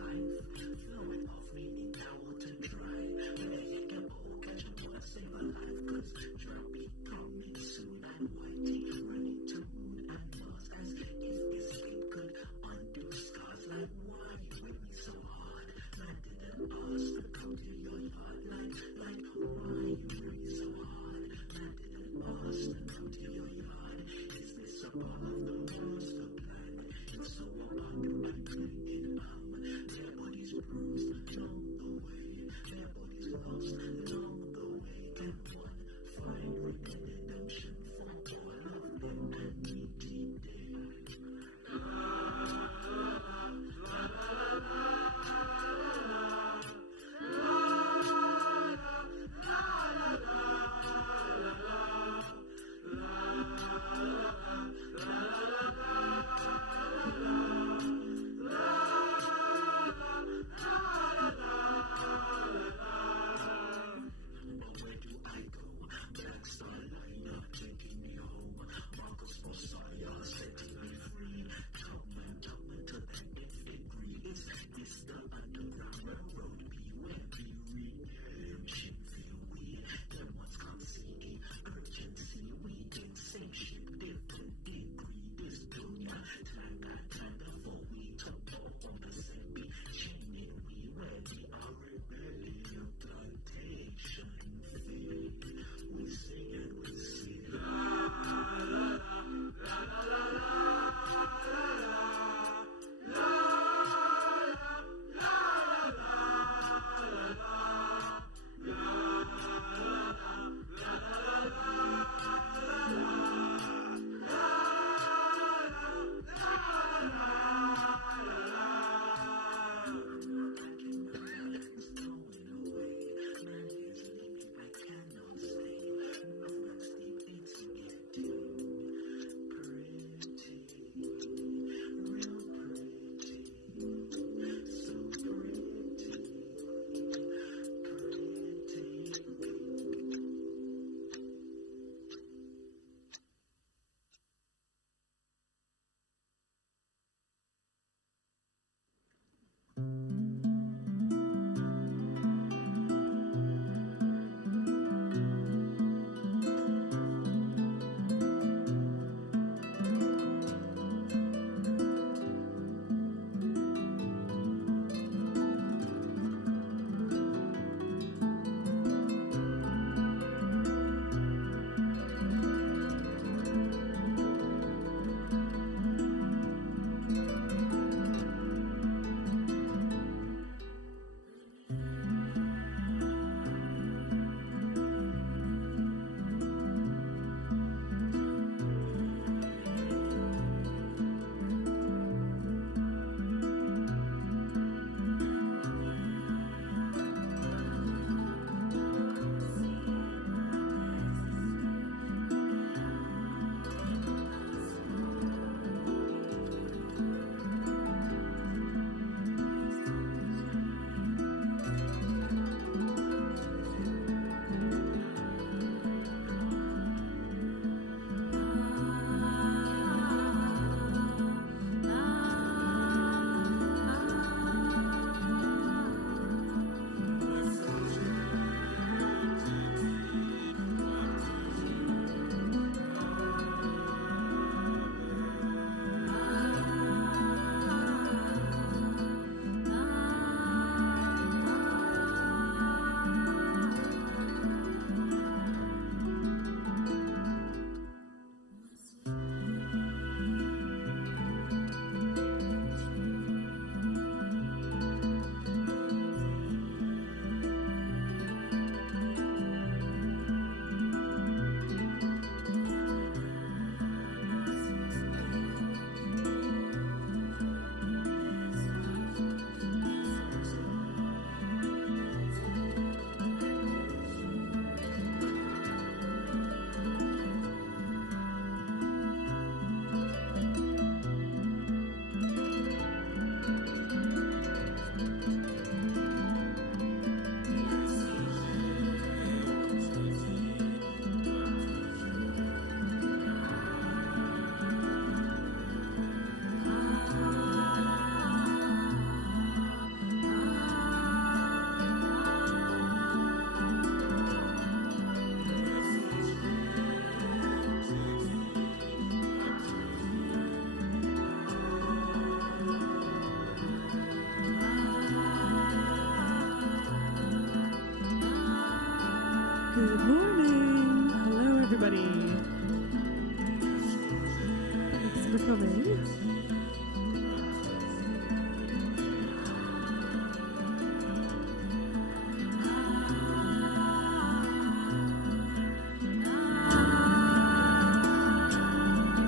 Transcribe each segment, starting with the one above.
life. Flowing off meaning now water dry. When I get bold, catch a boy, save a life. Cause drought be coming soon. And whiting running to moon and Mars. As if escape could undo scars. Like why you with me so hard? Man didn't ask to come to your yard. Like why you with me so hard? Man didn't ask to come to your yard. Is this a part of the master plan? If so, what do I bring in? Good morning. Hello, everybody. Thanks for coming.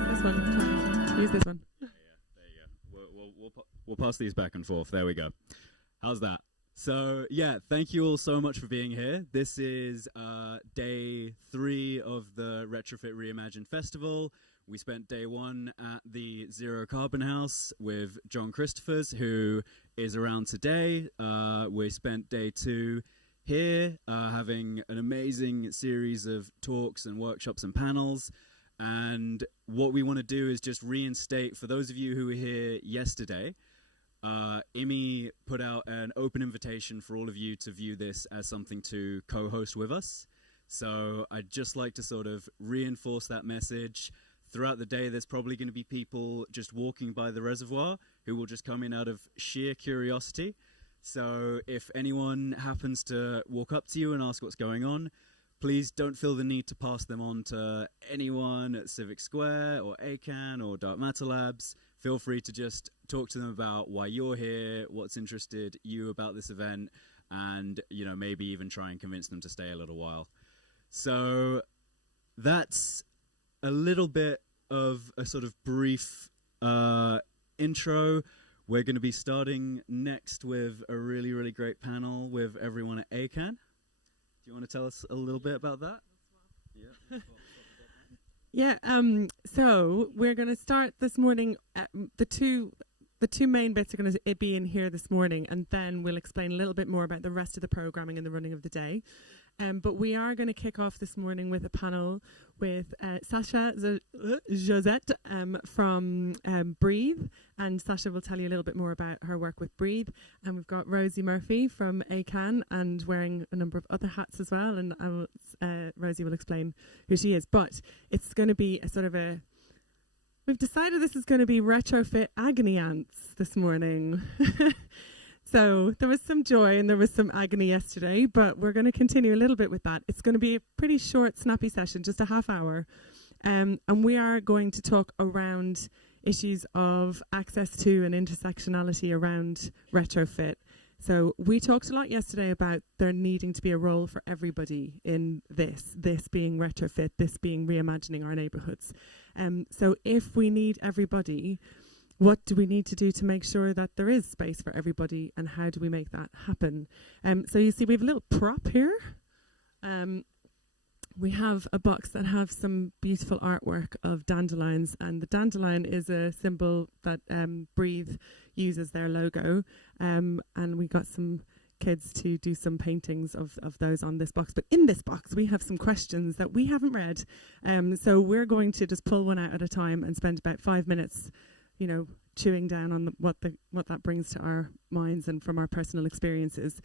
This one, Tony. Use this one. Yeah, there you go. We'll pass these back and forth. There we go. How's that? So, yeah, thank you all so much for being here. This is day 3 of the Retrofit Reimagined Festival. We spent day 1 at the Zero Carbon House with John Christophers, who is around today. We spent day 2 here, having an amazing series of talks and workshops and panels. And what we want to do is just reinstate, for those of you who were here yesterday, Imi put out an open invitation for all of you to view this as something to co-host with us. So I'd just like to sort of reinforce that message. Throughout the day, there's probably going to be people just walking by the reservoir who will just come in out of sheer curiosity. So if anyone happens to walk up to you and ask what's going on, please don't feel the need to pass them on to anyone at CIVIC SQUARE or ACAN or Dark Matter Labs. Feel free to just talk to them about why you're here, what's interested you about this event, and, you know, maybe even try and convince them to stay a little while. So that's a little bit of a sort of brief intro. We're going to be starting next with a really, really great panel with everyone at ACAN. Do you want to tell us a little bit about that? Yeah. Yeah, so we're going to start this morning. The two main bits are going to be in here this morning, and then we'll explain a little bit more about the rest of the programming and the running of the day. But we are going to kick off this morning with a panel with Sasha Josette from Breathe, and Sasha will tell you a little bit more about her work with Breathe. And we've got Rosie Murphy from ACAN, and wearing a number of other hats as well, and Rosie will explain who she is. But it's going to be a sort of a... We've decided this is going to be retrofit agony ants this morning. So there was some joy and there was some agony yesterday, but we're going to continue a little bit with that. It's going to be a pretty short, snappy session, just a half hour. And we are going to talk around issues of access to and intersectionality around retrofit. So we talked a lot yesterday about there needing to be a role for everybody in this being retrofit, this being reimagining our neighbourhoods. So if we need everybody, what do we need to do to make sure that there is space for everybody, and how do we make that happen? So you see we have a little prop here. We have a box that has some beautiful artwork of dandelions, and the dandelion is a symbol that Breathe uses their logo, and we got some kids to do some paintings of those on this box. But in this box we have some questions that we haven't read, so we're going to just pull one out at a time and spend about 5 minutes, you know, chewing down on what that brings to our minds and from our personal experiences.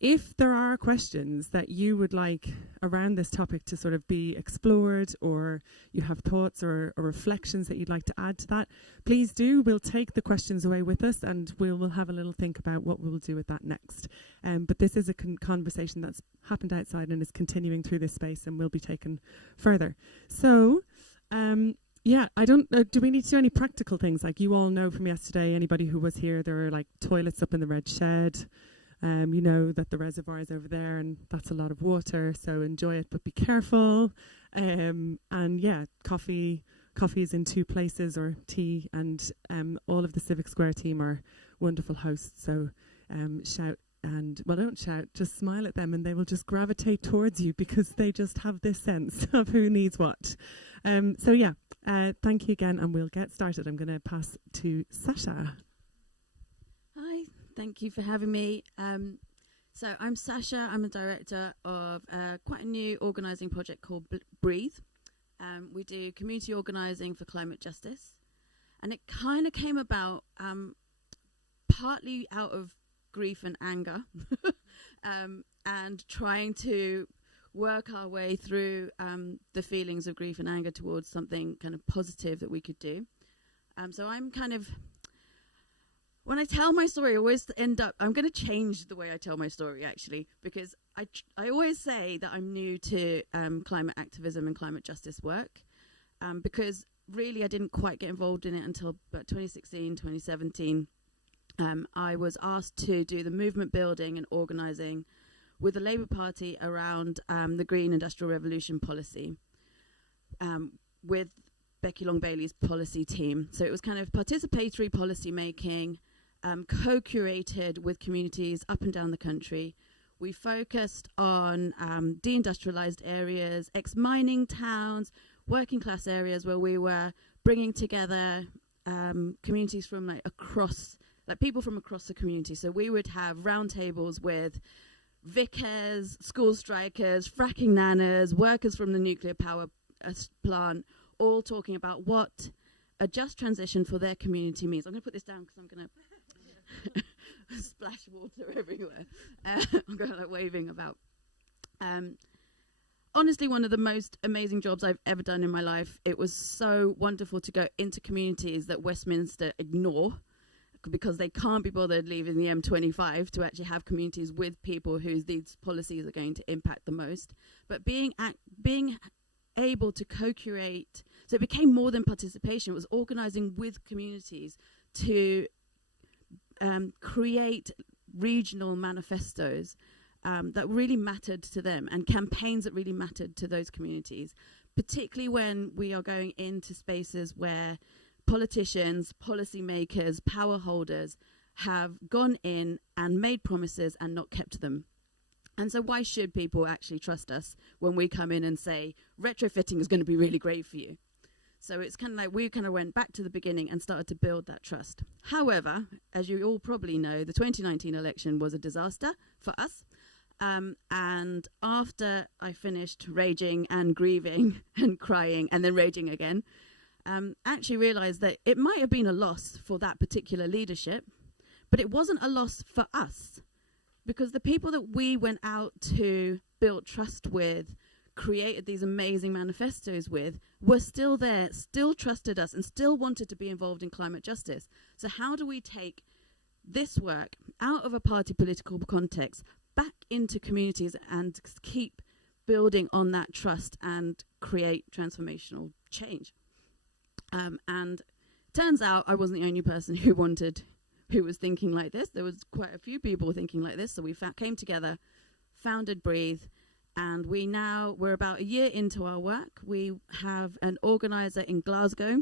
If there are questions that you would like around this topic to sort of be explored, or you have thoughts or reflections that you'd like to add to that, please do. We'll take the questions away with us, and we'll have a little think about what we'll do with that next. But this is a conversation that's happened outside and is continuing through this space and will be taken further. So, yeah, I don't know, do we need to do any practical things? Like, you all know from yesterday, anybody who was here, there are like toilets up in the red shed. You know that the reservoir is over there, and that's a lot of water, so enjoy it, but be careful. And yeah, coffee is in 2 places, or tea, and all of the CIVIC SQUARE team are wonderful hosts, so shout. And, well, don't shout, just smile at them and they will just gravitate towards you, because they just have this sense of who needs what. So yeah, thank you again, and we'll get started. I'm going to pass to Sasha. Hi, thank you for having me. So I'm Sasha. I'm a director of quite a new organising project called Breathe. We do community organising for climate justice. And it kind of came about partly out of grief and anger, and trying to work our way through the feelings of grief and anger towards something kind of positive that we could do. So I'm kind of when I tell my story, I always end up, I'm going to change the way I tell my story, actually, because I always say that I'm new to climate activism and climate justice work, because really I didn't quite get involved in it until about 2016, 2017. I was asked to do the movement building and organising with the Labour Party around the Green Industrial Revolution policy with Becky Long-Bailey's policy team. So it was kind of participatory policy making, co-curated with communities up and down the country. We focused on deindustrialised areas, ex-mining towns, working class areas where we were bringing together communities from people from across the community. So we would have roundtables with vicars, school strikers, fracking nanas, workers from the nuclear power plant, all talking about what a just transition for their community means. I'm going to put this down because I'm going to splash water everywhere. I'm going waving about. Honestly, one of the most amazing jobs I've ever done in my life. It was so wonderful to go into communities that Westminster ignore because they can't be bothered leaving the M25 to actually have communities with people whose these policies are going to impact the most. But being able to co-curate, so it became more than participation. It was organising with communities to create regional manifestos that really mattered to them and campaigns that really mattered to those communities, particularly when we are going into spaces where politicians, policymakers, power holders have gone in and made promises and not kept them. And so why should people actually trust us when we come in and say, retrofitting is going to be really great for you? So it's kind of like we kind of went back to the beginning and started to build that trust. However, as you all probably know, the 2019 election was a disaster for us. And after I finished raging and grieving and crying and then raging again, actually realised that it might have been a loss for that particular leadership, but it wasn't a loss for us. Because the people that we went out to build trust with, created these amazing manifestos with, were still there, still trusted us, and still wanted to be involved in climate justice. So how do we take this work out of a party political context back into communities and keep building on that trust and create transformational change? And turns out I wasn't the only person who was thinking like this. There was quite a few people thinking like this. So we came together, founded Breathe, and we're about a year into our work. We have an organiser in Glasgow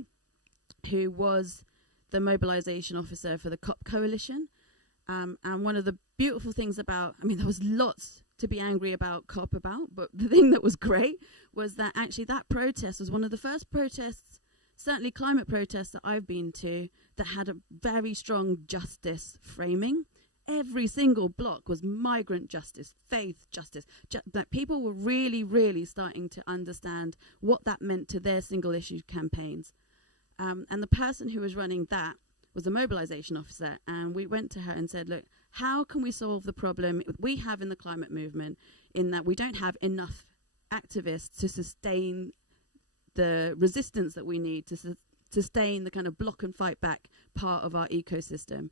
who was the mobilisation officer for the COP coalition. And one of the beautiful things there was lots to be angry about COP about, but the thing that was great was that actually that protest was one of the first protests, certainly climate protests that I've been to, that had a very strong justice framing. Every single block was migrant justice, faith justice, that people were really, really starting to understand what that meant to their single issue campaigns. And the person who was running that was the mobilisation officer, and we went to her and said, look, how can we solve the problem we have in the climate movement in that we don't have enough activists to sustain the resistance that we need to sustain the kind of block and fight back part of our ecosystem?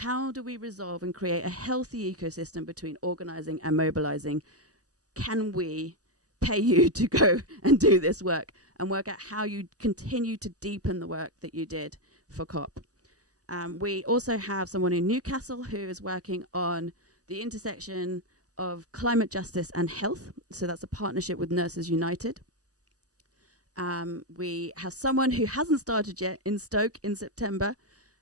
How do we resolve and create a healthy ecosystem between organising and mobilising? Can we pay you to go and do this work and work out how you continue to deepen the work that you did for COP? We also have someone in Newcastle who is working on the intersection of climate justice and health. So that's a partnership with Nurses United. We have someone who hasn't started yet in Stoke in September,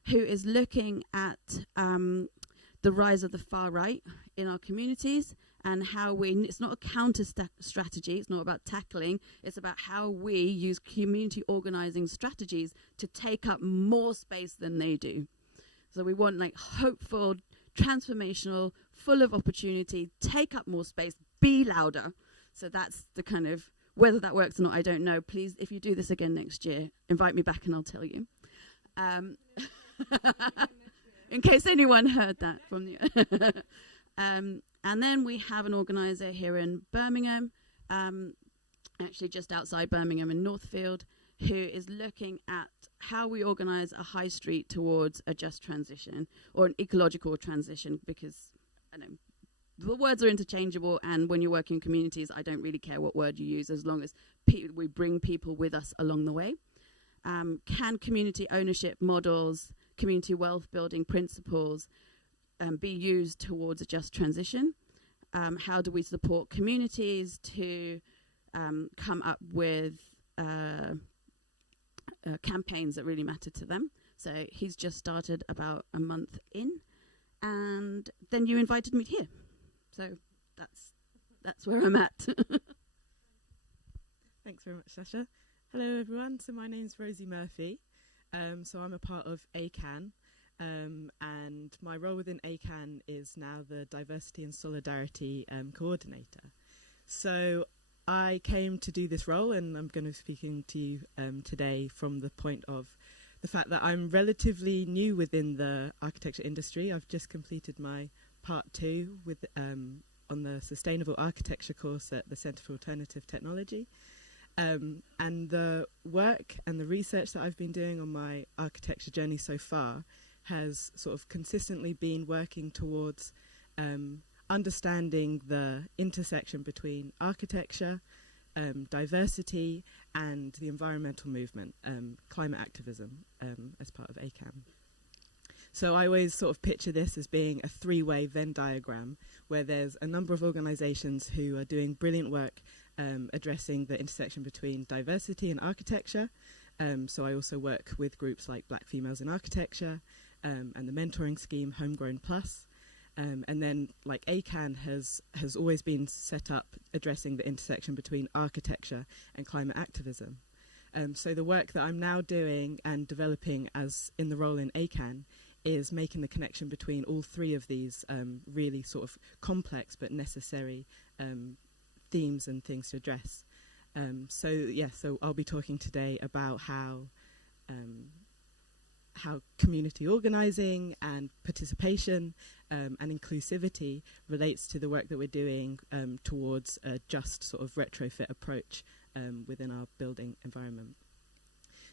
who is looking at the rise of the far right in our communities and how it's not a counter strategy, it's not about tackling, it's about how we use community organising strategies to take up more space than they do. So we want hopeful, transformational, full of opportunity, take up more space, be louder. So that's the kind of, whether that works or not, I don't know. Please, if you do this again next year, invite me back and I'll tell you. In case anyone heard that from the... and then we have an organiser here in Birmingham, actually just outside Birmingham in Northfield, who is looking at how we organise a high street towards a just transition or an ecological transition, because I know the words are interchangeable, and when you're working in communities, I don't really care what word you use as long as we bring people with us along the way. Can community ownership models, community wealth building principles be used towards a just transition? How do we support communities to come up with campaigns that really matter to them? So he's just started about a month in, and then you invited me here. So that's where I'm at. Thanks very much, Sasha. Hello, everyone. So my name's Rosie Murphy. So I'm a part of ACAN, and my role within ACAN is now the Diversity and Solidarity Coordinator. So I came to do this role, and I'm going to be speaking to you today from the point of the fact that I'm relatively new within the architecture industry. I've just completed my Part 2 with on the Sustainable Architecture course at the Centre for Alternative Technology. And the work and the research that I've been doing on my architecture journey so far has sort of consistently been working towards understanding the intersection between architecture, diversity, and the environmental movement, climate activism, as part of ACAN. So I always sort of picture this as being a three-way Venn diagram where there's a number of organisations who are doing brilliant work addressing the intersection between diversity and architecture. So I also work with groups like Black Females in Architecture and the mentoring scheme Homegrown Plus. And then like ACAN has always been set up addressing the intersection between architecture and climate activism. So the work that I'm now doing and developing as in the role in ACAN is making the connection between all three of these really sort of complex but necessary themes and things to address. So I'll be talking today about how community organising and participation and inclusivity relates to the work that we're doing towards a just sort of retrofit approach within our building environment.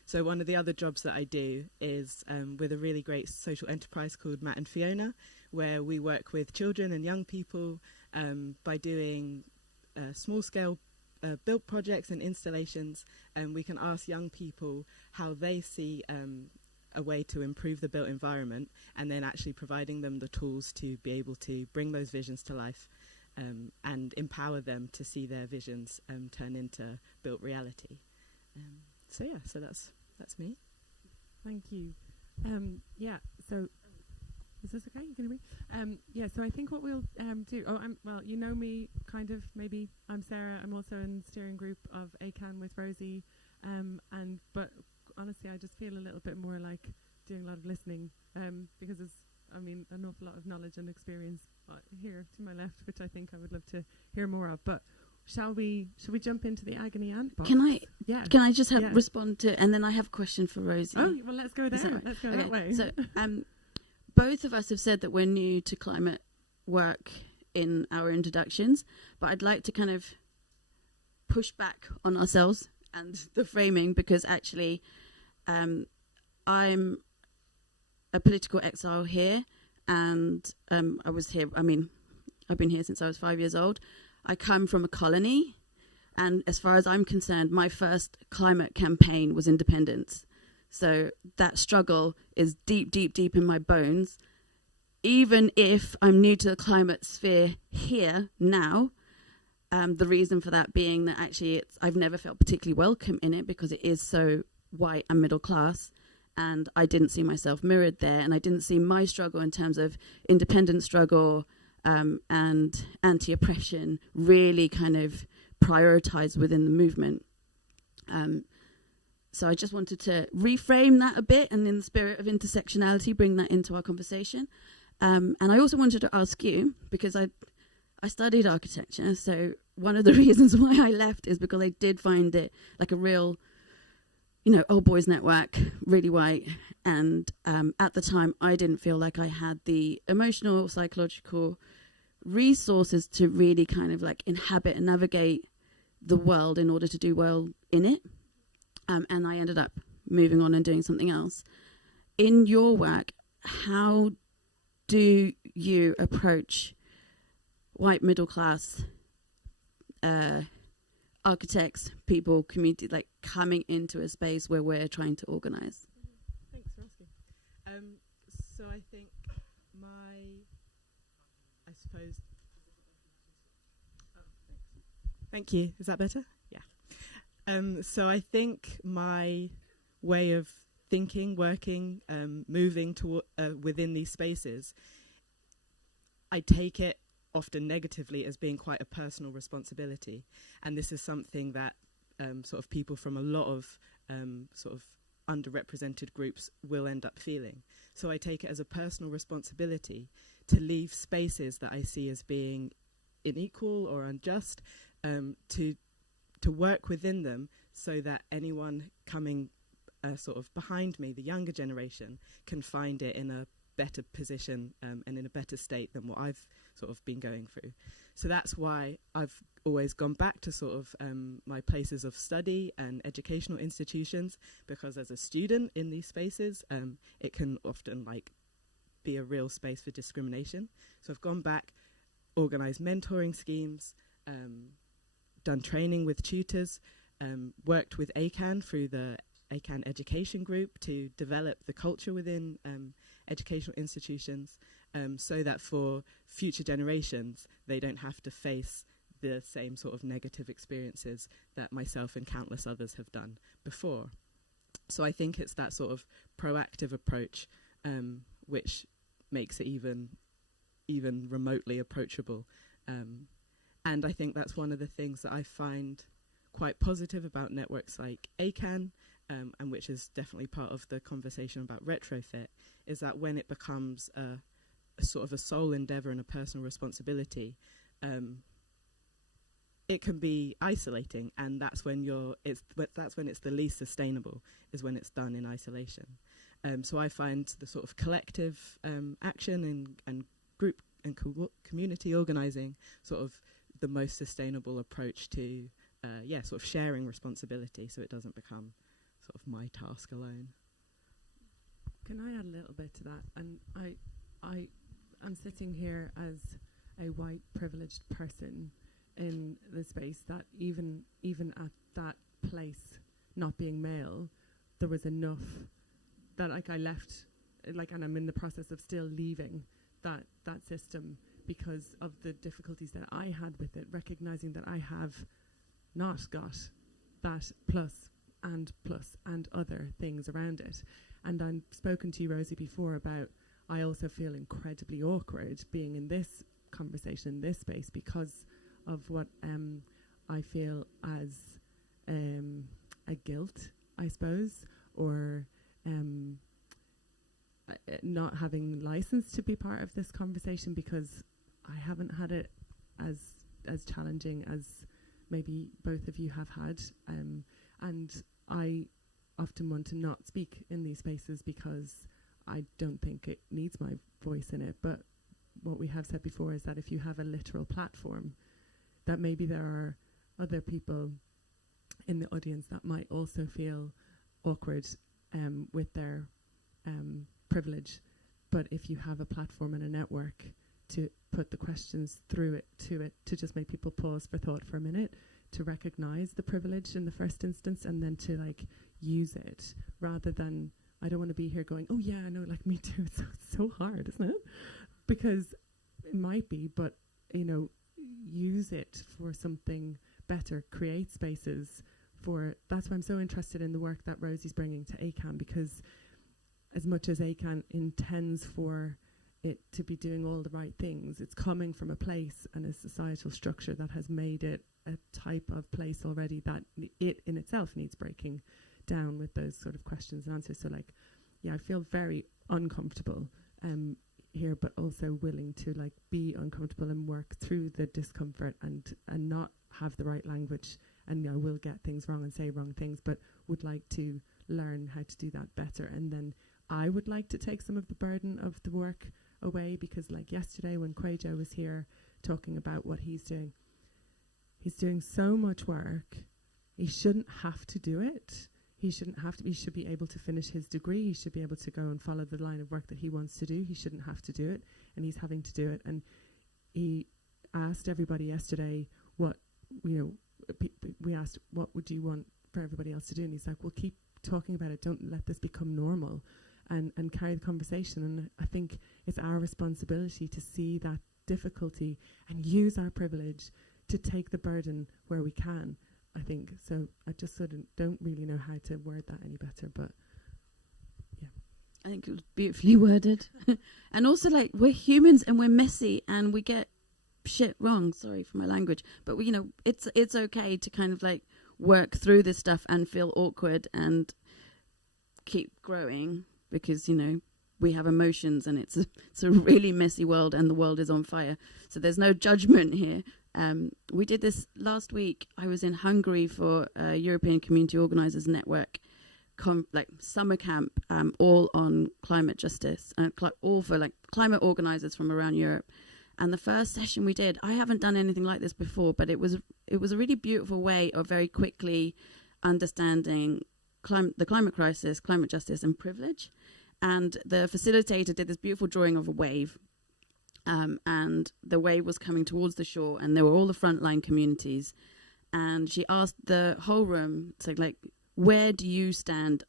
So one of the other jobs that I do is with a really great social enterprise called Matt and Fiona, where we work with children and young people by doing small-scale built projects and installations, and we can ask young people how they see a way to improve the built environment, and then actually providing them the tools to be able to bring those visions to life and empower them to see their visions turn into built reality. So that's me. Thank you. So is this okay? You can hear me? So I think what we'll do. Well, you know me kind of. Maybe I'm Sarah. I'm also in the steering group of ACAN with Rosie. But honestly, I just feel a little bit more like doing a lot of listening because there's, an awful lot of knowledge and experience here to my left, which I think I would love to hear more of. But should we jump into the agony ant box? Can I just respond to, and then I have a question for Rosie. Oh, well, let's go there. Let's go that way. So, both of us have said that we're new to climate work in our introductions, but I'd like to kind of push back on ourselves and the framing, because actually I'm a political exile here, and I was here, I've been here since I was 5 years old. I come from a colony, and as far as I'm concerned, my first climate campaign was independence. So that struggle is deep, deep, deep in my bones. Even if I'm new to the climate sphere here now, the reason for that being that actually I've never felt particularly welcome in it because it is so white and middle class, and I didn't see myself mirrored there, and I didn't see my struggle in terms of independent struggle and anti-oppression really kind of prioritised within the movement. So I just wanted to reframe that a bit, and in the spirit of intersectionality, bring that into our conversation. And I also wanted to ask you, because I studied architecture, so one of the reasons why I left is because I did find it like a real, old boys network, really white. And at the time, I didn't feel like I had the emotional, psychological resources to really kind of like inhabit and navigate the world in order to do well in it. and I ended up moving on and doing something else. In your work, how do you approach white middle class architects, people, community, like coming into a space where we're trying to organise? Thanks for asking. So I think I suppose. Oh, thanks. Thank you. Is that better? Yeah. So I think my way of thinking, working, moving to within these spaces, I take it often negatively as being quite a personal responsibility, and this is something that sort of people from a lot of sort of underrepresented groups will end up feeling. So I take it as a personal responsibility to leave spaces that I see as being unequal or unjust, to work within them so that anyone coming sort of behind me, the younger generation, can find it in a better position and in a better state than what I've sort of been going through. So that's why I've always gone back to sort of my places of study and educational institutions, because as a student in these spaces, it can often like be a real space for discrimination. So I've gone back, organised mentoring schemes, done training with tutors, worked with ACAN through the ACAN education group to develop the culture within educational institutions, so that for future generations they don't have to face the same sort of negative experiences that myself and countless others have done before. So I think it's that sort of proactive approach which makes it even remotely approachable. And I think that's one of the things that I find quite positive about networks like ACAN, and which is definitely part of the conversation about retrofit, is that when it becomes a sort of a sole endeavour and a personal responsibility, it can be isolating, and that's when it's the least sustainable, is when it's done in isolation. So I find the sort of collective action and group and community organising sort of the most sustainable approach to sort of sharing responsibility, so it doesn't become sort of my task alone. Can I add a little bit to that? And I'm sitting here as a white privileged person in the space that even at that place, not being male, there was enough that I left, and I'm in the process of still leaving that system because of the difficulties that I had with it, recognising that I have not got that plus and other things around it. And I've spoken to you, Rosie, before about I also feel incredibly awkward being in this conversation, in this space, because of what I feel as a guilt, I suppose, or not having license to be part of this conversation because I haven't had it as challenging as maybe both of you have had, and I often want to not speak in these spaces because I don't think it needs my voice in it. But what we have said before is that if you have a literal platform, that maybe there are other people in the audience that might also feel awkward with their privilege. But if you have a platform and a network to put the questions through it, to just make people pause for thought for a minute, to recognise the privilege in the first instance, and then to like use it, rather than, I don't want to be here going, oh yeah, I know, like me too, it's so hard, isn't it? Because it might be, but use it for something better, create spaces for, that's why I'm so interested in the work that Rosie's bringing to ACAN, because as much as ACAN intends for it to be doing all the right things, it's coming from a place and a societal structure that has made it a type of place already that it in itself needs breaking down with those sort of questions and answers. So I feel very uncomfortable here, but also willing to be uncomfortable and work through the discomfort and not have the right language, and I will get things wrong and say wrong things, but would like to learn how to do that better. And then I would like to take some of the burden of the work away, because yesterday when Kwejo was here talking about what he's doing so much work. He shouldn't have to do it. he shouldn't have to. He should be able to finish his degree. He should be able to go and follow the line of work that he wants to do. He shouldn't have to do it, and he's having to do it. And he asked everybody yesterday what, we asked, what would you want for everybody else to do? And he's like, well, keep talking about it. Don't let this become normal, and carry the conversation. And I think it's our responsibility to see that difficulty and use our privilege to take the burden where we can. I think so. I just sort of don't really know how to word that any better, but yeah. I think it was beautifully worded. And also, like, we're humans and we're messy and we get shit wrong. Sorry for my language, but it's okay to kind of like work through this stuff and feel awkward and keep growing, because we have emotions and it's a really messy world and the world is on fire. So there's no judgment here. We did this last week. I was in Hungary for a European Community Organisers Network summer camp, all on climate justice, all for like climate organisers from around Europe. And the first session we did, I haven't done anything like this before, but it was a really beautiful way of very quickly understanding the climate crisis, climate justice, and privilege. And the facilitator did this beautiful drawing of a wave. And the wave was coming towards the shore, and there were all the frontline communities. And she asked the whole room, so like, where do you stand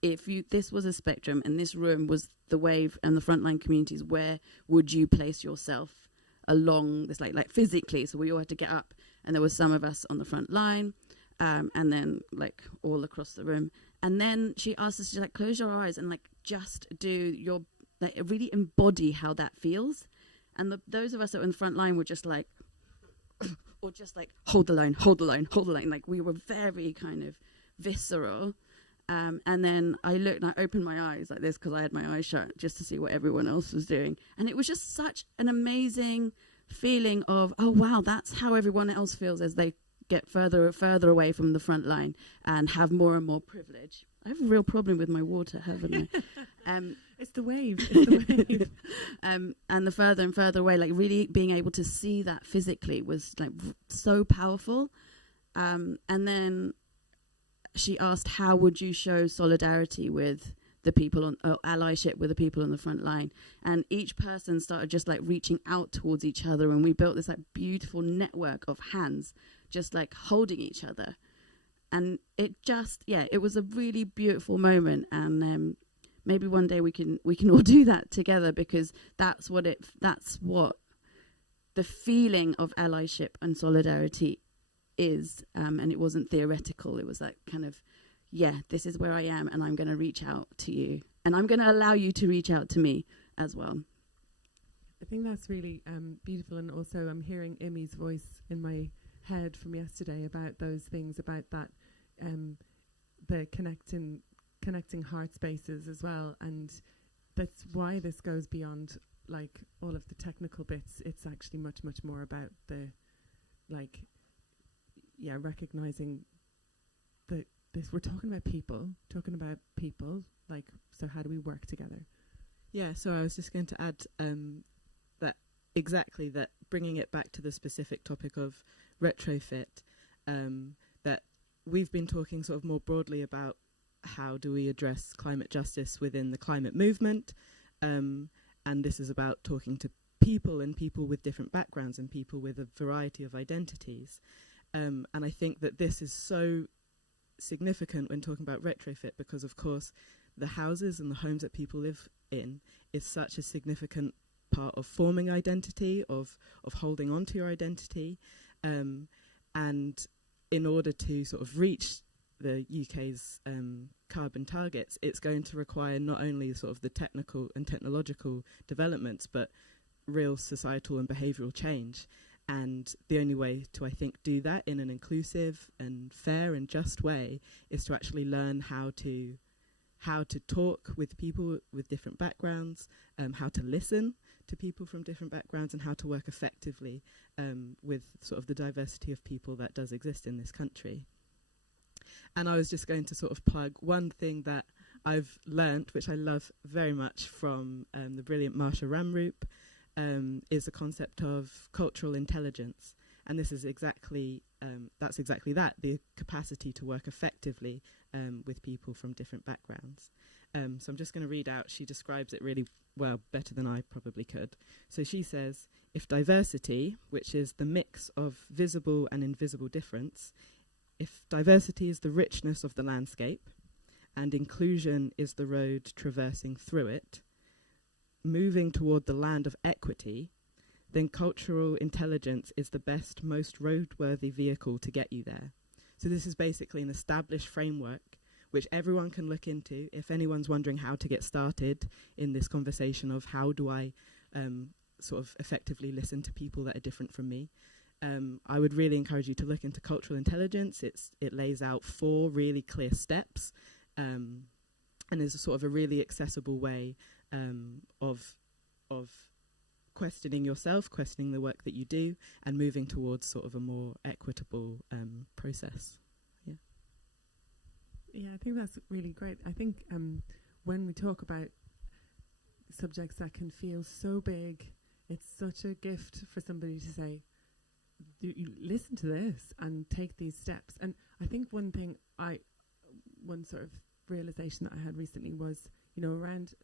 if this was a spectrum and this room was the wave and the frontline communities? Where would you place yourself along this, like physically? So we all had to get up, and there were some of us on the front line, and then like all across the room. And then she asked us to like close your eyes and like just do your, like, really embody how that feels. And those of us that were in the front line were just like, or just like, hold the line, hold the line, hold the line. Like, we were very kind of visceral. And then I looked and I opened my eyes like this because I had my eyes shut just to see what everyone else was doing. And it was just such an amazing feeling of, oh, wow, that's how everyone else feels as they get further and further away from the front line and have more and more privilege. I have a real problem with my water, haven't I? It's the wave. It's the wave. And the further and further away, like really being able to see that physically was like so powerful. And then she asked, how would you show solidarity with the people allyship with the people on the front line? And each person started just like reaching out towards each other, and we built this like beautiful network of hands just like holding each other. And it just, it was a really beautiful moment. And maybe one day we can all do that together, because that's what the feeling of allyship and solidarity is. And it wasn't theoretical. It was like kind of, this is where I am, and I'm going to reach out to you, and I'm going to allow you to reach out to me as well. I think that's really beautiful. And also I'm hearing Imi's voice in my head from yesterday about those things, about that the connecting heart spaces as well. And that's why this goes beyond like all of the technical bits. It's actually much more about the recognizing that this, we're talking about people, like, so how do we work together? Yeah, so I was just going to add that bringing it back to the specific topic of retrofit, that we've been talking sort of more broadly about how do we address climate justice within the climate movement, and this is about talking to people, and people with different backgrounds, and people with a variety of identities. And I think that this is so significant when talking about retrofit, because of course the houses and the homes that people live in is such a significant part of forming identity, of holding on to your identity. And in order to sort of reach the UK's carbon targets, it's going to require not only sort of the technical and technological developments, but real societal and behavioural change. And the only way to, I think, do that in an inclusive and fair and just way is to actually learn how to talk with people with different backgrounds, how to listen to people from different backgrounds, and how to work effectively with sort of the diversity of people that does exist in this country. And I was just going to sort of plug one thing that I've learnt, which I love very much, from the brilliant Marsha Ramroop, is the concept of cultural intelligence. And this is exactly that's exactly that, the capacity to work effectively with people from different backgrounds. So I'm just going to read out, she describes it really well, better than I probably could. So she says, if diversity, which is the mix of visible and invisible difference, if diversity is the richness of the landscape and inclusion is the road traversing through it, moving toward the land of equity, then cultural intelligence is the best, most roadworthy vehicle to get you there. So this is basically an established framework which everyone can look into if anyone's wondering how to get started in this conversation of how do I sort of effectively listen to people that are different from me. I would really encourage you to look into cultural intelligence. It lays out 4 really clear steps and is a sort of a really accessible way of questioning yourself, questioning the work that you do, and moving towards sort of a more equitable process. Yeah, I think that's really great. I think when we talk about subjects that can feel so big, it's such a gift for somebody to say, you listen to this and take these steps. And I think one sort of realization that I had recently was, around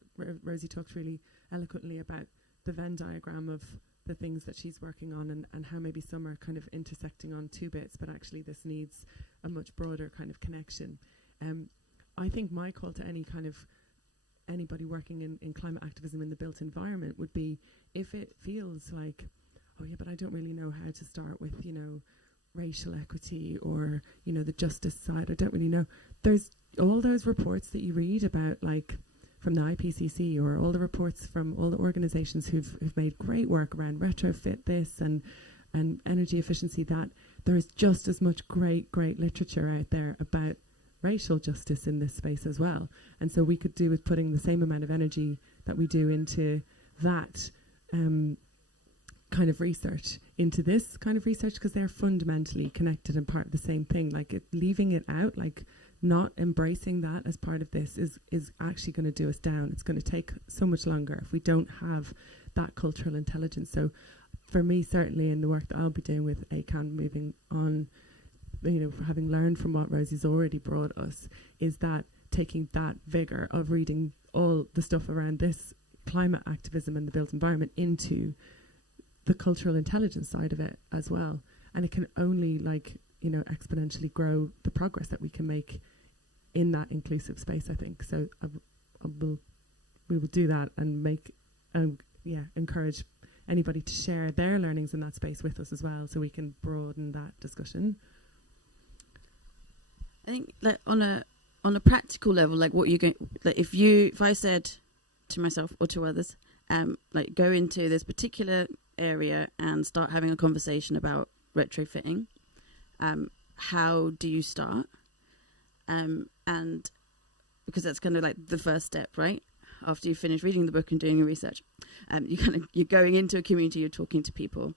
Rosie talked really eloquently about the Venn diagram of the things that she's working on and how maybe some are kind of intersecting on 2 bits, but actually this needs a much broader kind of connection. I think my call to anybody working in climate activism in the built environment would be, if it feels like, oh yeah, but I don't really know how to start with, racial equity or, the justice side. I don't really know. There's all those reports that you read about, like from the IPCC, or all the reports from all the organisations who've made great work around retrofit this and energy efficiency, that there is just as much great literature out there about racial justice in this space as well. And so we could do with putting the same amount of energy that we do into that kind of research into this kind of research, because they're fundamentally connected and part of the same thing. Like leaving it out, like not embracing that as part of this is actually going to do us down. It's going to take so much longer if we don't have that cultural intelligence. So for me, certainly in the work that I'll be doing with ACAN, moving on, having learned from what Rosie's already brought us, is that taking that vigor of reading all the stuff around this climate activism and the built environment into the cultural intelligence side of it as well. And it can only exponentially grow the progress that we can make in that inclusive space, I think. So we will do that and encourage anybody to share their learnings in that space with us as well, so we can broaden that discussion. I think on a practical level, like what you're going, like if I said to myself or to others, go into this particular area and start having a conversation about retrofitting, how do you start? And because that's kind of like the first step, right? After you finish reading the book and doing your research, you're going into a community, you're talking to people.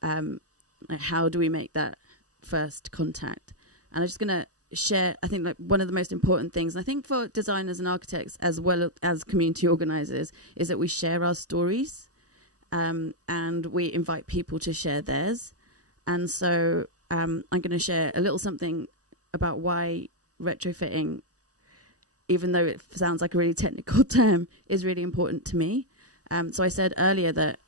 How do we make that first contact? And I'm just going to share, I think, like one of the most important things, I think, for designers and architects as well as community organisers, is that we share our stories, and we invite people to share theirs. And so I'm going to share a little something about why retrofitting, even though it sounds like a really technical term, is really important to me. So I said earlier that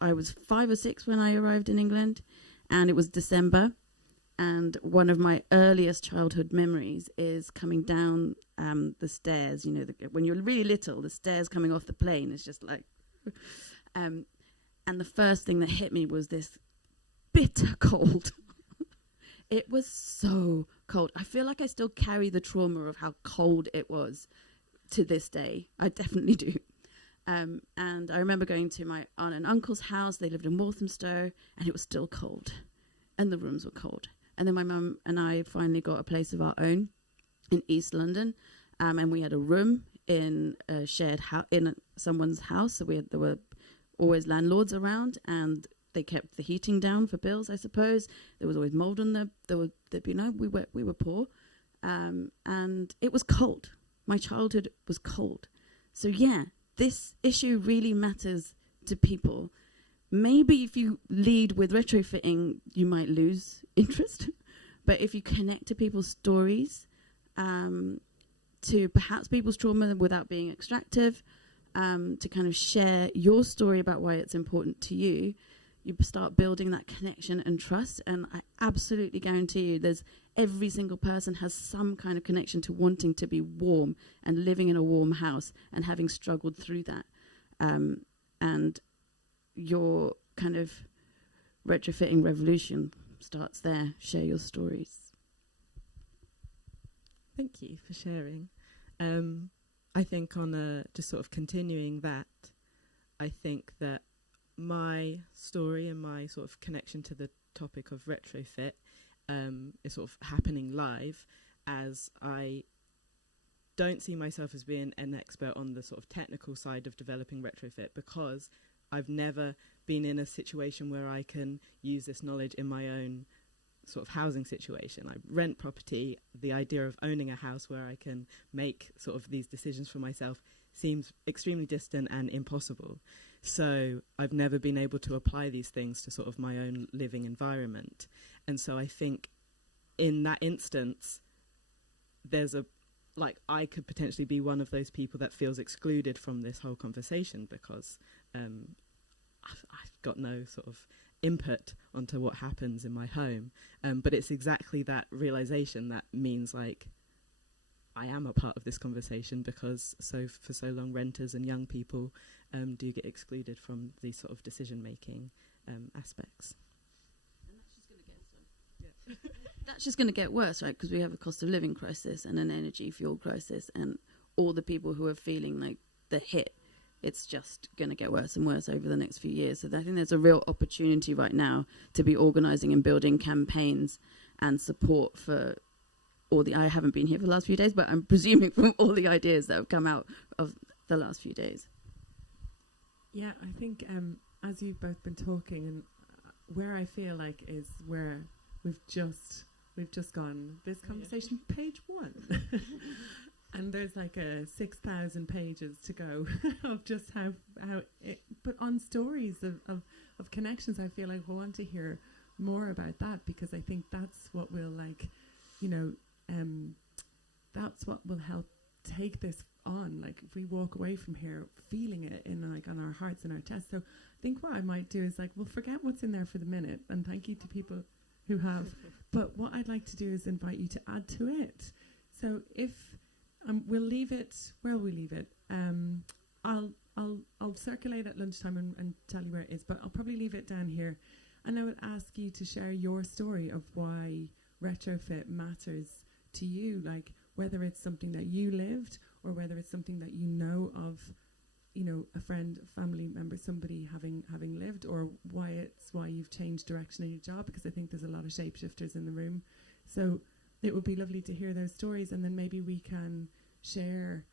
I was 5 or 6 when I arrived in England, and it was December. And one of my earliest childhood memories is coming down the stairs. When you're really little, the stairs coming off the plane is just like... and the first thing that hit me was this bitter cold. It was so cold. I feel like I still carry the trauma of how cold it was to this day. I definitely do. And I remember going to my aunt and uncle's house. They lived in Walthamstow, and it was still cold. And the rooms were cold. And then my mum and I finally got a place of our own in East London. And we had a room in a shared house, in someone's house. So there were always landlords around, and they kept the heating down for bills, I suppose. There was always mold on we were poor. And it was cold. My childhood was cold. So yeah, this issue really matters to people. maybe if you lead with retrofitting, you might lose interest. But if you connect to people's stories, to perhaps people's trauma without being extractive, to kind of share your story about why it's important to you, you start building that connection and trust. And I absolutely guarantee you every single person has some kind of connection to wanting to be warm and living in a warm house and having struggled through that. And your kind of retrofitting revolution starts there. Share your stories. Thank you for sharing. I think on just sort of continuing that, I think that my story and my sort of connection to the topic of retrofit is sort of happening live, as I don't see myself as being an expert on the sort of technical side of developing retrofit, because I've never been in a situation where I can use this knowledge in my own sort of housing situation. I rent property. The idea of owning a house where I can make sort of these decisions for myself seems extremely distant and impossible. So I've never been able to apply these things to sort of my own living environment. And so I think in that instance, I could potentially be one of those people that feels excluded from this whole conversation, because I've got no sort of input onto what happens in my home. But it's exactly that realization that means like I am a part of this conversation, because for so long renters and young people do get excluded from these sort of decision-making aspects. That's just going to get worse, right? Because we have a cost of living crisis and an energy fuel crisis, and all the people who are feeling like the hit, it's just going to get worse and worse over the next few years. So I think there's a real opportunity right now to be organising and building campaigns and support for all the... I haven't been here for the last few days, but I'm presuming from all the ideas that have come out of the last few days. Yeah, I think as you've both been talking, and where I feel like is where we've just gone, this conversation, page 1. And there's like 6,000 pages to go of just how it, but on stories of connections. I feel like we want to hear more about that, because I think that's what will that's what will help take this on. Like if we walk away from here feeling it in like on our hearts and our chests. So I think what I might do is like, well, forget what's in there for the minute, and thank you to people who have. But what I'd like to do is invite you to add to it. So if we'll leave it. Where will we leave it? I'll circulate at lunchtime and tell you where it is. But I'll probably leave it down here, and I would ask you to share your story of why retrofit matters to you. Like whether it's something that you lived, or whether it's something that you know of, a friend, a family member, somebody having lived, or why you've changed direction in your job. Because I think there's a lot of shapeshifters in the room. So it would be lovely to hear those stories, and then maybe we can share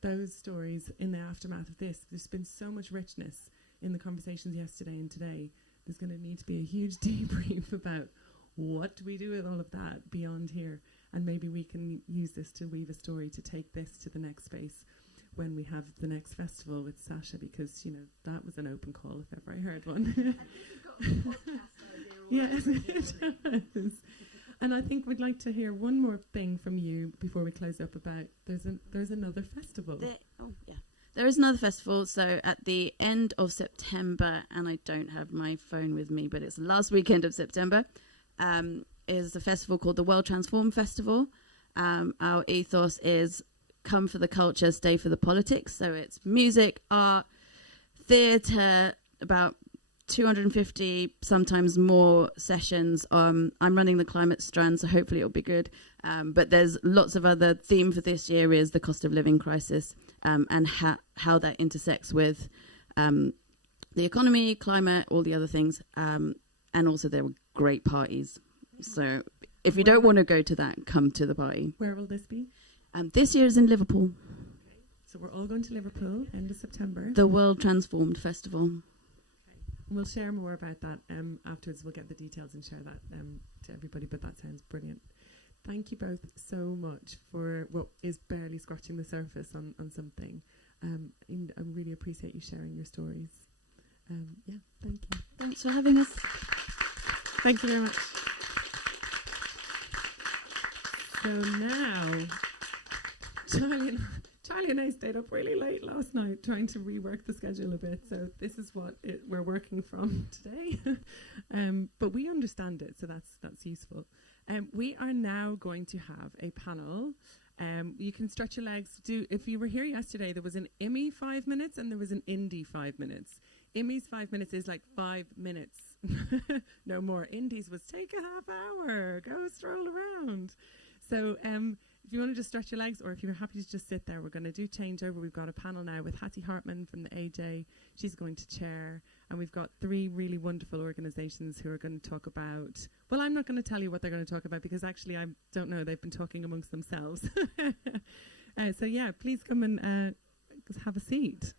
those stories in the aftermath of this. There's been so much richness in the conversations yesterday and today. There's going to need to be a huge debrief about what do we do with all of that beyond here, and maybe we can use this to weave a story to take this to the next space when we have the next festival with Sasha, because that was an open call if ever I heard one. Yes, it does. And I think we'd like to hear one more thing from you before we close up about there's another festival. There is another festival. So at the end of September, and I don't have my phone with me, but it's the last weekend of September, is a festival called the World Transform Festival. Our ethos is come for the culture, stay for the politics. So it's music, art, theatre, about 250, sometimes more sessions. I'm running the climate strand, so hopefully it'll be good. But there's lots of other theme for this year is the cost of living crisis, and how that intersects with the economy, climate, all the other things. And also there were great parties. So if you don't want to go to that, come to the party. Where will this be? This year is in Liverpool. So we're all going to Liverpool end of September. The World Transformed Festival. We'll share more about that afterwards. We'll get the details and share that to everybody, but that sounds brilliant. Thank you both so much for what is barely scratching the surface on something. And I really appreciate you sharing your stories. Thank you. Thanks for having us. Thank you very much. So now, Charlie and I stayed up really late last night trying to rework the schedule a bit. So this is what we're working from today. But we understand it, so that's useful. We are now going to have a panel. You can stretch your legs. If you were here yesterday, there was an IMI 5 minutes and there was an Indie 5 minutes. IMI's 5 minutes is like 5 minutes, no more. Indies was take a half hour, go stroll around. So if you want to just stretch your legs, or if you're happy to just sit there, we're going to do changeover. We've got a panel now with Hattie Hartman from the AJ. She's going to chair. And we've got 3 really wonderful organisations who are going to talk about... Well, I'm not going to tell you what they're going to talk about because actually I don't know. They've been talking amongst themselves. So yeah, please come and have a seat.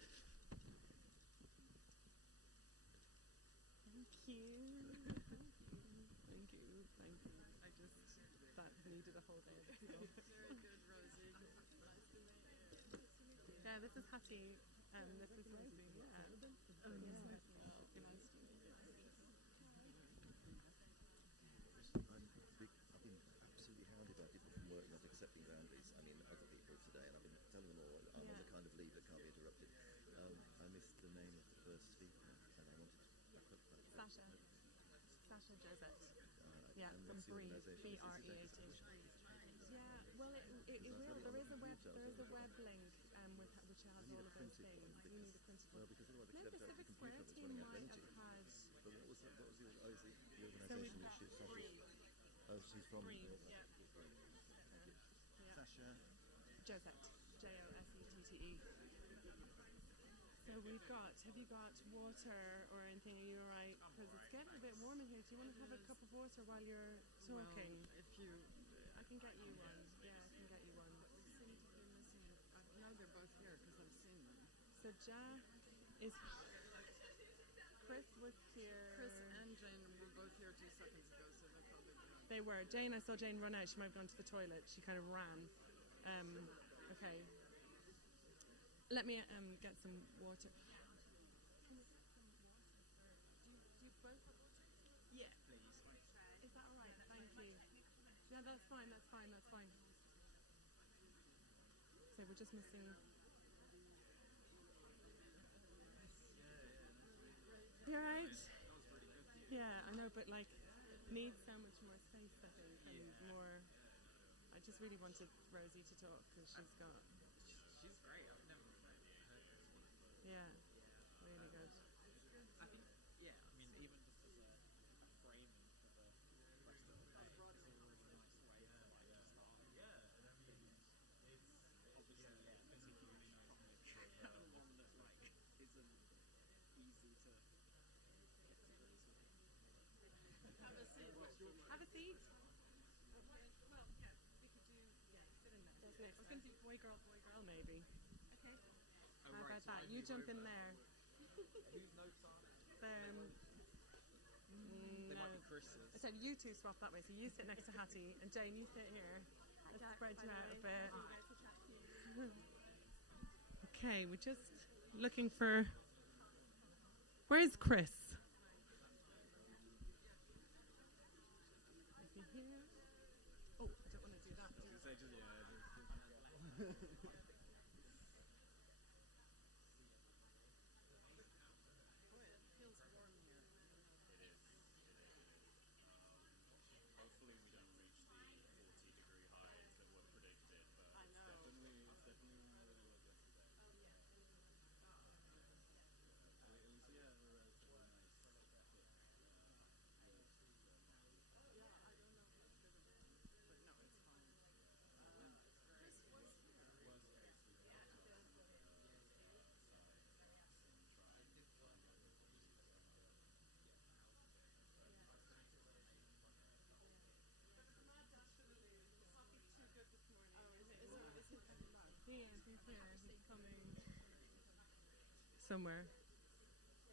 This is Hattie, and this is Rosie. Yeah. Oh, yeah. I've been absolutely hounded by people from work not accepting boundaries. I mean, other people today, and I've been telling them all I'm on the kind of leave that can't be interrupted. I missed the name of the first speaker, and I wanted to... Sasha Josette. Yeah, from Breathe, B-R-E-A-T. Yeah, well, it will. There is a web link which has all of those things. You need a printed one. Maybe the CIVIC SQUARE team might have had... But what was the organisation that she's from? Oh, she's from... Breathe, yeah. Sasha. Josette, J-O-S-E-T-T-E. So have you got water or anything? Are you alright? Because it's getting a bit warm in here. Do you want to have a cup of water while you're talking? Well, if you... I can get you one. Yeah, I can get you one. seem to be missing... I know they're both here because I've seen them. So is... Chris was here... Chris and Jane were both here 2 seconds ago, so they probably... They were. Jane, I saw Jane run out. She might have gone to the toilet. She kind of ran. Okay. Let me get some water. Do you both have water? Yeah, please. Is that all right? Thank you. Yeah, that's fine. So we're just missing... You're right? Yeah, I know, but like, needs so much more space, I think, and more... I just really wanted Rosie to talk, because she's got... She's great. I've never heard her. Yeah, really good. I think, yeah, I mean, even just as a framing for the rest of the day, it's a really nice way to start. Yeah, and I mean, it's obviously, particularly a one that, like, isn't easy to get to. Have a seat. Have a seat. Well, yeah, we could do... Yeah, sit in there. I was going to do boy, girl, maybe. Okay. How about that? You jump in there. Whose notes are Then... they might be Chris's. I said you two swap that way, so you sit next to Hattie, and Jane, you sit here. Let's spread you out a bit. Okay, we're just looking for... Where's Chris? Is he here? Oh, I don't want to do that. Hopefully we don't reach the 40-degree highs that were predicted, but it's definitely warmer than it was yesterday. At least, yeah, we're relatively nice. He's here. He's coming somewhere.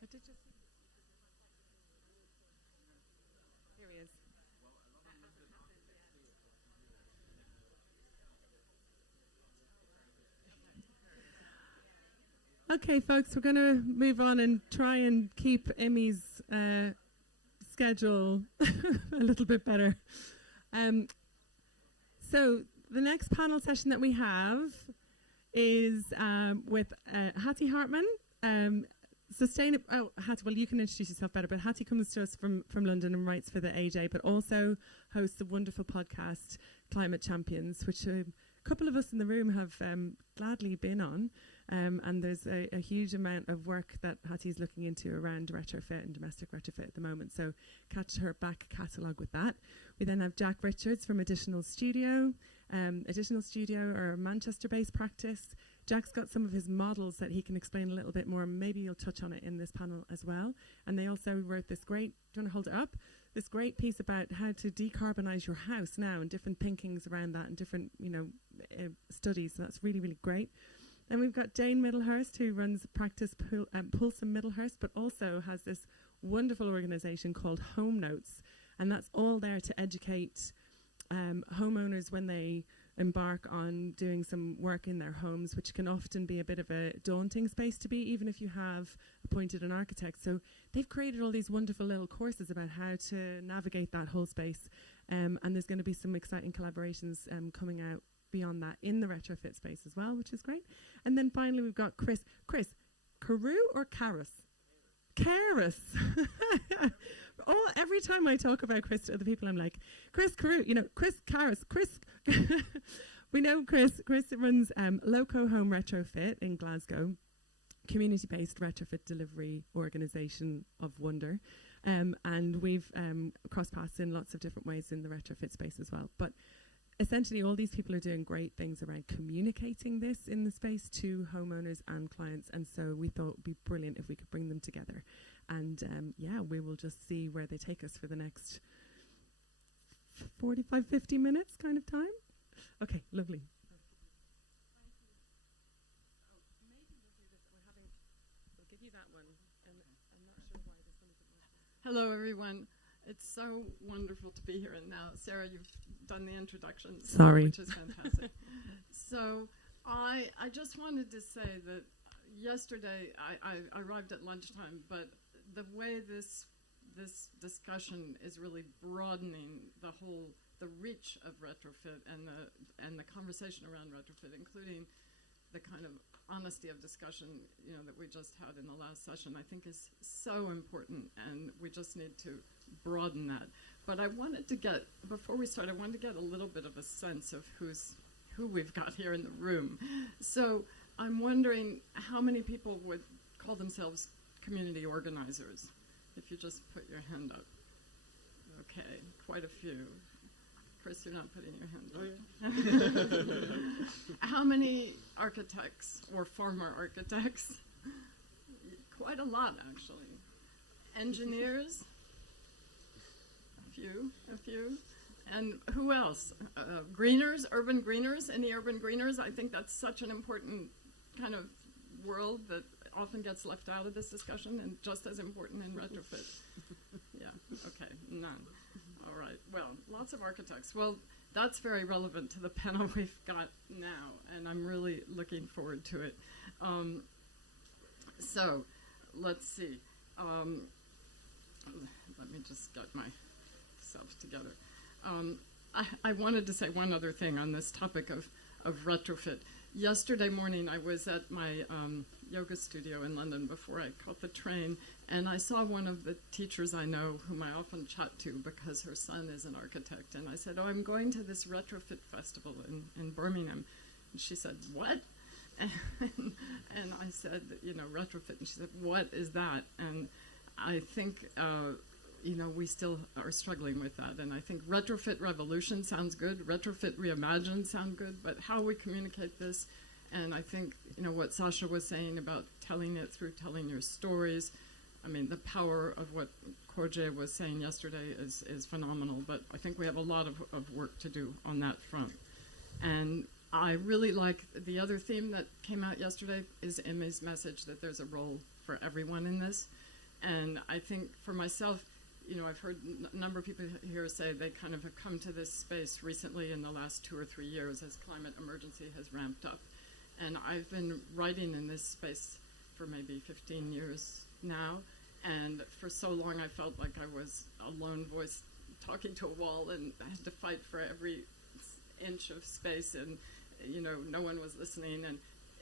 I did just... Here he is. Okay, folks, we're going to move on and try and keep Emmy's schedule a little bit better. So the next panel session that we have is with Hattie Hartman. Hattie, well, you can introduce yourself better, but Hattie comes to us from London and writes for the AJ, but also hosts a wonderful podcast, Climate Champions, which a couple of us in the room have gladly been on. And there's a huge amount of work that Hattie's looking into around retrofit and domestic retrofit at the moment. So catch her back catalogue with that. We then have Jack Richards from Additional Studio. Additional Studio are a Manchester-based practice. Jack's got some of his models that he can explain a little bit more. Maybe you'll touch on it in this panel as well. And they also wrote this great, do you want to hold it up? This great piece about how to decarbonise your house now and different thinkings around that and different, studies. So that's really, really great. And we've got Jane Middlehurst, who runs practice Pulsam Middlehurst, but also has this wonderful organisation called Home Notes. And that's all there to educate homeowners when they embark on doing some work in their homes, which can often be a bit of a daunting space to be, even if you have appointed an architect. So they've created all these wonderful little courses about how to navigate that whole space. And there's going to be some exciting collaborations coming out beyond that in the retrofit space as well, which is great. And then finally we've got Chris, Carew or Caris? Caris. Every time I talk about Chris to other people, I'm like, Chris Carew, Chris Caris, Chris. We know Chris. Chris runs Loco Home Retrofit in Glasgow, community-based retrofit delivery organisation of wonder. And we've crossed paths in lots of different ways in the retrofit space as well. But essentially, all these people are doing great things around communicating this in the space to homeowners and clients. And so we thought it would be brilliant if we could bring them together. And we will just see where they take us for the next 45, 50 minutes kind of time. Okay, lovely. We'll give you that one. And I'm not sure why this one isn't working. Hello, everyone. It's so wonderful to be here. And now, Sarah, you've done the introduction. Sorry. Which is fantastic. So I just wanted to say that yesterday I arrived at lunchtime, but the way this discussion is really broadening the reach of retrofit and the conversation around retrofit, including the kind of honesty of discussion that we just had in the last session, I think is so important, and we just need to broaden that. But I wanted to get, before we start, I wanted to get a little bit of a sense of who we've got here in the room. So I'm wondering how many people would call themselves community organisers, if you just put your hand up. Okay, quite a few. Chris, you're not putting your hand up. Oh, yeah. How many architects or former architects? Quite a lot, actually. Engineers? A few. And who else? Greeners, urban greeners, any urban greeners? I think that's such an important kind of world that often gets left out of this discussion and just as important in retrofit. Yeah, okay, none. All right, well, lots of architects. Well, that's very relevant to the panel we've got now, and I'm really looking forward to it. So, let's see. Let me just get myself together. I wanted to say one other thing on this topic of retrofit. Yesterday morning, I was at my yoga studio in London before I caught the train, and I saw one of the teachers I know whom I often chat to because her son is an architect. And I said, I'm going to this retrofit festival in Birmingham. And she said, what? And I said, retrofit. And she said, what is that? And I think, we still are struggling with that. And I think retrofit revolution sounds good. Retrofit reimagined sound good. But how we communicate this, and I think, what Sasha was saying about telling it through telling your stories. I mean, the power of what Korje was saying yesterday is phenomenal. But I think we have a lot of work to do on that front. And I really like the other theme that came out yesterday is Emmy's message that there's a role for everyone in this. And I think for myself, I've heard a number of people here say they kind of have come to this space recently in the last 2 or 3 years as climate emergency has ramped up. And I've been writing in this space for maybe 15 years now. And for so long, I felt like I was a lone voice talking to a wall, and I had to fight for every inch of space, and no one was listening. And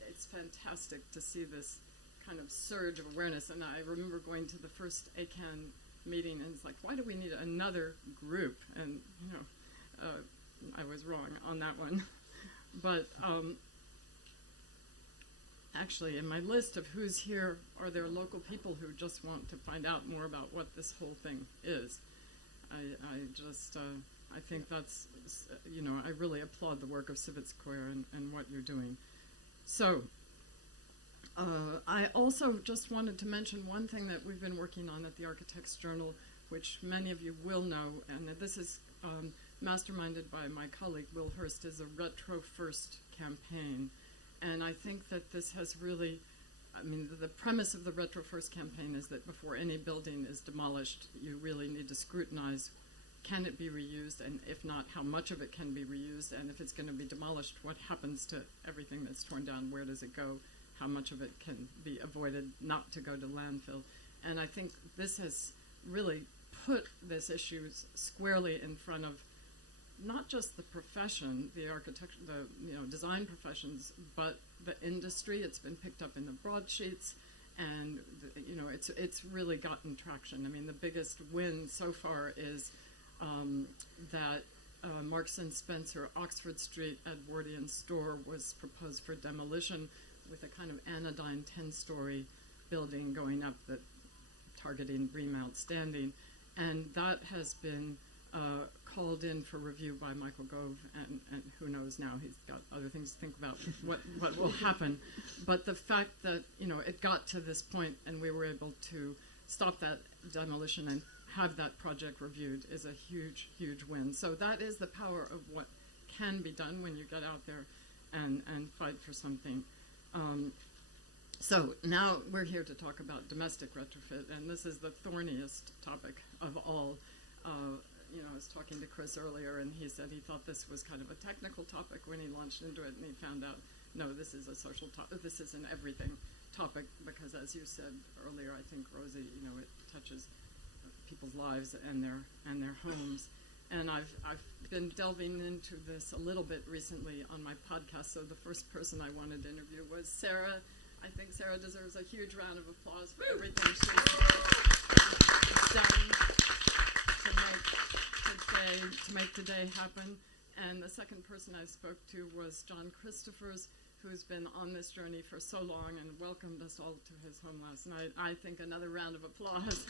it's fantastic to see this kind of surge of awareness. And I remember going to the first ACAN meeting, and it's like, why do we need another group? And I was wrong on that one. But actually, in my list of who's here, are there local people who just want to find out more about what this whole thing is? I think that's, I really applaud the work of CIVIC SQUARE and what you're doing. So, I also just wanted to mention one thing that we've been working on at the Architects Journal, which many of you will know, and this is masterminded by my colleague Will Hurst, is a Retro First campaign. And I think that this has really, the premise of the Retro First campaign is that before any building is demolished, you really need to scrutinize, can it be reused, and if not, how much of it can be reused, and if it's going to be demolished, what happens to everything that's torn down, where does it go, how much of it can be avoided not to go to landfill. And I think this has really put this issue squarely in front of not just the profession, the architecture, the design professions, but the industry. It's been picked up in the broadsheets, and it's really gotten traction. The biggest win so far is that Marks and Spencer Oxford Street Edwardian store was proposed for demolition, with a kind of anodyne 10-story building going up that targeting BREEAM Outstanding, and that has been called in for review by Michael Gove, and who knows now, he's got other things to think about what will happen. But the fact that it got to this point and we were able to stop that demolition and have that project reviewed is a huge, huge win. So that is the power of what can be done when you get out there and fight for something. So now we're here to talk about domestic retrofit, and this is the thorniest topic of all. I was talking to Chris earlier, and he said he thought this was kind of a technical topic when he launched into it, and he found out, no, this is a social topic. This is an everything topic, because as you said earlier, I think, Rosie, it touches people's lives and their homes. And I've been delving into this a little bit recently on my podcast, so the first person I wanted to interview was Sarah. I think Sarah deserves a huge round of applause for everything she's done to make today happen. And the second person I spoke to was John Christophers, who's been on this journey for so long and welcomed us all to his home last night. I think another round of applause.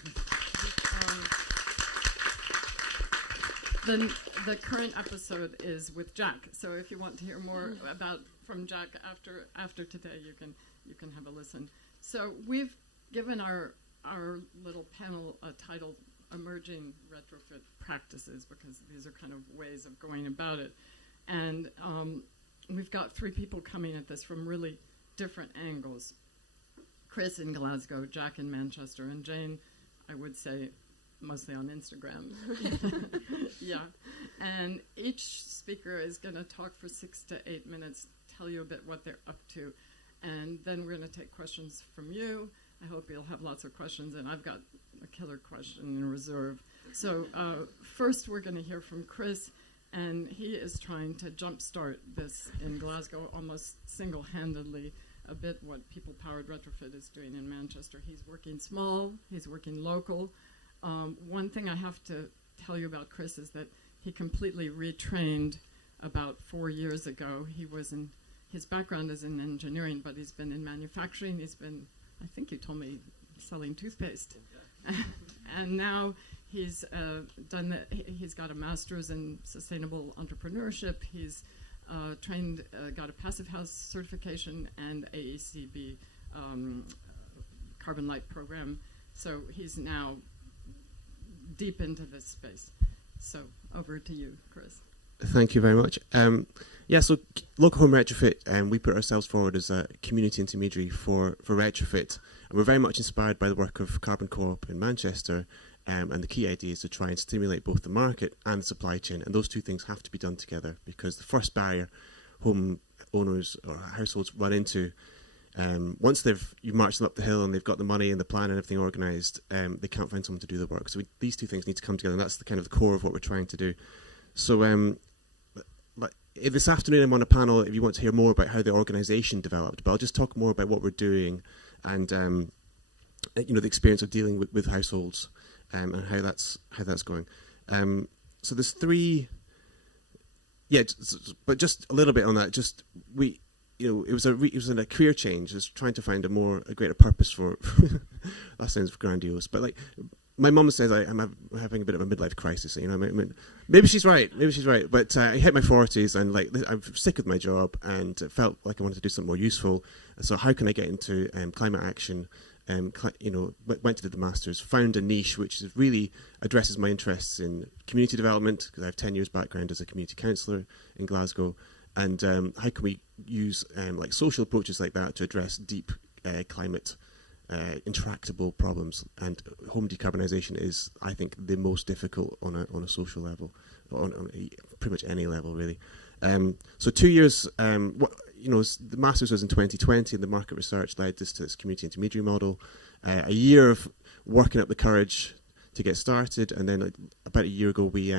The current episode is with Jack, so if you want to hear more from Jack after today, you can have a listen. So we've given our little panel a title, Emerging Retrofit Practices, because these are kind of ways of going about it. And we've got three people coming at this from really different angles. Chris in Glasgow, Jack in Manchester, and Jane, I would say, mostly on Instagram. Yeah. And each speaker is going to talk for 6 to 8 minutes, tell you a bit what they're up to. And then we're going to take questions from you. I hope you'll have lots of questions, and I've got a killer question in reserve. So first we're going to hear from Chris, and he is trying to jumpstart this in Glasgow almost single-handedly, a bit what People Powered Retrofit is doing in Manchester. He's working small, he's working local. One thing I have to tell you about Chris is that he completely retrained about 4 years ago. His background is in engineering, but he's been in manufacturing. He's been, I think you told me, selling toothpaste. Okay. And now he's he's got a master's in sustainable entrepreneurship. He's trained, got a Passive House certification and AECB Carbon Light program. So he's now deep into this space. So over to you, Chris. Thank you very much. So Local Home Retrofit, we put ourselves forward as a community intermediary for retrofit. And we're very much inspired by the work of Carbon Co-op in Manchester, and the key idea is to try and stimulate both the market and the supply chain, and those two things have to be done together, because the first barrier home owners or households run into once you've marched them up the hill and they've got the money and the plan and everything organised, they can't find someone to do the work. So these two things need to come together, and that's the kind of the core of what we're trying to do. So this afternoon I'm on a panel if you want to hear more about how the organisation developed, but I'll just talk more about what we're doing and the experience of dealing with households and how that's going. So there's three. Yeah, but just a little bit on that. Just it was a career change. It was trying to find a greater purpose for. That sounds grandiose, but like my mum says, I'm having a bit of a midlife crisis. Maybe she's right. But I hit my 40s and I'm sick of my job and felt like I wanted to do something more useful. So how can I get into climate action? Went to do the masters, found a niche which really addresses my interests in community development, because I have 10 years background as a community councillor in Glasgow, and how can we use social approaches like that to address deep climate intractable problems. And home decarbonisation is, I think, the most difficult on a social level, on pretty much any level really. So 2 years, the Masters was in 2020 and the market research led us to this community intermediary model. A year of working up the courage to get started, and then about a year ago we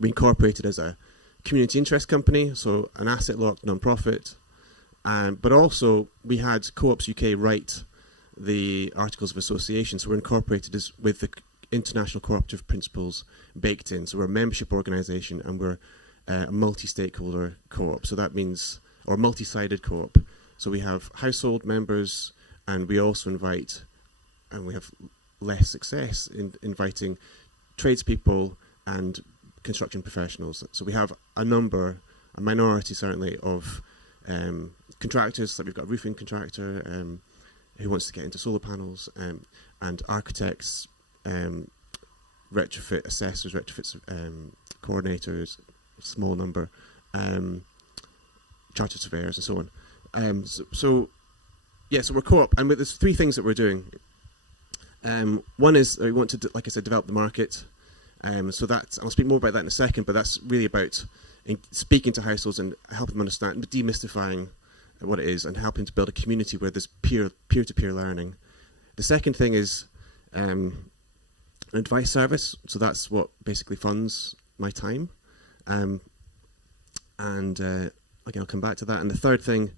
incorporated as a community interest company, so an asset locked non-profit, but also we had Co-ops UK write the Articles of Association, so we're incorporated with the international cooperative principles baked in. So we're a membership organisation and we're a multi-stakeholder co-op, so that means, or multi-sided co-op. So we have household members, and we also invite, and we have less success in inviting tradespeople and construction professionals. So we have a minority certainly, of contractors. Like we've got a roofing contractor who wants to get into solar panels, and architects, retrofit assessors, retrofit coordinators, small number, chartered surveyors and so on. So we're co-op, and there's three things that we're doing. One is we want to, like I said, develop the market. So that's, I'll speak more about that in a second, but that's really about speaking to households and helping them understand, demystifying what it is and helping to build a community where there's peer-to-peer learning. The second thing is an advice service. So that's what basically funds my time. Again, I'll come back to that. And the third thing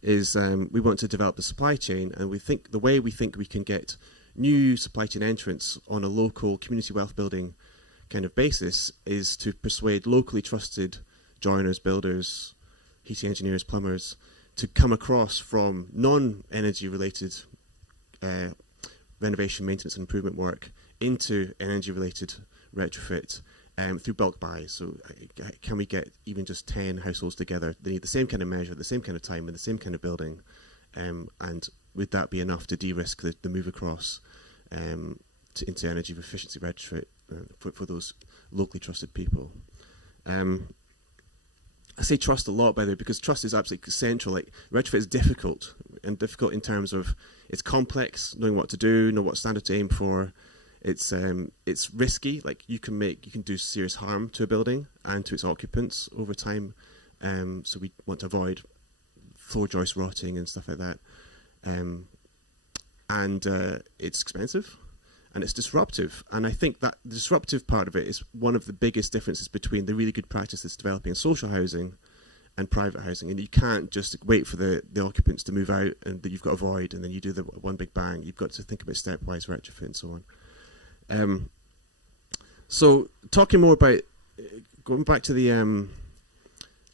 is we want to develop the supply chain, and we think we can get new supply chain entrants on a local community wealth building kind of basis is to persuade locally trusted joiners, builders, heating engineers, plumbers to come across from non-energy related renovation, maintenance and improvement work into energy related retrofit through bulk buys. So can we get even just 10 households together? They need the same kind of measure, the same kind of time and the same kind of building, and would that be enough to de-risk the move across into energy efficiency retrofit for those locally trusted people? I say trust a lot, by the way, because trust is absolutely central. Like, retrofit is difficult, and difficult in terms of it's complex, knowing what to do, know what standard to aim for. It's risky. Like, you can do serious harm to a building and to its occupants over time. So we want to avoid floor joist rotting and stuff like that. It's expensive and it's disruptive. And I think that the disruptive part of it is one of the biggest differences between the really good practice that's developing in social housing and private housing. And you can't just wait for the occupants to move out and that you've got to avoid, and then you do the one big bang. You've got to think about stepwise retrofit and so on. So talking more about, going back to the,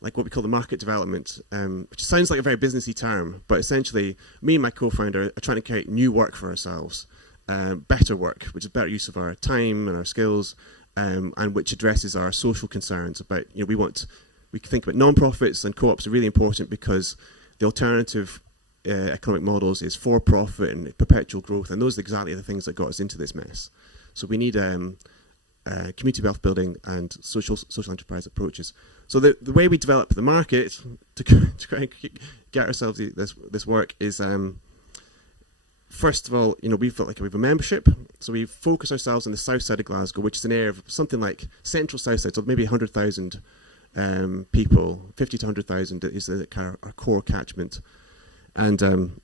like what we call the market development, which sounds like a very businessy term, but essentially me and my co-founder are trying to create new work for ourselves, better work, which is better use of our time and our skills, and which addresses our social concerns about, we can think about non-profits, and co-ops are really important because the alternative economic models is for profit and perpetual growth, and those are exactly the things that got us into this mess. So we need community wealth building and social enterprise approaches. So the way we develop the market to try and get ourselves this work is, first of all, we have a membership. So we focus ourselves on the south side of Glasgow, which is an area of something like central south side, so maybe 100,000 people, 50 to 100,000 is our core catchment. And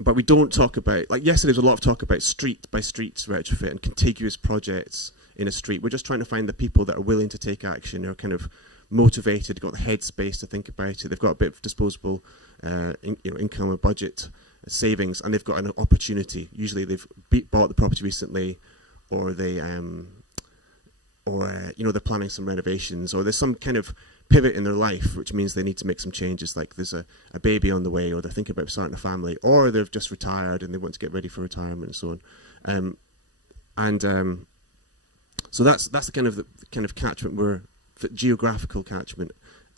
but we don't talk about, like yesterday there was a lot of talk about street by street retrofit and contiguous projects in a street. We're just trying to find the people that are willing to take action, are kind of motivated, got the headspace to think about it. They've got a bit of disposable income or budget savings, and they've got an opportunity. Usually they've bought the property recently, or they they're planning some renovations, or there's some kind of pivot in their life, which means they need to make some changes, like there's a baby on the way, or they're thinking about starting a family, or they've just retired and they want to get ready for retirement and so on. So that's the kind of catchment, the geographical catchment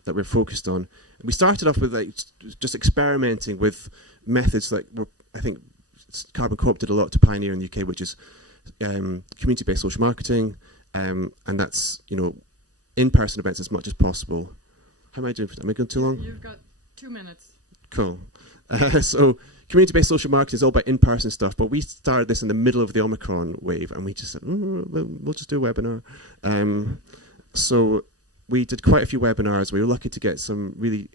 that we're focused on. We started off with like just experimenting with methods like I think Carbon Co-op did a lot to pioneer in the UK, which is community-based social marketing, and that's in-person events as much as possible. How am I doing? Am I going too long? You've got 2 minutes. Cool. So community-based social marketing is all about in-person stuff, but we started this in the middle of the Omicron wave, and we just said, we'll just do a webinar. So we did quite a few webinars. We were lucky to get some really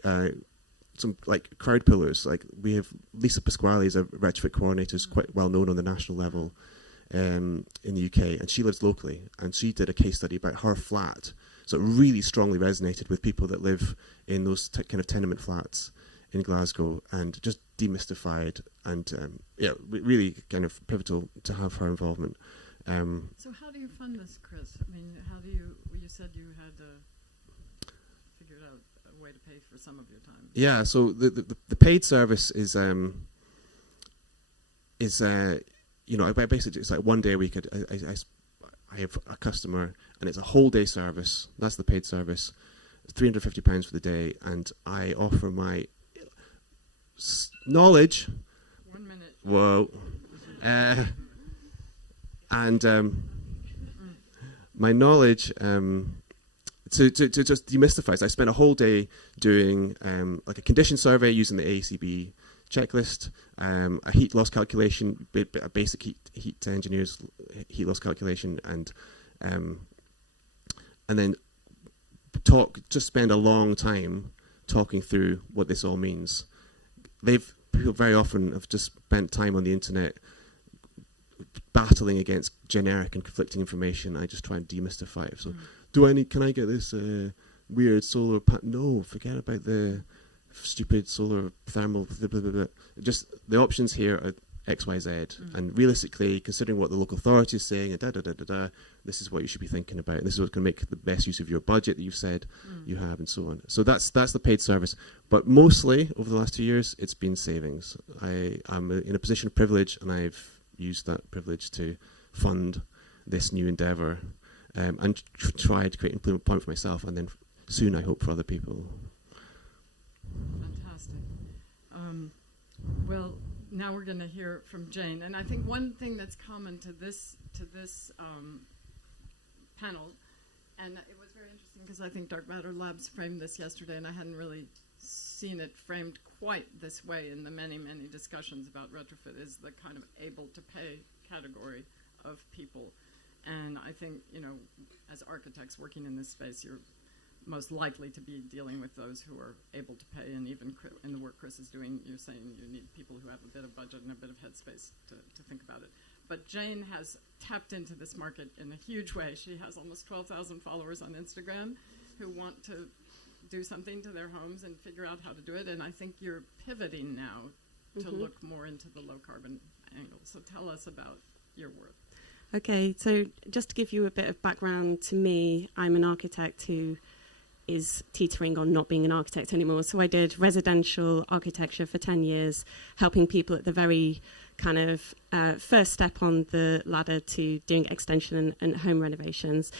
some like crowd pullers. Like we have Lisa Pasquale is a retrofit coordinator, who's quite well known on the national level in the UK, and she lives locally, and she did a case study about her flat. So it really strongly resonated with people that live in those kind of tenement flats in Glasgow, and just demystified, and really kind of pivotal to have her involvement. So how do you fund this, Chris? I mean, how do you said you had figured out a way to pay for some of your time. Yeah, so the paid service is basically it's like 1 day a week. I have a customer, and it's a whole day service. That's the paid service. £350 for the day, and I offer my knowledge. 1 minute. Whoa. My knowledge to just demystify. So I spent a whole day doing like a condition survey using the ACB checklist, a heat loss calculation, a basic heat engineer's heat loss calculation, and then spend a long time talking through what this all means. People very often have just spent time on the internet battling against generic and conflicting information. I just try and demystify it. So, can I get this weird solar no, forget about the stupid solar thermal blah, blah, blah, blah. Just the options here are X, Y, Z, and realistically, considering what the local authority is saying, and this is what you should be thinking about. This is what's going to make the best use of your budget that you've said you have, and so on. So that's the paid service. But mostly over the last 2 years, it's been savings. I'm in a position of privilege, and I've used that privilege to fund this new endeavour, and try to create an employment point for myself, and then soon I hope for other people. Fantastic. Well, now we're going to hear from Jane, and I think one thing that's common to this panel, and it was very interesting because I think Dark Matter Labs framed this yesterday, and I hadn't really seen it framed quite this way in the many, many discussions about retrofit, is the kind of able to pay category of people. And I think, as architects working in this space, you're most likely to be dealing with those who are able to pay, and even in the work Chris is doing, you're saying you need people who have a bit of budget and a bit of headspace to think about it. But Jane has tapped into this market in a huge way. She has almost 12,000 followers on Instagram who want to do something to their homes and figure out how to do it, and I think you're pivoting now to look more into the low carbon angle. So tell us about your work. Okay, so just to give you a bit of background to me, I'm an architect who is teetering on not being an architect anymore. So I did residential architecture for 10 years, helping people at the very kind of first step on the ladder to doing extension and home renovations.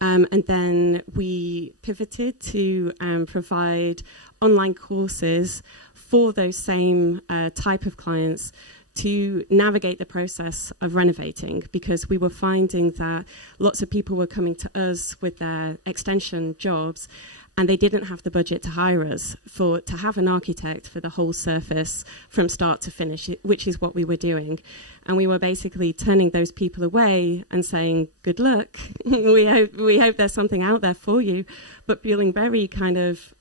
And then we pivoted to provide online courses for those same type of clients to navigate the process of renovating, because we were finding that lots of people were coming to us with their extension jobs and they didn't have the budget to hire us to have an architect for the whole surface from start to finish, which is what we were doing. And we were basically turning those people away and saying, good luck, we hope there's something out there for you, but feeling very kind of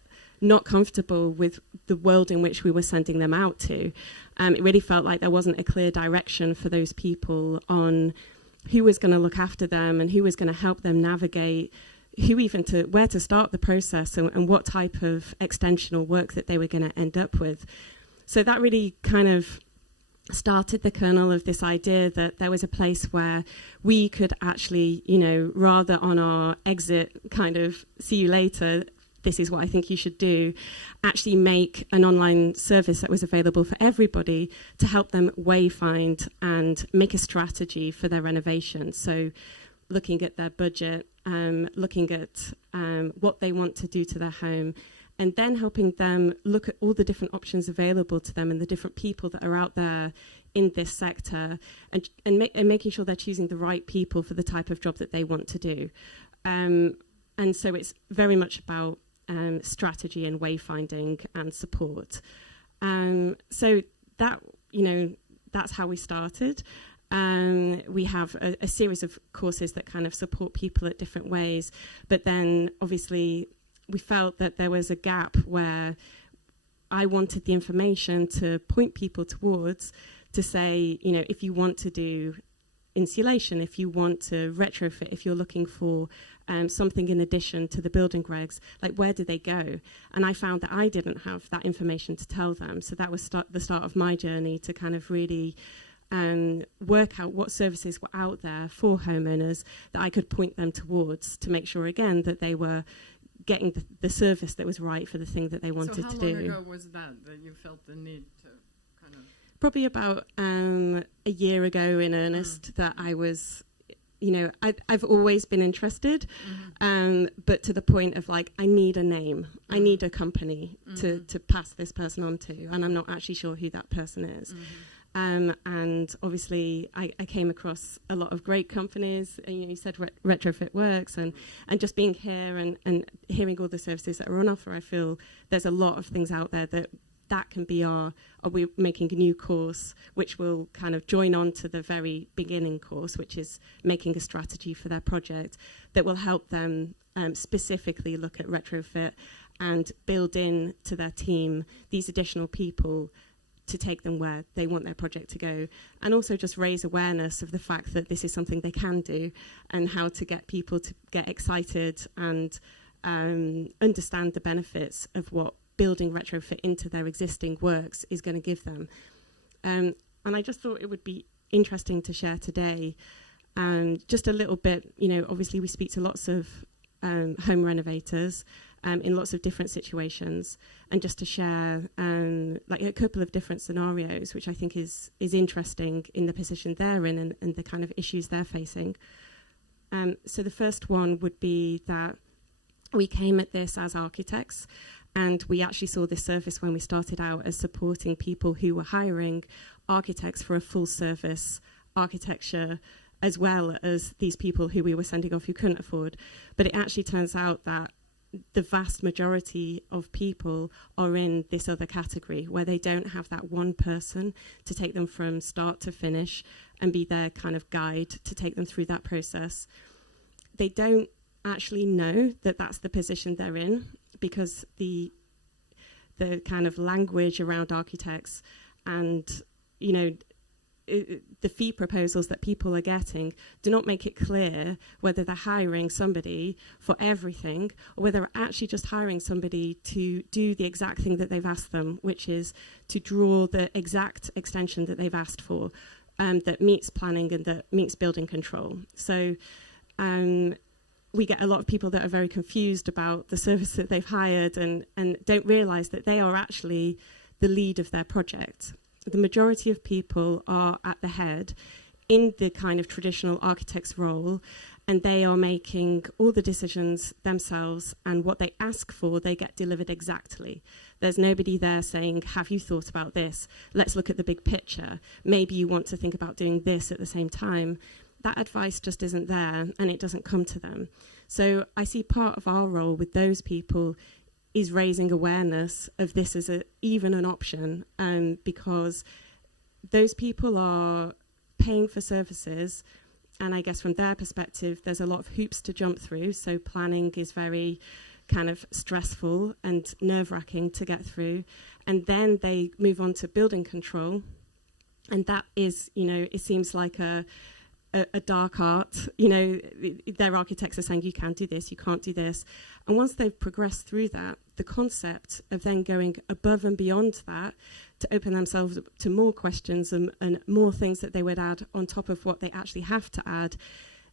not comfortable with the world in which we were sending them out to. It really felt like there wasn't a clear direction for those people on who was going to look after them and who was going to help them navigate where to start the process and what type of extensional work that they were going to end up with. So that really kind of started the kernel of this idea that there was a place where we could actually, rather on our exit kind of see you later, this is what I think you should do, actually make an online service that was available for everybody to help them wayfind and make a strategy for their renovation. So looking at their budget, looking at what they want to do to their home, and then helping them look at all the different options available to them and the different people that are out there in this sector, and making sure they're choosing the right people for the type of job that they want to do. And so it's very much about strategy and wayfinding and support. So that, that's how we started. We have a series of courses that kind of support people at different ways, but then obviously we felt that there was a gap where I wanted the information to point people towards, to say, if you want to do insulation, if you want to retrofit, if you're looking for something in addition to the building regs, like where do they go? And I found that I didn't have that information to tell them. So that was the start of my journey to kind of really work out what services were out there for homeowners that I could point them towards to make sure, again, that they were getting the service that was right for the thing that they wanted to do. So how long ago was that you felt the need to kind of... Probably about a year ago in earnest that I was, I've always been interested, but to the point of like, I need a name, I need a company to pass this person on to, and I'm not actually sure who that person is. And obviously I came across a lot of great companies, and you said Retrofit works, and just being here and hearing all the services that are on offer, I feel there's a lot of things out there that can be we're making a new course which will kind of join on to the very beginning course, which is making a strategy for their project that will help them specifically look at retrofit and build in to their team these additional people to take them where they want their project to go, and also just raise awareness of the fact that this is something they can do, and how to get people to get excited and understand the benefits of what building retrofit into their existing works is going to give them. And I just thought it would be interesting to share today just a little bit, obviously we speak to lots of home renovators in lots of different situations, and just to share like a couple of different scenarios, which I think is interesting in the position they're in and the kind of issues they're facing. So the first one would be that we came at this as architects, and we actually saw this service when we started out as supporting people who were hiring architects for a full service architecture, as well as these people who we were sending off who couldn't afford. But it actually turns out that the vast majority of people are in this other category, where they don't have that one person to take them from start to finish and be their kind of guide to take them through that process. They don't actually know that that's the position they're in, because the kind of language around architects and, the fee proposals that people are getting do not make it clear whether they're hiring somebody for everything, or whether they're actually just hiring somebody to do the exact thing that they've asked them, which is to draw the exact extension that they've asked for, that meets planning and that meets building control. So we get a lot of people that are very confused about the service that they've hired and don't realise that they are actually the lead of their project. The majority of people are at the head in the kind of traditional architect's role, and they are making all the decisions themselves, and what they ask for, they get delivered exactly. There's nobody there saying, have you thought about this? Let's look at the big picture. Maybe you want to think about doing this at the same time. That advice just isn't there, and it doesn't come to them. So I see part of our role with those people is raising awareness of this as even an option, because those people are paying for services, and I guess from their perspective there's a lot of hoops to jump through. So planning is very kind of stressful and nerve-wracking to get through. And then they move on to building control. And that is, you know, it seems like a dark art. You know, their architects are saying, you can't do this, you can't do this. And once they've progressed through that, the concept of then going above and beyond that to open themselves to more questions and more things that they would add on top of what they actually have to add,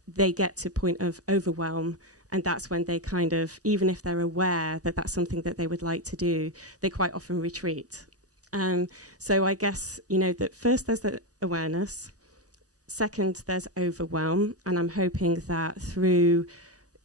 they get to a point of overwhelm. And that's when they kind of, even if they're aware that that's something that they would like to do, they quite often retreat. So I guess, you know, that first there's the awareness. Second, there's overwhelm. And I'm hoping that through,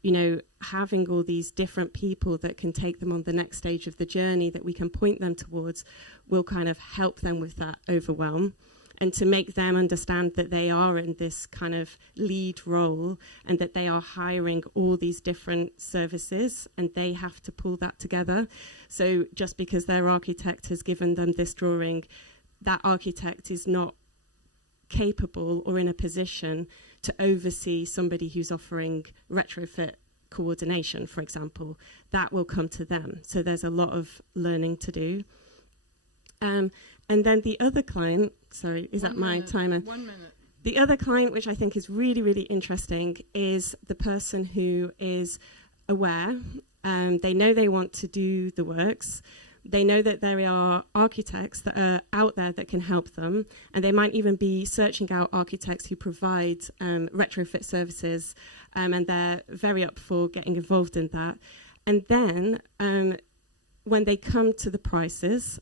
you know, having all these different people that can take them on the next stage of the journey that we can point them towards will kind of help them with that overwhelm. And to make them understand that they are in this kind of lead role and that they are hiring all these different services and they have to pull that together. So just because their architect has given them this drawing, that architect is not capable or in a position to oversee somebody who's offering retrofit coordination, for example. That will come to them. So there's a lot of learning to do. And then the other client, sorry, is that my timer? 1 minute. The other client, which I think is really, really interesting, is the person who is aware. They know they want to do the works. They know that there are architects that are out there that can help them. And they might even be searching out architects who provide retrofit services. And they're very up for getting involved in that. And then when they come to the prices,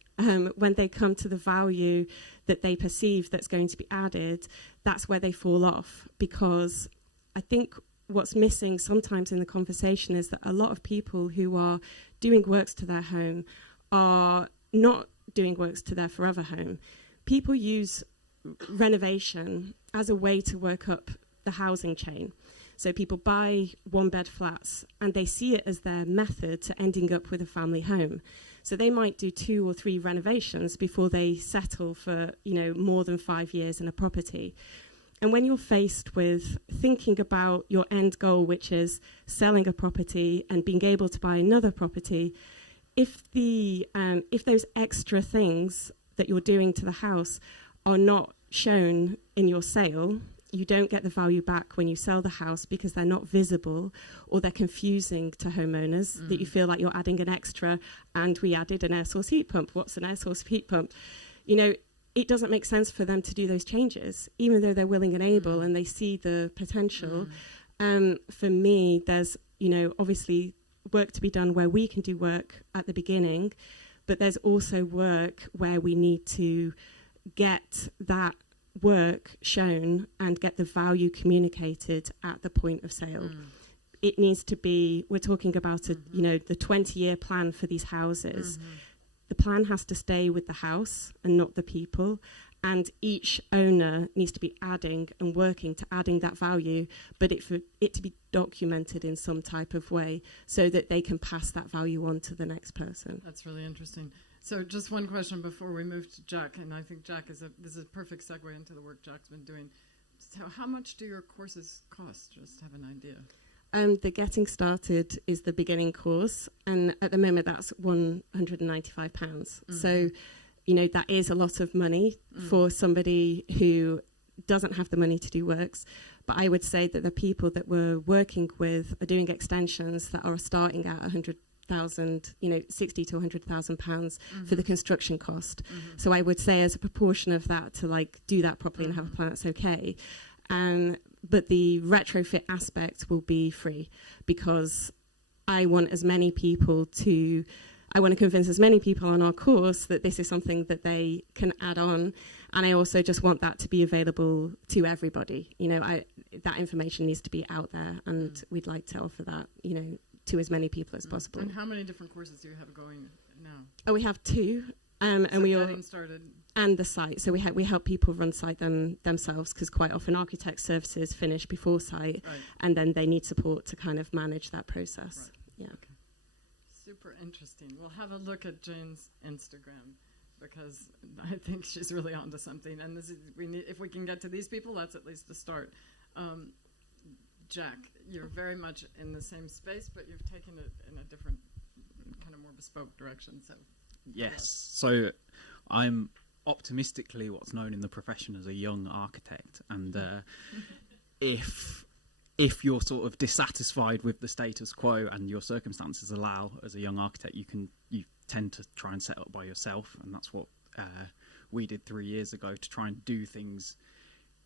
when they come to the value that they perceive that's going to be added, that's where they fall off. Because I think what's missing sometimes in the conversation is that a lot of people who are doing works to their home are not doing works to their forever home. People use renovation as a way to work up the housing chain. So people buy one-bed flats and they see it as their method to ending up with a family home. So they might do 2 or 3 renovations before they settle for, you know, more than 5 years in a property. And when you're faced with thinking about your end goal, which is selling a property and being able to buy another property, if those extra things that you're doing to the house are not shown in your sale, you don't get the value back when you sell the house because they're not visible or they're confusing to homeowners, that you feel like you're adding an extra, and we added an air source heat pump. What's an air source heat pump? You know, it doesn't make sense for them to do those changes, even though they're willing and able and they see the potential. For me, there's, you know, obviously work to be done where we can do work at the beginning, but there's also work where we need to get that work shown and get the value communicated at the point of sale. It needs to be, we're talking about the 20-year plan for these houses. The plan has to stay with the house and not the people. And each owner needs to be adding and working to adding that value, but for it to be documented in some type of way so that they can pass that value on to the next person. That's really interesting. So just one question before we move to Jack, and I think Jack this is a perfect segue into the work Jack's been doing. So how much do your courses cost, just to have an idea? The Getting Started is the beginning course, and at the moment that's £195. So, you know, that is a lot of money for somebody who doesn't have the money to do works. But I would say that the people that we're working with are doing extensions that are starting at 100,000, you know, 60 to 100,000 pounds for the construction cost. So I would say as a proportion of that to like do that properly and have a plan that's okay. But the retrofit aspect will be free because I want as many people to, I want to convince as many people on our course that this is something that they can add on. And I also just want that to be available to everybody. You know, that information needs to be out there, and we'd like to offer that, you know, to as many people as possible. And how many different courses do you have going now? Oh, we have 2. And so we getting started. And the site. So we help people run site themselves, because quite often architect services finish before site, and then they need support to kind of manage that process. Yeah. Okay. Super interesting. We'll have a look at Jane's Instagram, because I think she's really onto something. And this is, if we can get to these people, that's at least a start. Jack, you're very much in the same space, but you've taken it in a different, kind of more bespoke direction. So, yes. So, I'm optimistically what's known in the profession as a young architect, and if you're sort of dissatisfied with the status quo and your circumstances allow, as a young architect, you tend to try and set up by yourself, and that's what we did 3 years ago, to try and do things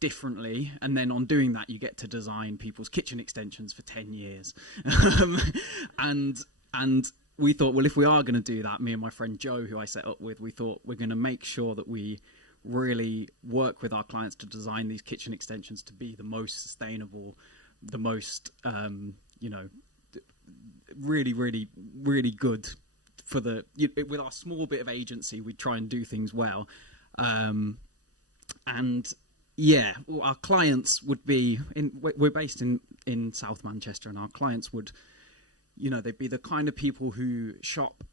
differently. And then on doing that, you get to design people's kitchen extensions for 10 years. And we thought, well, if we are going to do that, me and my friend Joe, who I set up with, we thought we're going to make sure that we really work with our clients to design these kitchen extensions to be the most sustainable, the most, really, really, really good for with our small bit of agency, we try and do things well. And yeah, our clients would be, we're based in South Manchester, and our clients would, they'd be the kind of people who shop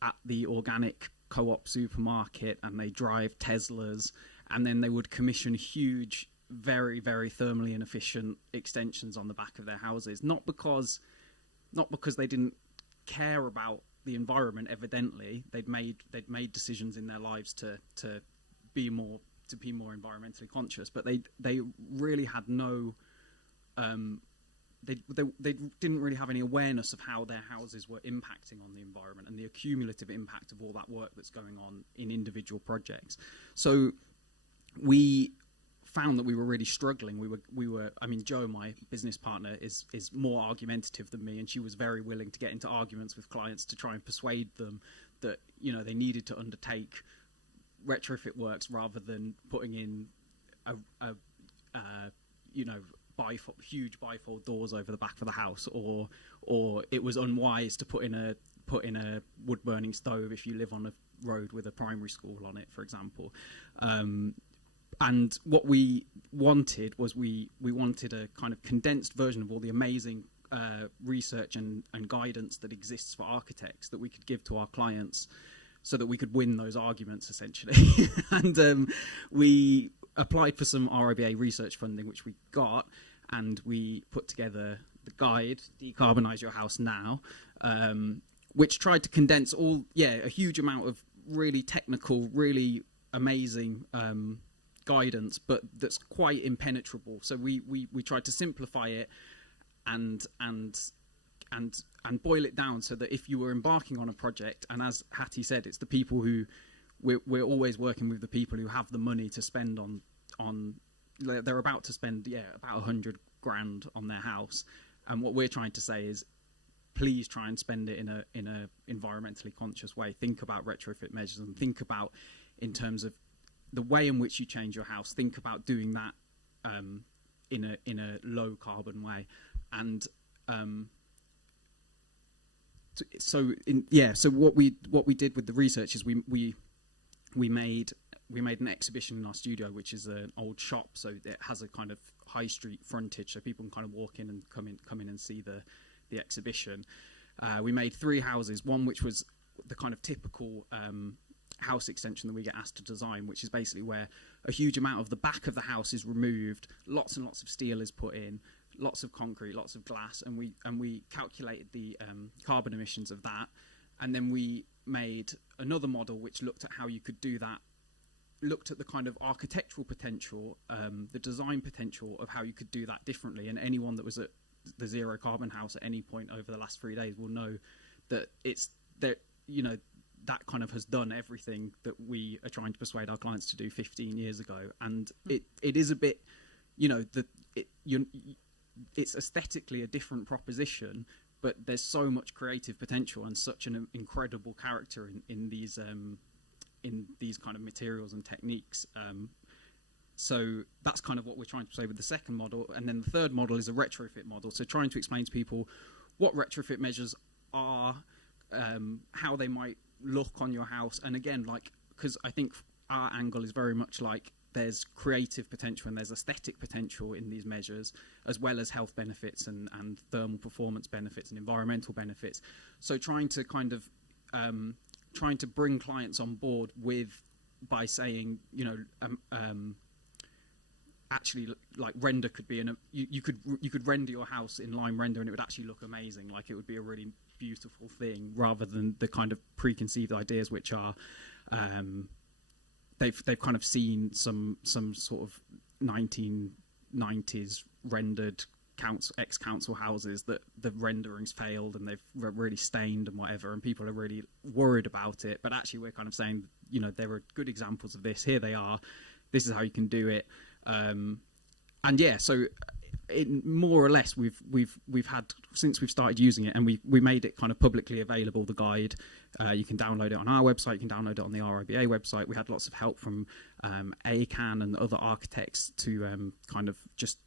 at the organic co-op supermarket, and they drive Teslas, and then they would commission huge, very, very thermally inefficient extensions on the back of their houses. Not because they didn't care about the environment. Evidently, they'd made decisions in their lives to be more environmentally conscious, but they really had no. They didn't really have any awareness of how their houses were impacting on the environment and the accumulative impact of all that work that's going on in individual projects. So we found that we were really struggling. We were. I mean, Joe, my business partner, is more argumentative than me, and she was very willing to get into arguments with clients to try and persuade them that they needed to undertake retrofit works rather than putting in huge bifold doors over the back of the house, or it was unwise to put in a wood burning stove if you live on a road with a primary school on it, for example. And what we wanted was we wanted a kind of condensed version of all the amazing research and guidance that exists for architects that we could give to our clients, so that we could win those arguments, essentially. And we applied for some RIBA research funding, which we got, and we put together the guide, Decarbonise Your House Now, which tried to condense a huge amount of really technical, really amazing guidance, but that's quite impenetrable. So we tried to simplify it and boil it down, so that if you were embarking on a project, and as Hattie said, it's the people who we're always working with, the people who have the money to spend on they're about to spend about 100 grand on their house, and what we're trying to say is, please try and spend it in a environmentally conscious way. Think about retrofit measures, and think about, in terms of the way in which you change your house, think about doing that in a low carbon way. And so what we did with the research is we made an exhibition in our studio, which is an old shop, so it has a kind of high street frontage, so people can kind of walk in and come in and see the exhibition. We made 3 houses, one which was the kind of typical house extension that we get asked to design, which is basically where a huge amount of the back of the house is removed, lots and lots of steel is put in, lots of concrete, lots of glass, and we calculated the carbon emissions of that, and then we made another model which looked at how you could do that, looked at the kind of architectural potential, the design potential of how you could do that differently. And anyone that was at the zero carbon house at any point over the last 3 days will know that it's that that kind of has done everything that we are trying to persuade our clients to do 15 years ago. And it is a bit, it's aesthetically a different proposition, but there's so much creative potential and such an incredible character in these kind of materials and techniques. So that's kind of what we're trying to say with the second model. And then the third model is a retrofit model. So trying to explain to people what retrofit measures are, how they might look on your house. And again, because I think our angle is very much like there's creative potential and there's aesthetic potential in these measures, as well as health benefits and thermal performance benefits and environmental benefits. So trying to kind of trying to bring clients on board by saying, actually like render could be you could render your house in Lime Render and it would actually look amazing. Like it would be a really beautiful thing, rather than the kind of preconceived ideas which are they've kind of seen some sort of 1990s rendered ex-council houses that the renderings failed and they've really stained and whatever, and people are really worried about it. But actually we're kind of saying, you know, there are good examples of this. Here they are. This is how you can do it. And yeah, so more or less we've had, since we've started using it, and we made it kind of publicly available, the guide. You can download it on our website, you can download it on the RIBA website. We had lots of help from ACAN and other architects to kind of just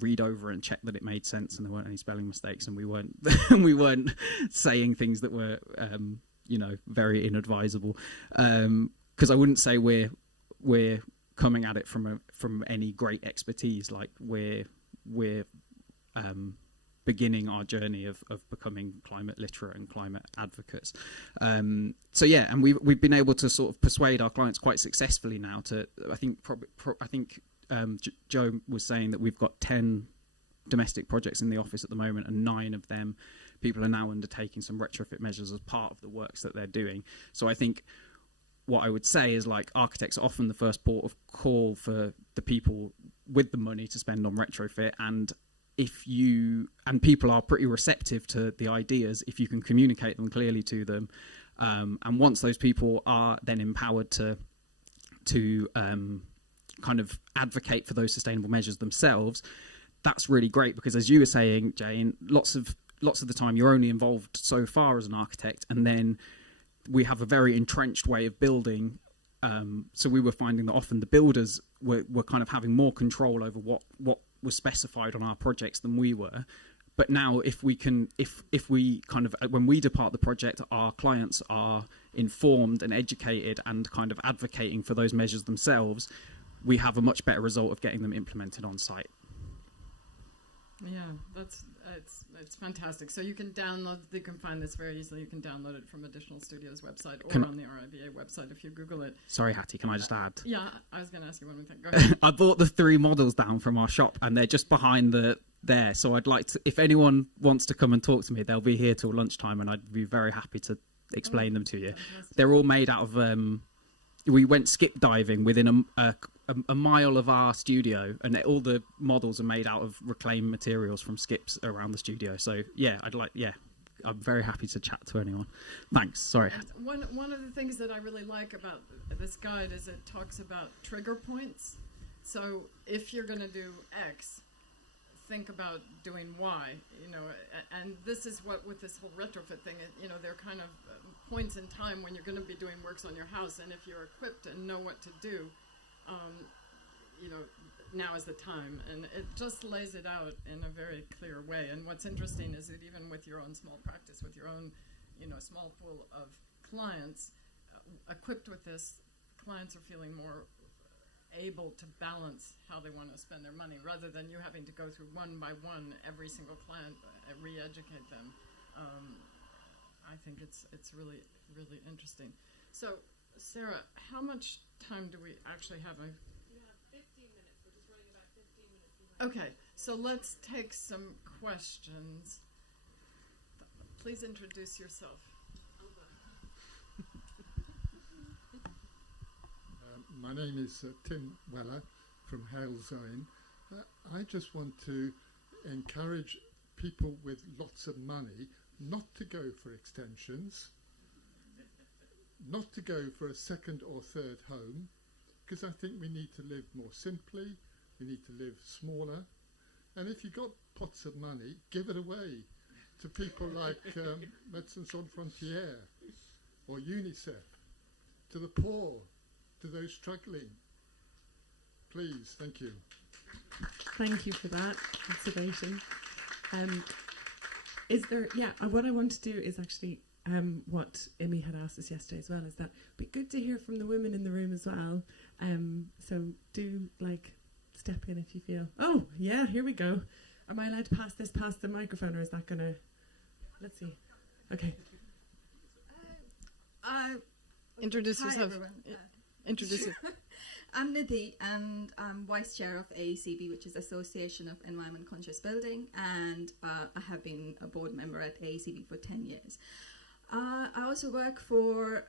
read over and check that it made sense and there weren't any spelling mistakes, and we weren't saying things that were you know, very inadvisable, because I wouldn't say we're coming at it from any great expertise. Like we're beginning our journey of becoming climate literate and climate advocates. So yeah, and we've been able to sort of persuade our clients quite successfully now to, I think Joe was saying that we've got 10 domestic projects in the office at the moment, and 9 of them people are now undertaking some retrofit measures as part of the works that they're doing. So I think what I would say is, like, architects are often the first port of call for the people with the money to spend on retrofit, and people are pretty receptive to the ideas if you can communicate them clearly to them, and once those people are then empowered to kind of advocate for those sustainable measures themselves, that's really great, because as you were saying, Jane, lots of the time you're only involved so far as an architect, and then we have a very entrenched way of building, so we were finding that often the builders were kind of having more control over what was specified on our projects than we were. But now if we kind of, when we depart the project, our clients are informed and educated and kind of advocating for those measures themselves, we have a much better result of getting them implemented on site. Yeah, it's fantastic. So you can find this very easily. You can download it from Additional Studios website or on the RIBA website if you Google it. Sorry, Hattie, can I just add? Yeah, I was going to ask you one more thing. Go ahead. I bought the 3 models down from our shop, and they're just behind there. So I'd like to, if anyone wants to come and talk to me, they'll be here till lunchtime, and I'd be very happy to explain them to you. Fantastic. They're all made out of. We went skip diving within a mile of our studio, and all the models are made out of reclaimed materials from skips around the studio. So yeah, I'm very happy to chat to anyone. Thanks. Sorry. And one of the things that I really like about this guide is it talks about trigger points. So if you're going to do X, think about doing Y, you know, and this is what with this whole retrofit thing, you know, there are kind of points in time when you're going to be doing works on your house, and if you're equipped and know what to do, you know, now is the time, and it just lays it out in a very clear way. And what's interesting is that even with your own small practice, with your own, you know, small pool of clients, equipped with this, clients are feeling more able to balance how they want to spend their money, rather than you having to go through one by one every single client, re-educate them. I think it's really, really interesting. So, Sarah, how much time do we actually have? You have 15 minutes. We're just running about 15 minutes behind. Okay, so let's take some questions. Please introduce yourself. My name is Tim Weller from Hale Zone. I just want to encourage people with lots of money not to go for extensions, not to go for a second or third home, because I think we need to live more simply, we need to live smaller, and if you've got pots of money, give it away to people like Médecins Sans Frontières or UNICEF, to the poor, to those struggling. Please, thank you. Thank you for that observation. What I want to do is actually what Imi had asked us yesterday as well, is that it'd be good to hear from the women in the room as well. So do step in if you feel. Oh yeah, here we go. Am I allowed to pass this past the microphone, or is that gonna? Let's see. Okay. Introduce yourself. Introduce you. I'm Nidhi, and I'm Vice Chair of AECB, which is Association of Environment Conscious Building, and I have been a board member at AECB for 10 years. I also work for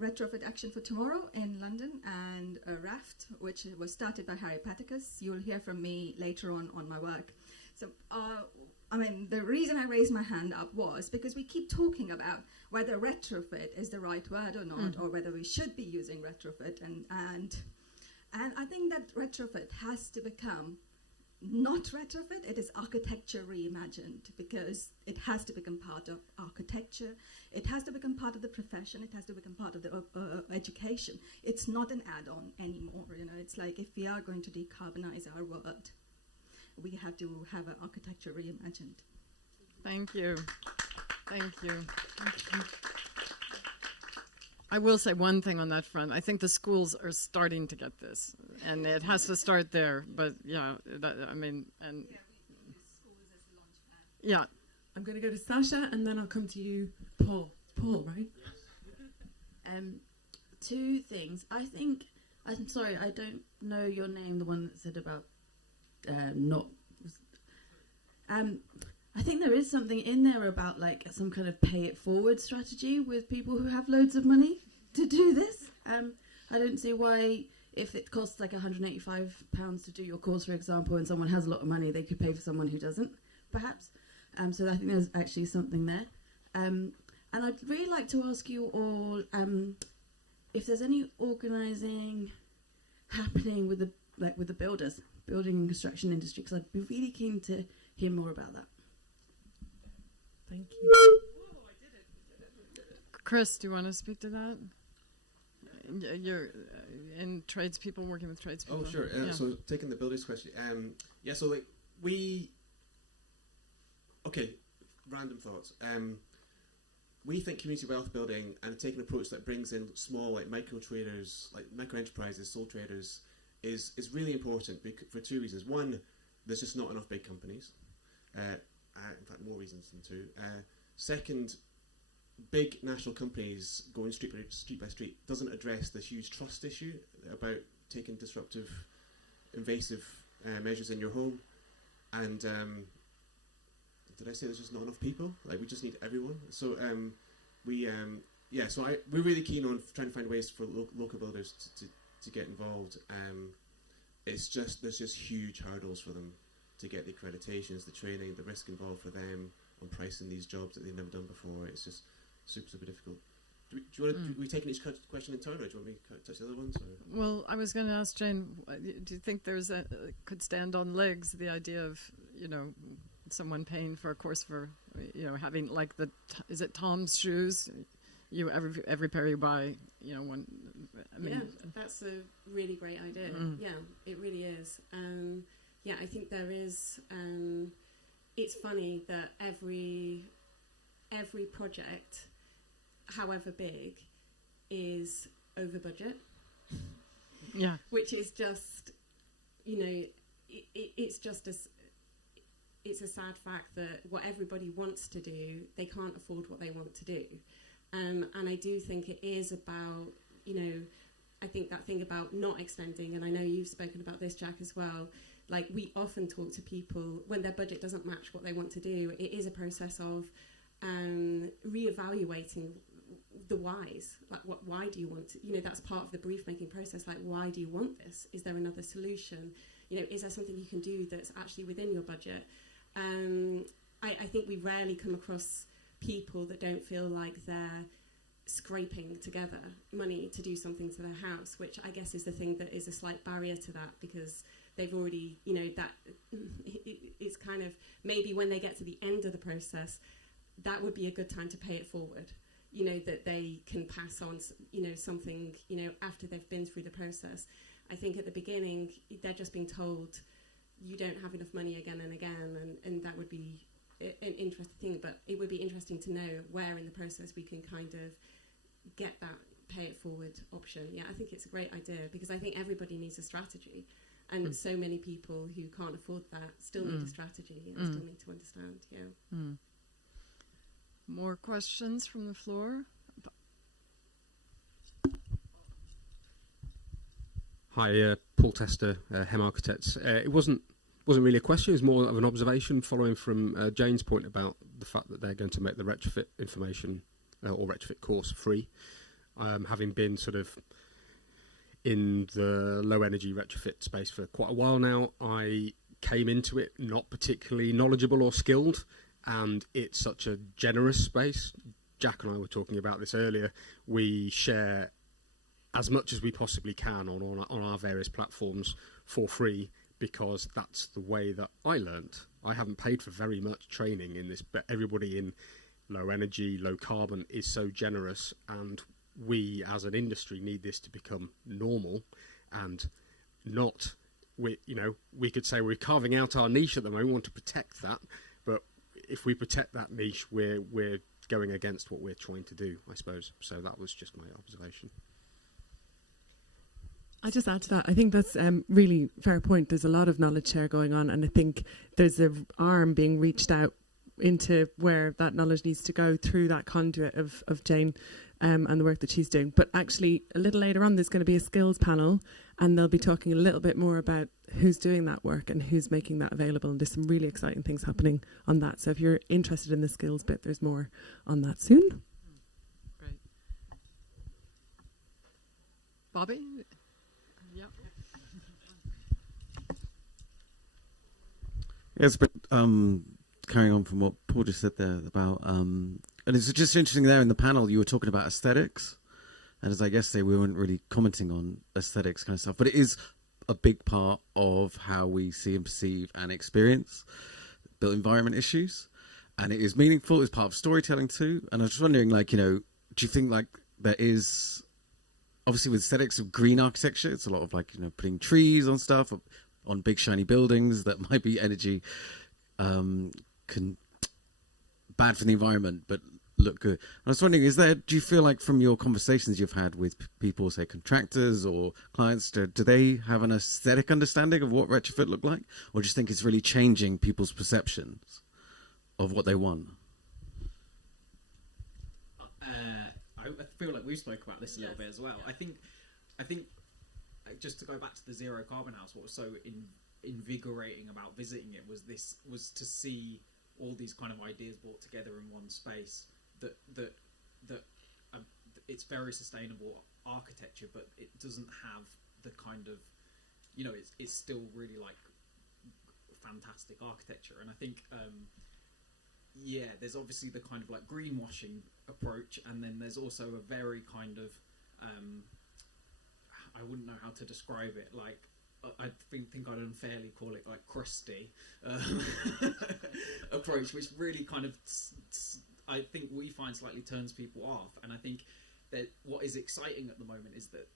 Retrofit Action for Tomorrow in London and RAFT, which was started by Harry Paticus. You'll hear from me later on my work. So, I mean, the reason I raised my hand up was because we keep talking about whether retrofit is the right word or not, or whether we should be using retrofit. And I think that retrofit has to become not retrofit, it is architecture reimagined, because it has to become part of architecture, it has to become part of the profession, it has to become part of the education. It's not an add-on anymore, you know. It's like if we are going to decarbonize our world, we have to have an architecture reimagined. Thank you. Thank you. I will say one thing on that front. I think the schools are starting to get this, and it has to start there. But yeah, I mean, and yeah, we use schools as a launch pad. Yeah. I'm going to go to Sasha, and then I'll come to you, Paul. Paul, right? Two things. I think, I'm sorry, I don't know your name, the one that said about not. I think there is something in there about like some kind of pay it forward strategy with people who have loads of money to do this. I don't see why, if it costs like £185 to do your course, for example, and someone has a lot of money, they could pay for someone who doesn't, perhaps. So I think there's actually something there. And I'd really like to ask you all if there's any organising happening with the builders, building and construction industry, because I'd be really keen to hear more about that. Thank you. Chris, do you want to speak to that? You're in tradespeople, working with tradespeople. Oh, sure. Yeah. So taking the builders question, yeah. So like okay, random thoughts. We think community wealth building and taking an approach that brings in small, like micro traders, like micro enterprises, sole traders, is really important for two reasons. One, there's just not enough big companies. In fact, more reasons than two. Second, big national companies going street by street doesn't address the huge trust issue about taking disruptive, invasive measures in your home. And did I say there's just not enough people? Like, we just need everyone. So we're really keen on trying to find ways for local builders to get involved. It's just there's just huge hurdles for them to get the accreditations, the training, the risk involved for them on pricing these jobs that they've never done before. It's just super difficult. Do you want to, do we take each question in turn, or do you want me to touch the other ones? Or? Well, I was going to ask Jane, do you think there's could stand on legs the idea of, you know, someone paying for a course for, you know, having like is it Tom's shoes? You every pair you buy, you know, one. I mean, yeah, that's a really great idea. Yeah, it really is. Yeah, I think there is. It's funny that every project, however big, is over budget. Yeah, which is just, you know, it's just it's a sad fact that what everybody wants to do, they can't afford what they want to do. And I do think it is about, you know, I think that thing about not extending, and I know you've spoken about this, Jack, as well. Like, we often talk to people when their budget doesn't match what they want to do. It is a process of reevaluating the whys. Like, why do you want to, you know, that's part of the brief making process. Like, why do you want this? Is there another solution? You know, is there something you can do that's actually within your budget? I think we rarely come across people that don't feel like they're scraping together money to do something to their house, which I guess is the thing that is a slight barrier to that, because they've already, you know, that it's kind of, maybe when they get to the end of the process, that would be a good time to pay it forward, you know, that they can pass on, you know, something, you know, after they've been through the process. I think at the beginning, they're just being told, you don't have enough money again and again, and that would be an interesting thing, but it would be interesting to know where in the process we can kind of get that pay it forward option. Yeah, I think it's a great idea, because I think everybody needs a strategy, and so many people who can't afford that still need a strategy and still need to understand. Yeah. More questions from the floor? Hi, Paul Tester, Hem Architects. It wasn't really a question, it was more of an observation following from Jane's point about the fact that they're going to make the retrofit information or retrofit course free. Having been sort of in the low energy retrofit space for quite a while now, I came into it not particularly knowledgeable or skilled, and it's such a generous space. Jack and I were talking about this earlier. We share as much as we possibly can on our various platforms for free, because that's the way that I learnt. I haven't paid for very much training in this, but everybody in low energy, low carbon is so generous, and we as an industry need this to become normal and not, we could say we're carving out our niche at the moment, we want to protect that, but if we protect that niche, we're going against what we're trying to do, I suppose. So that was just my observation. I just add to that. I think that's really fair point. There's a lot of knowledge share going on, and I think there's an arm being reached out into where that knowledge needs to go through that conduit of Jane and the work that she's doing. But actually, a little later on, there's going to be a skills panel, and they'll be talking a little bit more about who's doing that work and who's making that available. And there's some really exciting things happening on that. So if you're interested in the skills bit, there's more on that soon. Great. Bobby? Yep. Yes, but carrying on from what Paul just said there about, and it's just interesting there in the panel you were talking about aesthetics, and as I guess we weren't really commenting on aesthetics kind of stuff, but it is a big part of how we see and perceive and experience built environment issues, and it is meaningful. It's part of storytelling too. And I was just wondering, like, do you think like there is, obviously with aesthetics of green architecture, it's a lot of like, putting trees on stuff, on big shiny buildings that might be energy bad for the environment, but look good. I was wondering, do you feel like from your conversations you've had with people, say contractors or clients, do they have an aesthetic understanding of what retrofit look like? Or do you think it's really changing people's perceptions of what they want? I feel like we've spoke about this a little bit as well. I think just to go back to the zero carbon house, what was so invigorating about visiting it was to see all these kind of ideas brought together in one space. That it's very sustainable architecture, but it doesn't have the kind of, it's still really like fantastic architecture. And I think there's obviously the kind of like greenwashing approach, and then there's also a very kind of I wouldn't know how to describe it, like I think I'd unfairly call it like crusty approach, which really kind of I think we find slightly turns people off. And I think that what is exciting at the moment is that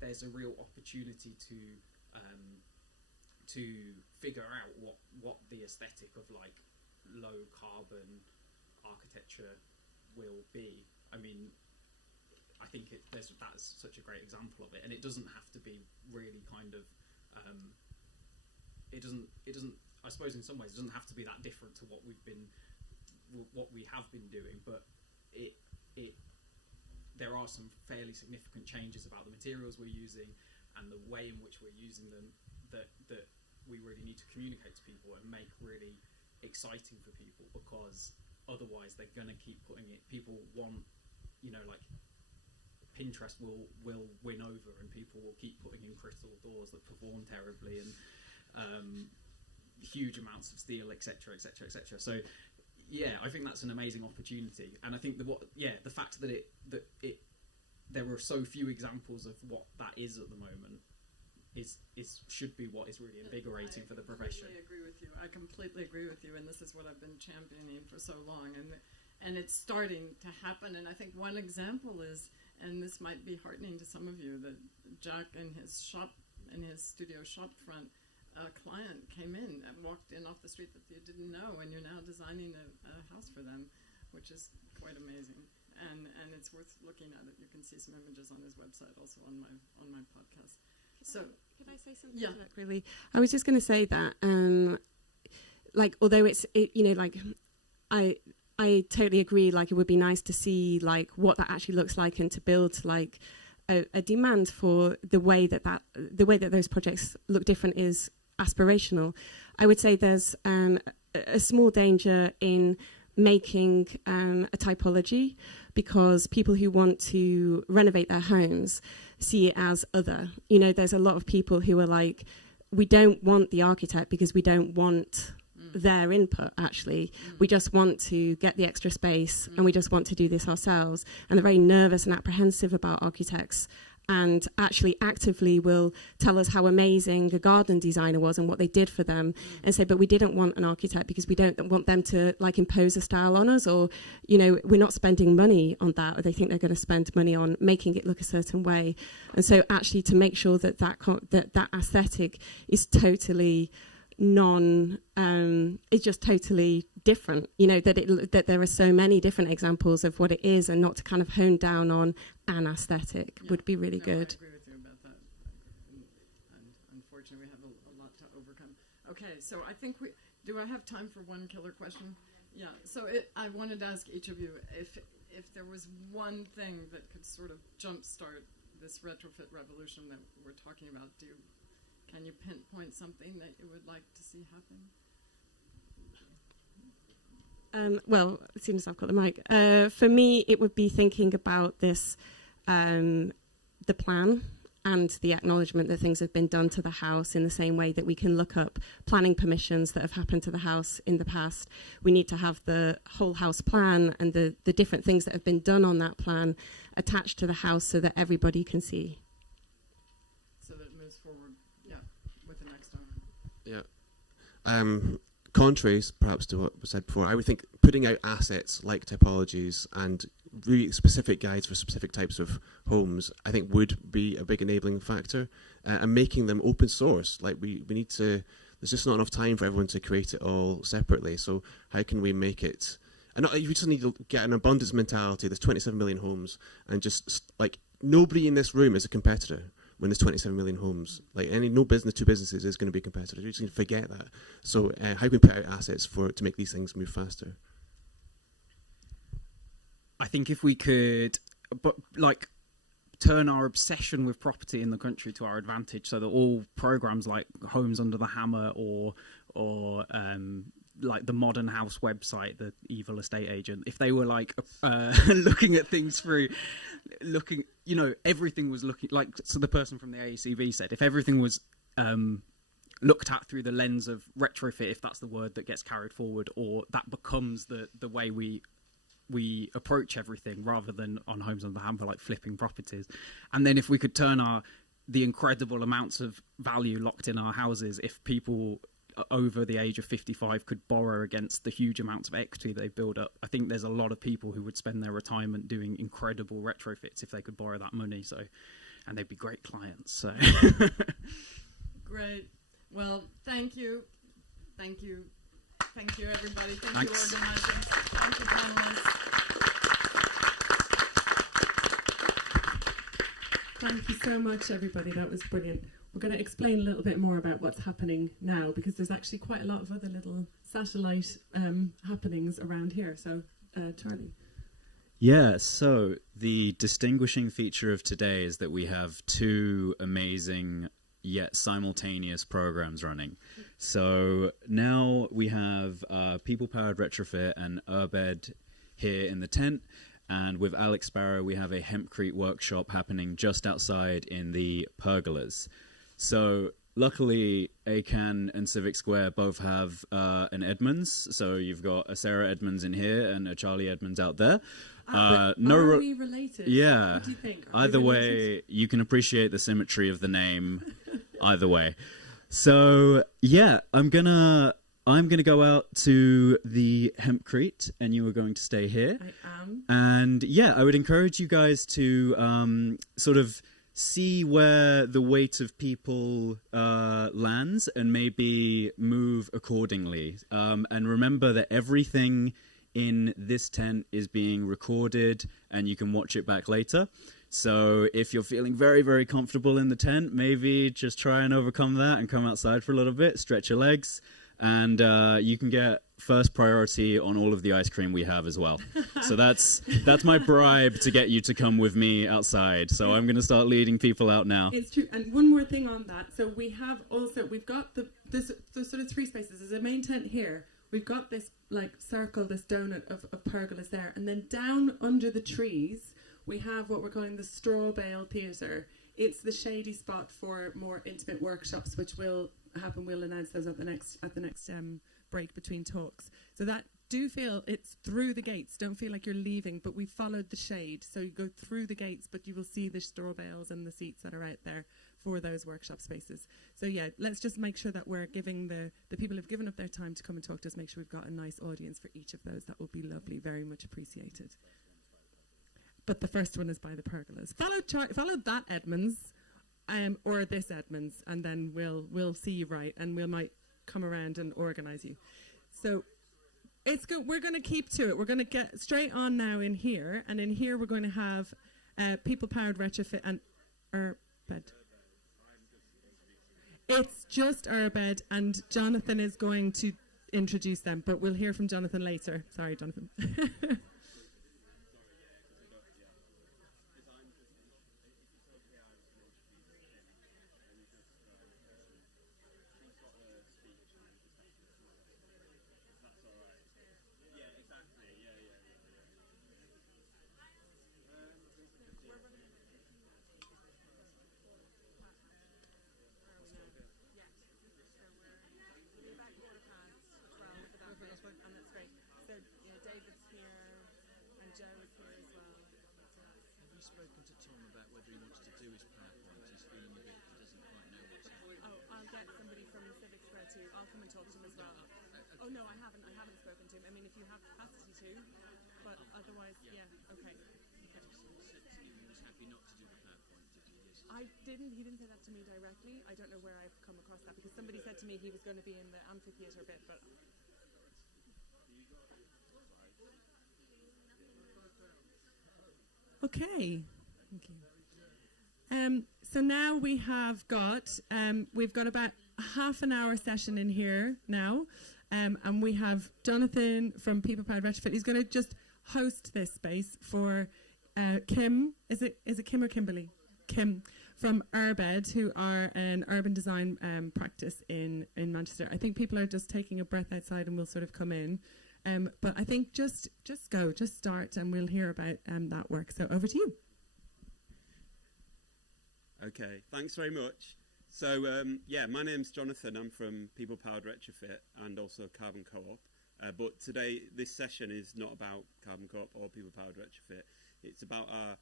there's a real opportunity to figure out what the aesthetic of like low carbon architecture will be. I mean, I think that's such a great example of it, and it doesn't have to be really kind of it doesn't I suppose in some ways it doesn't have to be that different to what we have been doing, but there are some fairly significant changes about the materials we're using and the way in which we're using them that we really need to communicate to people and make really exciting for people, because otherwise they're going to keep putting it. People want, like Pinterest will win over, and people will keep putting in crystal doors that perform terribly and huge amounts of steel, etc., etc., etc. So I think that's an amazing opportunity, and I think the fact that there are so few examples of what that is at the moment should be what is really invigorating for the profession. I completely agree with you, and this is what I've been championing for so long, and it's starting to happen. And I think one example is, and this might be heartening to some of you, that Jack in his studio shop front, a client came in and walked in off the street that you didn't know, and you're now designing a house for them, which is quite amazing. And it's worth looking at it. You can see some images on his website, also on my podcast. Could I say something to that, really? I was just going to say that, although I totally agree. Like, it would be nice to see like what that actually looks like, and to build like a demand for the way that those projects look different is aspirational. I would say there's a small danger in making a typology, because people who want to renovate their homes see it as other. You know, there's a lot of people who are like, we don't want the architect because we don't want their input, actually. We just want to get the extra space and we just want to do this ourselves. And they're very nervous and apprehensive about architects, and actually actively will tell us how amazing a garden designer was and what they did for them, and say, but we didn't want an architect because we don't want them to like impose a style on us, or, you know, we're not spending money on that, or they think they're going to spend money on making it look a certain way. And so actually to make sure that that aesthetic is totally it's just totally different, you know, that there are so many different examples of what it is, and not to kind of hone down on an aesthetic would be really good. I agree with you about that. And unfortunately, we have a lot to overcome. Okay, so I think do I have time for one killer question? Yeah, so I wanted to ask each of you if there was one thing that could sort of jumpstart this retrofit revolution that we're talking about. Can you pinpoint something that you would like to see happen? Well, as soon as I've got the mic, for me, it would be thinking about this, the plan and the acknowledgement that things have been done to the house in the same way that we can look up planning permissions that have happened to the house in the past. We need to have the whole house plan and the different things that have been done on that plan attached to the house so that everybody can see. So that it moves forward, with the next owner. Yeah. Contraries, perhaps, to what was said before, I would think putting out assets like typologies and really specific guides for specific types of homes, I think would be a big enabling factor, and making them open source. Like we need to, there's just not enough time for everyone to create it all separately. So how can we make it, and you just need to get an abundance mentality. There's 27 million homes, and just like nobody in this room is a competitor. When there's 27 million homes, like two businesses is going to be a competitor. You just need to forget that. So how can we put out assets to make these things move faster? I think if we could, turn our obsession with property in the country to our advantage, so that all programs like Homes Under the Hammer or like the Modern House website, the evil estate agent, if they were like looking at things through, everything was looking like, so the person from the ACV said, if everything was looked at through the lens of retrofit, if that's the word that gets carried forward, or that becomes the way we approach everything, rather than on Homes Under the Hammer, like flipping properties. And then if we could turn the incredible amounts of value locked in our houses, if people over the age of 55 could borrow against the huge amounts of equity they build up, I think there's a lot of people who would spend their retirement doing incredible retrofits if they could borrow that money. So, and they'd be great clients. So, great. Well, thank you, everybody. Thank Thanks. you, organizers. Thank you, panelists. Thank you so much, everybody. That was brilliant. We're going to explain a little bit more about what's happening now, because there's actually quite a lot of other little satellite happenings around here. So, Charlie. Yeah, so the distinguishing feature of today is that we have two amazing yet simultaneous programs running. So now we have People Powered Retrofit and Urbed here in the tent. And with Alex Sparrow, we have a hempcrete workshop happening just outside in the pergolas. So luckily, ACAN and CIVIC SQUARE both have an Edmonds. So you've got a Sarah Edmonds in here and a Charlie Edmonds out there. Are we related? Yeah. What do you think? Either way, you can appreciate the symmetry of the name. Either way. So yeah, I'm gonna go out to the hempcrete, and you are going to stay here. I am. And yeah, I would encourage you guys to sort of see where the weight of people lands, and maybe move accordingly. And remember that everything in this tent is being recorded, and you can watch it back later. So if you're feeling very, very comfortable in the tent, maybe just try and overcome that and come outside for a little bit, stretch your legs. and you can get first priority on all of the ice cream we have as well. So that's my bribe to get you to come with me outside. So I'm going to start leading people out now. It's true. And one more thing on that. So we've got the sort of 3 spaces. There's a main tent here. We've got this like circle, this donut of pergolas there. And then down under the trees, we have what we're calling the straw bale theatre. It's the shady spot for more intimate workshops, which will happen. We'll announce those at the next break between talks. So that, do feel it's through the gates. Don't feel like you're leaving, but we followed the shade. So you go through the gates, but you will see the straw bales and the seats that are out there for those workshop spaces. So yeah, let's just make sure that we're giving the people who've given up their time to come and talk to us, make sure we've got a nice audience for each of those. That will be lovely, very much appreciated. But the first one is by the pergolas. Follow that Edmonds, or this Edmonds, and then we'll see you right, and we might come around and organise you. So it's good. We're going to keep to it. We're going to get straight on now in here, and in here we're going to have people-powered retrofit and Urbed. It's just Urbed, and Jonathan is going to introduce them, but we'll hear from Jonathan later. Sorry, Jonathan. Spoken to Tom about whether he wants to do his PowerPoint. He's feeling a bit, he doesn't quite know what's happening. Oh, I'll get somebody from the CIVIC SQUARE too. I'll come and talk to him as well. Oh no, I haven't spoken to him. I mean, if you have capacity to, but otherwise, yeah, okay. He was happy not to do the PowerPoint, did he? He didn't say that to me directly. I don't know where I've come across that, because somebody said to me he was going to be in the amphitheatre bit, but... Okay. Thank you. So now we've got about half an hour session in here now, and we have Jonathan from People Powered Retrofit. He's going to just host this space for Kim. Is it Kim or Kimberly? Kim from Urbed, who are an urban design practice in Manchester. I think people are just taking a breath outside, and we'll sort of come in. But I think just start, and we'll hear about that work. So over to you. Okay, thanks very much. So my name's Jonathan. I'm from People Powered Retrofit and also Carbon Co-op. But today, this session is not about Carbon Co-op or People Powered Retrofit. It's about our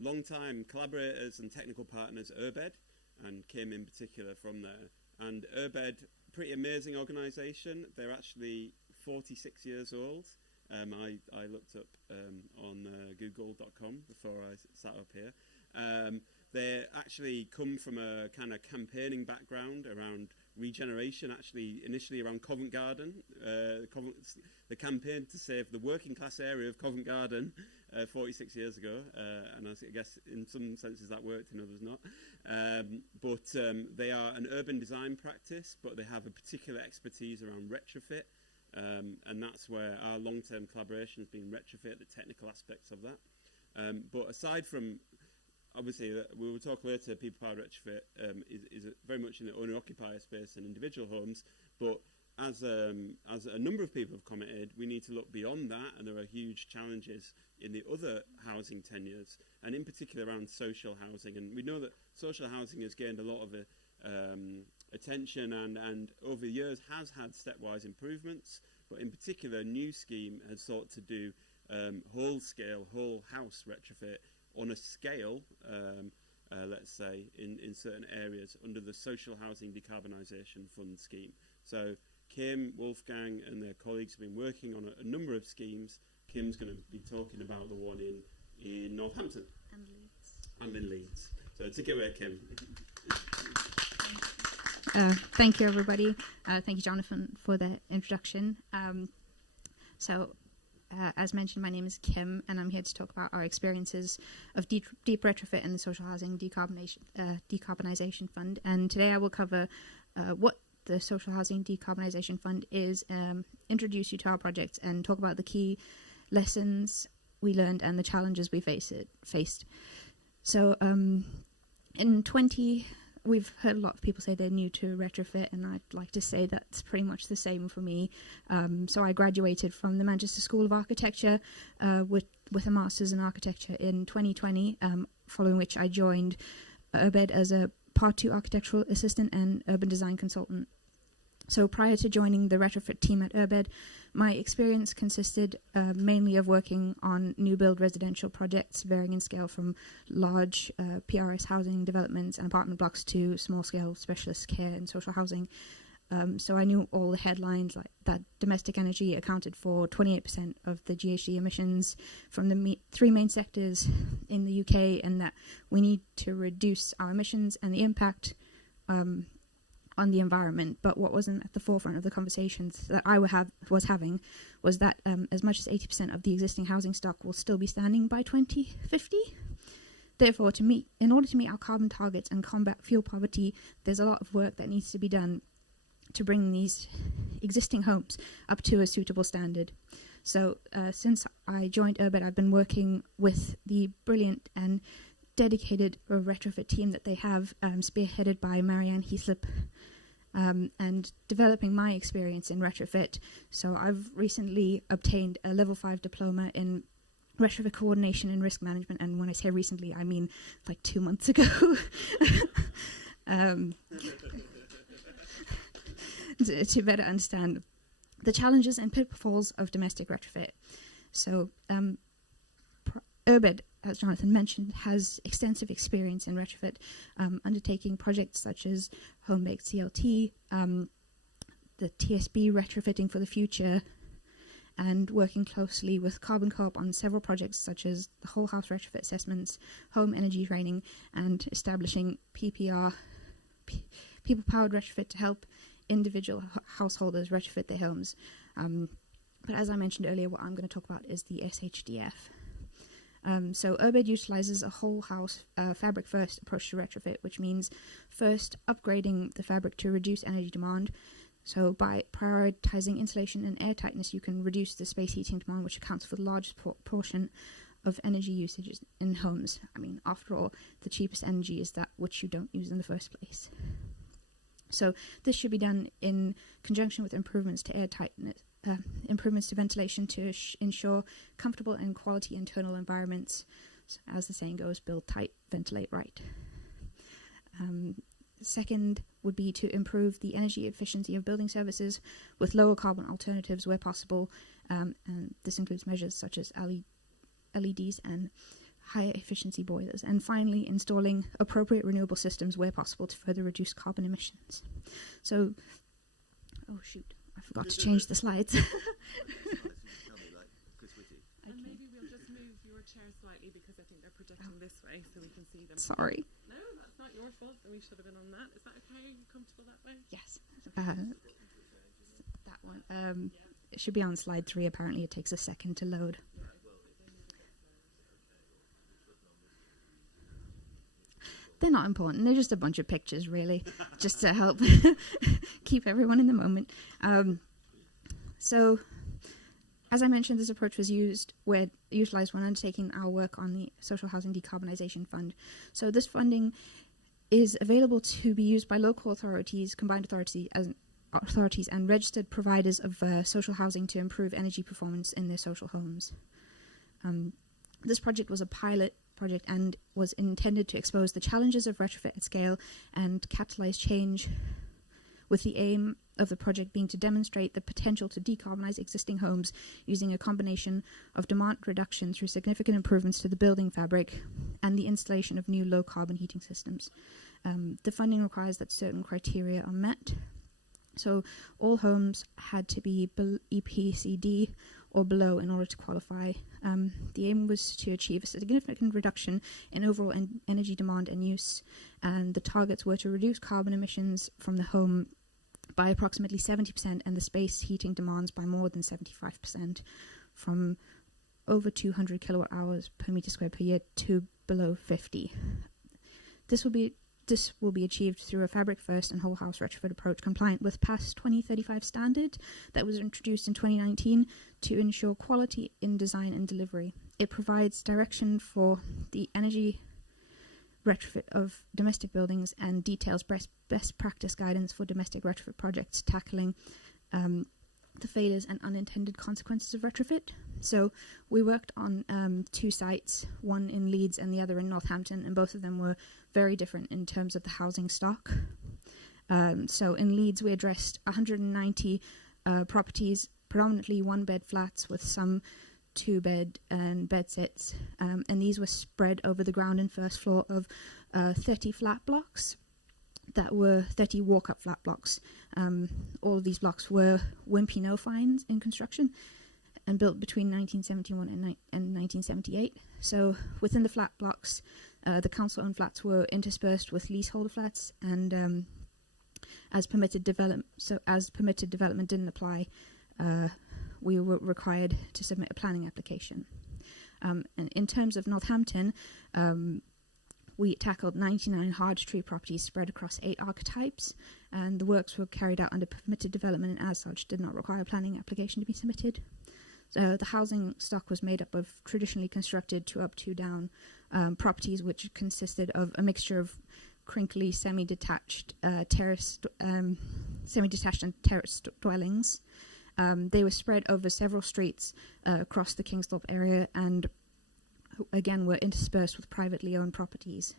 long-time collaborators and technical partners, Urbed, and Kim in particular from there. And Urbed, pretty amazing organisation. They're actually 46 years old. I looked up on google.com before I sat up here. They actually come from a kind of campaigning background around regeneration, actually initially around Covent Garden. The campaign to save the working class area of Covent Garden 46 years ago, and I guess in some senses that worked, in others not. But they are an urban design practice, but they have a particular expertise around retrofit. And that's where our long-term collaboration has been retrofit, the technical aspects of that. But aside from, obviously, we will talk later, People Powered Retrofit is very much in the owner-occupier space and individual homes. But as a number of people have commented, we need to look beyond that, and there are huge challenges in the other housing tenures, and in particular around social housing. And we know that social housing has gained a lot of attention and over the years has had stepwise improvements, but in particular a new scheme has sought to do whole house retrofit on a scale, let's say, in certain areas under the Social Housing Decarbonisation Fund scheme. So Kim, Wolfgang and their colleagues have been working on a number of schemes. Kim's going to be talking about the one in Northampton. And Leeds. And in Leeds. So take it away, Kim. Thank you, everybody. Thank you, Jonathan, for the introduction. As mentioned, my name is Kim, and I'm here to talk about our experiences of deep retrofit in the Social Housing Decarbonisation Fund. And today I will cover what the Social Housing Decarbonisation Fund is introduce you to our project and talk about the key lessons we learned and the challenges we faced. So we've heard a lot of people say they're new to retrofit, and I'd like to say that's pretty much the same for me. So I graduated from the Manchester School of Architecture with a Master's in Architecture in 2020, following which I joined URBED as a Part 2 architectural assistant and urban design consultant. So prior to joining the retrofit team at URBED, my experience consisted mainly of working on new build residential projects varying in scale from large PRS housing developments and apartment blocks to small scale specialist care and social housing. So I knew all the headlines, like that domestic energy accounted for 28% of the GHG emissions from the three main sectors in the UK, and that we need to reduce our emissions and the impact on the environment. But what wasn't at the forefront of the conversations that I was having was that as much as 80% of the existing housing stock will still be standing by 2050. Therefore, in order to meet our carbon targets and combat fuel poverty, there's a lot of work that needs to be done to bring these existing homes up to a suitable standard. So since I joined URBED, I've been working with the brilliant and dedicated retrofit team that they have, spearheaded by Marianne Heaslip, and developing my experience in retrofit. So I've recently obtained a level 5 diploma in retrofit coordination and risk management, and when I say recently, I mean like 2 months ago. To better understand the challenges and pitfalls of domestic retrofit. So URBED, as Jonathan mentioned, has extensive experience in retrofit, undertaking projects such as home-baked CLT, the TSB retrofitting for the future, and working closely with Carbon Co-op on several projects such as the whole house retrofit assessments, home energy training, and establishing PPR, people-powered retrofit, to help individual householders retrofit their homes. But as I mentioned earlier, what I'm going to talk about is the SHDF. So URBED utilizes a whole house fabric first approach to retrofit, which means first upgrading the fabric to reduce energy demand. So by prioritizing insulation and air tightness, you can reduce the space heating demand, which accounts for the largest portion of energy usage in homes. I mean, after all, the cheapest energy is that which you don't use in the first place. So this should be done in conjunction with improvements to air tightness, improvements to ventilation to ensure comfortable and quality internal environments. So as the saying goes, build tight, ventilate right. Second would be to improve the energy efficiency of building services with lower carbon alternatives where possible, and this includes measures such as LEDs and higher efficiency boilers. And finally, installing appropriate renewable systems where possible to further reduce carbon emissions. So, oh shoot, I forgot to change the slides. And maybe we'll just move your chair slightly because I think they're projecting this way so we can see them. Sorry. No, that's not your fault. We should have been on that. Is that okay? Are you comfortable that way? Yes. That one. It should be on slide 3. Apparently it takes a second to load. They're not important. They're just a bunch of pictures, really, just to help keep everyone in the moment. So, as I mentioned, this approach was utilized when undertaking our work on the Social Housing Decarbonisation Fund. So this funding is available to be used by local authorities, combined authorities, and registered providers of social housing to improve energy performance in their social homes. This project was a pilot project and was intended to expose the challenges of retrofit at scale and catalyze change, with the aim of the project being to demonstrate the potential to decarbonize existing homes using a combination of demand reduction through significant improvements to the building fabric and the installation of new low-carbon heating systems. The funding requires that certain criteria are met. So all homes had to be EPC-D or below in order to qualify. The aim was to achieve a significant reduction in overall energy demand and use, and the targets were to reduce carbon emissions from the home by approximately 70% and the space heating demands by more than 75%, from over 200 kilowatt hours per meter squared per year to below 50. This will be This will be achieved through a fabric-first and whole-house retrofit approach compliant with PAS 2035 standard that was introduced in 2019 to ensure quality in design and delivery. It provides direction for the energy retrofit of domestic buildings and details best practice guidance for domestic retrofit projects tackling the failures and unintended consequences of retrofit. So we worked on 2 sites, one in Leeds and the other in Northampton, and both of them were very different in terms of the housing stock. So in Leeds we addressed 190 properties, predominantly 1-bed flats with some 2-bed and bed sets, and these were spread over the ground and first floor of 30 flat blocks that were 30 walk-up flat blocks. All of these blocks were wimpy no-fines in construction and built between 1971 and 1978. So within the flat blocks, the council-owned flats were interspersed with leaseholder flats, and as permitted development didn't apply, we were required to submit a planning application. And in terms of Northampton, we tackled 99 hard tree properties spread across 8 archetypes, and the works were carried out under permitted development and as such did not require a planning application to be submitted. So the housing stock was made up of traditionally constructed 2-up, 2-down properties, which consisted of a mixture of crinkly, semi-detached, terraced and terraced dwellings. They were spread over several streets across the Kingsthorpe area and again were interspersed with privately owned properties.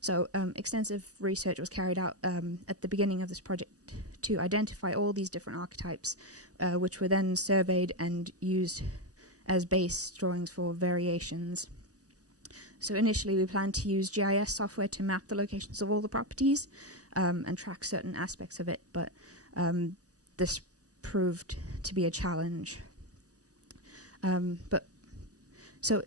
So extensive research was carried out at the beginning of this project to identify all these different archetypes, which were then surveyed and used as base drawings for variations. So initially we planned to use GIS software to map the locations of all the properties and track certain aspects of it, but this proved to be a challenge. So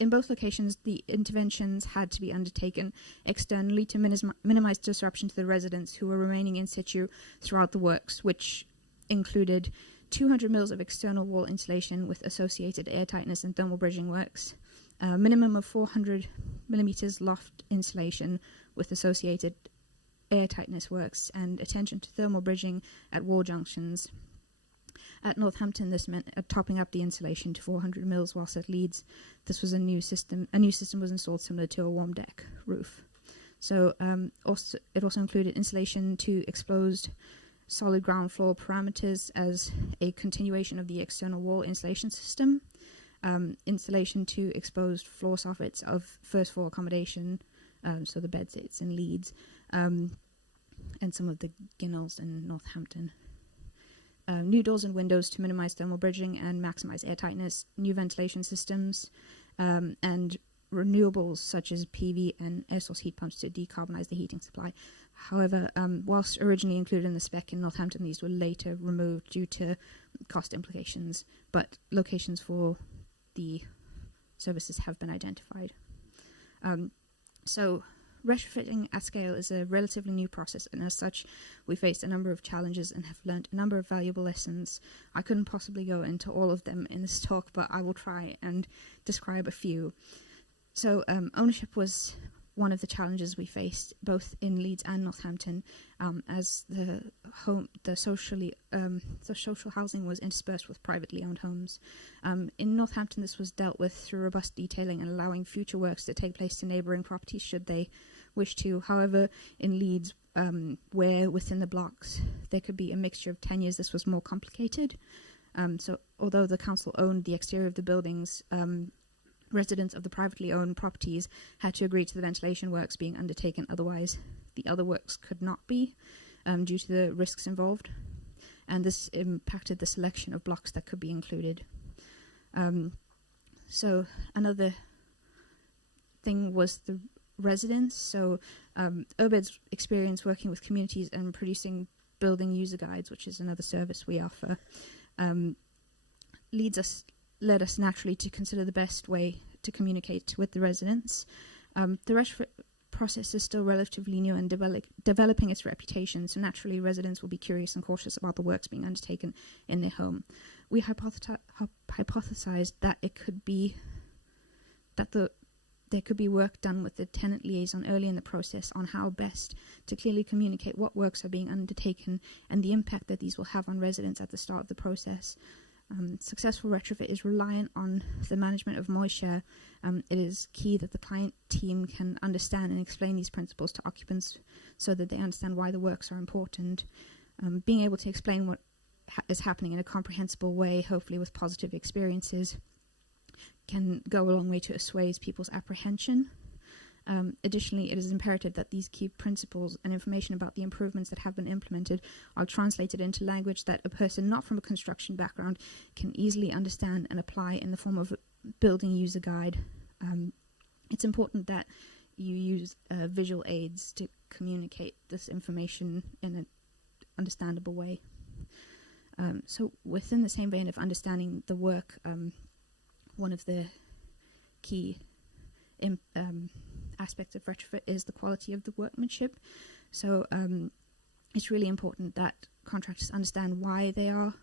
in both locations, the interventions had to be undertaken externally to minimize disruption to the residents who were remaining in situ throughout the works, which included 200 mils of external wall insulation with associated airtightness and thermal bridging works, a minimum of 400 millimeters loft insulation with associated airtightness works, and attention to thermal bridging at wall junctions. At Northampton, this meant topping up the insulation to 400 mils, whilst at Leeds, this was a new system. A new system was installed similar to a warm deck roof. So it also included insulation to exposed solid ground floor parameters as a continuation of the external wall insulation system, insulation to exposed floor soffits of first floor accommodation, so the bed sits in Leeds, and some of the ginnels in Northampton. New doors and windows to minimize thermal bridging and maximize airtightness, new ventilation systems, and renewables such as PV and air source heat pumps to decarbonize the heating supply. However, whilst originally included in the spec in Northampton, these were later removed due to cost implications, but locations for the services have been identified. So retrofitting at scale is a relatively new process, and as such, we faced a number of challenges and have learned a number of valuable lessons. I couldn't possibly go into all of them in this talk, but I will try and describe a few. So ownership was one of the challenges we faced, both in Leeds and Northampton, as the social housing was interspersed with privately owned homes. In Northampton, this was dealt with through robust detailing and allowing future works to take place to neighbouring properties should they wish to. However, in Leeds, where within the blocks there could be a mixture of tenures, this was more complicated. So although the council owned the exterior of the buildings, residents of the privately owned properties had to agree to the ventilation works being undertaken, otherwise the other works could not be, due to the risks involved, and this impacted the selection of blocks that could be included. So another thing was the residents. So URBED's experience working with communities and producing building user guides, which is another service we offer, led us naturally to consider the best way to communicate with the residents. The retrofit process is still relatively new and developing its reputation, so naturally residents will be curious and cautious about the works being undertaken in their home. We hypothesized that it could be that the there could be work done with the tenant liaison early in the process on how best to clearly communicate what works are being undertaken and the impact that these will have on residents at the start of the process. Successful retrofit is reliant on the management of moisture. It is key that the client team can understand and explain these principles to occupants so that they understand why the works are important. Being able to explain what is happening in a comprehensible way, hopefully with positive experiences, can go a long way to assuage people's apprehension. Additionally, it is imperative that these key principles and information about the improvements that have been implemented are translated into language that a person not from a construction background can easily understand and apply in the form of a building user guide. It's important that you use visual aids to communicate this information in an understandable way. So within the same vein of understanding the work, one of the key aspects of retrofit is the quality of the workmanship. So it's really important that contractors understand why they are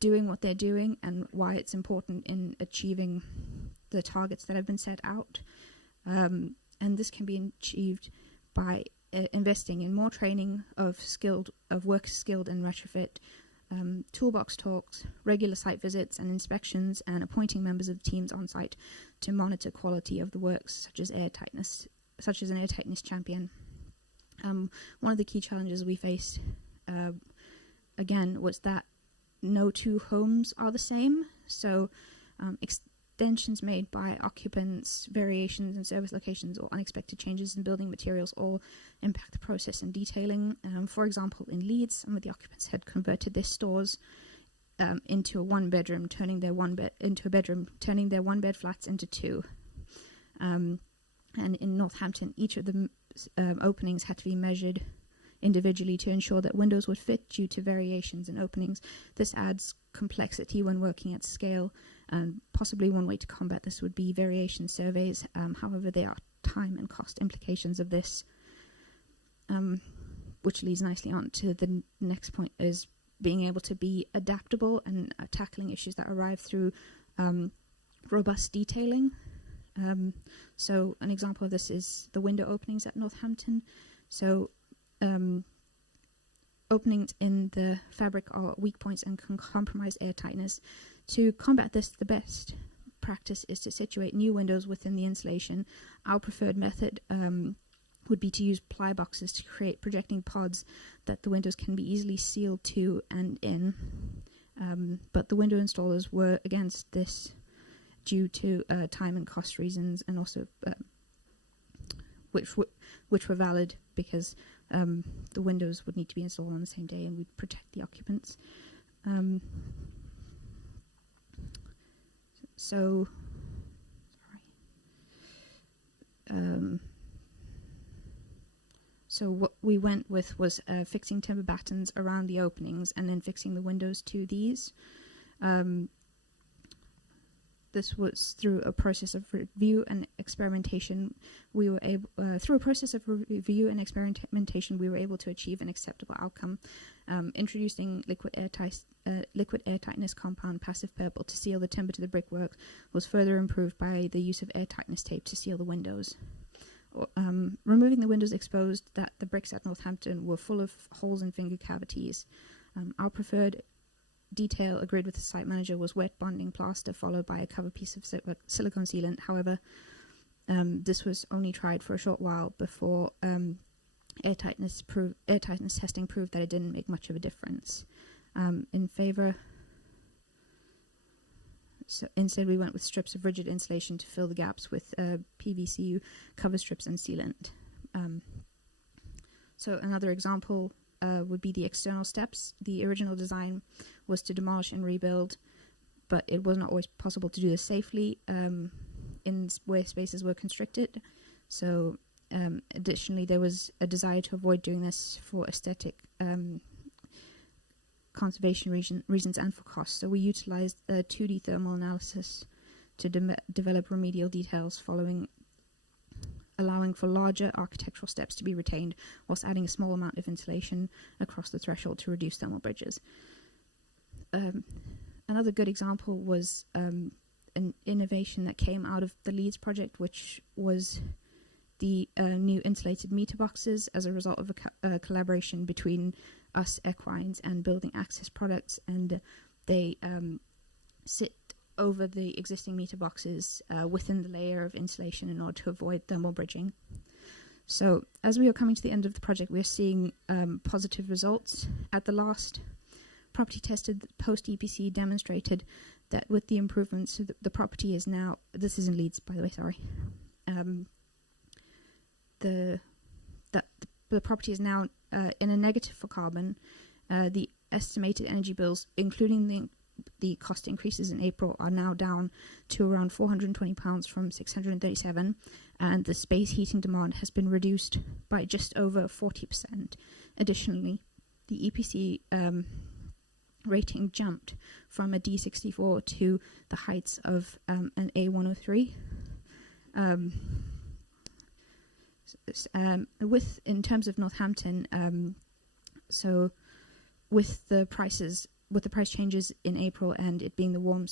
doing what they're doing and why it's important in achieving the targets that have been set out. And this can be achieved by investing in more training of workers skilled in retrofit, toolbox talks, regular site visits and inspections, and appointing members of the teams on site to monitor quality of the works, such as an air tightness champion. One of the key challenges we faced, again, was that no two homes are the same. So extensions made by occupants, variations in service locations, or unexpected changes in building materials all impact the process and detailing. For example, in Leeds, some of the occupants had converted their stores into a one-bedroom, turning their one-bed flats into two. And in Northampton, each of the openings had to be measured individually to ensure that windows would fit due to variations in openings. This adds complexity when working at scale, and possibly one way to combat this would be variation surveys. However, there are time and cost implications of this, which leads nicely on to the next point, is being able to be adaptable and tackling issues that arrive through robust detailing. So an example of this is the window openings at Northampton. So openings in the fabric are weak points and can compromise air tightness. To combat this, the best practice is to situate new windows within the insulation. Our preferred method would be to use ply boxes to create projecting pods that the windows can be easily sealed to and in. But the window installers were against this due to time and cost reasons, and also which were valid because the windows would need to be installed on the same day and we'd protect the occupants. So what we went with was fixing timber battens around the openings and then fixing the windows to these. This was through a process of review and experimentation. We were able, through a process of review and experimentation, we were able to achieve an acceptable outcome. Introducing liquid air tightness compound passive purple to seal the timber to the brickwork was further improved by the use of air tightness tape to seal the windows. Removing the windows exposed that the bricks at Northampton were full of holes and finger cavities. Our preferred detail agreed with the site manager was wet bonding plaster followed by a cover piece of silicone sealant. However, this was only tried for a short while before air tightness testing proved that it didn't make much of a difference. So instead we went with strips of rigid insulation to fill the gaps with PVC cover strips and sealant. So another example would be the external steps. The original design was to demolish and rebuild, but it was not always possible to do this safely in where spaces were constricted. So additionally, there was a desire to avoid doing this for aesthetic conservation reasons and for cost. So we utilized a 2D thermal analysis to develop remedial details allowing for larger architectural steps to be retained whilst adding a small amount of insulation across the threshold to reduce thermal bridges. Another good example was an innovation that came out of the Leeds project, which was the new insulated meter boxes as a result of a collaboration between us, Equines, and Building Access Products, and they sit over the existing meter boxes within the layer of insulation in order to avoid thermal bridging. So as we are coming to the end of the project, we're seeing positive results. At the last property tested post-EPC demonstrated that with the improvements, the property is now, this is in Leeds, by the way, sorry, the property is now in a negative for carbon. The estimated energy bills, including the cost increases in April, are now down to around £420 from £637, and the space heating demand has been reduced by just over 40%. Additionally, the EPC rating jumped from a D64 to the heights of an A103. In terms of Northampton, so with the price changes in April and it being the warm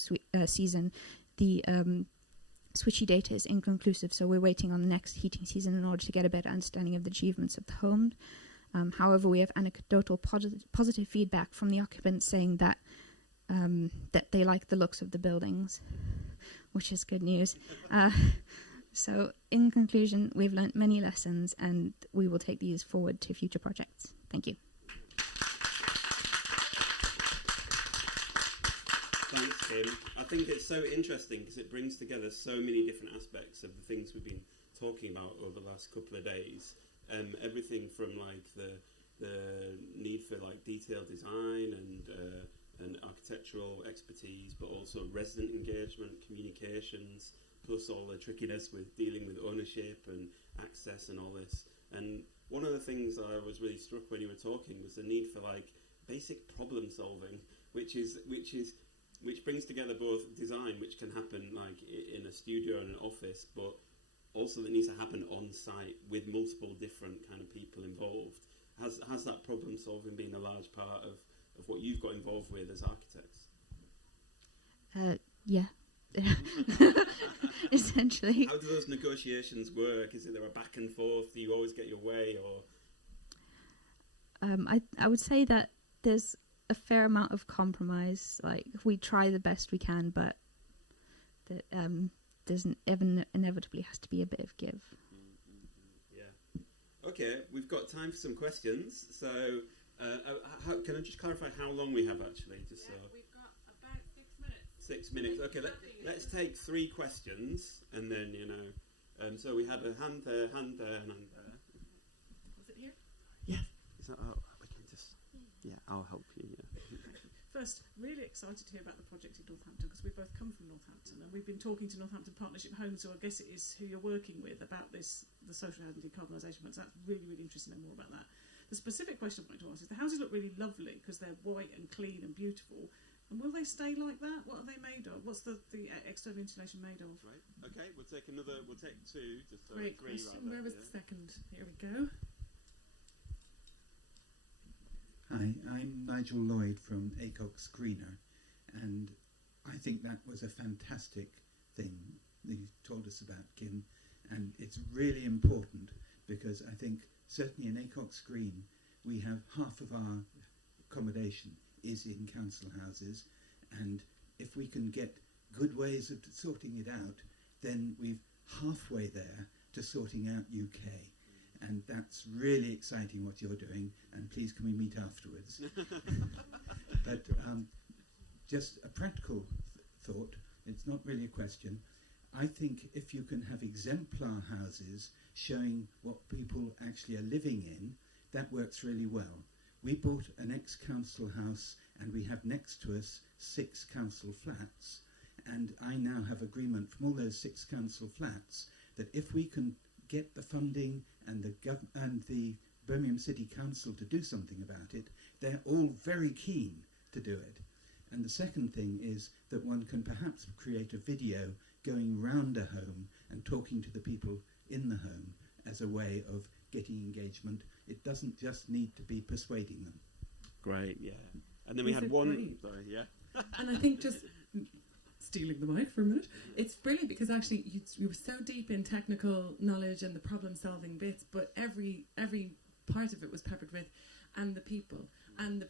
season, the switchy data is inconclusive, so we're waiting on the next heating season in order to get a better understanding of the achievements of the home. However, we have anecdotal positive feedback from the occupants saying that that they like the looks of the buildings, which is good news. So in conclusion, we've learnt many lessons and we will take these forward to future projects. Thank you. Thanks, Kim. I think it's so interesting because it brings together so many different aspects of the things we've been talking about over the last couple of days. Everything from like the need for like detailed design and architectural expertise, but also resident engagement, communications, plus all the trickiness with dealing with ownership and access and all this. And one of the things I was really struck when you were talking was the need for like basic problem solving, which brings together both design, which can happen like in a studio and an office, but also that needs to happen on site with multiple different kind of people involved. Has that problem solving been a large part of what you've got involved with as architects? Yeah. Essentially. How do those negotiations work? Is it there a back and forth? Do you always get your way, or? I would say that there's a fair amount of compromise. Like we try the best we can, but that there's inevitably has to be a bit of give. Yeah. Okay, we've got time for some questions. So, can I just clarify how long we have actually? Just so. We've got about 6 minutes. 6 minutes. Okay, let's take 3 questions, and then so we had a hand there, and hand there. Was it here? Yes. Is that? Oh, we can just. Yeah, I'll help you. Yeah. First, really excited to hear about the project in Northampton because we both come from Northampton and we've been talking to Northampton Partnership Homes, so I guess it is who you're working with about the social housing decarbonisation. So that's really, really interesting to know more about that. The specific question I wanted to ask is the houses look really lovely because they're white and clean and beautiful. And will they stay like that? What are they made of? What's the external insulation made of? Right. Okay, we'll take 2. Just Great 3 question. rather. Where was the second? Here we go. Hi, I'm Nigel Lloyd from ACOG Screener, and I think that was a fantastic thing that you told us about, Kim, and it's really important because I think certainly in ACOG Screen we have half of our accommodation is in council houses, and if we can get good ways of sorting it out, then we're halfway there to sorting out UK. And that's really exciting what you're doing, and please can we meet afterwards. But just a practical thought, it's not really a question. I think if you can have exemplar houses showing what people actually are living in, that works really well. We bought an ex-council house and we have next to us 6 council flats, and I now have agreement from all those 6 council flats that if we can get the funding and the Birmingham City Council to do something about it, they're all very keen to do it. And the second thing is that one can perhaps create a video going round a home and talking to the people in the home as a way of getting engagement. It doesn't just need to be persuading them. Great, yeah. And then we had one. Sorry, yeah. And I think just stealing the mic for a minute. It's brilliant because actually you were so deep in technical knowledge and the problem-solving bits, but every part of it was peppered with and the people. And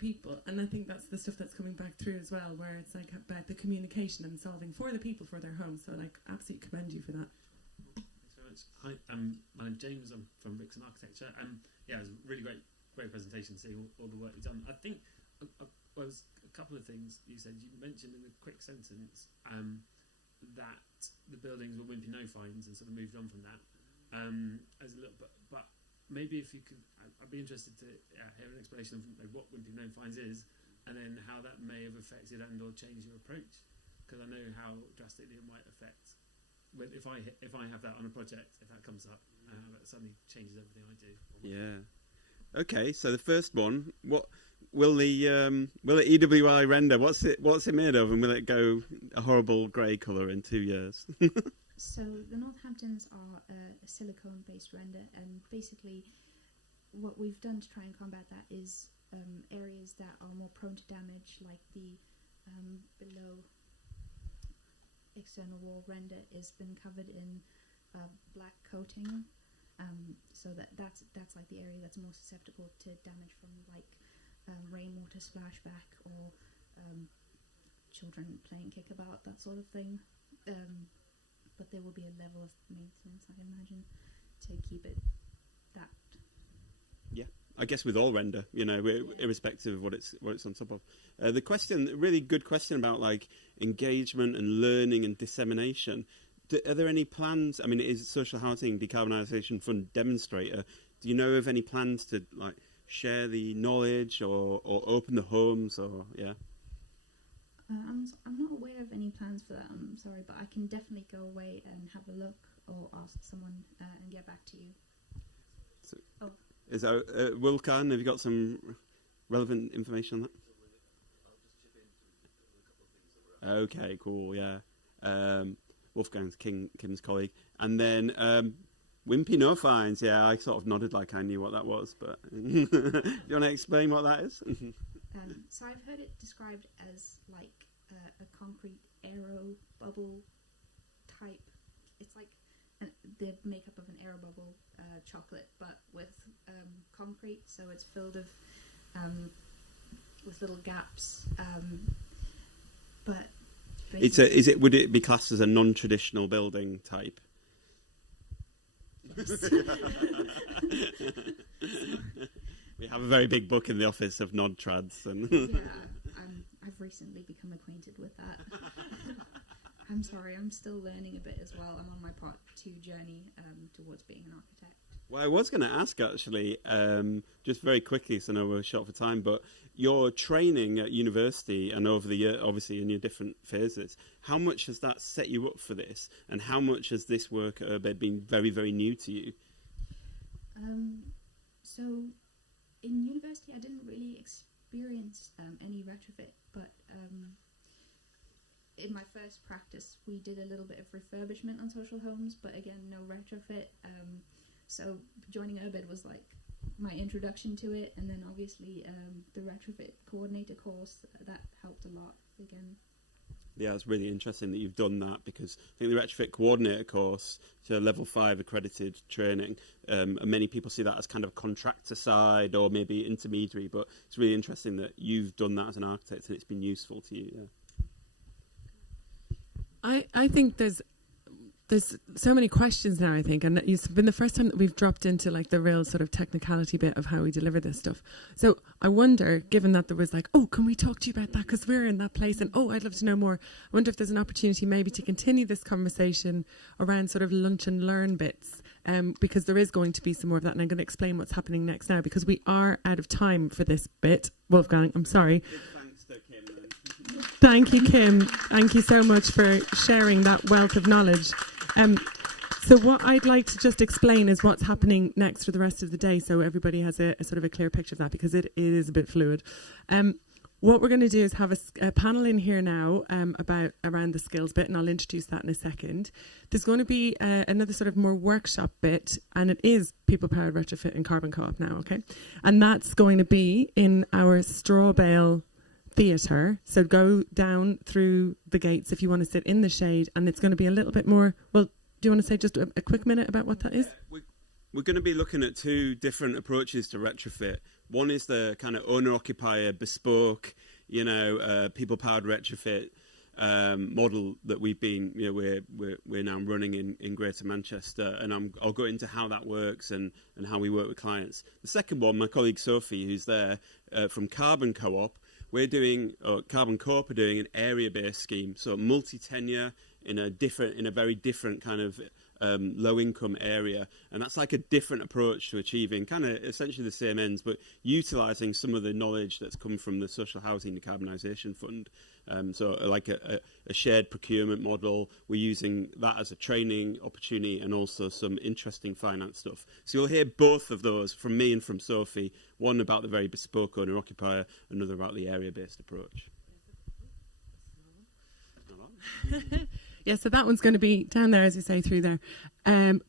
I think that's the stuff that's coming back through as well, where it's like about the communication and solving for the people for their homes. So like, absolutely commend you for that. Thanks very much. Hi, my name's James. I'm from Bricks and Architecture, and yeah, it was a really great presentation, seeing all the work you've done. I think was a couple of things you said. You mentioned in a quick sentence that the buildings were wimpy no fines and sort of moved on from that as a little bit, but maybe if you could, I'd be interested to hear an explanation of like, what wimpy no fines is, and then how that may have affected and or changed your approach, because I know how drastically it might affect. If I have that on a project, if that comes up, that suddenly changes everything I do. Yeah. Okay, so the first one, what will the EWI render? What's it made of, and will it go a horrible grey colour in 2 years? So the Northamptons are a silicone-based render, and basically what we've done to try and combat that is areas that are more prone to damage, like the below external wall render has been covered in black coating, so that's like the area that's more susceptible to damage from like rainwater splashback or children playing kickabout, that sort of thing. But there will be a level of maintenance, I'd imagine, to keep it that. Yeah, I guess with all render, irrespective of what it's on top of. The question, really good question about like engagement and learning and dissemination. Are there any plans? I mean, is Social Housing Decarbonisation Fund demonstrator? Do you know of any plans to like share the knowledge or open the homes or yeah? I'm not aware of any plans for that. I'm sorry, but I can definitely go away and have a look or ask someone and get back to you. So, is that Wolfgang? Have you got some relevant information on that? Okay, cool. Yeah, Wolfgang's Kim's colleague, and then wimpy no fines. Yeah, I sort of nodded like I knew what that was, but do you want to explain what that is? So I've heard it described as like a concrete aero bubble type. It's like the makeup of an aero bubble chocolate, but with concrete. So it's filled with little gaps. But would it be classed as a non-traditional building type? We have a very big book in the office of nod-trads. And yeah, I've recently become acquainted with that. I'm sorry, I'm still learning a bit as well. I'm on my part 2 journey towards being an architect. Well, I was going to ask actually, just very quickly, so I know we're short for time, but your training at university and over the year, obviously in your different phases, how much has that set you up for this? And how much has this work at Urbed been very, very new to you? So in university, I didn't really experience any retrofit, but in my first practice, we did a little bit of refurbishment on social homes, but again, no retrofit. So joining Urbed was like my introduction to it, and then obviously the retrofit coordinator course, that helped a lot again. Yeah, it's really interesting that you've done that, because I think the retrofit coordinator course, so level 5 accredited training, and many people see that as kind of contractor side or maybe intermediary, but it's really interesting that you've done that as an architect and it's been useful to you. Yeah. I think there's so many questions now, I think, and it's been the first time that we've dropped into like the real sort of technicality bit of how we deliver this stuff. So I wonder, given that there was like, oh, can we talk to you about that because we're in that place, and oh, I'd love to know more. I wonder if there's an opportunity maybe to continue this conversation around sort of lunch and learn bits, because there is going to be some more of that, and I'm going to explain what's happening next now, because we are out of time for this bit. Wolfgang, I'm sorry. Thank you, Kim. Thank you so much for sharing that wealth of knowledge. So what I'd like to just explain is what's happening next for the rest of the day, so everybody has a sort of a clear picture of that, because it is a bit fluid. What we're going to do is have a panel in here now around the skills bit, and I'll introduce that in a second. There's going to be another sort of more workshop bit, and it is people-powered retrofit and carbon co-op now, okay? And that's going to be in our straw bale theatre. So go down through the gates if you want to sit in the shade, and it's going to be a little bit more. Well, do you want to say just a quick minute about what that is? We're going to be looking at two different approaches to retrofit. One is the kind of owner-occupier, bespoke, people-powered retrofit model that we've been, we're now running in Greater Manchester, and I'll go into how that works and how we work with clients. The second one, my colleague Sophie, who's there from Carbon Co-op, Carbon Co-op are doing an area-based scheme, so multi-tenure in a very different kind of low-income area, and that's like a different approach to achieving kind of essentially the same ends, but utilising some of the knowledge that's come from the Social Housing Decarbonisation Fund. So like a shared procurement model, we're using that as a training opportunity and also some interesting finance stuff. So you'll hear both of those from me and from Sophie, one about the very bespoke owner-occupier, another about the area-based approach. Yeah, so that one's going to be down there, as you say, through there.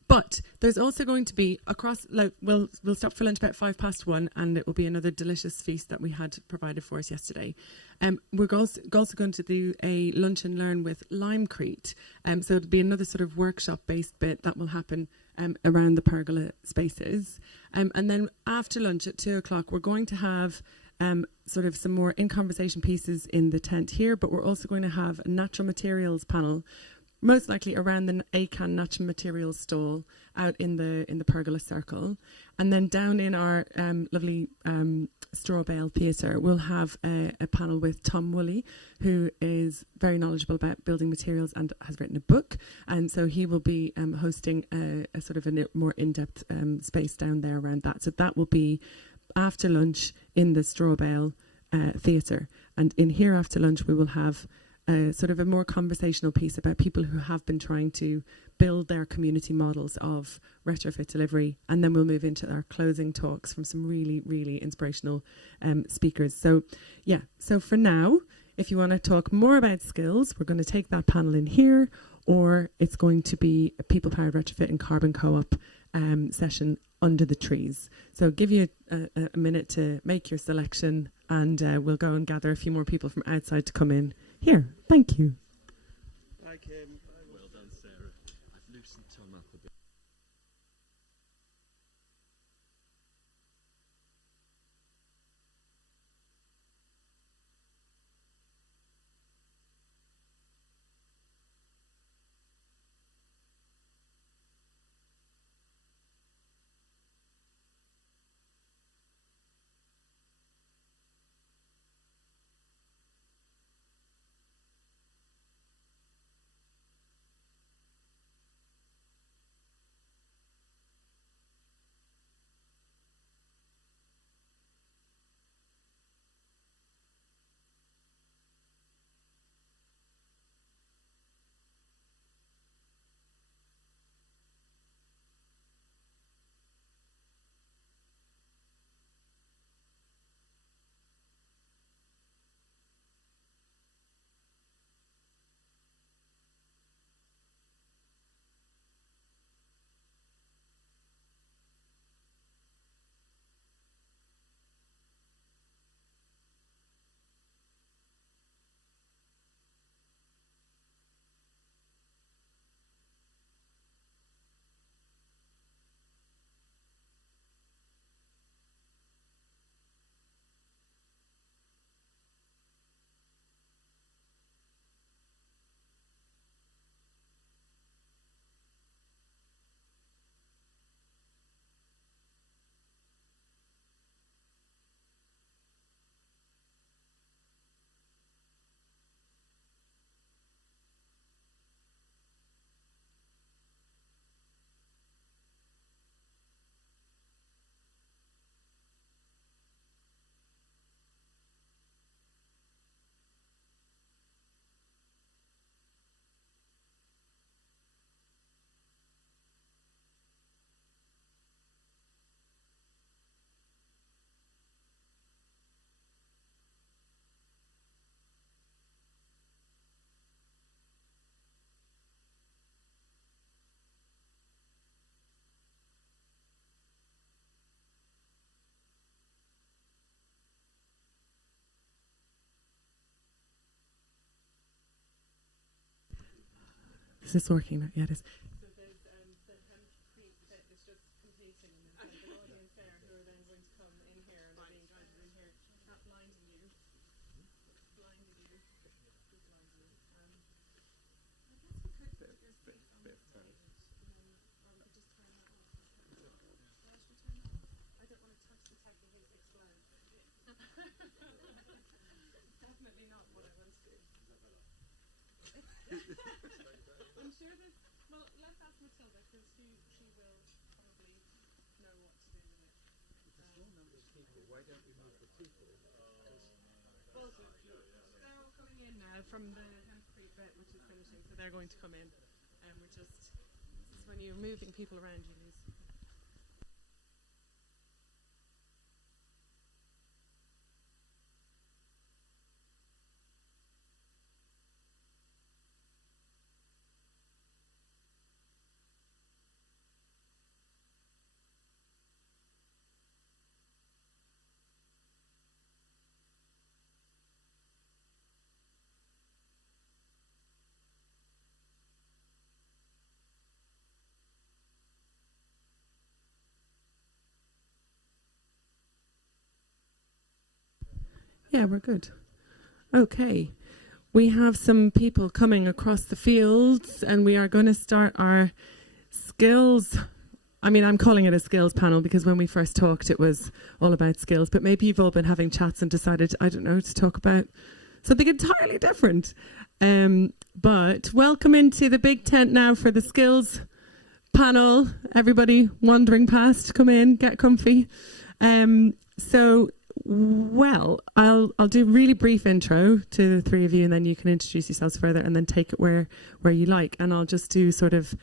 But there's also going to be across, we'll stop for lunch about 1:05, and it will be another delicious feast that we had provided for us yesterday. We're also going to do a lunch and learn with Limecrete. So it'll be another sort of workshop-based bit that will happen around the pergola spaces. And then after lunch at 2:00, we're going to have sort of some more in-conversation pieces in the tent here, but we're also going to have a natural materials panel, most likely around the ACAN natural materials stall out in the pergola circle. And then down in our lovely Straw Bale Theatre, we'll have a panel with Tom Woolley, who is very knowledgeable about building materials and has written a book. And so he will be hosting a sort of a more in-depth space down there around that. So that will be after lunch in the Straw Bale Theatre. And in here after lunch, we will have sort of a more conversational piece about people who have been trying to build their community models of retrofit delivery. And then we'll move into our closing talks from some really, really inspirational speakers. So yeah, so for now, if you want to talk more about skills, we're going to take that panel in here, or it's going to be a people-powered retrofit and Carbon Co-op session under the trees. So give you a minute to make your selection, and we'll go and gather a few more people from outside to come in here. Thank you. Well done, Sarah. I've loosened Tom up a bit. Is this working? Yeah, it is. So there's the hempcrete bit is just completing, and there's an audience there who are then going to come in here and are being guided in here, not blinding you. Blinding you. Definitely not what I want to do. I'm sure there's. Well, let's ask Matilda because she will probably know what to do with it. It's a small number of people. Why don't we move the people? Well, they're all coming in now from the hempcrete bit, which is finishing, so they're going to come in. And we're just. This is when you're moving people around, you lose. Yeah, we're good. Okay. We have some people coming across the fields and we are going to start our skills. I mean, I'm calling it a skills panel because when we first talked, it was all about skills. But maybe you've all been having chats and decided, I don't know, to talk about something entirely different. But welcome into the big tent now for the skills panel. Everybody wandering past, come in, get comfy. Well, I'll do a really brief intro to the three of you and then you can introduce yourselves further and then take it where you like. And I'll just do sort of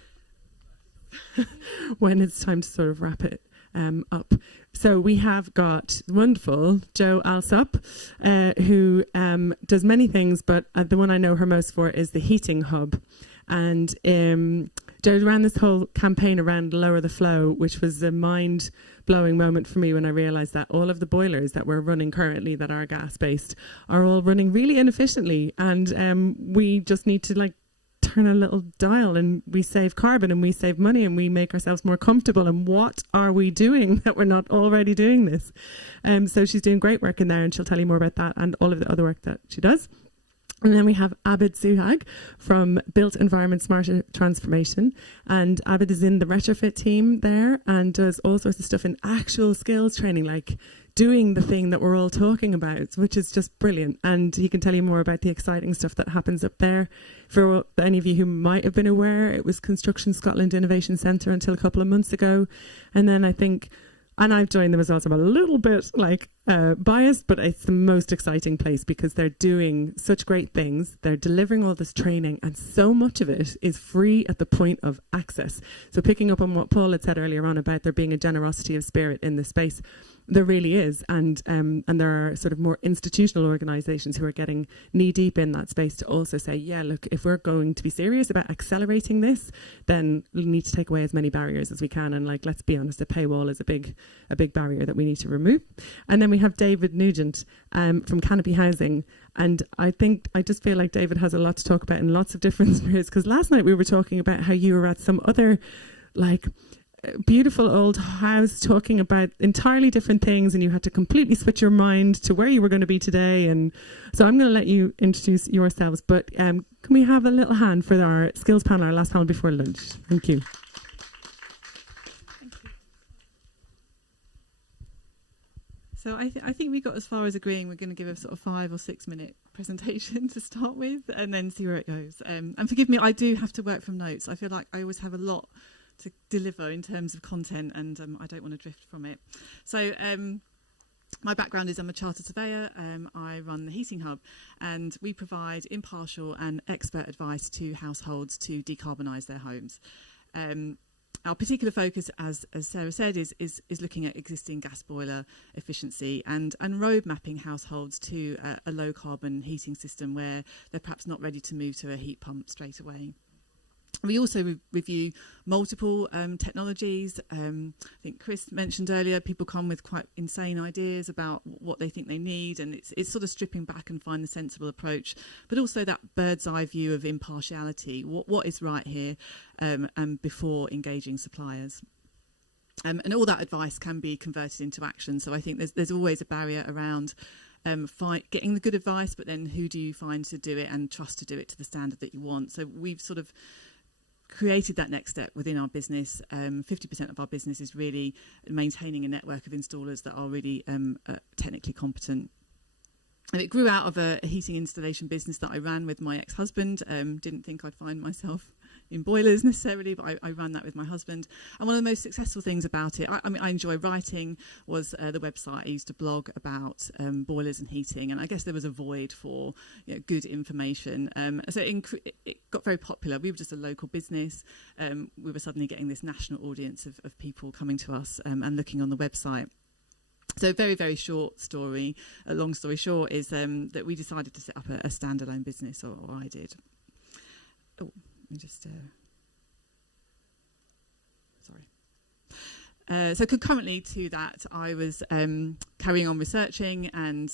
when it's time to sort of wrap it up. So we have got wonderful Jo Alsop, who does many things, but the one I know her most for is the heating hub. And Jo ran this whole campaign around Lower the Flow, which was a mind-blowing moment for me when I realised that all of the boilers that we're running currently that are gas-based are all running really inefficiently. And we just need to turn a little dial and we save carbon and we save money and we make ourselves more comfortable. And what are we doing that we're not already doing this? So she's doing great work in there and she'll tell you more about that and all of the other work that she does. And then we have Abid Suhag from Built Environment Smarter Transformation. And Abid is in the retrofit team there and does all sorts of stuff in actual skills training, like doing the thing that we're all talking about, which is just brilliant. And he can tell you more about the exciting stuff that happens up there. For any of you who might have been aware, it was Construction Scotland Innovation Centre until a couple of months ago. And then I think... And I've joined them as well, so I'm a little bit biased, but it's the most exciting place because they're doing such great things. They're delivering all this training and so much of it is free at the point of access. So picking up on what Paul had said earlier on about there being a generosity of spirit in this space, there really is. And there are sort of more institutional organisations who are getting knee deep in that space to also say, yeah, look, if we're going to be serious about accelerating this, then we need to take away as many barriers as we can. And let's be honest, a paywall is a big barrier that we need to remove. And then we have David Nugent from Canopy Housing. And I just feel like David has a lot to talk about in lots of different spheres, because last night we were talking about how you were at some other beautiful old house talking about entirely different things and you had to completely switch your mind to where you were going to be today. And so I'm going to let you introduce yourselves, but can we have a little hand for our skills panel, our last panel before lunch? Thank you. So I think we got as far as agreeing we're going to give a sort of 5 or 6 minute presentation to start with and then see where it goes. And forgive me, I do have to work from notes. I feel like I always have a lot to deliver in terms of content and I don't want to drift from it. So my background is I'm a chartered surveyor. I run the Heating Hub and we provide impartial and expert advice to households to decarbonise their homes. Our particular focus, as Sarah said, is looking at existing gas boiler efficiency and road mapping households to a low carbon heating system where they're perhaps not ready to move to a heat pump straight away. We also review multiple technologies. I think Chris mentioned earlier, people come with quite insane ideas about what they think they need, and it's sort of stripping back and find a sensible approach, but also that bird's eye view of impartiality, what is right here, and before engaging suppliers. And all that advice can be converted into action. So I think there's always a barrier around getting the good advice, but then who do you find to do it and trust to do it to the standard that you want? So we've sort of created that next step within our business. 50% of our business is really maintaining a network of installers that are really technically competent. And it grew out of a heating installation business that I ran with my ex-husband. Didn't think I'd find myself in boilers necessarily, but I ran that with my husband. And one of the most successful things about it, I mean, I enjoy writing, was the website. I used to blog about boilers and heating, and I guess there was a void for good information. So it got very popular. We were just a local business. We were suddenly getting this national audience of people coming to us and looking on the website. So very, very short story, long story short, is that we decided to set up a standalone business, or I did. Oh, let me just... sorry. So concurrently to that, I was carrying on researching, and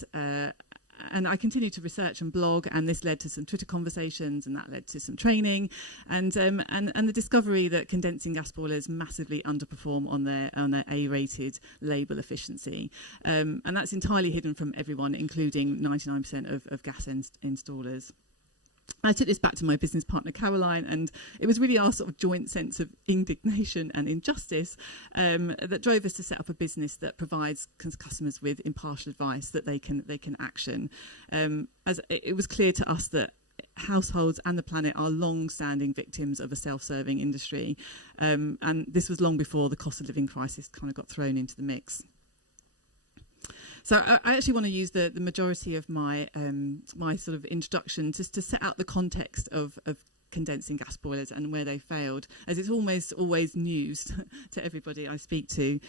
I continued to research and blog, and this led to some Twitter conversations, and that led to some training, and the discovery that condensing gas boilers massively underperform on their A-rated label efficiency, and that's entirely hidden from everyone, including 99% of gas installers. I took this back to my business partner Caroline, and it was really our sort of joint sense of indignation and injustice that drove us to set up a business that provides customers with impartial advice that they can action. As it was clear to us that households and the planet are long-standing victims of a self-serving industry, and this was long before the cost of living crisis kind of got thrown into the mix. So I actually want to use the majority of my my sort of introduction just to set out the context of condensing gas boilers and where they failed, as it's almost always news to everybody I speak to.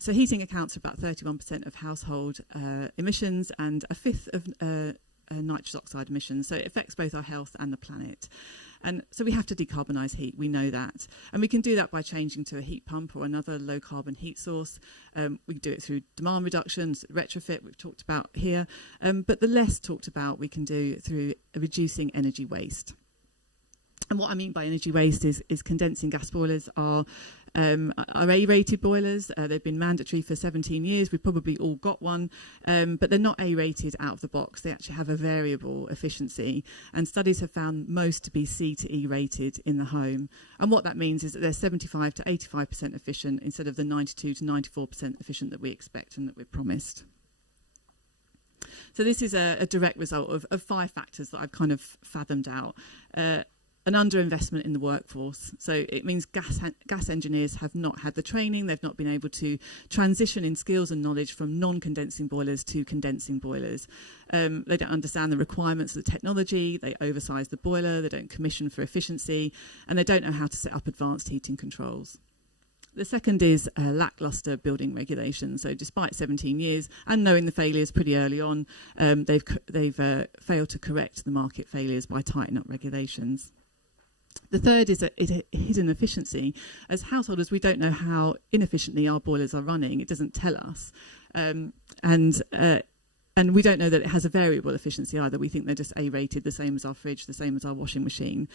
So heating accounts for about 31% of household emissions and a fifth of nitrous oxide emissions. So it affects both our health and the planet. And so we have to decarbonise heat, we know that. And we can do that by changing to a heat pump or another low carbon heat source. We can do it through demand reductions, retrofit, we've talked about here. But the less talked about we can do through reducing energy waste. And what I mean by energy waste is condensing gas boilers are A-rated boilers. They've been mandatory for 17 years. We've probably all got one, but they're not A-rated out of the box. They actually have a variable efficiency, and studies have found most to be C to E rated in the home. And what that means is that they're 75 to 85% efficient instead of the 92 to 94% efficient that we expect and that we're promised. So this is a direct result of 5 factors that I've kind of fathomed out. An underinvestment in the workforce. So it means gas engineers have not had the training, they've not been able to transition in skills and knowledge from non-condensing boilers to condensing boilers. They don't understand the requirements of the technology, they oversize the boiler, they don't commission for efficiency, and they don't know how to set up advanced heating controls. The second is lacklustre building regulations. So despite 17 years and knowing the failures pretty early on, they've failed to correct the market failures by tightening up regulations. The third is a hidden efficiency. As householders, we don't know how inefficiently our boilers are running. It doesn't tell us. And we don't know that it has a variable efficiency either. We think they're just A-rated, the same as our fridge, the same as our washing machine.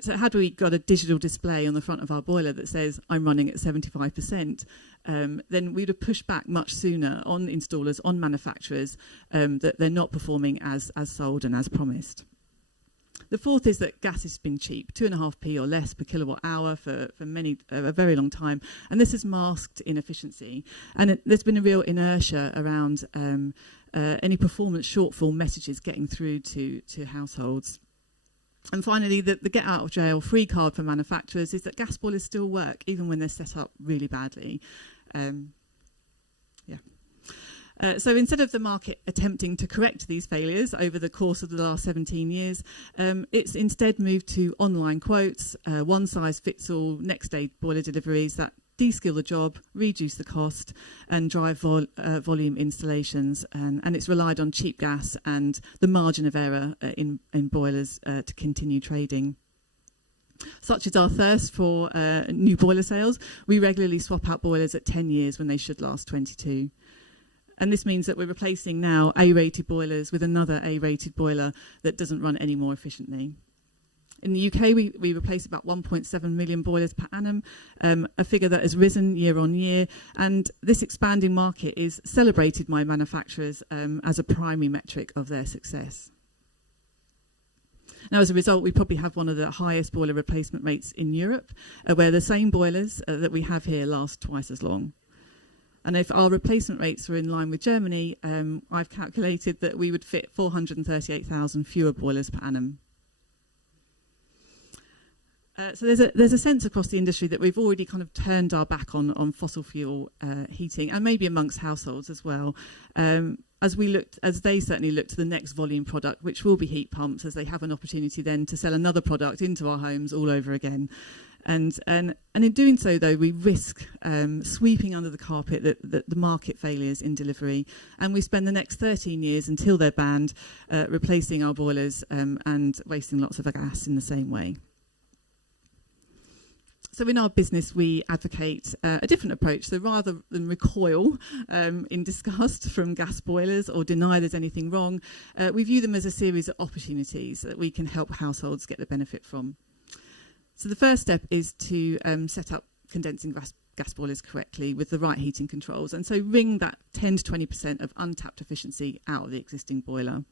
So had we got a digital display on the front of our boiler that says, I'm running at 75%, then we'd have pushed back much sooner on installers, on manufacturers, that they're not performing as sold and as promised. The fourth is that gas has been cheap, 2.5p or less per kilowatt hour for a very long time, and this has masked inefficiency. And there's been a real inertia around any performance shortfall messages getting through to households. And finally, the get out of jail free card for manufacturers is that gas boilers still work even when they're set up really badly. So instead of the market attempting to correct these failures over the course of the last 17 years, it's instead moved to online quotes, one-size-fits-all next-day boiler deliveries that de-skill the job, reduce the cost, and drive volume installations. And it's relied on cheap gas and the margin of error in boilers to continue trading. such as our thirst for new boiler sales, we regularly swap out boilers at 10 years when they should last 22. And this means that we're replacing now A-rated boilers with another A-rated boiler that doesn't run any more efficiently. In the UK, we replace about 1.7 million boilers per annum, a figure that has risen year on year. And this expanding market is celebrated by manufacturers as a primary metric of their success. Now, as a result, we probably have one of the highest boiler replacement rates in Europe, where the same boilers that we have here last twice as long. And if our replacement rates are in line with Germany, I've calculated that we would fit 438,000 fewer boilers per annum. So there's a sense across the industry that we've already kind of turned our back on fossil fuel heating, and maybe amongst households as well, as they certainly look to the next volume product, which will be heat pumps, as they have an opportunity then to sell another product into our homes all over again. And in doing so, though, we risk sweeping under the carpet the market failures in delivery, and we spend the next 13 years until they're banned replacing our boilers and wasting lots of gas in the same way. So in our business, we advocate a different approach. So rather than recoil in disgust from gas boilers or deny there's anything wrong, we view them as a series of opportunities that we can help households get the benefit from. So the first step is to set up condensing gas boilers correctly with the right heating controls, and so wring that 10 to 20% of untapped efficiency out of the existing boiler.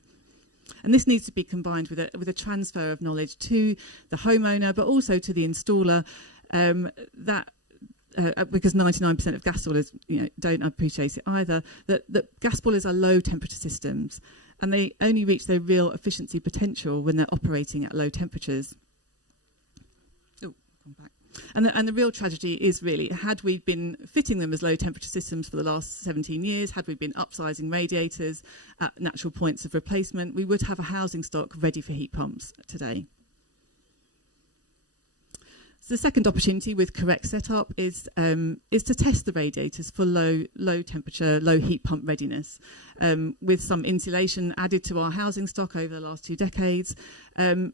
And this needs to be combined with a transfer of knowledge to the homeowner, but also to the installer, because 99% of gas boilers don't appreciate it either, that gas boilers are low temperature systems, and they only reach their real efficiency potential when they're operating at low temperatures. And the real tragedy is really, had we been fitting them as low temperature systems for the last 17 years, had we been upsizing radiators at natural points of replacement, we would have a housing stock ready for heat pumps today. So the second opportunity with correct setup is to test the radiators for low temperature, low heat pump readiness. With some insulation added to our housing stock over the last 2 decades,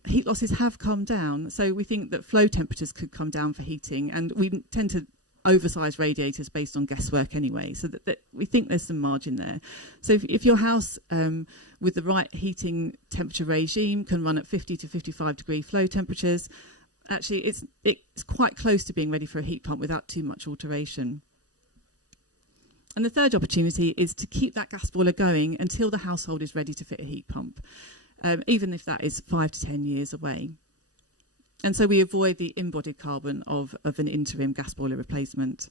heat losses have come down. So we think that flow temperatures could come down for heating, and we tend to oversize radiators based on guesswork anyway, so that we think there's some margin there. So if your house with the right heating temperature regime can run at 50 to 55 degree flow temperatures, actually it's quite close to being ready for a heat pump without too much alteration. And the third opportunity is to keep that gas boiler going until the household is ready to fit a heat pump, even if that is 5 to 10 years away. And so we avoid the embodied carbon of an interim gas boiler replacement.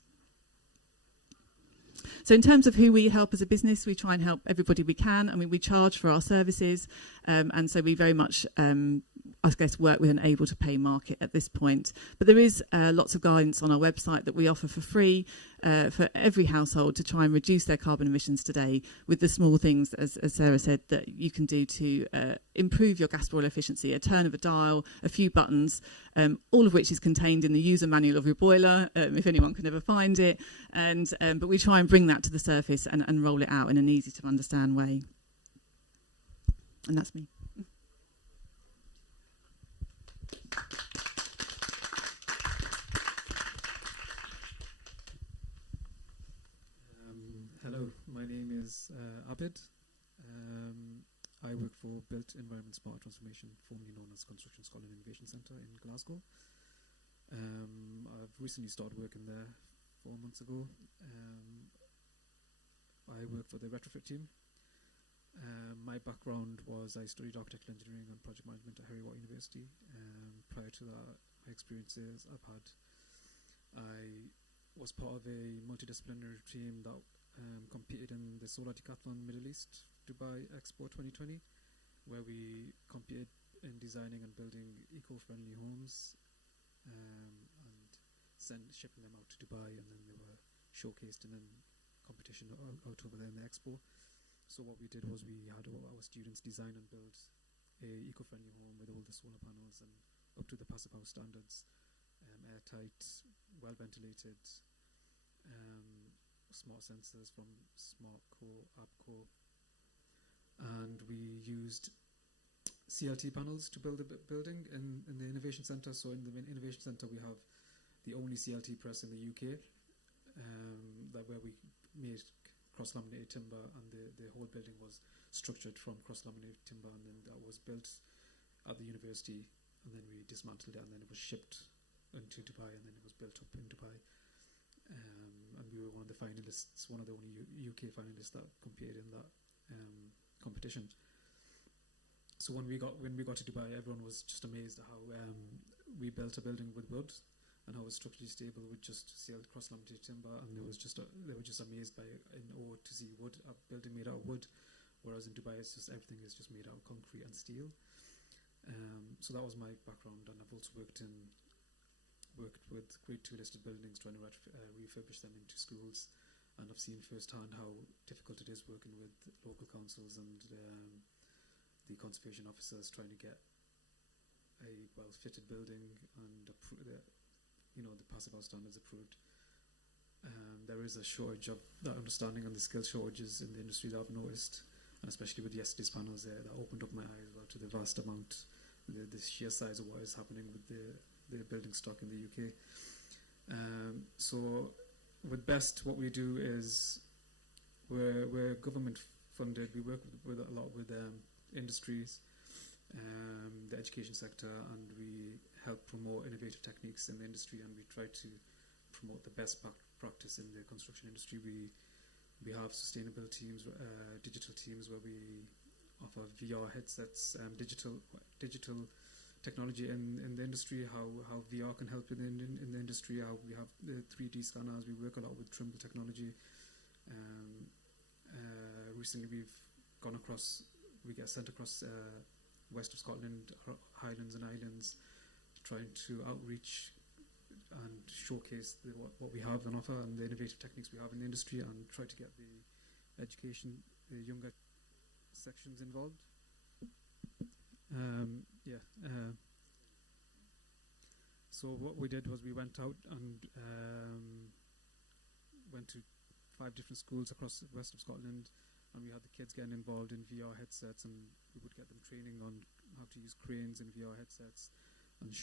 So in terms of who we help as a business, we try and help everybody we can. I mean, we charge for our services, and so we very much, I guess, work with an able-to-pay market at this point. But there is lots of guidance on our website that we offer for free for every household to try and reduce their carbon emissions today, with the small things, as Sarah said, that you can do to improve your gas boiler efficiency: a turn of a dial, a few buttons, all of which is contained in the user manual of your boiler, if anyone can ever find it. And but we try and bring that to the surface and roll it out in an easy to understand way. And that's me. Hello, my name is Abid. I work for Built Environment Smart Transformation, formerly known as Construction Scotland Innovation Centre in Glasgow. I've recently started working there 4 months ago. I work for the Retrofit team. My background was I studied architectural engineering and project management at Harry-Watt University. Prior to that, my experiences I was part of a multidisciplinary team that competed in the Solar Decathlon Middle East Dubai Expo 2020, where we competed in designing and building eco-friendly homes and shipping them out to Dubai, and then they were showcased in a competition out over there in the expo. So what we did was we had all our students design and build a eco-friendly home with all the solar panels and up to the Passive House standards, airtight, well ventilated, smart sensors from SmartCo, AppCo, and we used CLT panels to build a building in the Innovation Centre. So in the Innovation Centre we have the only CLT press in the UK, where we made cross-laminated timber, and the whole building was structured from cross-laminated timber, and then that was built at the university, and then we dismantled it, and then it was shipped into Dubai, and then it was built up in Dubai. And we were one of the finalists, one of the only UK finalists that competed in that competition. So when we got to Dubai, everyone was just amazed at how we built a building with wood, and how it was structurally stable with just sealed cross-laminated timber, and they were just amazed by in awe to see wood, a building made out of wood, whereas in Dubai it's just everything is just made out of concrete and steel. So that was my background, and I've also worked with Grade 2 listed buildings, trying to refurbish them into schools, and I've seen firsthand how difficult it is working with local councils and the conservation officers trying to get a well-fitted building and the passive house standards approved. There is a shortage of that understanding, and the skill shortages in the industry that I've noticed, and especially with yesterday's panels there, that opened up my eyes to the vast amount, the sheer size of what is happening with the building stock in the UK. So with BEST, what we do is we're government funded. We work with a lot with industries, the education sector, and we help promote innovative techniques in the industry, and we try to promote the best practice in the construction industry. We have sustainable teams, digital teams, where we offer VR headsets, digital technology in the industry, how VR can help in the industry, how we have the 3D scanners. We work a lot with Trimble technology. Recently we get sent across west of Scotland, Highlands and Islands, trying to outreach and showcase what we have on offer and the innovative techniques we have in the industry, and try to get the education, the younger sections involved. So what we did was we went out and went to 5 different schools across the west of Scotland, and we had the kids getting involved in VR headsets, and we would get them training on how to use cranes in VR headsets, and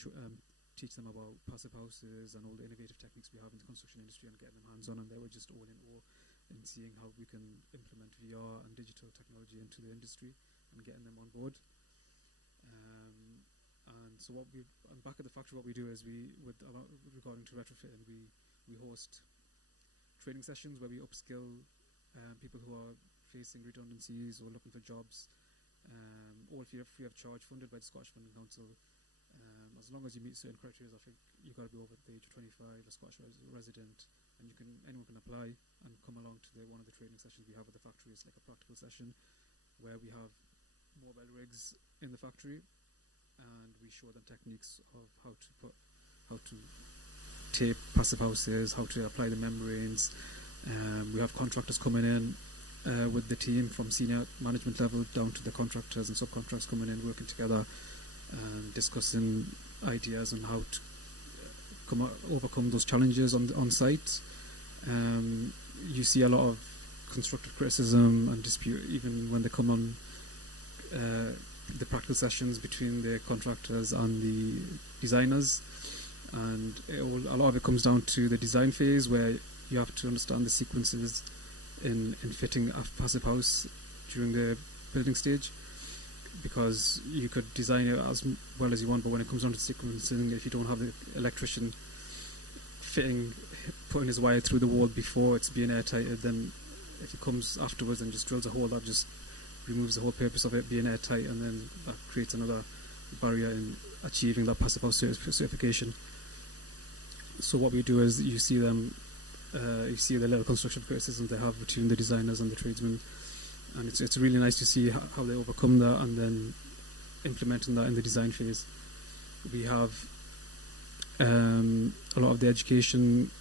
teach them about passive houses and all the innovative techniques we have in the construction industry, and getting them hands-on, and they were just all in awe in seeing how we can implement VR and digital technology into the industry and getting them on board. And so back at the factory, what we do is regarding to retrofitting, we host training sessions where we upskill people who are facing redundancies or looking for jobs, all free of charge, funded by the Scottish Funding Council. As long as you meet certain criteria, I think you've got to be over the age of 25, a Scottish resident, and anyone can apply and come along to one of the training sessions we have at the factory. It's like a practical session where we have mobile rigs in the factory, and we show them techniques of how to tape passive houses, how to apply the membranes. We have contractors coming in with the team from senior management level down to the contractors and subcontractors coming in, working together, discussing ideas on how to overcome those challenges on site. You see a lot of constructive criticism and dispute even when they come on the practical sessions between the contractors and the designers, and a lot of it comes down to the design phase, where you have to understand the sequences in fitting a passive house during the building stage, because you could design it as well as you want, but when it comes down to sequencing, if you don't have the electrician putting his wire through the wall before it's being airtighted, then if he comes afterwards and just drills a hole, that just removes the whole purpose of it being airtight, and then that creates another barrier in achieving that passive house certification. So what we do is you see the little construction criticisms they have between the designers and the tradesmen, and it's really nice to see how they overcome that and then implementing that in the design phase. We have a lot of the education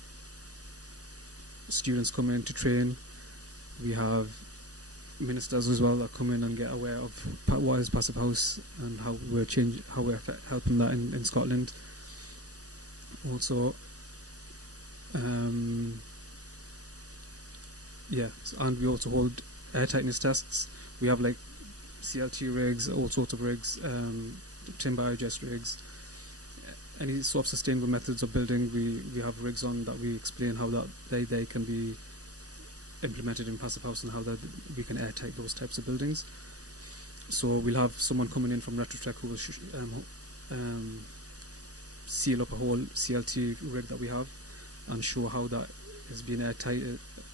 students come in to train. We have ministers as well that come in and get aware of what is passive house and how we're helping that in Scotland. Also, and we also hold air tightness tests. We have like CLT rigs, all sorts of rigs, tin biodigest rigs, any sort of sustainable methods of building. We have rigs on that we explain how that they can be implemented in passive house and how that we can airtight those types of buildings. So we'll have someone coming in from Retrofit who will seal up a whole CLT rig that we have and show how that is being airtight.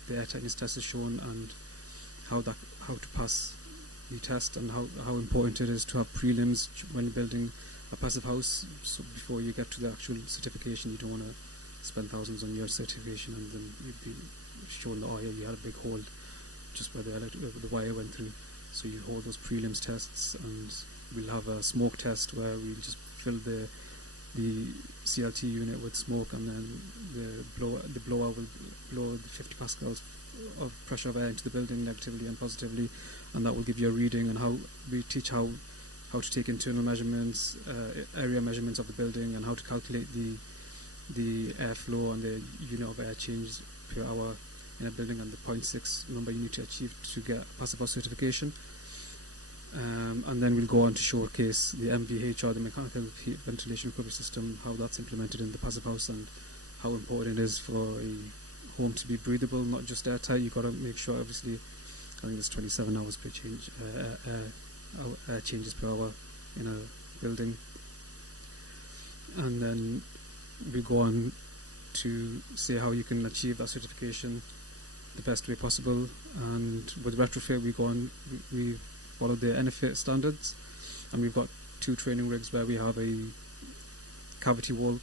The airtightness test is shown, and how to pass the test, and how important it is to have prelims when building a passive house. So before you get to the actual certification, you don't want to spend thousands on your certification and then you'd be shown that, oh yeah, you had a big hole just where the wire went through. So you hold those prelims tests, and we'll have a smoke test where we just fill the CLT unit with smoke, and then the blower will blow the 50 pascals of pressure of air into the building negatively and positively, and that will give you a reading. And how we teach how to take internal measurements, area measurements of the building, and how to calculate the airflow and the unit of air change per hour in a building, and the 0.6 number you need to achieve to get passive house certification. And then we'll go on to showcase the MVH, or the mechanical heat ventilation recovery system, how that's implemented in the passive house, and how important it is for a home to be breathable, not just airtight. You've got to make sure, obviously, I think there's 27 hours per change, air changes per hour in a building. And then we go on to say how you can achieve that certification the best way possible. And with Retrofit, we go on, we follow the NFIT standards, and we've got 2 training rigs where we have a cavity wall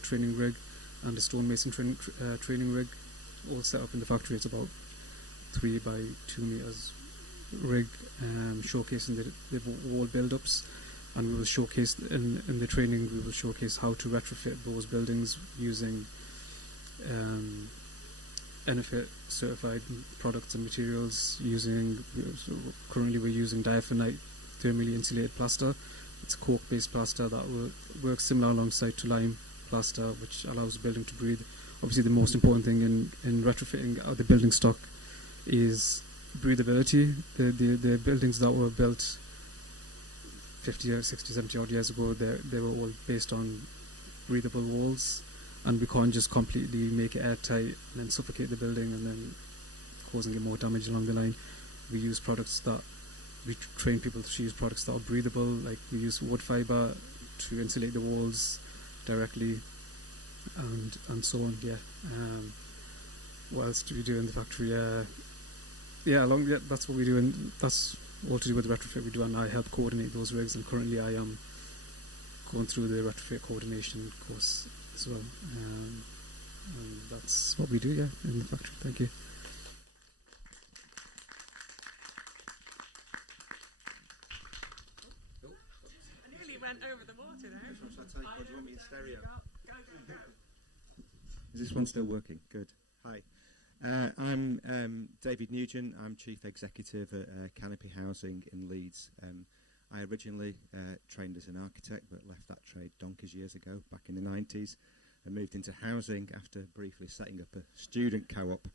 training rig and a stonemason training rig, all set up in the factory. It's about 3 by 2 meters rig, showcasing the wall build-ups. And we will showcase in the training, we will showcase how to retrofit those buildings using NFIT certified products and materials. Currently we're using diaphanite thermally insulated plaster. It's cork-based plaster that will work similar alongside to lime plaster, which allows the building to breathe. Obviously, the most important thing in retrofitting the building stock is breathability. The buildings that were built 50, 60, 70 odd years ago, they were all based on breathable walls, and we can't just completely make it airtight and then suffocate the building and then causing it more damage along the line. We use products that, we train people to use products that are breathable, like we use wood fibre to insulate the walls directly, and so on. What else do we do in the factory? That's what we do, and that's all to do with the retrofit we do, and I help coordinate those rigs, and currently I am going through the retrofit coordination course as well. And that's what we do, in the factory. Thank you. I nearly went over the water there. Shall I take, or do you want me in stereo? Is this one still working? Good. Hi. I'm David Nugent. I'm Chief Executive at Canopy Housing in Leeds. I originally trained as an architect, but left that trade donkeys years ago, back in the 90s, and moved into housing after briefly setting up a student co-op.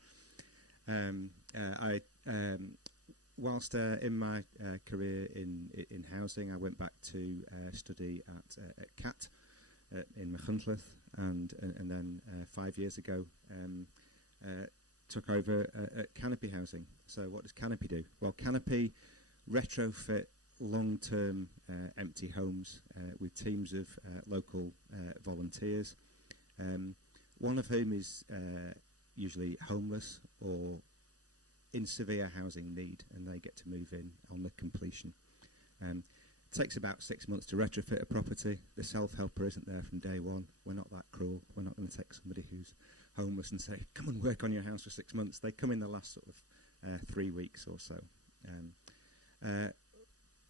Whilst in my career in housing, I went back to study at CAT in Machynlleth, and then 5 years ago took over at Canopy Housing. So what does Canopy do? Well, Canopy retrofit long-term empty homes with teams of local volunteers, one of whom is usually homeless or in severe housing need, and they get to move in on the completion. It takes about 6 months to retrofit a property. The self-helper isn't there from day one. We're not that cruel. We're not going to take somebody who's homeless and say, come and work on your house for 6 months. They come in the last sort of 3 weeks or so.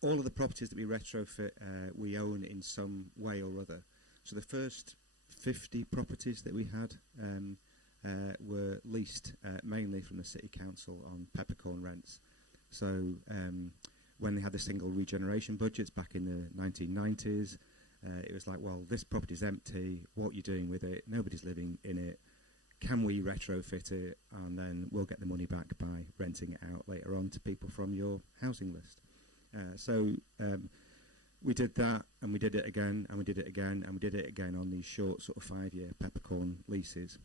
All of the properties that we retrofit, we own in some way or other. So the first 50 properties that we had were leased mainly from the City Council on peppercorn rents. So when they had the single regeneration budgets back in the 1990s, it was like, well, this property's empty, what are you doing with it? Nobody's living in it. Can we retrofit it? And then we'll get the money back by renting it out later on to people from your housing list. We did that, and we did it again, and we did it again, and we did it again on these short sort of 5-year peppercorn leases.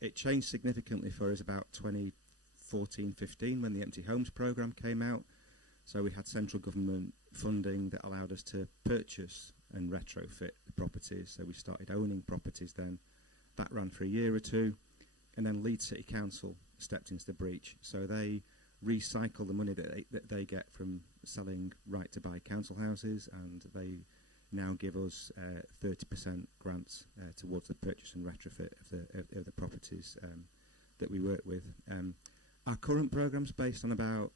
It changed significantly for us about 2014-15 when the Empty Homes programme came out. So we had central government funding that allowed us to purchase and retrofit the properties. So we started owning properties then. That ran for a year or two. And then Leeds City Council stepped into the breach. So they recycle the money that they get from selling right to buy council houses, and they now give us 30% grants towards the purchase and retrofit of the properties that we work with. Our current programme's based on about,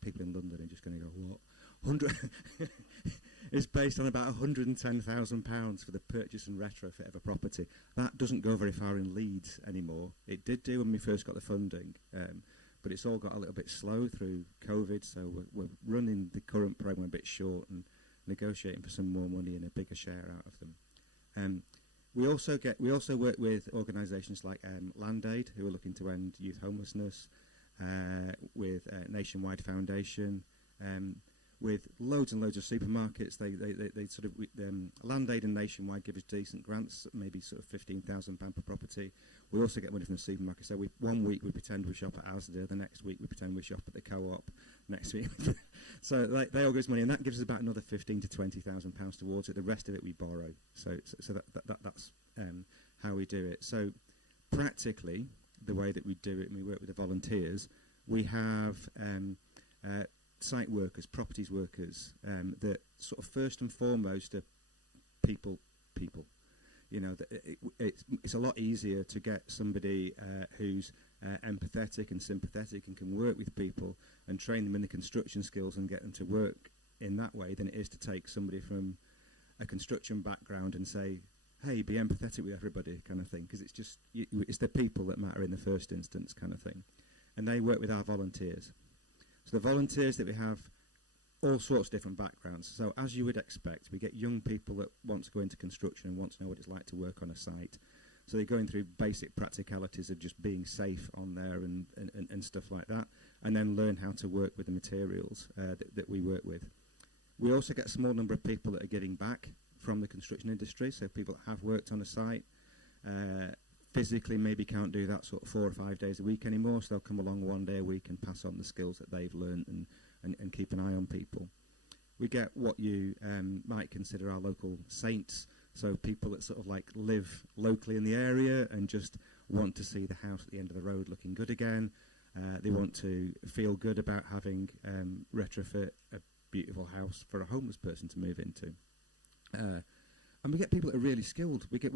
people in London are just going to go, what? 100 it's based on about £110,000 for the purchase and retrofit of a property. That doesn't go very far in Leeds anymore. It did do when we first got the funding, but it's all got a little bit slow through COVID, so we're running the current programme a bit short and negotiating for some more money and a bigger share out of them. We also work with organisations like Land Aid, who are looking to end youth homelessness, with Nationwide Foundation, with loads and loads of supermarkets. They sort of Land Aid and Nationwide give us decent grants, maybe sort of £15,000 per property. We also get money from the supermarket. So one week we pretend we shop at Asda, the next week we pretend we shop at the Co-op, next week. So they all give us money, and that gives us about another £15,000 to £20,000 towards it. The rest of it we borrow. So that's how we do it. So practically, the way that we do it, and we work with the volunteers, we have site workers, properties workers, that sort of first and foremost are people. You know, it's a lot easier to get somebody who's empathetic and sympathetic and can work with people and train them in the construction skills and get them to work in that way than it is to take somebody from a construction background and say, hey, be empathetic with everybody, kind of thing, because it's just it's the people that matter in the first instance, kind of thing. And they work with our volunteers. So the volunteers that we have, all sorts of different backgrounds. So as you would expect, we get young people that want to go into construction and want to know what it's like to work on a site. So they're going through basic practicalities of just being safe on there and stuff like that, and then learn how to work with the materials that we work with. We also get a small number of people that are getting back from the construction industry, so people that have worked on a site, physically maybe can't do that sort of 4 or 5 days a week anymore, so they'll come along 1 day a week and pass on the skills that they've learned and keep an eye on people. We get what you might consider our local saints, so people that sort of like live locally in the area and just want to see the house at the end of the road looking good again. They want to feel good about having retrofit a beautiful house for a homeless person to move into. And we get people that are really skilled. We get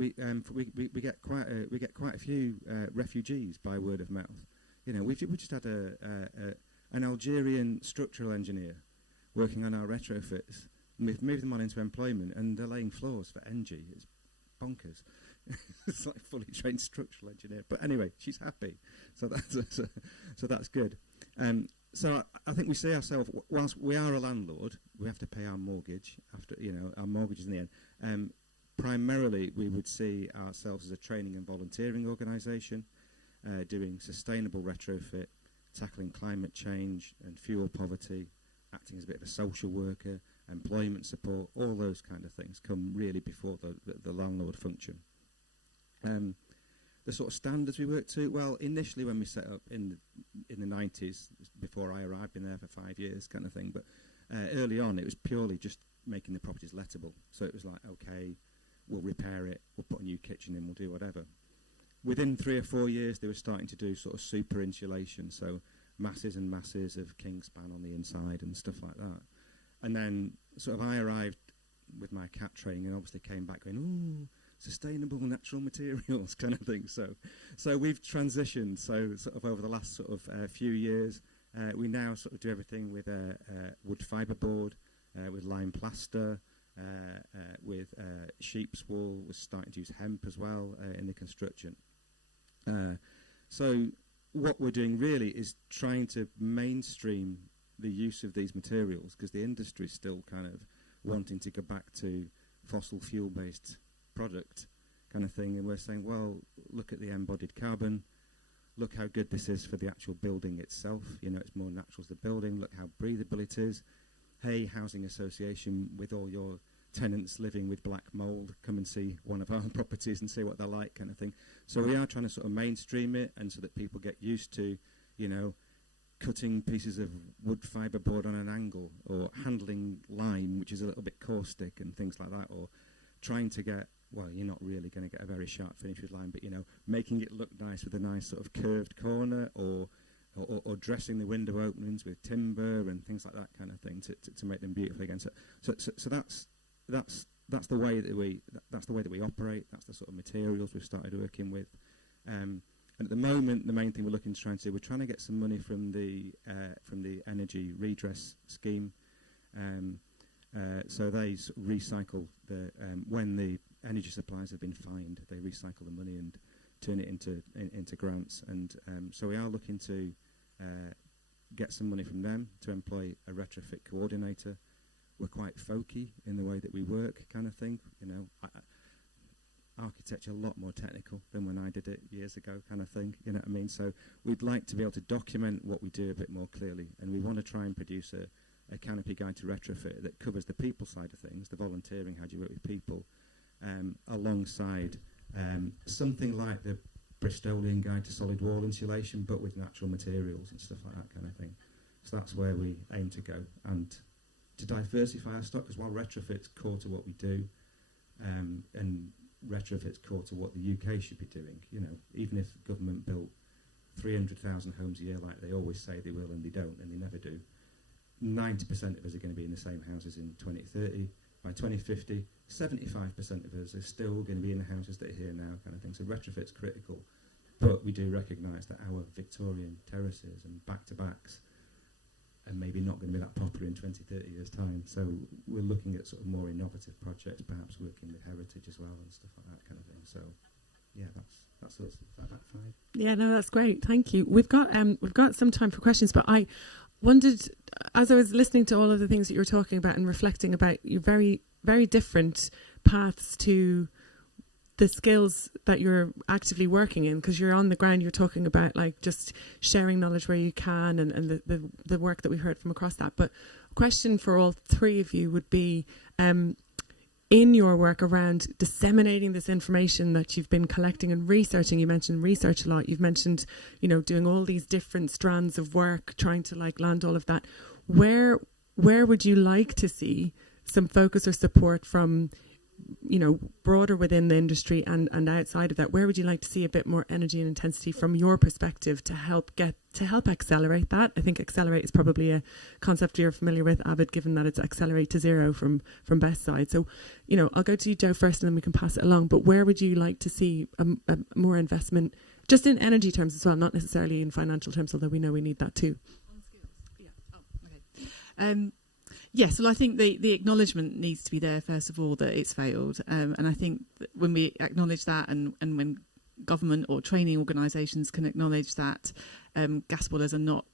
quite a few refugees by word of mouth. You know, we just had an Algerian structural engineer working on our retrofits. We've moved them on into employment, and they're laying floors for NG. It's bonkers. It's like a fully trained structural engineer. But anyway, she's happy, so that's good. So I think we see ourselves, whilst we are a landlord, we have to pay our mortgage after, you know, our mortgage in the end. Primarily, we would see ourselves as a training and volunteering organisation, doing sustainable retrofit, tackling climate change and fuel poverty, acting as a bit of a social worker, employment support, all those kind of things come really before the landlord function. The sort of standards we work to, well, initially when we set up in the 90s, before I arrived, been there for 5 years kind of thing, but early on it was purely just making the properties lettable. So it was like, okay, we'll repair it, we'll put a new kitchen in, we'll do whatever. Within 3 or 4 years, they were starting to do sort of super insulation, so masses and masses of kingspan on the inside and stuff like that. And then sort of I arrived with my CAT training and obviously came back going, ooh, sustainable natural materials kind of thing. So we've transitioned. So sort of over the last sort of few years, we now sort of do everything with wood fibre board, with lime plaster, with sheep's wool. We're starting to use hemp as well in the construction. So what we're doing really is trying to mainstream the use of these materials, because the industry is still kind of wanting to go back to fossil fuel based product kind of thing, and we're saying, well, look at the embodied carbon, look how good this is for the actual building itself, you know, it's more natural as the building, look how breathable it is. hey, housing association with all your tenants living with black mould, come and see one of our properties and see what they're like, kind of thing. So we are trying to sort of mainstream it, and so that people get used to, you know, cutting pieces of wood fibre board on an angle, or handling lime, which is a little bit caustic and things like that, or trying to get, well, you're not really going to get a very sharp finish with lime, but, you know, making it look nice with a nice sort of curved corner, or dressing the window openings with timber and things like that kind of thing to make them beautiful again. So that's the way that we operate. That's the sort of materials we've started working with. And at the moment, the main thing we're looking to try and do, we're trying to get some money from the energy redress scheme. So they recycle when the energy suppliers have been fined, they recycle the money and turn it into grants. And so we are looking to get some money from them to employ a retrofit coordinator. We're quite folky in the way that we work, kind of thing. You know, architecture a lot more technical than when I did it years ago, kind of thing. You know what I mean? So we'd like to be able to document what we do a bit more clearly, and we want to try and produce a canopy guide to retrofit that covers the people side of things, the volunteering, how do you work with people, alongside something like the Bristolian Guide to Solid Wall Insulation, but with natural materials and stuff like that kind of thing. So that's where we aim to go, and to diversify our stock, because while retrofit's core to what we do, and retrofit's core to what the UK should be doing, you know, even if government built 300,000 homes a year like they always say they will and they don't, and they never do, 90% of us are going to be in the same houses in 2030. By 2050, 75% of us are still going to be in the houses that are here now, kind of thing. So retrofit's critical, but we do recognise that our Victorian terraces and back-to-backs are maybe not going to be that popular in 20, 30 years' time. So we're looking at sort of more innovative projects, perhaps working with heritage as well and stuff like that kind of thing. So yeah, that's us. About 5. Yeah, no, that's great. Thank you. We've got some time for questions, but I wondered, as I was listening to all of the things that you were talking about and reflecting about your very, very different paths to the skills that you're actively working in, because you're on the ground, you're talking about like just sharing knowledge where you can, and the work that we heard from across that. But a question for all three of you would be, in your work around disseminating this information that you've been collecting and researching, you mentioned research a lot, you've mentioned, you know, doing all these different strands of work, trying to like land all of that. Where would you like to see some focus or support from, you know, broader within the industry and outside of that? Where would you like to see a bit more energy and intensity from your perspective to help accelerate that? I think accelerate is probably a concept you're familiar with, Abid, given that it's accelerate to zero from Best's side. So, you know, I'll go to you, Joe, first, and then we can pass it along. But where would you like to see a more investment, just in energy terms as well, not necessarily in financial terms, although we know we need that too? Yes, well, I think the acknowledgement needs to be there, first of all, that it's failed. And I think that when we acknowledge that, and when government or training organisations can acknowledge that gas boilers are not,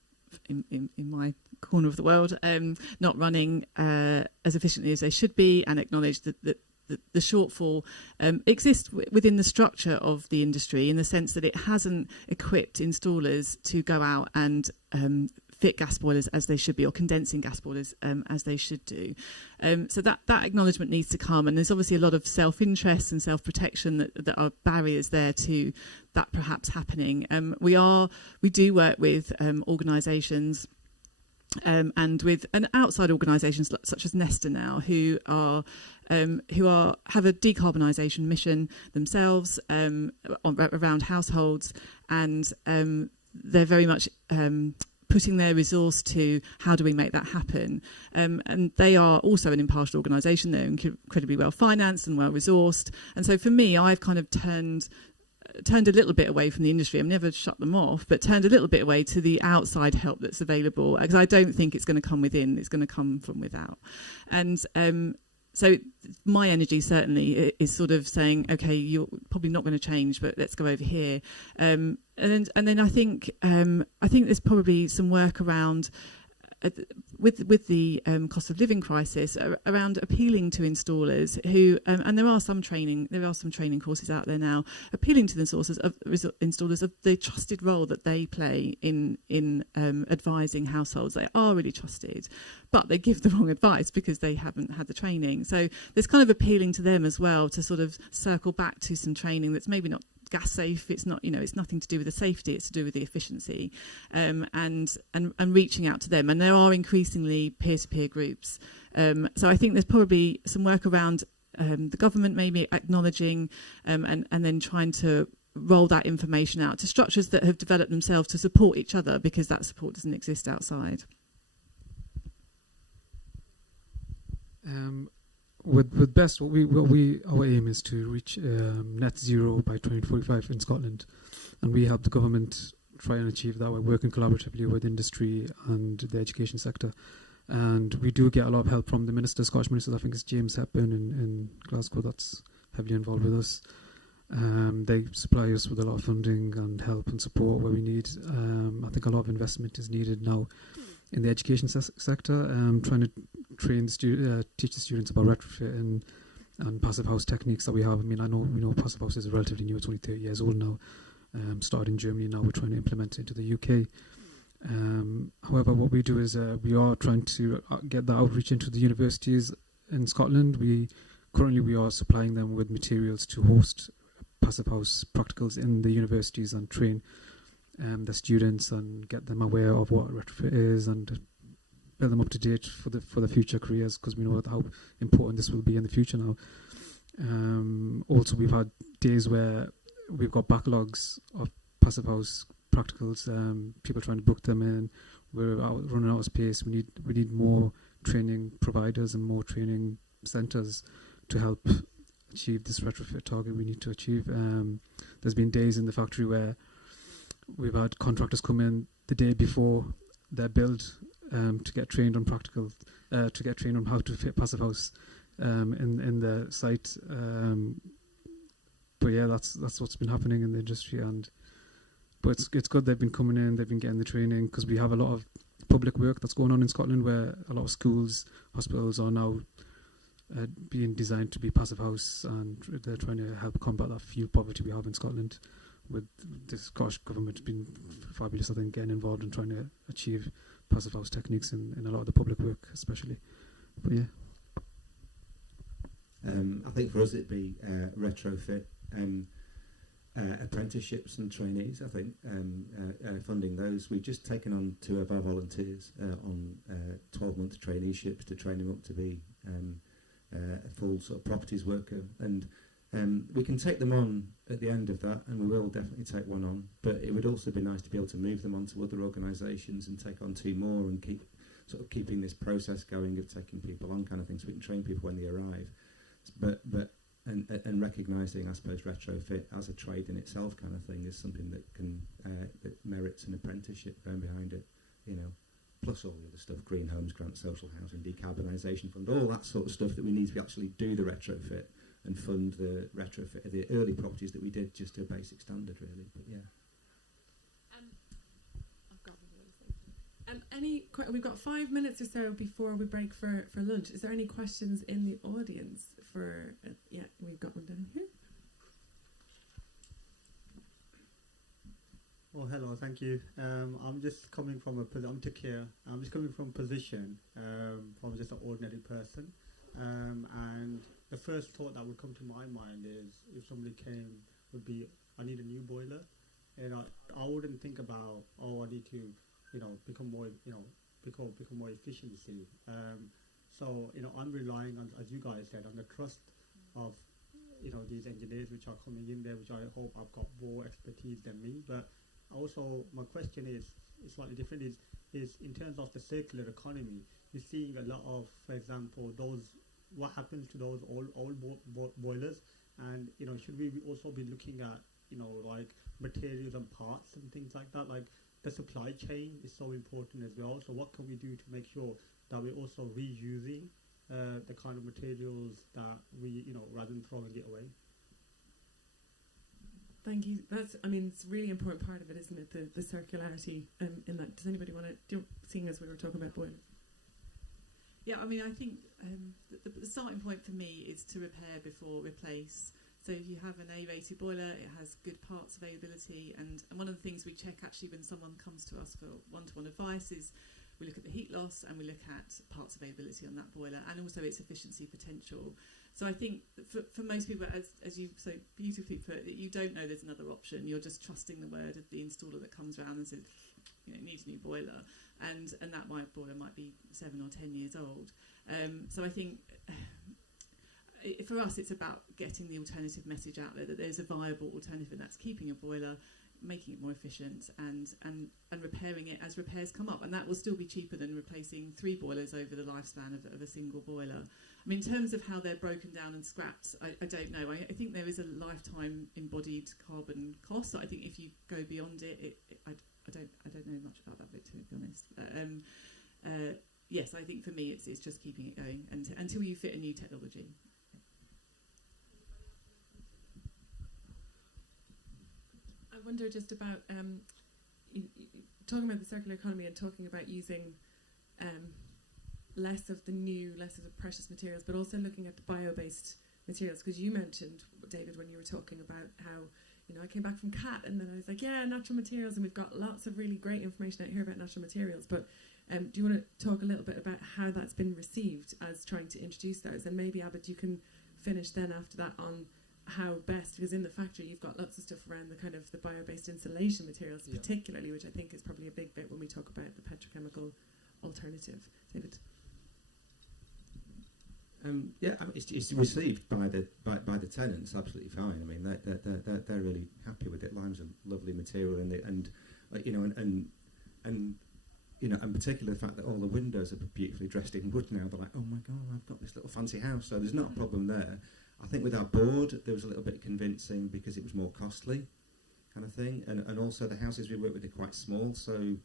in my corner of the world, not running as efficiently as they should be, and acknowledge that the shortfall exists within the structure of the industry, in the sense that it hasn't equipped installers to go out and fit gas boilers as they should be, or condensing gas boilers as they should do. So that acknowledgement needs to come, and there's obviously a lot of self-interest and self-protection that are barriers there to that perhaps happening. We do work with organisations and with outside organisations such as Nesta now, who have a decarbonisation mission themselves around households, and they're very much putting their resource to how do we make that happen. And they are also an impartial organisation. They're incredibly well financed and well resourced. And so for me, I've kind of turned a little bit away from the industry. I've never shut them off, but turned a little bit away to the outside help that's available, because I don't think it's going to come within, it's going to come from without. And so my energy certainly is sort of saying, okay, you're probably not going to change, but let's go over here. And then I think there's probably some work around with the cost of living crisis, around appealing to installers who, and there are some training courses out there now, appealing to the installers of the trusted role that they play in advising households. They are really trusted, but they give the wrong advice because they haven't had the training. So there's kind of appealing to them as well to sort of circle back to some training that's maybe not gas safe. It's not, it's nothing to do with the safety. It's to do with the efficiency, and reaching out to them. And there are increasingly peer-to-peer groups. So I think there's probably some work around the government maybe acknowledging and then trying to roll that information out to structures that have developed themselves to support each other, because that support doesn't exist outside. With BEST, our aim is to reach net zero by 2045 in Scotland, and we help the government try and achieve that by working collaboratively with industry and the education sector. And we do get a lot of help from the minister, Scottish ministers. I think it's James Hepburn in Glasgow that's heavily involved with us. They supply us with a lot of funding and help and support where we need. I think a lot of investment is needed now in the education sector, trying to train teach the students about retrofit and passive house techniques that we have. I mean, we know passive house is relatively new; it's only 30 years old now. Started in Germany, now we're trying to implement it into the UK. However, what we do is we are trying to get that outreach into the universities in Scotland. We are supplying them with materials to host passive house practicals in the universities and train the students and get them aware of what retrofit is and build them up to date for the future careers, because we know how important this will be in the future now. Also, we've had days where we've got backlogs of passive house practicals, people trying to book them in. We're running out of space. We need more training providers and more training centres to help achieve this retrofit target we need to achieve. There's been days in the factory where we've had contractors come in the day before their build to get trained on practical, to get trained on how to fit passive house in the site. But yeah, that's what's been happening in the industry. But it's good they've been coming in, they've been getting the training, because we have a lot of public work that's going on in Scotland where a lot of schools, hospitals are now being designed to be passive house, and they're trying to help combat that fuel poverty we have in Scotland. With the Scottish government being fabulous, I think, getting involved and trying to achieve passive house techniques in a lot of the public work, especially. But yeah. I think for us it'd be retrofit, apprenticeships and trainees. I think funding those. We've just taken on 2 of our volunteers on 12-month traineeships to train them up to be a full sort of properties worker, and we can take them on at the end of that, and we will definitely take one on. But it would also be nice to be able to move them on to other organisations and take on 2 more, and keeping this process going of taking people on, kind of thing, so we can train people when they arrive. And recognising, I suppose, retrofit as a trade in itself, kind of thing, is something that can that merits an apprenticeship going behind it, plus all the other stuff: green homes grant, social housing, decarbonisation fund, all that sort of stuff that we need to actually do the retrofit and fund the retrofit of the early properties that we did just to a basic standard, really. But yeah. We've got 5 minutes or so before we break for lunch. Is there any questions in the audience for? Yeah, we've got one down here. Oh, hello, thank you. I'm just coming from I'm Takir. I'm just coming from a position from just an ordinary person, and the first thought that would come to my mind is, if somebody came, would be, I need a new boiler, and I wouldn't think about, I need to, become more, become more efficiency. So, I'm relying on, as you guys said, on the trust of, these engineers which are coming in there, which I hope I've got more expertise than me. But also, my question is slightly different, is in terms of the circular economy, you're seeing a lot of, for example, what happens to those old boilers, and, should we also be looking at, like materials and parts and things like that, like the supply chain is so important as well. So what can we do to make sure that we're also reusing the kind of materials that we, rather than throwing it away? Thank you. That's, I mean, it's a really important part of it, isn't it? The circularity in that. Does anybody want to, seeing as we were talking about boilers? Yeah, I mean, I think the starting point for me is to repair before replace. So if you have an A-rated boiler, it has good parts availability, and one of the things we check actually when someone comes to us for one-to-one advice is we look at the heat loss and we look at parts availability on that boiler and also its efficiency potential. So I think for most people, as you so beautifully put, you don't know there's another option. You're just trusting the word of the installer that comes around and says, you know, needs a new boiler, and that boiler might be 7 or 10 years old. So I think for us, it's about getting the alternative message out there that there's a viable alternative, and that's keeping a boiler, making it more efficient, and repairing it as repairs come up, and that will still be cheaper than replacing 3 boilers over the lifespan of a single boiler. I mean, in terms of how they're broken down and scrapped, I don't know. I think there is a lifetime embodied carbon cost. So I think if you go beyond it, I don't know much about that bit, to be honest. Yes, I think for me it's just keeping it going until you fit a new technology. I wonder just about talking about the circular economy and talking about using less of the precious materials, but also looking at the bio-based materials, because you mentioned, David, when you were talking about how, you know, I came back from CAT and then I was like, yeah, natural materials, and we've got lots of really great information out here about natural materials, but do you want to talk a little bit about how that's been received as trying to introduce those? And maybe, Abid, you can finish then after that on how best, because in the factory you've got lots of stuff around the kind of the bio-based insulation materials, particularly, which I think is probably a big bit when we talk about the petrochemical alternative. David? Yeah, I mean, it's received by the tenants absolutely fine. I mean, they're really happy with it. Lime's a lovely material, and you know, and you know, in particular the fact that all the windows are beautifully dressed in wood now. They're like, oh my god, I've got this little fancy house. So there's not a problem there. I think with our board there was a little bit convincing because it was more costly, kind of thing, and also the houses we work with are quite small, so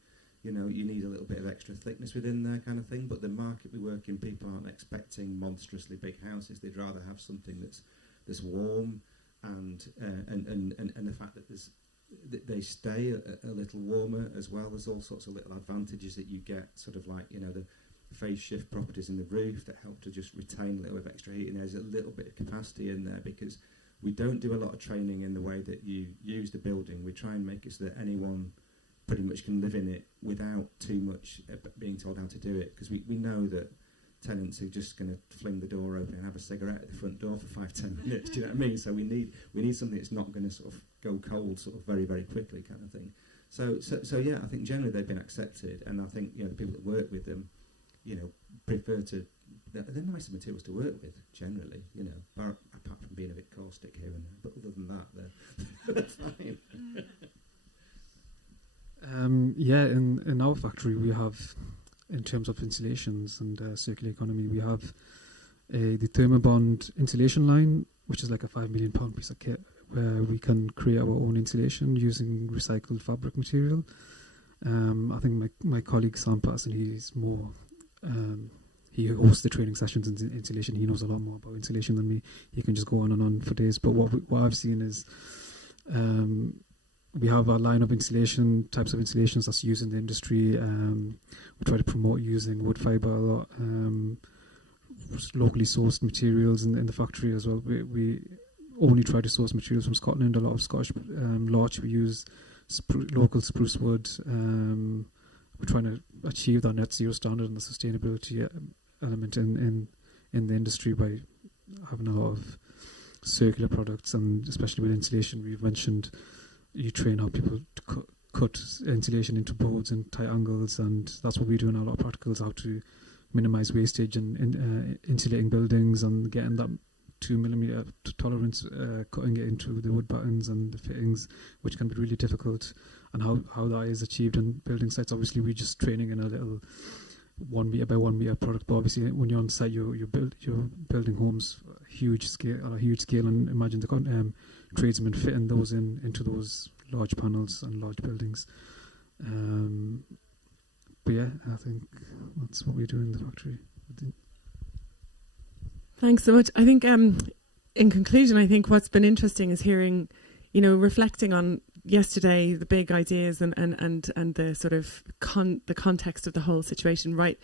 you know, you need a little bit of extra thickness within there, kind of thing. But the market we work in, people aren't expecting monstrously big houses. They'd rather have something that's warm, and the fact that they stay a little warmer as well. There's all sorts of little advantages that you get, sort of like, you know, the phase shift properties in the roof that help to just retain a little bit of extra heat. And there's a little bit of capacity in there because we don't do a lot of training in the way that you use the building. We try and make it so that anyone pretty much can live in it without too much being told how to do it, because we know that tenants are just going to fling the door open and have a cigarette at the front door for 5-10 minutes. Do you know what I mean? So we need something that's not going to sort of go cold sort of very, very quickly, kind of thing. So yeah, I think generally they've been accepted, and I think, you know, the people that work with them, you know, prefer to. They're nicer materials to work with generally, you know, apart from being a bit caustic here and there. But other than that, they're fine. Yeah, in our factory we have, in terms of insulations and circular economy, we have the Thermobond insulation line, which is like a £5 million piece of kit, where we can create our own insulation using recycled fabric material. I think my colleague Sam Patterson, he's more, he hosts the training sessions in insulation. He knows a lot more about insulation than me. He can just go on and on for days. But what I've seen is we have a line of types of insulations that's used in the industry. We try to promote using wood fibre a lot, locally sourced materials in the factory as well. We only try to source materials from Scotland. A lot of Scottish larch. We use local spruce wood. We're trying to achieve that net zero standard and the sustainability element in the industry by having a lot of circular products, and especially with insulation. We've mentioned you train how people to cut insulation into boards and tight angles, and that's what we do in a lot of practicals, how to minimise wastage and insulating buildings and getting that 2mm tolerance, cutting it into the wood battens and the fittings, which can be really difficult, and how that is achieved in building sites. Obviously we're just training in a little 1 metre by 1 metre product, but obviously when you're on site you're building homes on a huge scale, and imagine the tradesmen fitting those into those large panels and large buildings. But yeah, I think that's what we do in the factory. Thanks so much. I think in conclusion, I think what's been interesting is hearing you know, reflecting on yesterday, the big ideas and the sort of the context of the whole situation, right?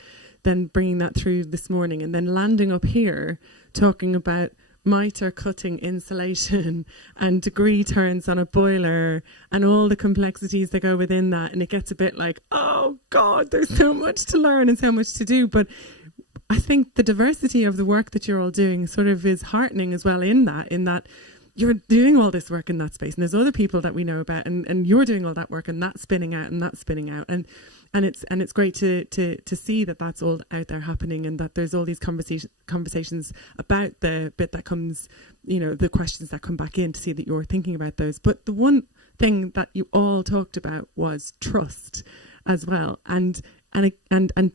Then bringing that through this morning and then landing up here talking about mitre cutting insulation and degree turns on a boiler and all the complexities that go within that. And it gets a bit like, oh God, there's so much to learn and so much to do. But I think the diversity of the work that you're all doing sort of is heartening as well in that you're doing all this work in that space and there's other people that we know about and you're doing all that work and that's spinning out and it's great to see that that's all out there happening and that there's all these conversations about the bit that comes, you know, the questions that come back in, to see that you're thinking about those. But the one thing that you all talked about was trust as well, and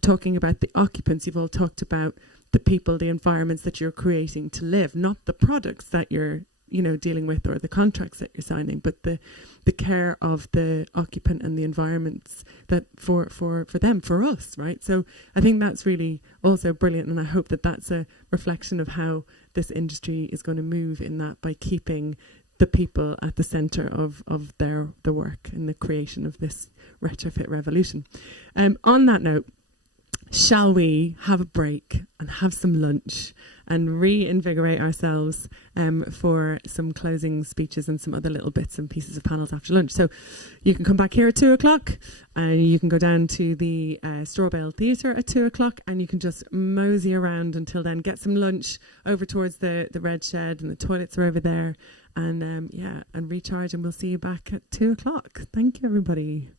talking about the occupants. You've all talked about the people, the environments that you're creating to live, not the products that you're, you know, dealing with or the contracts that you're signing, but the care of the occupant and the environments that for them, for us, right? So I think that's really also brilliant, and I hope that that's a reflection of how this industry is going to move in that, by keeping the people at the centre of the work and the creation of this retrofit revolution. On that note, shall we have a break and have some lunch and reinvigorate ourselves for some closing speeches and some other little bits and pieces of panels after lunch? So you can come back here at 2:00 and you can go down to the Strawbale Theatre at 2:00 and you can just mosey around until then, get some lunch over towards the Red Shed, and the toilets are over there, and and recharge, and we'll see you back at 2:00. Thank you, everybody.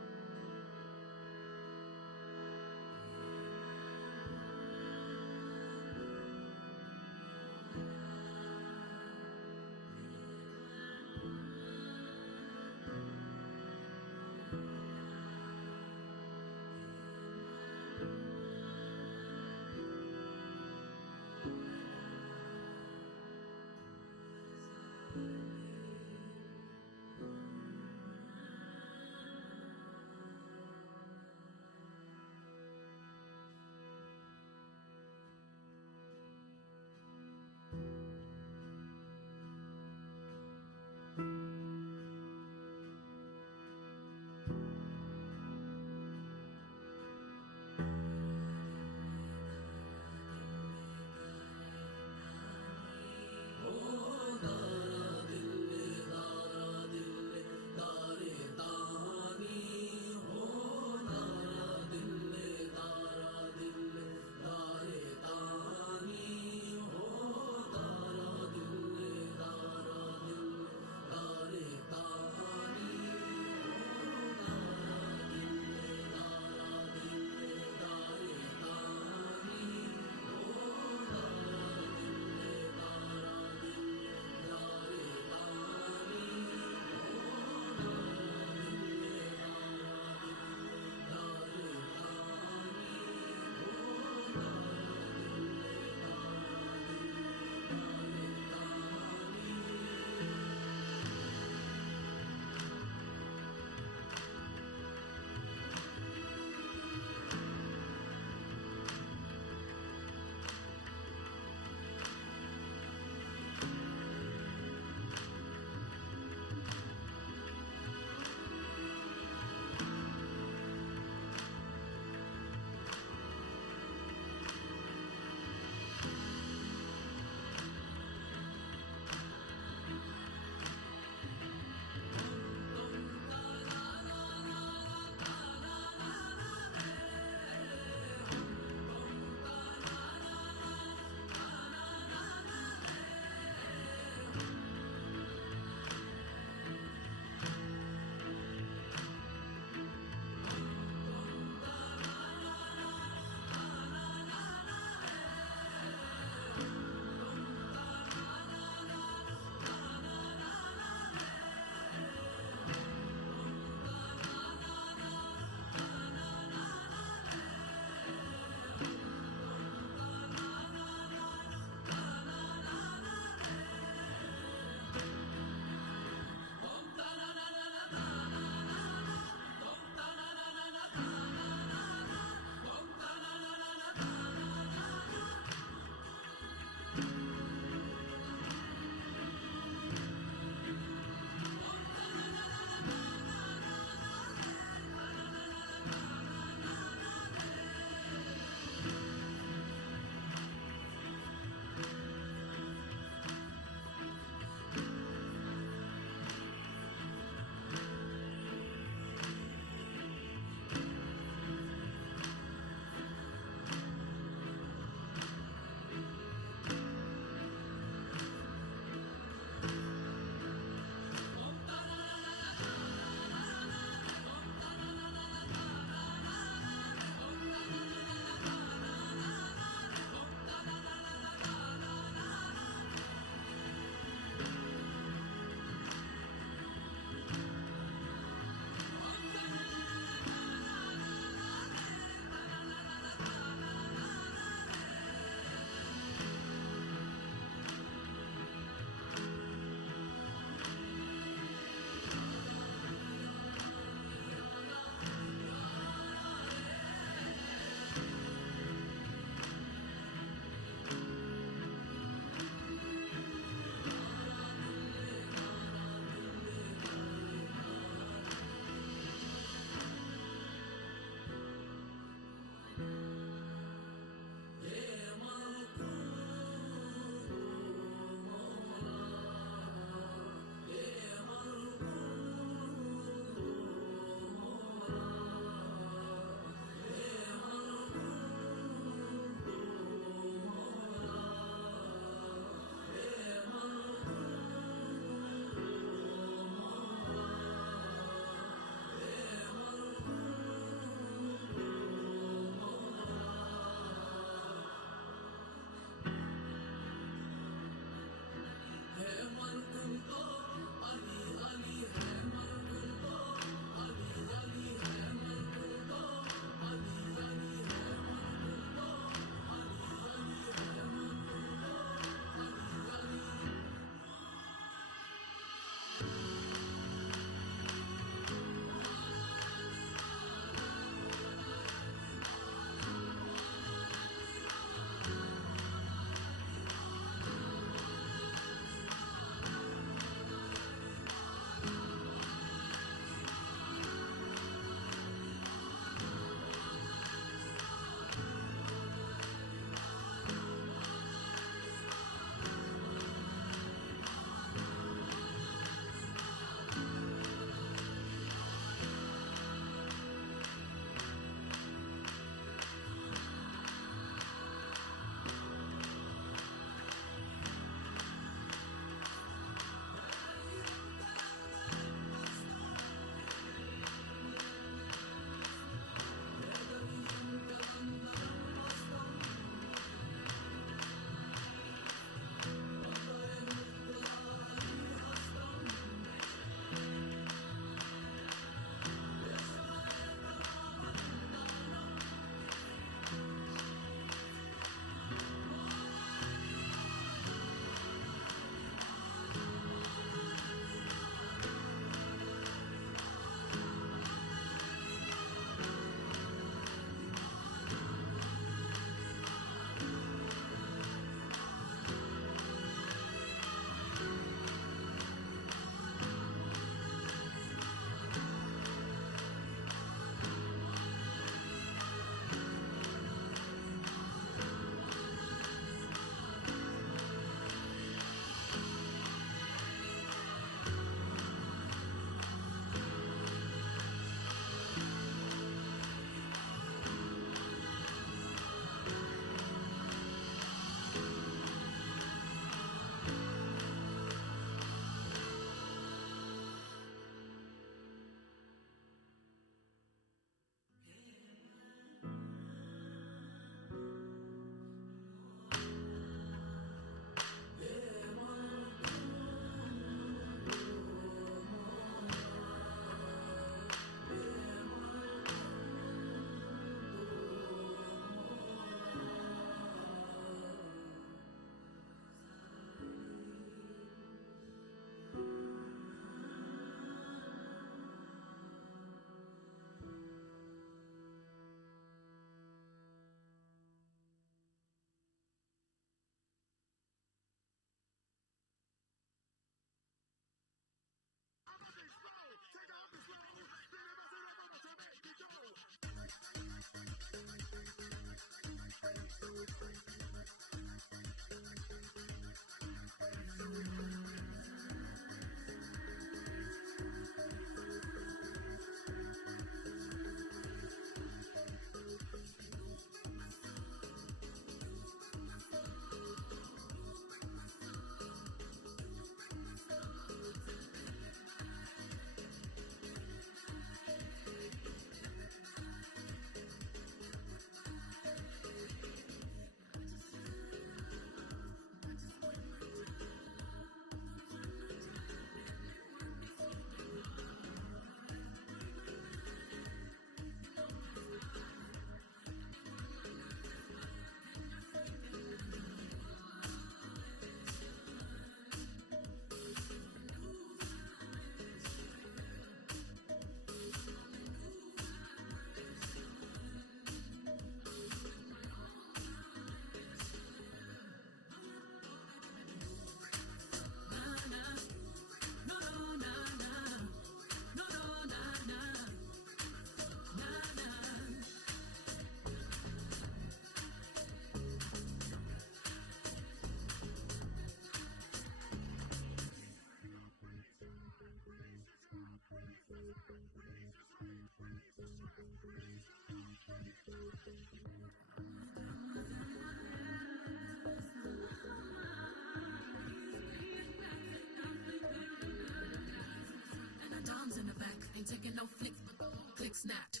In the back, ain't taking no flicks, but click snapped.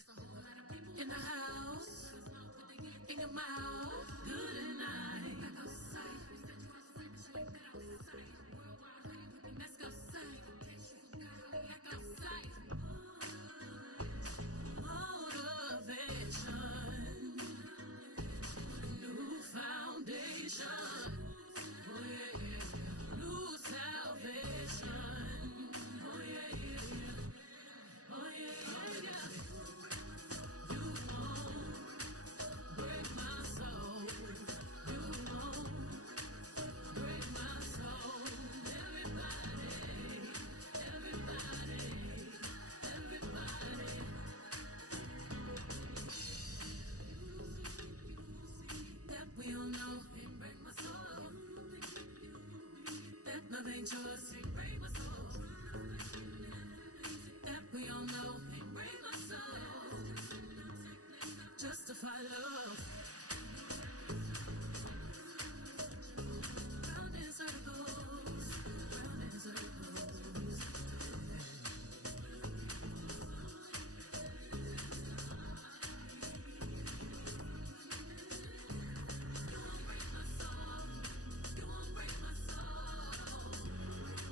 In the house, in your mouth, good and night. Back outside, let's go outside, back outside. Motivation, new foundation. Oh yeah, new salvation. Oh yeah. Oh yeah, oh yeah. You won't break my soul. You won't break my soul. Everybody, everybody, everybody. That we all know ain't break my soul. That love ain't yours ain't break my soul. That we all know ain't break my soul. Justify love. Round in circles, round in circles. You won't break my soul. You won't break my soul.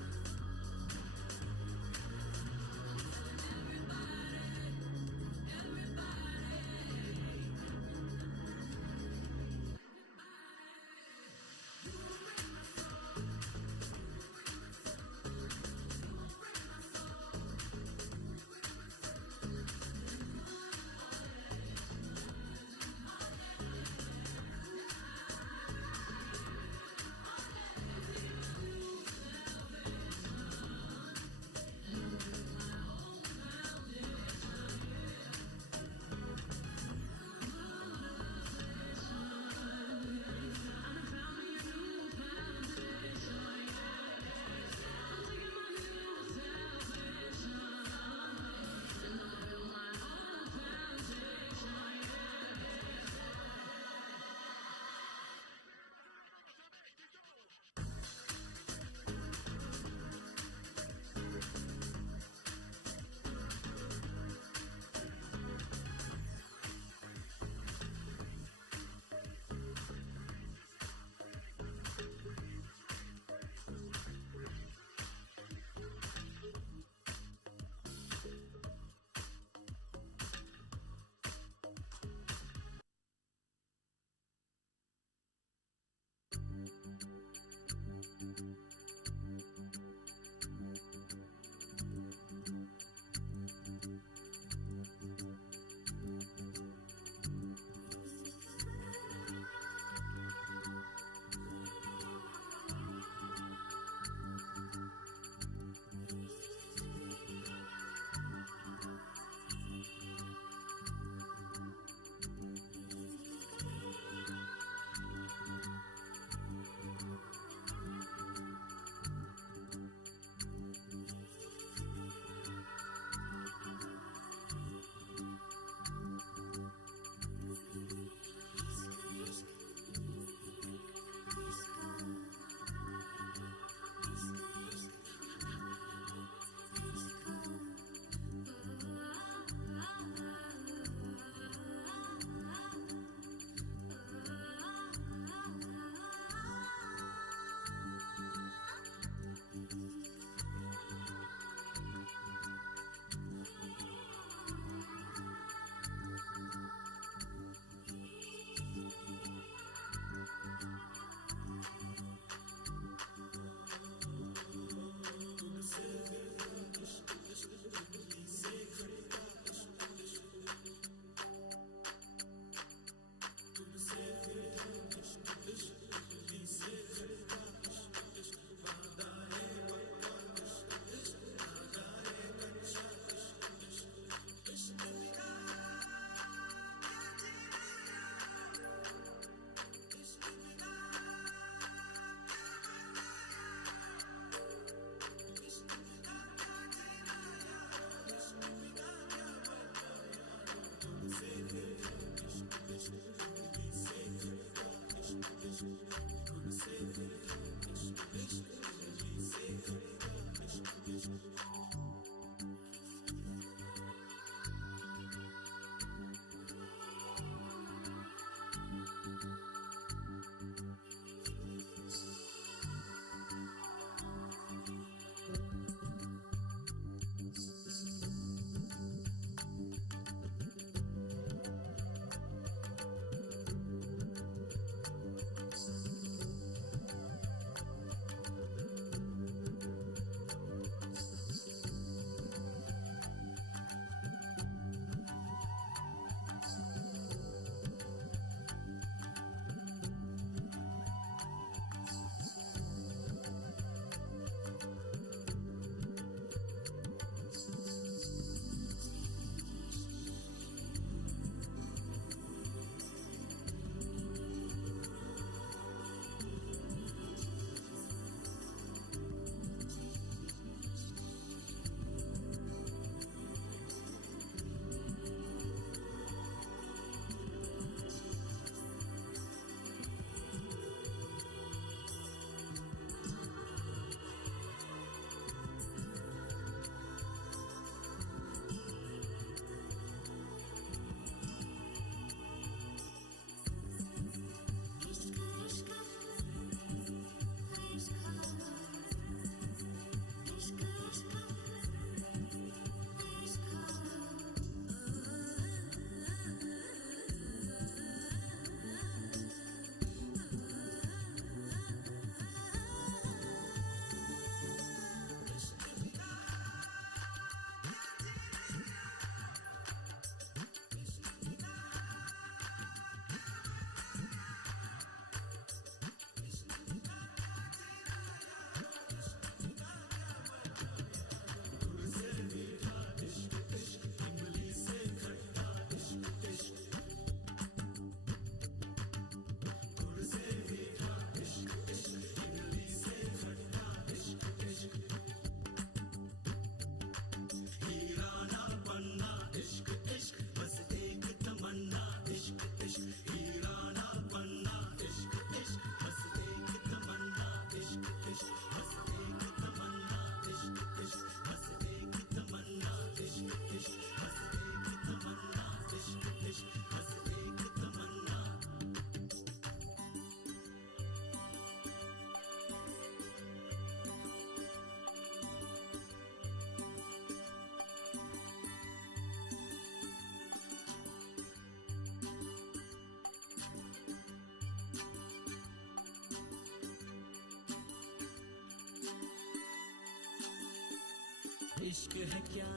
इश्क है क्या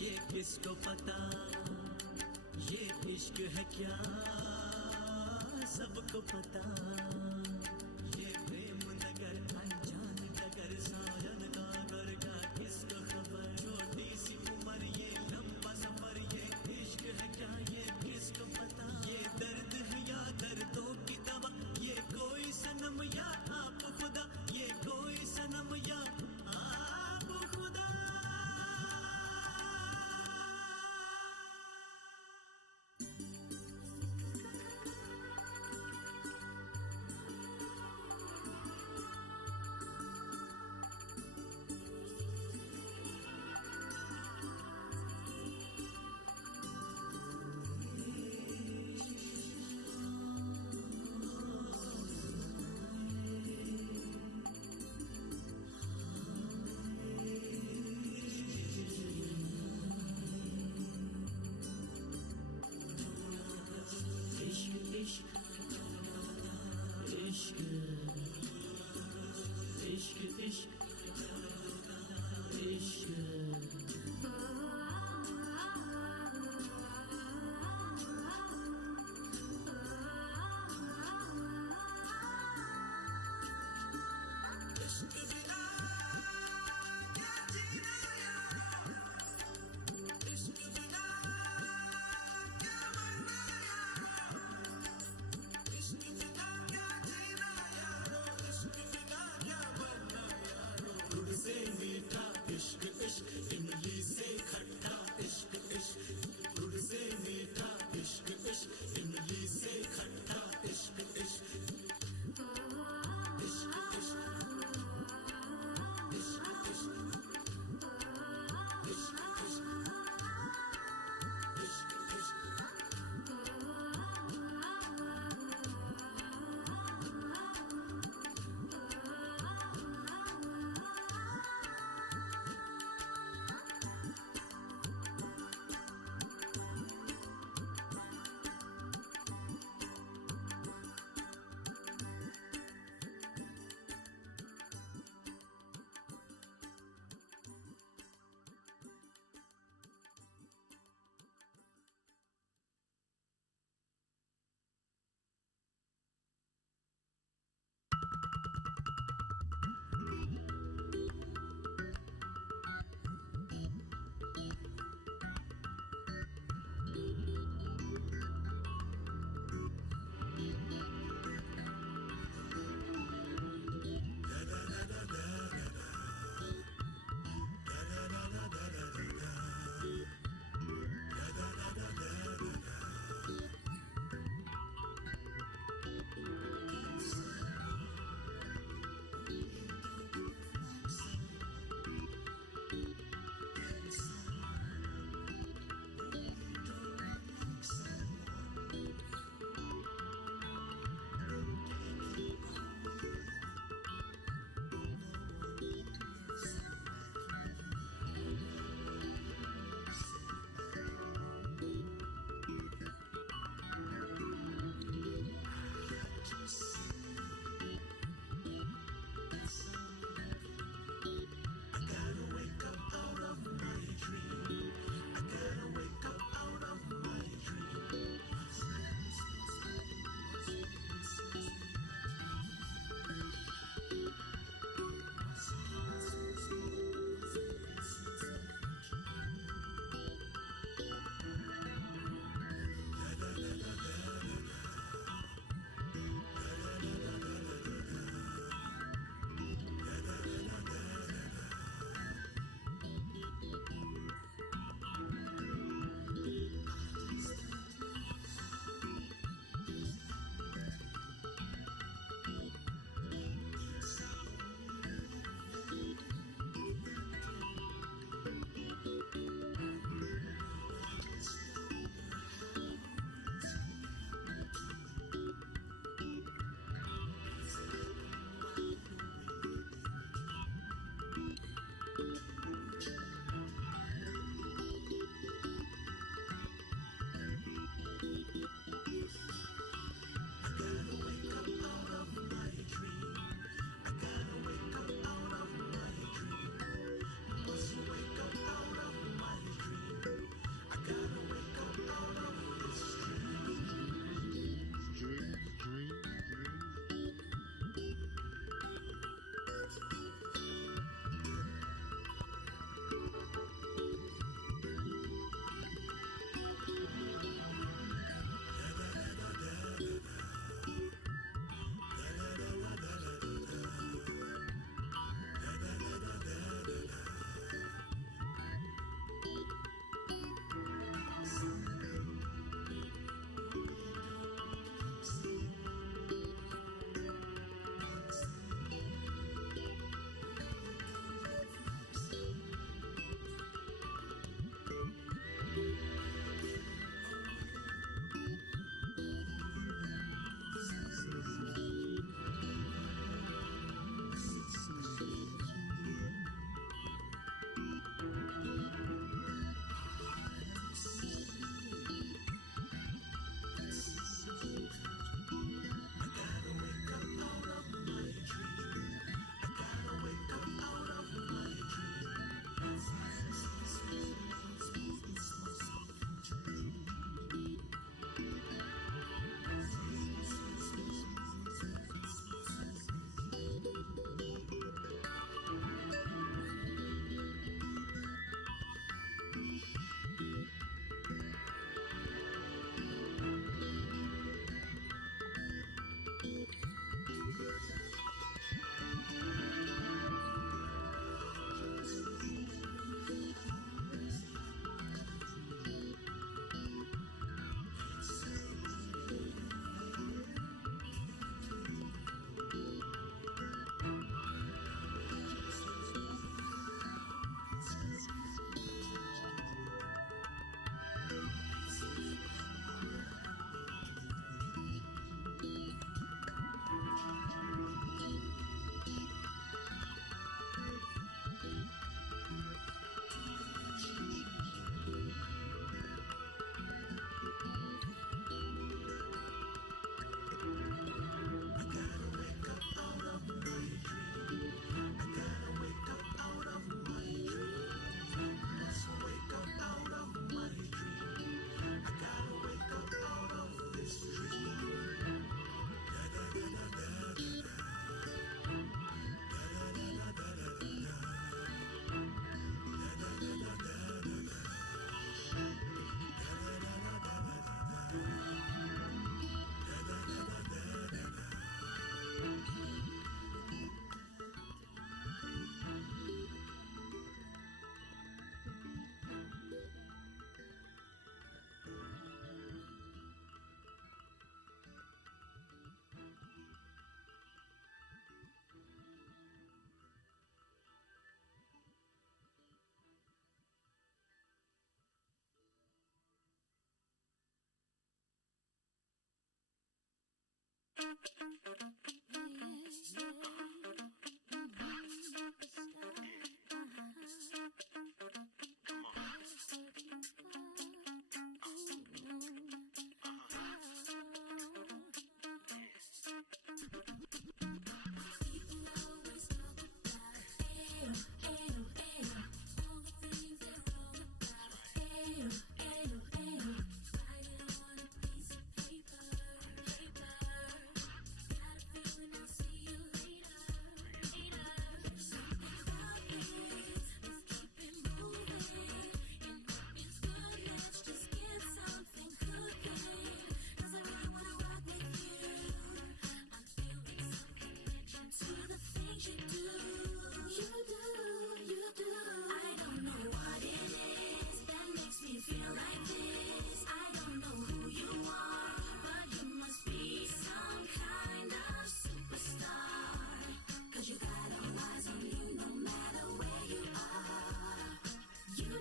ये किसको पता ये इश्क है क्या सबको पता ये प्रेम नगर अनजान नगर साजन गागर का किसको खबर छोटी सी उम्र ये लंबा सफर ये इश्क है क्या ये किसको पता ये दर्द है या दर्दों की दवा ये कोई सनम या आप खुदा ये कोई सनम या आप खुदा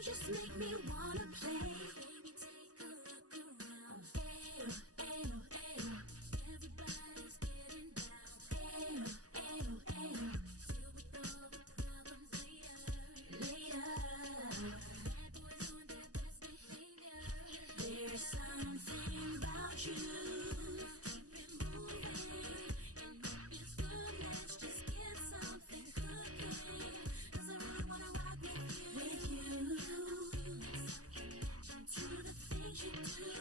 Just make me wanna play. Baby, take a look around. Ayo, ayo, ayo. Everybody's getting down. Ayo, ayo, ayo. Deal with all the problems later. Bad boys on their best behavior. There's something about you. Keep it moving. And if it's good, let's just get something cooking. 'Cause I really wanna rock with you. To the things you do.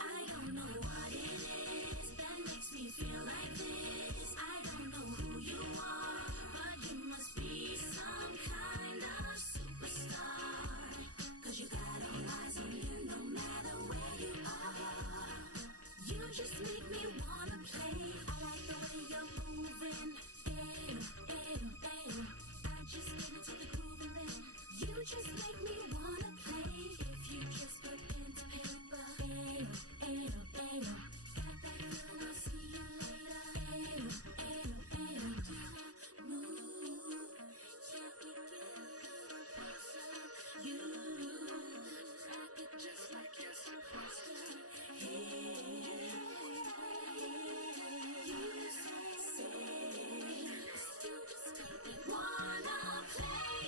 I don't know what it is that makes me feel like this. I don't know who you are, but you must be some kind of superstar. 'Cause you got all eyes on you no matter where you are. You just make me wanna play. I like the way you're moving. Ayo, ayo, ayo. I just get into the groove and then you just make me wanna play. If you just put pen to paper. Ayo, ayo, ayo. Got that feeling, I'll see you later. Ayo, ayo, ayo. Move. Yeah, we get a little closer. You rock it just like you're supposed to. Hey, you say, you just make me wanna play.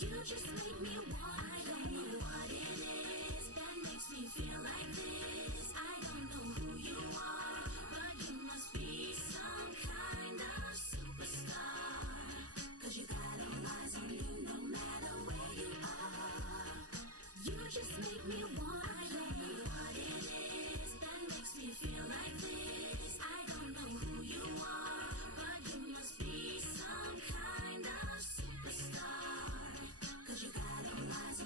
You just make me want. I don't know what it is that makes me feel like this. I don't know who you are, but you must be some kind of superstar. 'Cause you got all eyes on you no matter where you are. You just make me want. I don't know what it is that makes me feel like this. I don't know who you are, but you must be some kind of superstar. 'Cause you got all eyes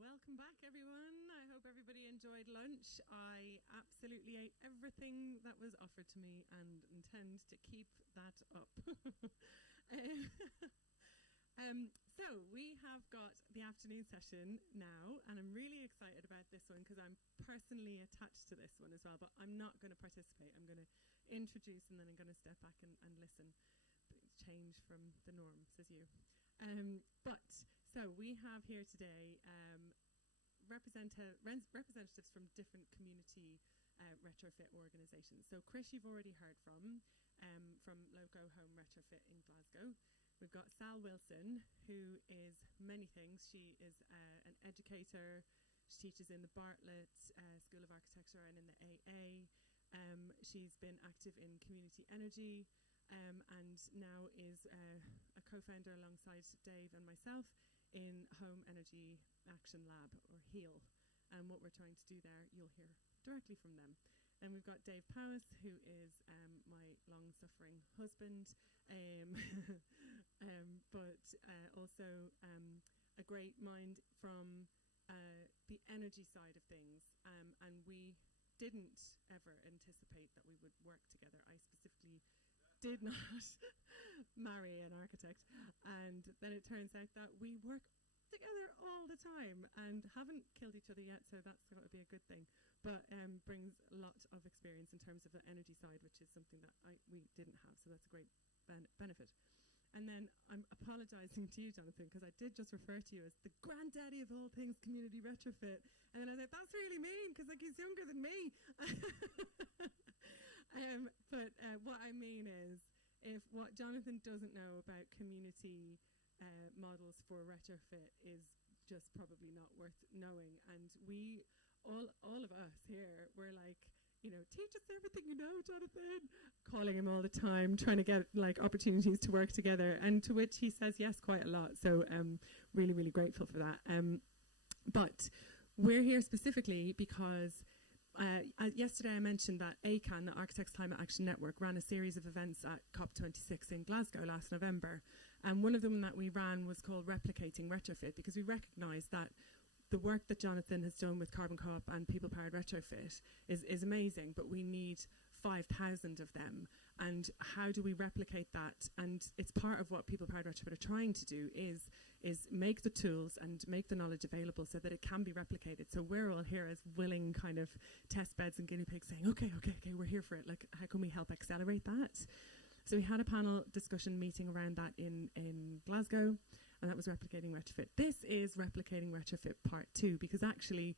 welcome back, everyone. I hope everybody enjoyed lunch. I absolutely ate everything that was offered to me and intend to keep that up. So we have got the afternoon session now, and I'm really excited about this one because I'm personally attached to this one as well, but I'm not going to participate. I'm going to introduce and then I'm going to step back and listen. Change from the norm, says you. So we have here today representatives from different community retrofit organisations. So Chris, you've already heard from Loco Home Retrofit in Glasgow. We've got Sal Wilson, who is many things. She is an educator. She teaches in the Bartlett School of Architecture and in the AA. She's been active in community energy. And now is a co-founder alongside Dave and myself in Home Energy Action Lab, or HEAL. And what we're trying to do there, you'll hear directly from them. And we've got Dave Powis, who is my long-suffering husband, but also a great mind from the energy side of things. And we didn't ever anticipate that we would work together. I specifically did not marry an architect, and then it turns out that we work together all the time and haven't killed each other yet, so that's got to be a good thing, but brings a lot of experience in terms of the energy side, which is something that we didn't have, so that's a great benefit. And then I'm apologising to you, Jonathan, because I did just refer to you as the granddaddy of all things community retrofit, and then I was like, that's really mean, because like he's younger than me. But what I mean is, if what Jonathan doesn't know about community models for retrofit is just probably not worth knowing, and we all of us here, we're like, you know, teach us everything you know, Jonathan, calling him all the time, trying to get like opportunities to work together, and to which he says yes quite a lot. So really, really grateful for that. But we're here specifically because yesterday I mentioned that ACAN, the Architects Climate Action Network, ran a series of events at COP26 in Glasgow last November. And one of them that we ran was called Replicating Retrofit, because we recognised that the work that Jonathan has done with Carbon Co-op and People Powered Retrofit is amazing, but we need 5,000 of them. And how do we replicate that? And it's part of what People Powered Retrofit are trying to do is make the tools and make the knowledge available so that it can be replicated. So we're all here as willing kind of test beds and guinea pigs saying, okay, we're here for it. Like, how can we help accelerate that? So we had a panel discussion meeting around that in Glasgow, and that was Replicating Retrofit. This is Replicating Retrofit Part 2, because actually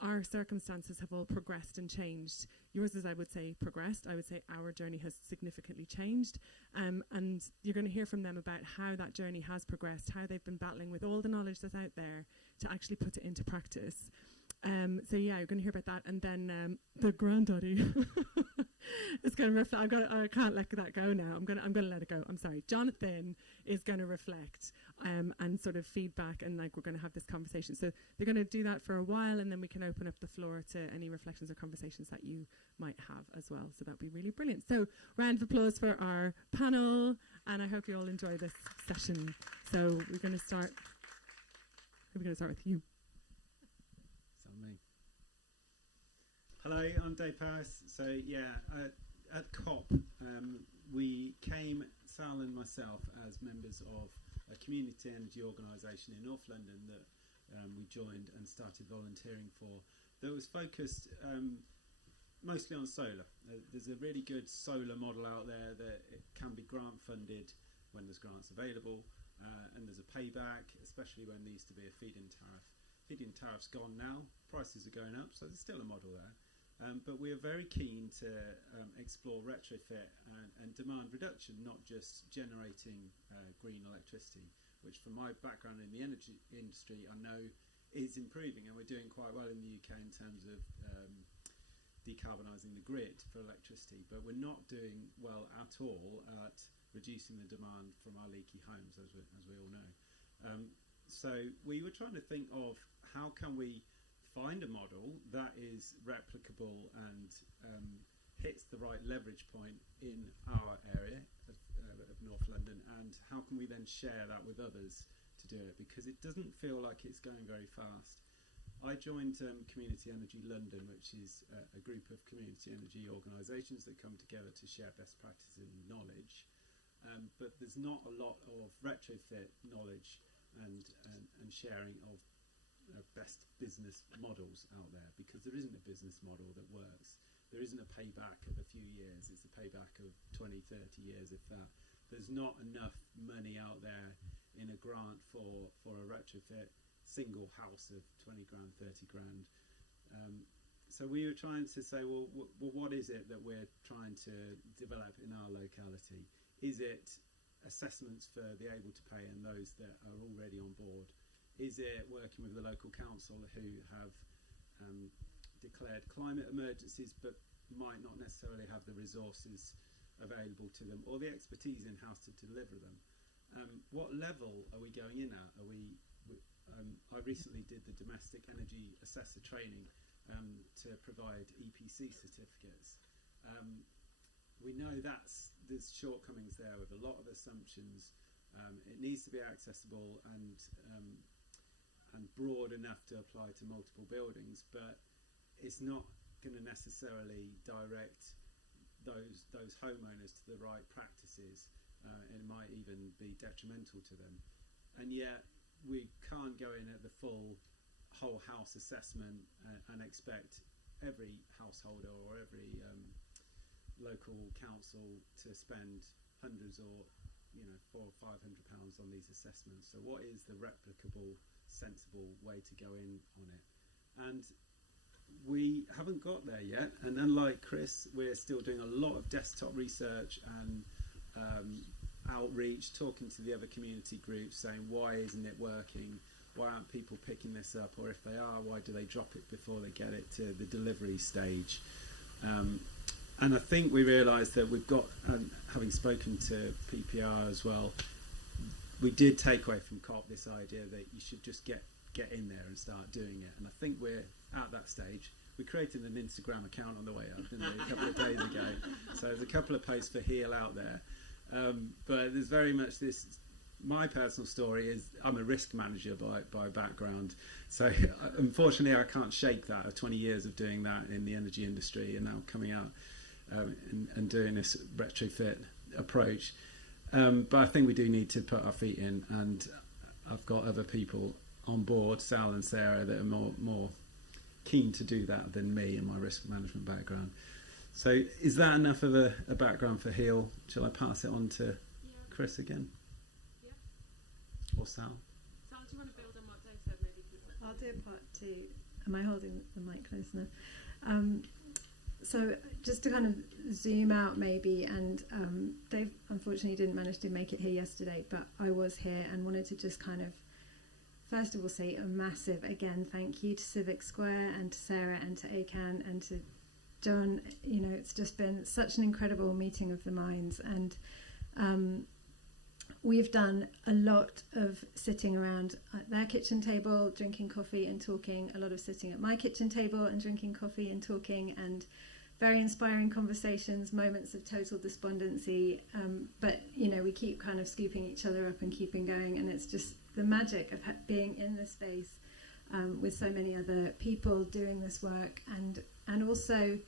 our circumstances have all progressed and changed. Yours is, I would say, progressed. I would say our journey has significantly changed. And you're going to hear from them about how that journey has progressed, how they've been battling with all the knowledge that's out there to actually put it into practice. So yeah, you're going to hear about that. And then the granddaddy is going to reflect. I can't let that go now. I'm going to let it go. I'm sorry. Jonathan is going to reflect and sort of feedback, and like we're going to have this conversation. So they're going to do that for a while, and then we can open up the floor to any reflections or conversations that you might have as well. So that'd be really brilliant. So round of applause for our panel, and I hope you all enjoy this session. So we're going to start. We're going to start with you. Me. Hello, I'm Dave Powis. So yeah, at COP we came, Sal and myself, as members of a community energy organisation in North London that we joined and started volunteering for, that was focused mostly on solar. There's a really good solar model out there that it can be grant funded when there's grants available, and there's a payback, especially when there used to be a feed-in tariff. Feed-in tariff's gone now, prices are going up, so there's still a model there. But we are very keen to explore retrofit and demand reduction, not just generating green electricity, which from my background in the energy industry I know is improving, and we're doing quite well in the UK in terms of decarbonising the grid for electricity, but we're not doing well at all at reducing the demand from our leaky homes, as we all know. So we were trying to think of how can we find a model that is replicable and hits the right leverage point in our area of North London, and how can we then share that with others to do it, because it doesn't feel like it's going very fast. I joined Community Energy London, which is a group of community energy organisations that come together to share best practice and knowledge. But there's not a lot of retrofit knowledge and sharing of best business models out there, because there isn't a business model that works. There isn't a payback of a few years. It's a payback of 20, 30 years, if that. There's not enough money out there in a grant for a retrofit single house of 20 grand, 30 grand. So we were trying to say, well, what is it that we're trying to develop in our locality? Is it assessments for the able to pay and those that are already on board? Is it working with the local council who have declared climate emergencies but might not necessarily have the resources available to them or the expertise in-house to deliver them? What level are we going in at? I recently did the domestic energy assessor training to provide EPC certificates. We know there's shortcomings there with a lot of assumptions. It needs to be accessible and broad enough to apply to multiple buildings, but it's not going to necessarily direct those homeowners to the right practices. It might even be detrimental to them. And yet we can't go in at the full whole house assessment and expect every householder or every local council to spend hundreds or £400 or £500 on these assessments. So what is the replicable, sensible way to go in on it? And we haven't got there yet, and unlike Chris, we're still doing a lot of desktop research and outreach, talking to the other community groups, saying why isn't it working, why aren't people picking this up, or if they are, why do they drop it before they get it to the delivery stage? And I think we realised that we've got, having spoken to PPR as well, we did take away from COP this idea that you should just get in there and start doing it. And I think we're at that stage. We created an Instagram account on the way up, didn't we, a couple of days ago. So there's a couple of posts for Heal out there. But there's very much this, my personal story is I'm a risk manager by background. So unfortunately I can't shake that of 20 years of doing that in the energy industry and now coming out and doing this retrofit approach. But I think we do need to put our feet in, and I've got other people on board, Sal and Sarah, that are more keen to do that than me and my risk management background. So is that enough of a background for Heal? Shall I pass it on to Chris again? Yeah. Or Sal? Sal, do you want to build on what Dave said? Maybe I'll do a part two. Am I holding the mic close enough? So just to kind of zoom out maybe, and Dave unfortunately didn't manage to make it here yesterday, but I was here and wanted to just kind of first of all say a massive, again, thank you to CIVIC SQUARE and to Sarah and to ACAN and to John. It's just been such an incredible meeting of the minds, and we've done a lot of sitting around at their kitchen table, drinking coffee and talking, a lot of sitting at my kitchen table and drinking coffee and talking, and very inspiring conversations, moments of total despondency, but we keep kind of scooping each other up and keeping going, and it's just the magic of being in this space with so many other people doing this work, and also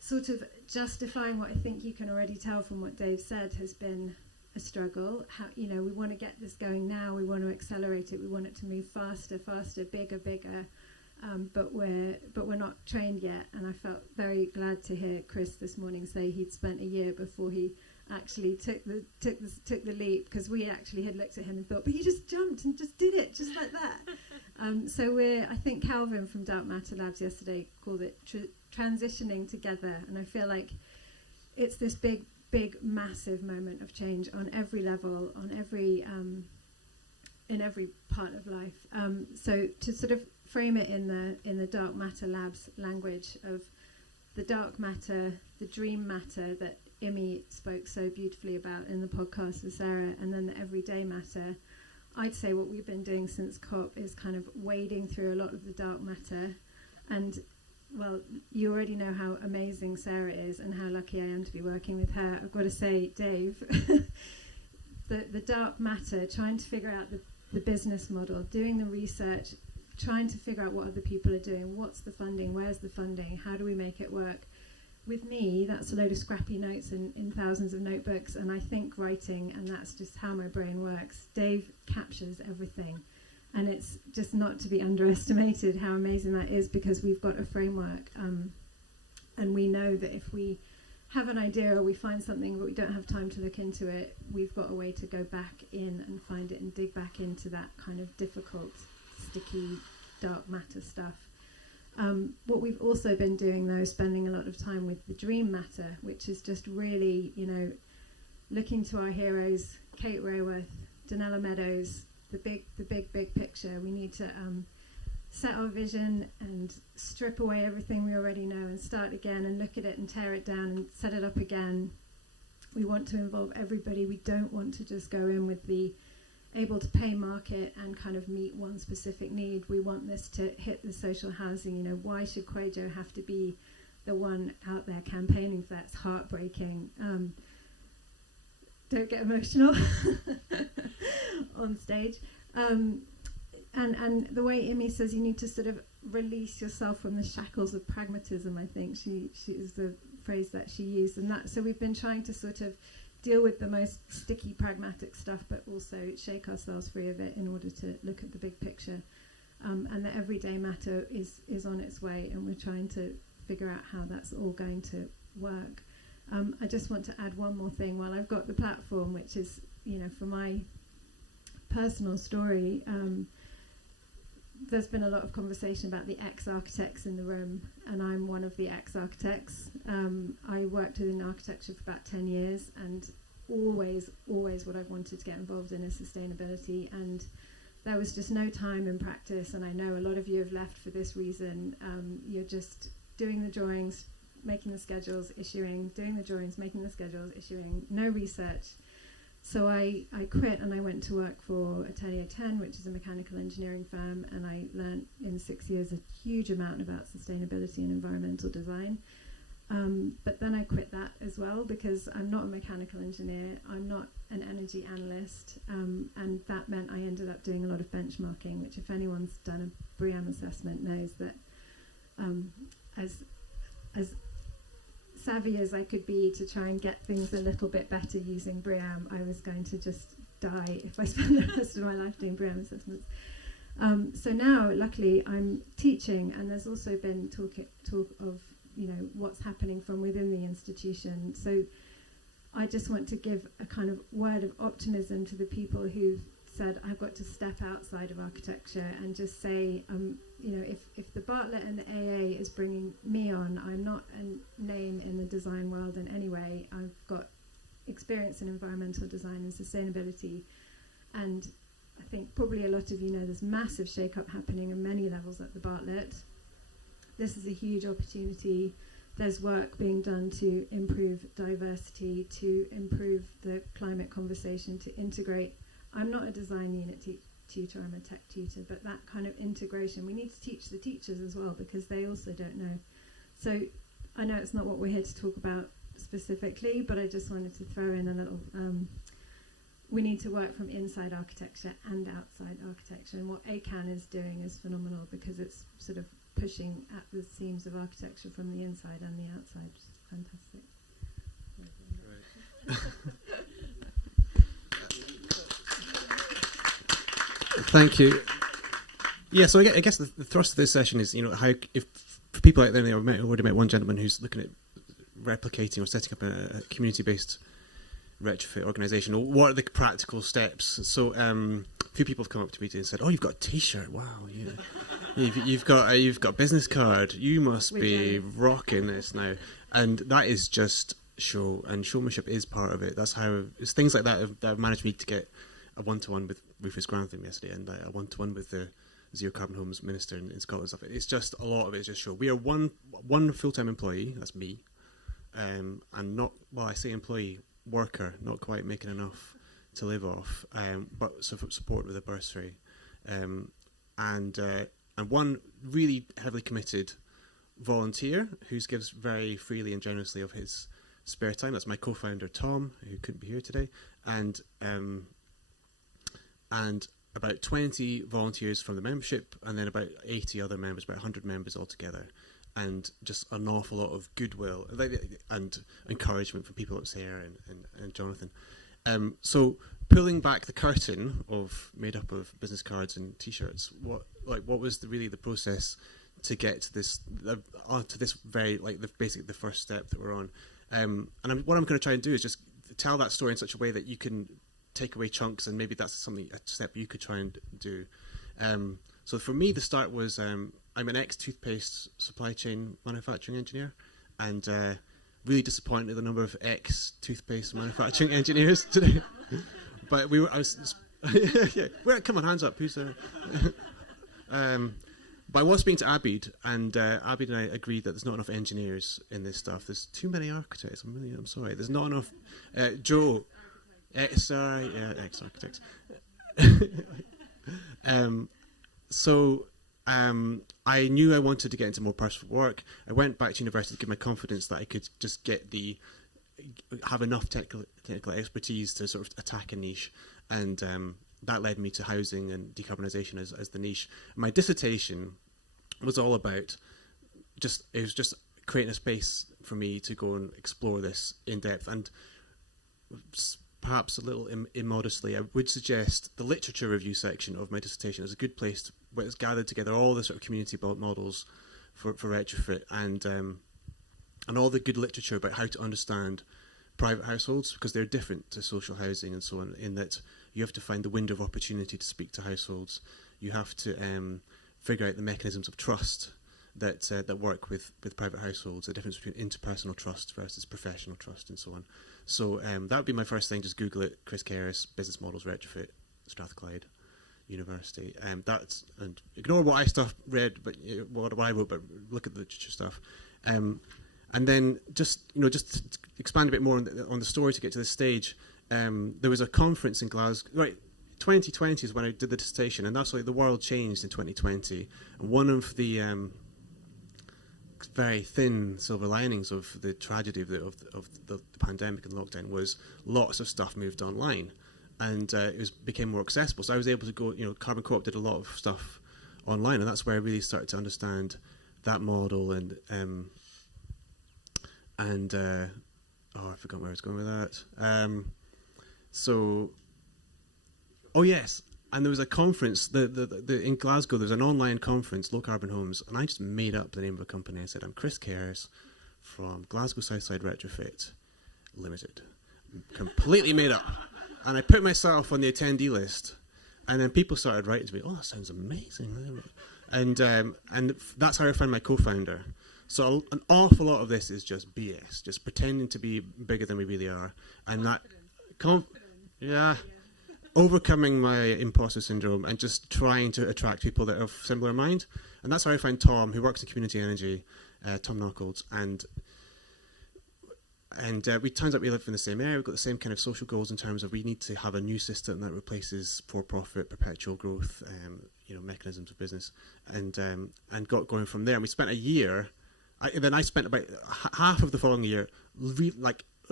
sort of justifying what I think you can already tell from what Dave said has been a struggle. How we want to get this going now, we want to accelerate it, we want it to move faster, bigger, but we're not trained yet. And I felt very glad to hear Chris this morning say he'd spent a year before he actually took the leap, because we actually had looked at him and thought, but he just jumped and just did it just like that. So I think Calvin from Dark Matter Labs yesterday called it transitioning together, and I feel like it's this big massive moment of change on every level, on every in every part of life. So to sort of frame it in the Dark Matter Labs language of the dark matter, the dream matter that Imi spoke so beautifully about in the podcast with Sarah, and then the everyday matter, I'd say what we've been doing since COP is kind of wading through a lot of the dark matter. And well, you already know how amazing Sarah is and how lucky I am to be working with her. I've got to say, Dave, the dark matter, trying to figure out the business model, doing the research, trying to figure out what other people are doing. What's the funding? Where's the funding? How do we make it work? With me, that's a load of scrappy notes in thousands of notebooks, and I think writing, and that's just how my brain works. Dave captures everything, and it's just not to be underestimated how amazing that is, because we've got a framework, and we know that if we have an idea or we find something but we don't have time to look into it, we've got a way to go back in and find it and dig back into that kind of difficult, sticky, dark matter stuff. What we've also been doing, though, is spending a lot of time with the dream matter, which is just really, looking to our heroes, Kate Raworth, Donella Meadows, the big picture. We need to set our vision and strip away everything we already know and start again and look at it and tear it down and set it up again. We want to involve everybody. We don't want to just go in with the able to pay market and kind of meet one specific need. We want this to hit the social housing. Why should Quajo have to be the one out there campaigning for that? It's heartbreaking. Don't get emotional on stage. And the way Imi says, you need to sort of release yourself from the shackles of pragmatism, I think she is the phrase that she used. And so we've been trying to sort of deal with the most sticky, pragmatic stuff, but also shake ourselves free of it in order to look at the big picture. And the everyday matter is on its way, and we're trying to figure out how that's all going to work. I just want to add one more thing while I've got the platform, which is, for my personal story, there's been a lot of conversation about the ex-architects in the room, and I'm one of the ex-architects. I worked in architecture for about 10 years, and always what I've wanted to get involved in is sustainability, and there was just no time in practice, and I know a lot of you have left for this reason. You're just doing the drawings, making the schedules, issuing, doing the drawings, making the schedules, issuing, no research. So I quit and I went to work for Atelier 10, which is a mechanical engineering firm, and I learnt in 6 years a huge amount about sustainability and environmental design. But then I quit that as well, because I'm not a mechanical engineer, I'm not an energy analyst, and that meant I ended up doing a lot of benchmarking, which if anyone's done a BREEAM assessment knows that as savvy as I could be to try and get things a little bit better using BREEAM, I was going to just die if I spent the rest of my life doing BREEAM assessments. So now, luckily, I'm teaching, and there's also been talk of what's happening from within the institution. So I just want to give a kind of word of optimism to the people who've said, I've got to step outside of architecture and just say, if the Bartlett and the AA is bringing me on, I'm not a name in the design world in any way. I've got experience in environmental design and sustainability, and I think probably a lot of you know there's massive shake-up happening in many levels at the Bartlett. This is a huge opportunity. There's work being done to improve diversity, to improve the climate conversation, to integrate. I'm not a design unit tutor, I'm a tech tutor, but that kind of integration, we need to teach the teachers as well, because they also don't know. So I know it's not what we're here to talk about specifically, but I just wanted to throw in a little, we need to work from inside architecture and outside architecture, and what ACAN is doing is phenomenal, because it's sort of pushing at the seams of architecture from the inside and the outside, which is fantastic. Thank you. Yeah, so I guess the thrust of this session is, how, if for people out there, I already met one gentleman who's looking at replicating or setting up a community-based retrofit organisation. What are the practical steps? So a few people have come up to me and said, "Oh, you've got a T-shirt! Wow, yeah. you've got a business card. You must be rocking this now." And that is just show, and showmanship is part of it. That's how it's things like that that have managed me to get a one-to-one with Rufus Grantham yesterday, and a one-to-one with the Zero Carbon Homes Minister in Scotland. Stuff. It's just a lot of it is just show. We are one full-time employee. That's me, and not, well, I say employee, worker, not quite making enough to live off, but support with a bursary, and one really heavily committed volunteer who gives very freely and generously of his spare time. That's my co-founder Tom, who couldn't be here today, and about 20 volunteers from the membership, and then about 80 other members, about 100 members altogether, and just an awful lot of goodwill and encouragement from people like Sarah and Jonathan. So pulling back the curtain made up of business cards and T-shirts, what was really the process to get to this very basically the first step that we're on? What I'm going to try and do is just tell that story in such a way that you can take away chunks, and maybe that's a step you could try and do. So for me, the start was I'm an ex-toothpaste supply chain manufacturing engineer, and really disappointed the number of ex-toothpaste manufacturing engineers today. But come on, hands up, who's there? But I was speaking to Abid, and Abid and I agreed that there's not enough engineers in this stuff. There's too many architects. I'm sorry. There's not enough. Joe, sorry, ex-architects. I knew I wanted to get into more personal work. I went back to university to give my confidence that I could just have enough technical expertise to sort of attack a niche, and that led me to housing and decarbonisation as the niche. My dissertation was all about just creating a space for me to go and explore this in depth, and perhaps a little immodestly, I would suggest the literature review section of my dissertation is a good place where it's gathered together all the sort of community built models for retrofit, and all the good literature about how to understand private households, because they're different to social housing and so on, in that you have to find the window of opportunity to speak to households. You have to figure out the mechanisms of trust that work with private households, the difference between interpersonal trust versus professional trust, and so on. So that would be my first thing. Just Google it, Chris Kerris, business models retrofit, Strathclyde University. And ignore what I read, but what I wrote, but look at the literature stuff. And then just to expand a bit more on the story to get to this stage, there was a conference in Glasgow. Right, 2020 is when I did the dissertation, and that's like the world changed in 2020. And one of the very thin silver linings of the tragedy of the pandemic and lockdown was lots of stuff moved online, and became more accessible. So I was able to go. Carbon Co-op did a lot of stuff online, and that's where I really started to understand that model and I forgot where I was going with that. Oh yes, and there was a conference. In Glasgow, there's an online conference, Low Carbon Homes, and I just made up the name of a company. I said, I'm Chris Kerris from Glasgow Southside Retrofit Limited. Completely made up. And I put myself on the attendee list, and then people started writing to me, oh, that sounds amazing. And that's how I found my co-founder. So an awful lot of this is just BS, just pretending to be bigger than we really are. And that, overcoming my imposter syndrome and just trying to attract people that have similar mind. And that's how I found Tom, who works in community energy, Tom Knuckles. And turns out we live in the same area. We've got the same kind of social goals in terms of we need to have a new system that replaces for-profit, perpetual growth, mechanisms of business, and got going from there. And we spent a year. I spent about half of the following year,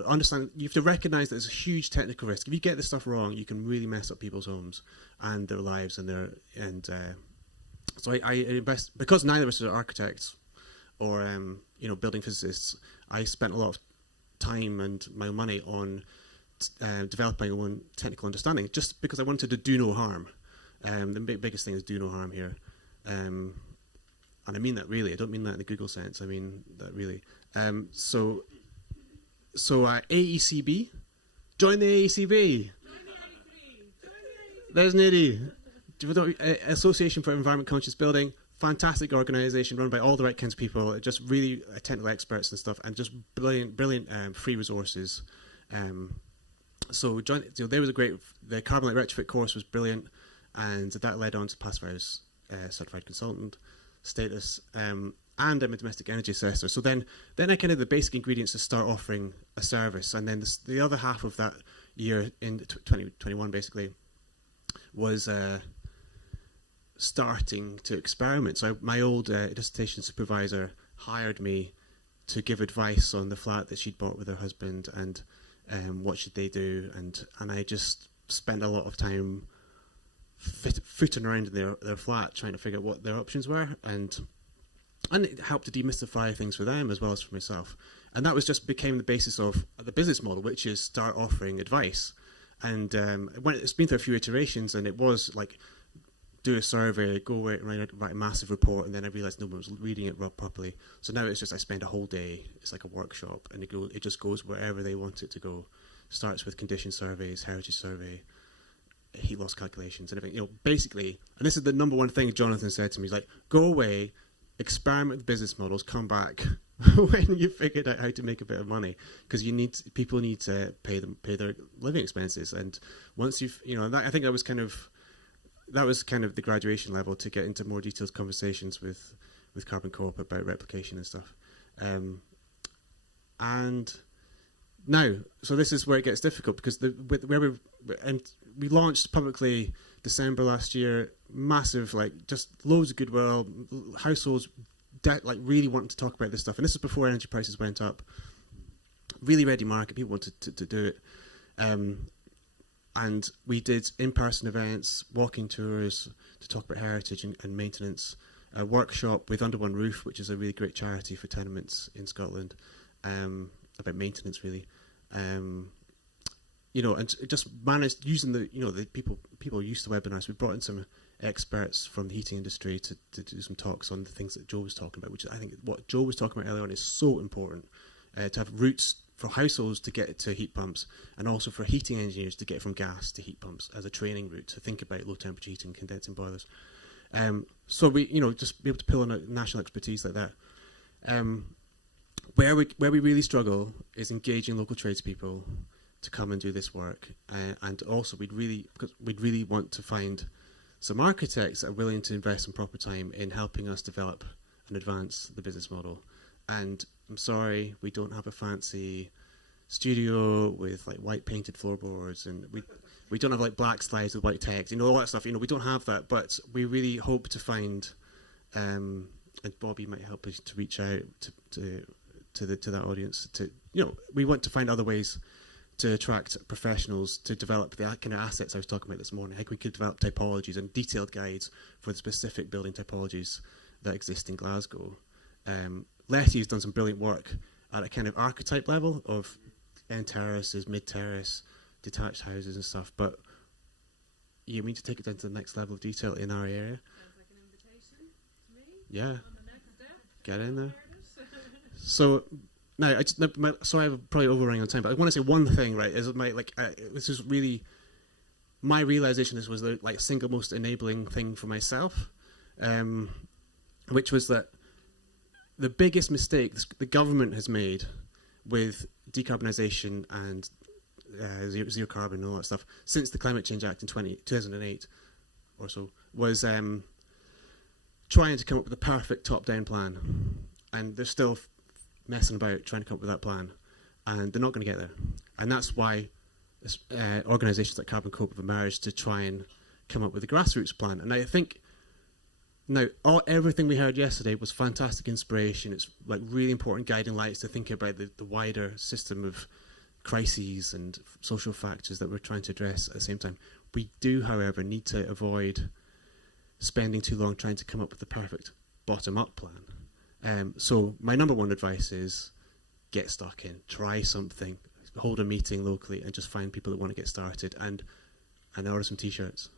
understand. You have to recognise that there's a huge technical risk. If you get this stuff wrong, you can really mess up people's homes and their lives so I invest, because neither of us are architects or building physicists. I spent a lot of time and my money on developing my own technical understanding, just because I wanted to do no harm. The biggest thing is do no harm here. And I mean that really. I don't mean that in the Google sense. I mean that really. So AECB, join the AECB. There's Nidhi. Association for Environment Conscious Building. Fantastic organisation run by all the right kinds of people. Just really technical experts and stuff, and just brilliant free resources. So join. There was the Carbon Light Retrofit course was brilliant, and that led on to Passive House certified consultant status, and I'm a domestic energy assessor. So then I kind of the basic ingredients to start offering a service, and then the other half of that year in 2021 basically was starting to experiment. So my old dissertation supervisor hired me to give advice on the flat that she'd bought with her husband, and what should they do, and I just spent a lot of time footing around in their flat trying to figure out what their options were, and it helped to demystify things for them as well as for myself. And that was just became the basis of the business model, which is start offering advice. And it's been through a few iterations, and it was like, do a survey, go away and write a massive report, and then I realised no one was reading it properly. So now it's just I spend a whole day, it's like a workshop, and it just goes wherever they want it to go. Starts with condition surveys, heritage survey, heat loss calculations, and everything. Basically, and this is the number one thing Jonathan said to me, he's like, go away, experiment with business models, come back when you figured out how to make a bit of money, because people need to pay their living expenses. And once you've, I think that was kind of the graduation level to get into more detailed conversations with Carbon Co-op about replication and stuff. And now, so this is where it gets difficult, because we launched publicly December last year, massive, just loads of goodwill, households really wanting to talk about this stuff. And this is before energy prices went up. Really ready market, people wanted to do it. And we did in-person events, walking tours to talk about heritage and maintenance, a workshop with Under One Roof, which is a really great charity for tenements in Scotland, about maintenance really. And just managed using the people are used to webinars. We brought in some experts from the heating industry to do some talks on the things that Joe was talking about, which I think what Joe was talking about earlier on is so important, to have routes for households to get to heat pumps, and also for heating engineers to get from gas to heat pumps as a training route to think about low temperature heating, condensing boilers. So we, just be able to pull in a national expertise like that. Where we really struggle is engaging local tradespeople to come and do this work, and also we'd really want to find some architects that are willing to invest some proper time in helping us develop and advance the business model. And I'm sorry, we don't have a fancy studio with white painted floorboards, and we don't have black slides with white text, all that stuff. We don't have that, but we really hope to find, and Bobby might help us to reach out to that audience. We want to find other ways to attract professionals to develop the kind of assets I was talking about this morning. How we could develop typologies and detailed guides for the specific building typologies that exist in Glasgow. Letty's done some brilliant work at a kind of archetype level of end terraces, mid terrace, detached houses and stuff. But you mean to take it down to the next level of detail in our area? Sounds like an invitation to me. Yeah. On the next step. Get in there. So now, sorry, I'm probably overrunning on time, but I want to say one thing, right? Is this is really my realization. This was the single most enabling thing for myself, which was that the biggest mistake the government has made with decarbonisation and zero carbon and all that stuff since the Climate Change Act in 2008 or so was trying to come up with a perfect top-down plan, and they're still messing about trying to come up with that plan, and they're not going to get there. And that's why organisations like Carbon Co-op have emerged to try and come up with a grassroots plan. And I think everything we heard yesterday was fantastic inspiration. It's really important guiding lights to think about the wider system of crises and social factors that we're trying to address at the same time. We do, however, need to avoid spending too long trying to come up with the perfect bottom-up plan. So my number one advice is get stuck in, try something, hold a meeting locally, and just find people that want to get started, and order some t-shirts.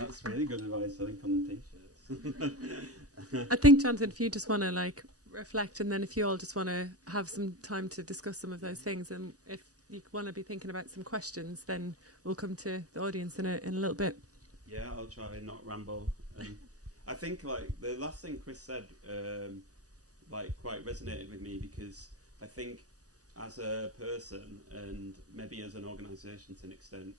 That's really good advice, I think, on the t-shirts. I think, Jonathan, if you just want to reflect, and then if you all just want to have some time to discuss some of those things, and if you want to be thinking about some questions, then we'll come to the audience in a little bit. Yeah, I'll try and not ramble. I think the last thing Chris said quite resonated with me, because I think as a person and maybe as an organisation to an extent,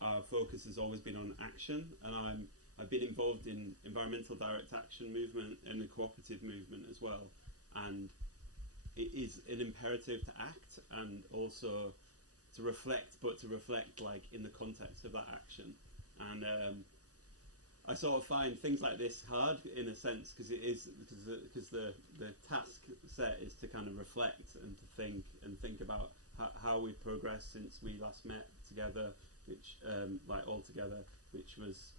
our focus has always been on action, and I've been involved in environmental direct action movement and the cooperative movement as well, and it is an imperative to act and also to reflect, but to reflect in the context of that action. And I sort of find things like this hard in a sense because it is because the task set is to kind of reflect and to think about how we've progressed since we last met together, which like all together, which was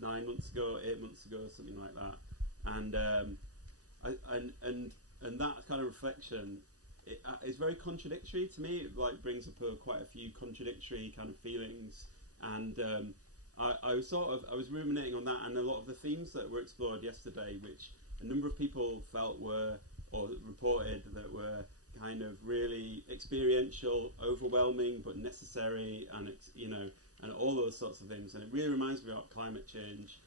9 months ago, 8 months ago, something like that, and that kind of reflection is very contradictory to me. It like brings up quite a few contradictory kind of feelings, and I was ruminating on that and a lot of the themes that were explored yesterday, which a number of people felt were or reported that were kind of really experiential, overwhelming but necessary, and and all those sorts of things. And it really reminds me about climate change,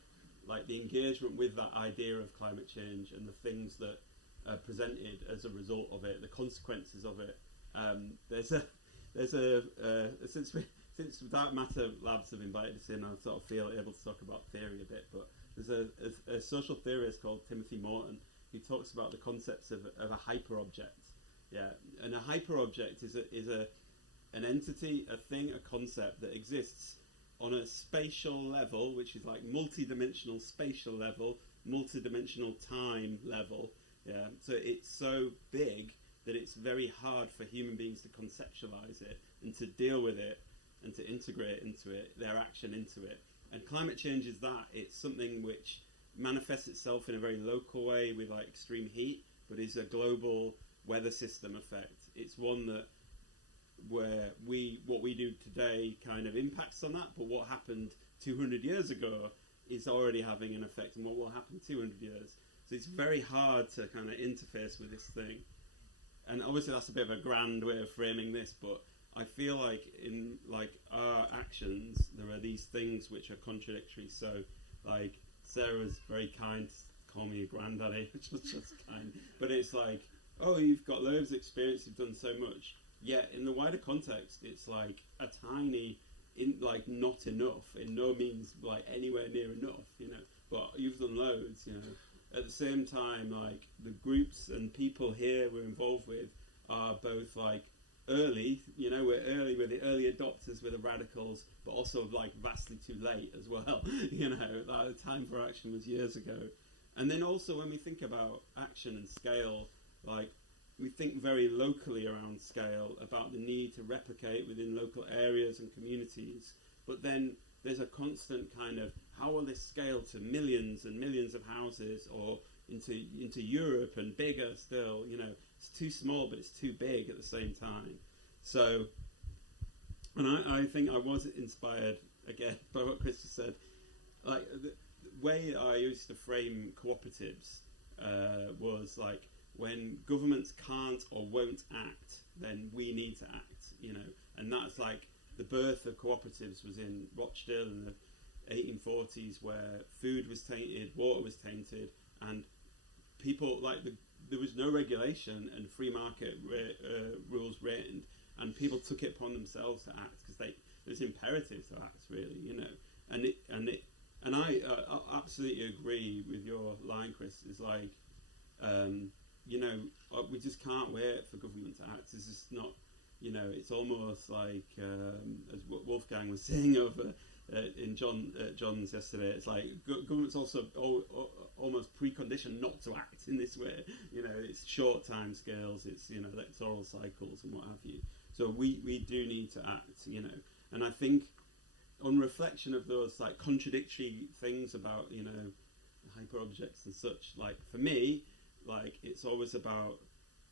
like the engagement with that idea of climate change and the things that are presented as a result of it, the consequences of it. Since Dark Matter Labs have invited us in, I sort of feel able to talk about theory a bit. But there's a social theorist called Timothy Morton who talks about the concepts of a hyperobject. Yeah, and a hyperobject is an entity, a thing, a concept that exists on a spatial level, which is like multi-dimensional spatial level, multi-dimensional time level. Yeah, so it's so big that it's very hard for human beings to conceptualize it and to deal with it and to integrate into it, their action into it. And climate change is that. It's something which manifests itself in a very local way with like extreme heat, but is a global weather system effect. It's one that where what we do today kind of impacts on that, but what happened 200 years ago is already having an effect on what will happen 200 years. So it's very hard to kind of interface with this thing. And obviously that's a bit of a grand way of framing this, but I feel like in like our actions there are these things which are contradictory. So like Sarah's very kind to call me a granddaddy, which was just kind, but it's like, oh, you've got loads of experience, you've done so much. Yet in the wider context, it's like a tiny, like not enough. In no means like anywhere near enough, But you've done loads, At the same time, like the groups and people here we're involved with are both like early, we're early, we're the early adopters, we're the radicals, but also like vastly too late as well. Like the time for action was years ago. And then also when we think about action and scale, like we think very locally around scale about the need to replicate within local areas and communities, but then there's a constant kind of how will this scale to millions and millions of houses or into Europe and bigger still, it's too small but it's too big at the same time. So, and I think I was inspired again by what Chris just said. Like the way I used to frame cooperatives was like, when governments can't or won't act, then we need to act, and that's like the birth of cooperatives was in Rochdale in the 1840s, where food was tainted, water was tainted, and people there was no regulation and free market rules reigned, and people took it upon themselves to act because it was imperative to act, really, and I absolutely agree with your line, Chris. Is like. We just can't wait for government to act. It's just not, it's almost like, as Wolfgang was saying over in John's yesterday, it's like government's also almost preconditioned not to act in this way. It's short time scales, it's, electoral cycles and what have you. So we do need to act, and I think on reflection of those like contradictory things about, hyperobjects and such, like for me, like it's always about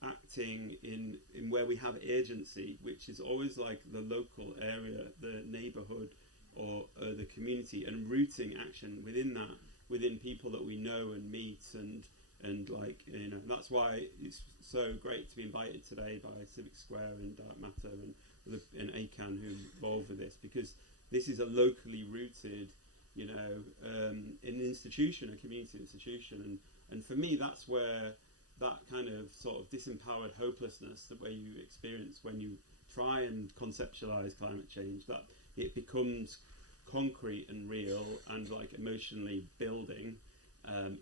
acting in where we have agency, which is always like the local area, the neighbourhood or the community, and rooting action within that, within people that we know and meet, and like, that's why it's so great to be invited today by CIVIC SQUARE and Dark Matter and ACAN who are involved with this, because this is a locally rooted, an institution, a community institution, and for me, that's where that kind of sort of disempowered hopelessness that where you experience when you try and conceptualize climate change, that it becomes concrete and real and like emotionally building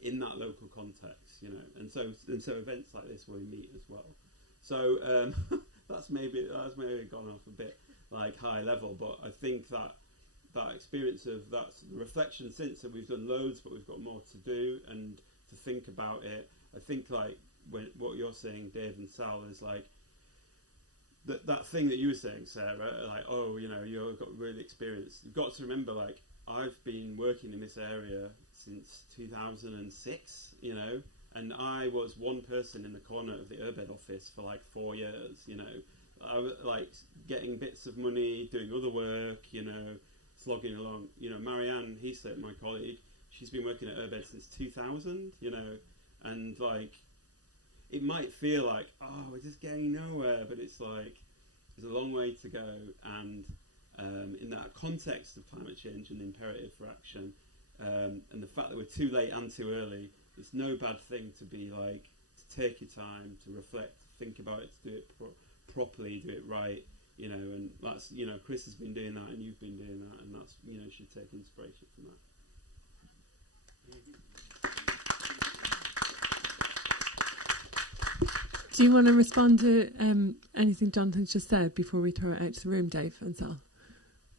in that local context, and so events like this where we meet as well. So that's maybe gone off a bit like high level, but I think that that experience of that's the reflection since, and we've done loads, but we've got more to do and to think about it. I think like what you're saying, Dave and Sal, is like that thing that you were saying, Sarah, like, oh, you know, you've got really experience. You've got to remember, like, I've been working in this area since 2006, you know, and I was one person in the corner of the Urbed office for like 4 years, you know. I was like getting bits of money, doing other work, you know, slogging along. You know, Marianne Heaslip, my colleague, she's been working at Urbed since 2000, you know, and like, it might feel like, oh, we're just getting nowhere, but it's like, there's a long way to go. And in that context of climate change and the imperative for action, and the fact that we're too late and too early, it's no bad thing to be like, to take your time, to reflect, think about it, to do it properly, do it right, you know, and that's, you know, Chris has been doing that and you've been doing that, and that's, you know, you should take inspiration from that. Do you want to respond to anything Jonathan's just said before we throw it out to the room, Dave and Sal?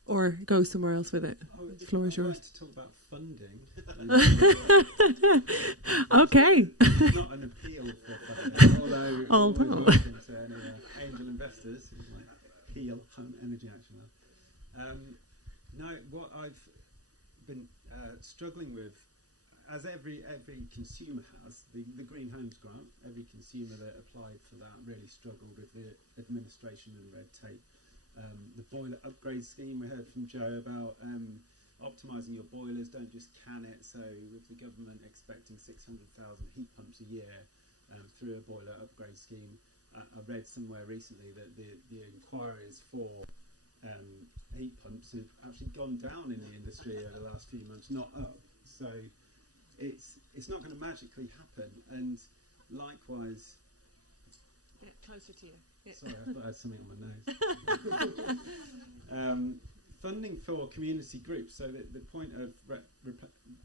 Or go somewhere else with it? The floor is yours. I'd like to talk about funding. Okay. It's not an appeal for funding, although Although. welcome to any angel investors who might heal home energy action. No, what I've been struggling with, as every consumer has, the Green Homes Grant, every consumer that applied for that really struggled with the administration and red tape. The boiler upgrade scheme, we heard from Joe about optimising your boilers, don't just can it. So with the government expecting 600,000 heat pumps a year through a boiler upgrade scheme, I read somewhere recently that the inquiries for heat pumps have actually gone down in the industry over the last few months, not up. So it's not going to magically happen. And likewise, Get closer to you. Yeah. Sorry, I thought I had something on my nose. Funding for community groups. So the point of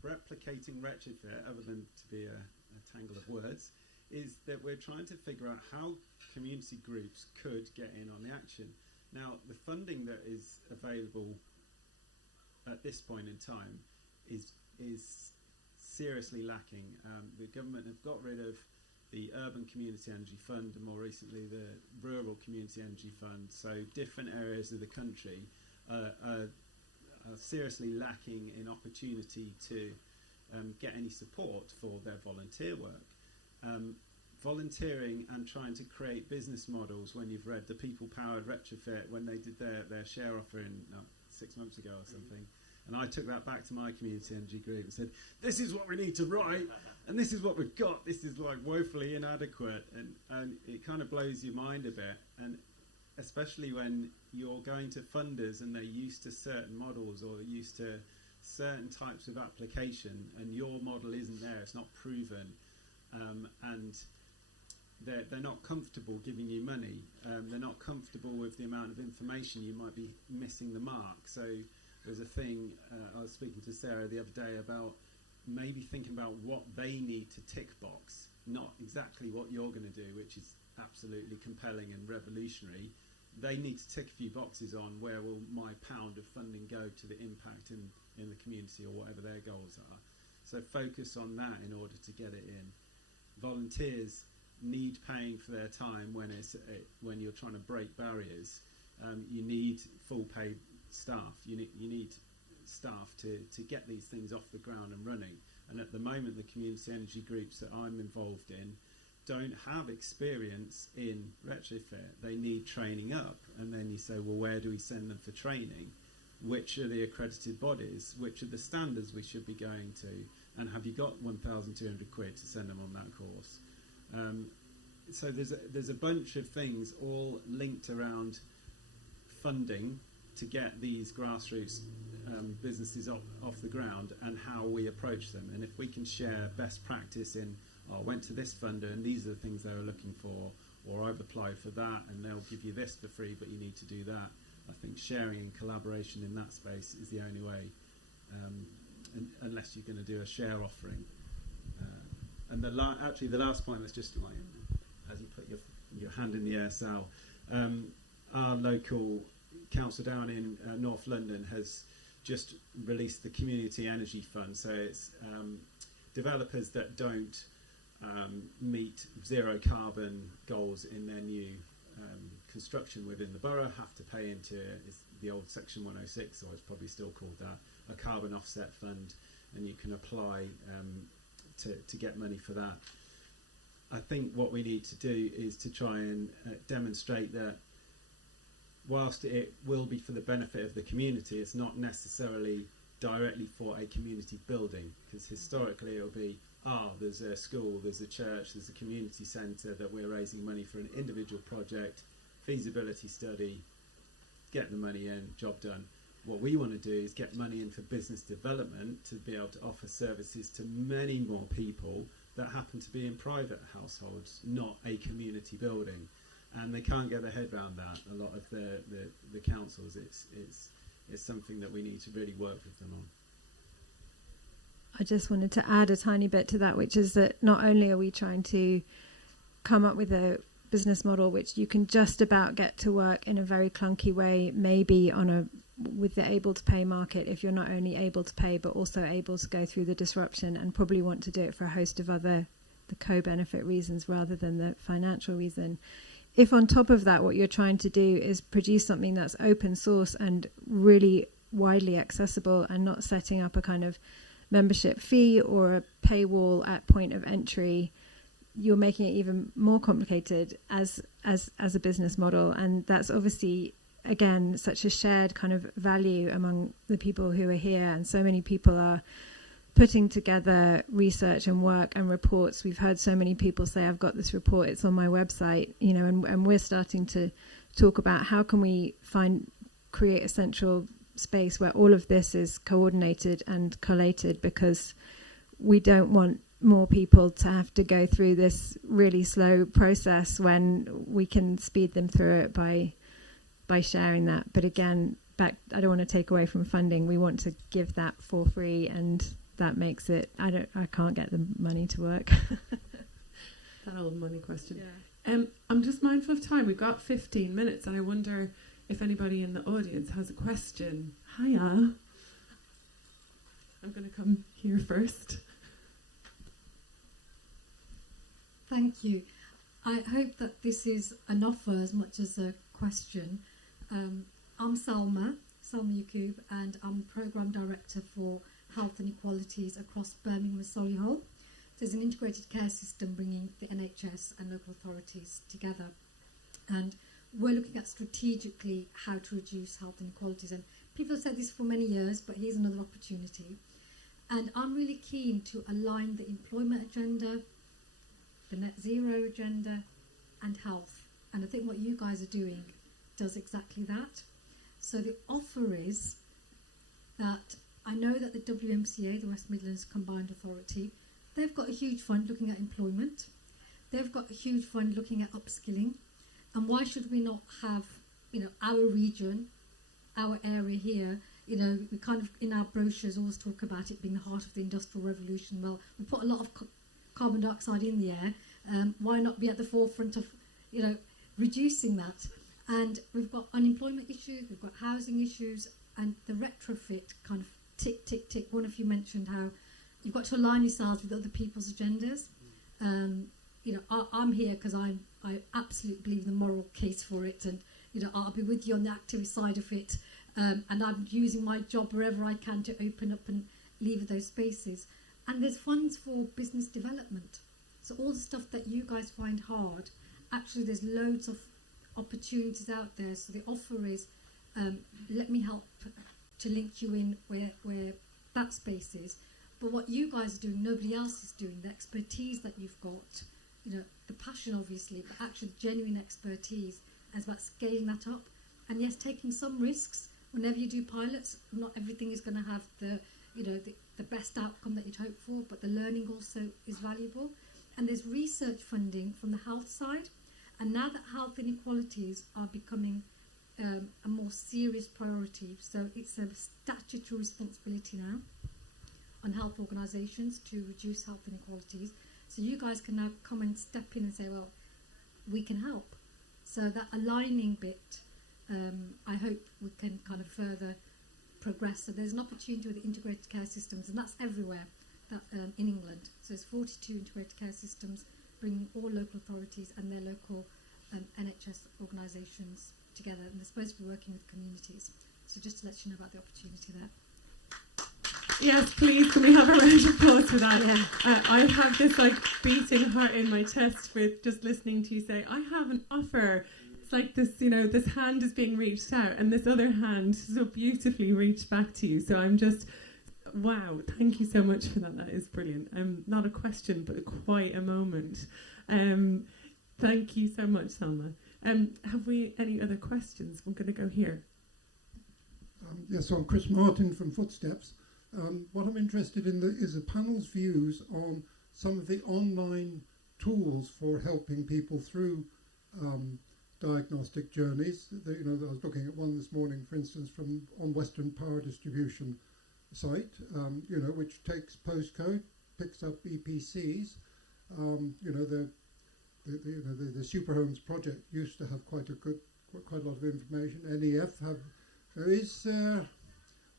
replicating retrofit, other than to be a tangle of words, is that we're trying to figure out how community groups could get in on the action. Now, the funding that is available at this point in time is seriously lacking. The government have got rid of the Urban Community Energy Fund and more recently the Rural Community Energy Fund. So different areas of the country are seriously lacking in opportunity to get any support for their volunteer work. Volunteering and trying to create business models, when you've read the People Powered Retrofit, when they did their share offer in 6 months ago or something, and I took that back to my community energy group and said, this is what we need to write, and this is what we've got, this is like woefully inadequate, and it kind of blows your mind a bit, and especially when you're going to funders and they're used to certain models or they're used to certain types of application, and your model isn't there, it's not proven, and they're not comfortable giving you money, they're not comfortable with the amount of information, you might be missing the mark. So there's a thing, I was speaking to Sarah the other day about maybe thinking about what they need to tick box, not exactly what you're going to do, which is absolutely compelling and revolutionary. They need to tick a few boxes on where will my pound of funding go to the impact in the community or whatever their goals are. So focus on that in order to get it in. Volunteers need paying for their time when you're trying to break barriers. You need full paid staff. You need staff to get these things off the ground and running. And at the moment, the community energy groups that I'm involved in don't have experience in retrofit. They need training up. And then you say, well, where do we send them for training? Which are the accredited bodies? Which are the standards we should be going to? And have you got 1,200 quid to send them on that course? So there's a bunch of things all linked around funding to get these grassroots businesses off the ground and how we approach them. And if we can share best practice in, I went to this funder and these are the things they were looking for, or I've applied for that and they'll give you this for free, but you need to do that. I think sharing and collaboration in that space is the only way, unless you're going to do a share offering. And actually the last point was just like, as you put your hand in the air, Sal, our local council down in North London has just released the Community Energy Fund. So it's developers that don't meet zero carbon goals in their new construction within the borough have to pay into the old Section 106, or it's probably still called that, a carbon offset fund, and you can apply to get money for that. I think what we need to do is to try and demonstrate that whilst it will be for the benefit of the community, it's not necessarily directly for a community building, because historically it'll be, there's a school, there's a church, there's a community centre that we're raising money for an individual project, feasibility study, get the money in, job done. What we want to do is get money in for business development to be able to offer services to many more people that happen to be in private households, not a community building. And they can't get their head around that. A lot of the councils, it's something that we need to really work with them on. I just wanted to add a tiny bit to that, which is that not only are we trying to come up with a business model which you can just about get to work in a very clunky way, maybe with the able to pay market, if you're not only able to pay but also able to go through the disruption and probably want to do it for a host of other the co-benefit reasons rather than the financial reason. If on top of that what you're trying to do is produce something that's open source and really widely accessible and not setting up a kind of membership fee or a paywall at point of entry, you're making it even more complicated as a business model. And that's obviously, again, such a shared kind of value among the people who are here, and so many people are putting together research and work and reports. We've heard so many people say, I've got this report, it's on my website, you know, and we're starting to talk about how can we create a central space where all of this is coordinated and collated, because we don't want more people to have to go through this really slow process when we can speed them through it by sharing that. But again, I don't want to take away from funding. We want to give that for free, and that makes it, I can't get the money to work. That old money question. Yeah. I'm just mindful of time. We've got 15 minutes, and I wonder if anybody in the audience has a question. Hiya. I'm going to come here first. Thank you. I hope that this is an offer as much as a question. I'm Salma Yaqub, and I'm Programme Director for Health and Equalities across Birmingham and Solihull. There's an integrated care system bringing the NHS and local authorities together. And we're looking at strategically how to reduce health inequalities. And people have said this for many years, but here's another opportunity. And I'm really keen to align the employment agenda, the net zero agenda, and health. And I think what you guys are doing does exactly that. So the offer is that I know that the WMCA, the West Midlands Combined Authority, they've got a huge fund looking at employment. They've got a huge fund looking at upskilling. And why should we not have, you know, our region, our area here? You know, we kind of, in our brochures, always talk about it being the heart of the Industrial Revolution. Well, we put a lot of carbon dioxide in the air. Why not be at the forefront of, you know, reducing that? And we've got unemployment issues, we've got housing issues, and the retrofit kind of tick, tick, tick. One of you mentioned how you've got to align yourselves with other people's agendas. You know, I'm here because I absolutely believe the moral case for it, and you know, I'll be with you on the activist side of it, and I'm using my job wherever I can to open up and leave those spaces. And there's funds for business development. So all the stuff that you guys find hard, actually there's loads of opportunities out there. So the offer is, let me help to link you in where that space is. But what you guys are doing, nobody else is doing. The expertise that you've got, you know, the passion obviously, but actually genuine expertise, and it's about scaling that up. And yes, taking some risks. Whenever you do pilots, not everything is going to have the, you know, the best outcome that you'd hope for, but the learning also is valuable. And there's research funding from the health side. And now that health inequalities are becoming a more serious priority, so it's a statutory responsibility now on health organisations to reduce health inequalities. So you guys can now come and step in and say, well, we can help. So that aligning bit, I hope we can kind of further progress. So there's an opportunity with integrated care systems, and that's everywhere that, in England. So there's 42 integrated care systems bringing all local authorities and their local NHS organisations together, and they're supposed to be working with communities. So just to let you know about the opportunity there. Yes, please, can we have a round of applause for that? I have this like beating heart in my chest with just listening to you say, I have an offer. It's like this, you know, this hand is being reached out and this other hand so beautifully reached back to you. So I'm just, wow, thank you so much for that. That is brilliant. Not a question, but quite a moment. Thank you so much, Salma. Have we any other questions? I'm going to go here. Yes, so I'm Chris Martin from Footsteps. What I'm interested in is the panel's views on some of the online tools for helping people through diagnostic journeys. You know, I was looking at one this morning, for instance, on Western Power Distribution site, you know, which takes postcode, picks up EPCs. You know, the Superhomes project used to have quite a lot of information. NEF have.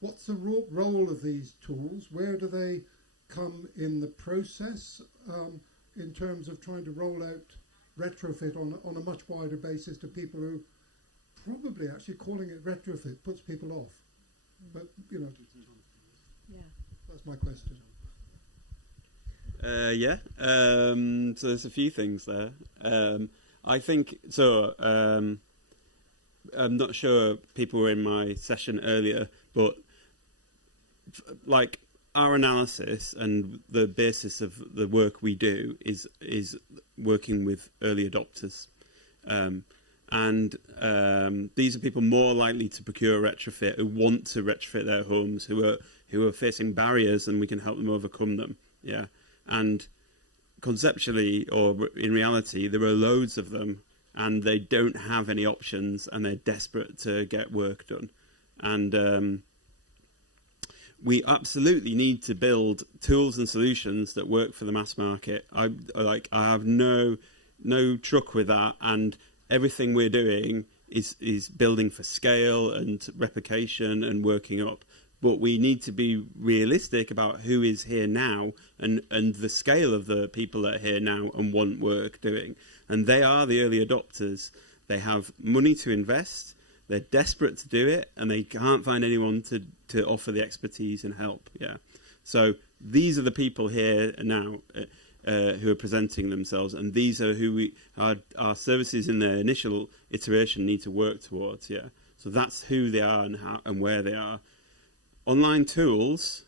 What's the role of these tools? Where do they come in the process in terms of trying to roll out retrofit on a much wider basis to people who probably actually calling it retrofit puts people off? But, you know, that's my question. So there's a few things there. I think, so I'm not sure people were in my session earlier, but like our analysis and the basis of the work we do is working with early adopters. These are people more likely to procure a retrofit, who want to retrofit their homes, who are facing barriers, and we can help them overcome them. Yeah. And conceptually, or in reality, there are loads of them, and they don't have any options, and they're desperate to get work done. And we absolutely need to build tools and solutions that work for the mass market. I have no truck with that, and everything we're doing is building for scale and replication and working up. But we need to be realistic about who is here now and the scale of the people that are here now and want work doing. And they are the early adopters. They have money to invest, they're desperate to do it, and they can't find anyone to offer the expertise and help. Yeah. So these are the people here now who are presenting themselves, and these are who our services in their initial iteration need to work towards. Yeah. So that's who they are and how and where they are. Online tools.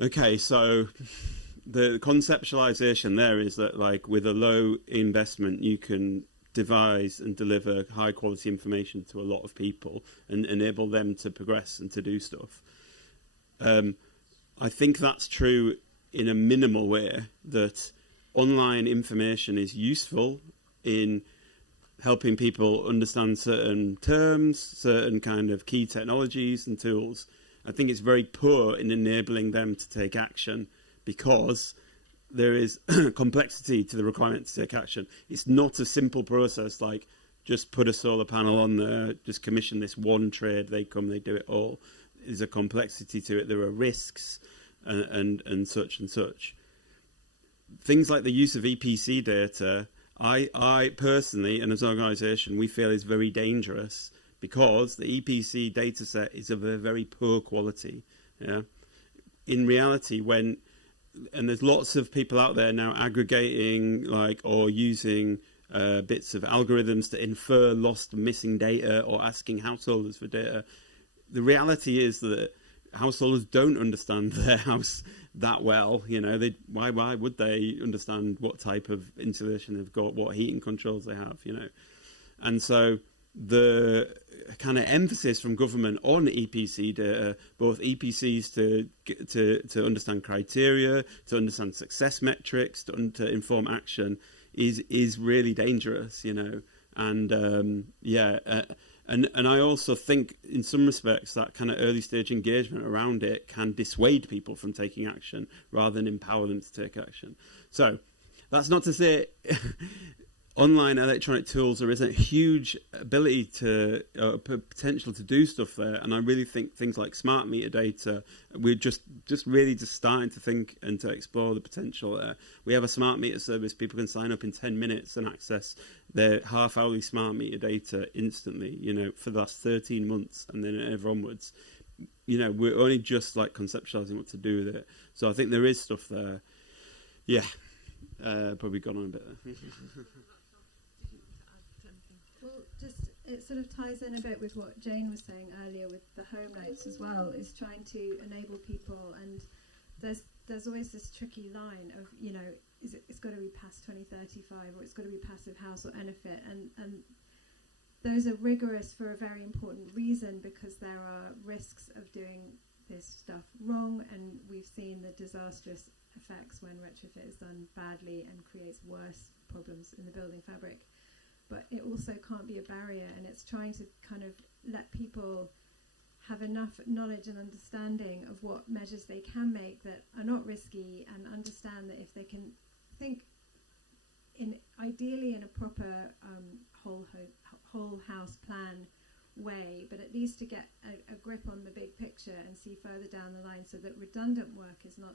Okay, so the conceptualization there is that, like, with a low investment, you can devise and deliver high quality information to a lot of people and enable them to progress and to do stuff. I think that's true in a minimal way, that online information is useful in helping people understand certain terms, certain kind of key technologies and tools. I think it's very poor in enabling them to take action, because there is complexity to the requirement to take action. It's not a simple process like just put a solar panel on there, just commission this one trade, they come, they do it all. There's a complexity to it. There are risks and such and such. Things like the use of EPC data, I personally, and as an organisation, we feel is very dangerous, because the EPC data set is of a very poor quality. Yeah. In reality, and there's lots of people out there now aggregating or using bits of algorithms to infer lost and missing data, or asking householders for data. The reality is that householders don't understand their house that well. You know, why would they understand what type of insulation they've got, what heating controls they have, you know? And so the kind of emphasis from government on EPC data, both EPCs to understand criteria, to understand success metrics, to inform action, is really dangerous, you know. And and I also think in some respects that kind of early stage engagement around it can dissuade people from taking action rather than empower them to take action. So that's not to say online electronic tools, there is a huge ability to potential to do stuff there, and I really think things like smart meter data, we're just really starting to think and to explore the potential there. We have a smart meter service. People can sign up in 10 minutes and access their half-hourly smart meter data instantly, you know, for the last 13 months and then ever onwards. You know, we're only just like conceptualizing what to do with it. So I think there is stuff there. Yeah, probably gone on a bit there. Well, just it sort of ties in a bit with what Jane was saying earlier with the home notes as well, is trying to enable people, and there's always this tricky line of, you know, it's got to be past 2035 or it's got to be passive house or NFIT, and those are rigorous for a very important reason, because there are risks of doing this stuff wrong, and we've seen the disastrous effects when retrofit is done badly and creates worse problems in the building fabric. But it also can't be a barrier, and it's trying to kind of let people have enough knowledge and understanding of what measures they can make that are not risky, and understand that if they can think ideally in a proper whole house plan way, but at least to get a grip on the big picture and see further down the line so that redundant work is not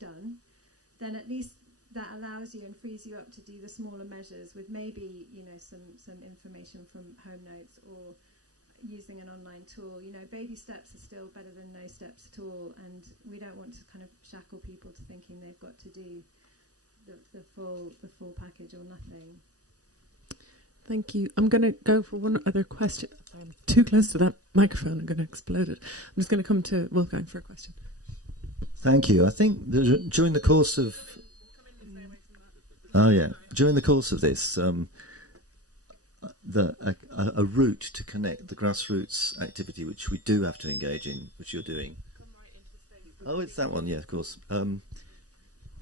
done, then at least that allows you and frees you up to do the smaller measures with maybe, you know, some information from home notes or using an online tool. You know, baby steps are still better than no steps at all, and we don't want to kind of shackle people to thinking they've got to do the full package or nothing. Thank you. I'm going to go for one other question. I'm too close to that microphone. I'm going to explode it. I'm just going to come to Wolfgang for a question. Thank you. I think during the course of during the course of this, a route to connect the grassroots activity, which we do have to engage in, which you're doing. Oh, it's that one. Yeah, of course. I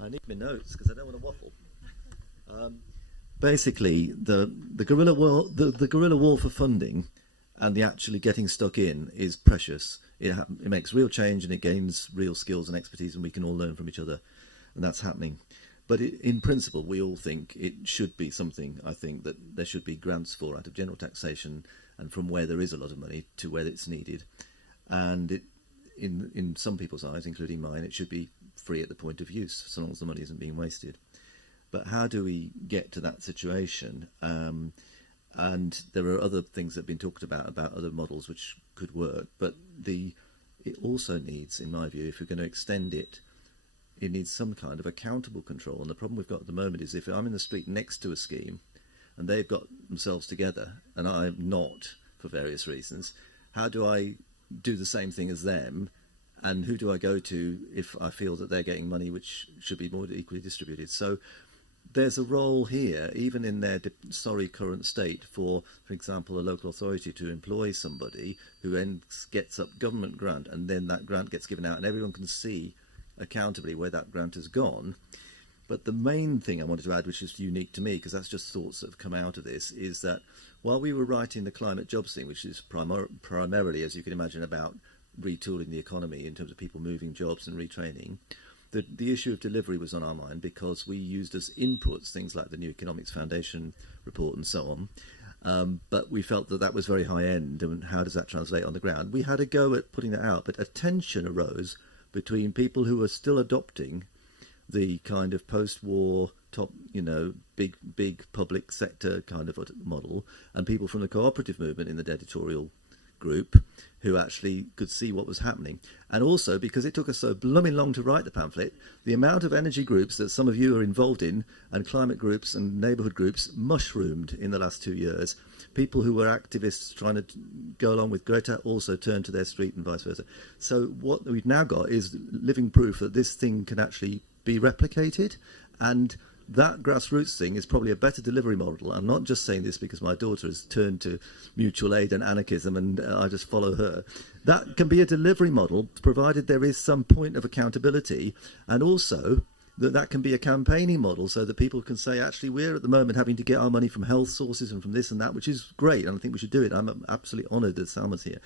need my notes because I don't want to waffle. Basically, the guerrilla war for funding and the actually getting stuck in is precious. It makes real change, and it gains real skills and expertise, and we can all learn from each other, and that's happening. But in principle, we all think it should be something, I think, that there should be grants for out of general taxation, and from where there is a lot of money to where it's needed. And in some people's eyes, including mine, it should be free at the point of use, so long as the money isn't being wasted. But how do we get to that situation? And there are other things that have been talked about other models which could work. But it also needs, in my view, if we're going to extend it, it needs some kind of accountable control. And the problem we've got at the moment is if I'm in the street next to a scheme and they've got themselves together and I'm not, for various reasons, how do I do the same thing as them? And who do I go to if I feel that they're getting money which should be more equally distributed? So there's a role here, even in their sorry current state, for example, a local authority to employ somebody who then gets up government grant, and then that grant gets given out and everyone can see accountably where that grant has gone. But the main thing I wanted to add, which is unique to me, because that's just thoughts that have come out of this, is that while we were writing the climate jobs thing, which is primarily, as you can imagine, about retooling the economy in terms of people moving jobs and retraining, the issue of delivery was on our mind, because we used as inputs things like the New Economics Foundation report and so on. But we felt that was very high end, and how does that translate on the ground? We had a go at putting that out, but a tension arose between people who were still adopting the kind of post-war top, big public sector kind of model, and people from the cooperative movement in the editorial group who actually could see what was happening. And also, because it took us so blooming long to write the pamphlet, the amount of energy groups that some of you are involved in, and climate groups and neighbourhood groups, mushroomed in the last 2 years. People who were activists trying to go along with Greta also turned to their street, and vice versa. So what we've now got is living proof that this thing can actually be replicated, and that grassroots thing is probably a better delivery model. I'm not just saying this because my daughter has turned to mutual aid and anarchism and I just follow her. That can be a delivery model, provided there is some point of accountability, and also that can be a campaigning model, so that people can say, actually, we're at the moment having to get our money from health sources and from this and that, which is great, and I think we should do it. I'm absolutely honoured that Salma's here.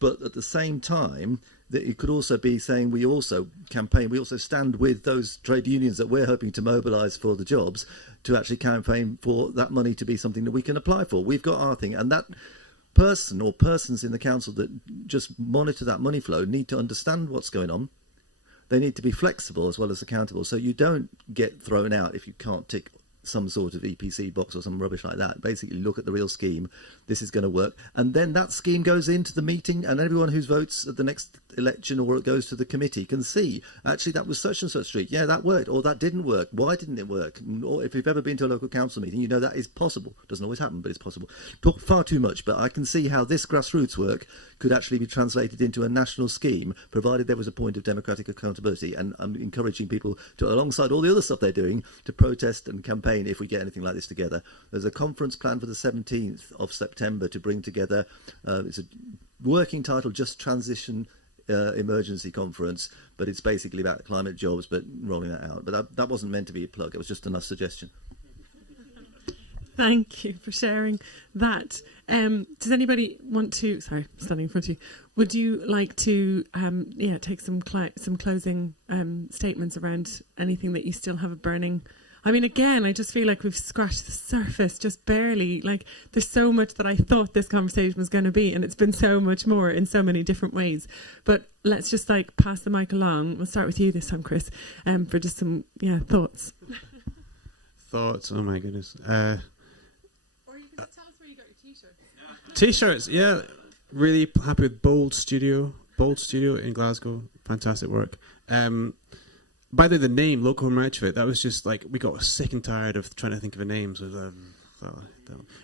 but at the same time, that it could also be saying we also campaign, we also stand with those trade unions that we're hoping to mobilise for the jobs to actually campaign for that money to be something that we can apply for. We've got our thing, and that person or persons in the council that just monitor that money flow need to understand what's going on. They need to be flexible as well as accountable, so you don't get thrown out if you can't tick some sort of EPC box or some rubbish like that. Basically look at the real scheme, this is going to work, and then that scheme goes into the meeting, and everyone who votes at the next election or it goes to the committee can see, actually that was such and such street, yeah, that worked, or that didn't work, why didn't it work? Or if you've ever been to a local council meeting, you know that is possible. Doesn't always happen, but it's possible. Talk far too much, but I can see how this grassroots work could actually be translated into a national scheme, provided there was a point of democratic accountability. And I'm encouraging people to, alongside all the other stuff they're doing, to protest and campaign if we get anything like this together. There's a conference planned for the 17th of September to bring together, it's a working title, Just Transition Emergency Conference, but it's basically about climate jobs, but rolling that out. But that wasn't meant to be a plug, it was just a nice suggestion. Thank you for sharing that. Does anybody want to, sorry, standing in front of you, would you like to take some closing statements around anything that you still have a burning? I mean, again, I just feel like we've scratched the surface, just barely. Like, there's so much that I thought this conversation was going to be, and it's been so much more in so many different ways. But let's just pass the mic along. We'll start with you this time, Chris, for just some thoughts. Thoughts? Oh my goodness. Or you can just tell us where you got your t-shirts. T-shirts, yeah. Really happy with Bold Studio in Glasgow. Fantastic work. By the name, Local Home Retrofit, that was just like, we got sick and tired of trying to think of a name. So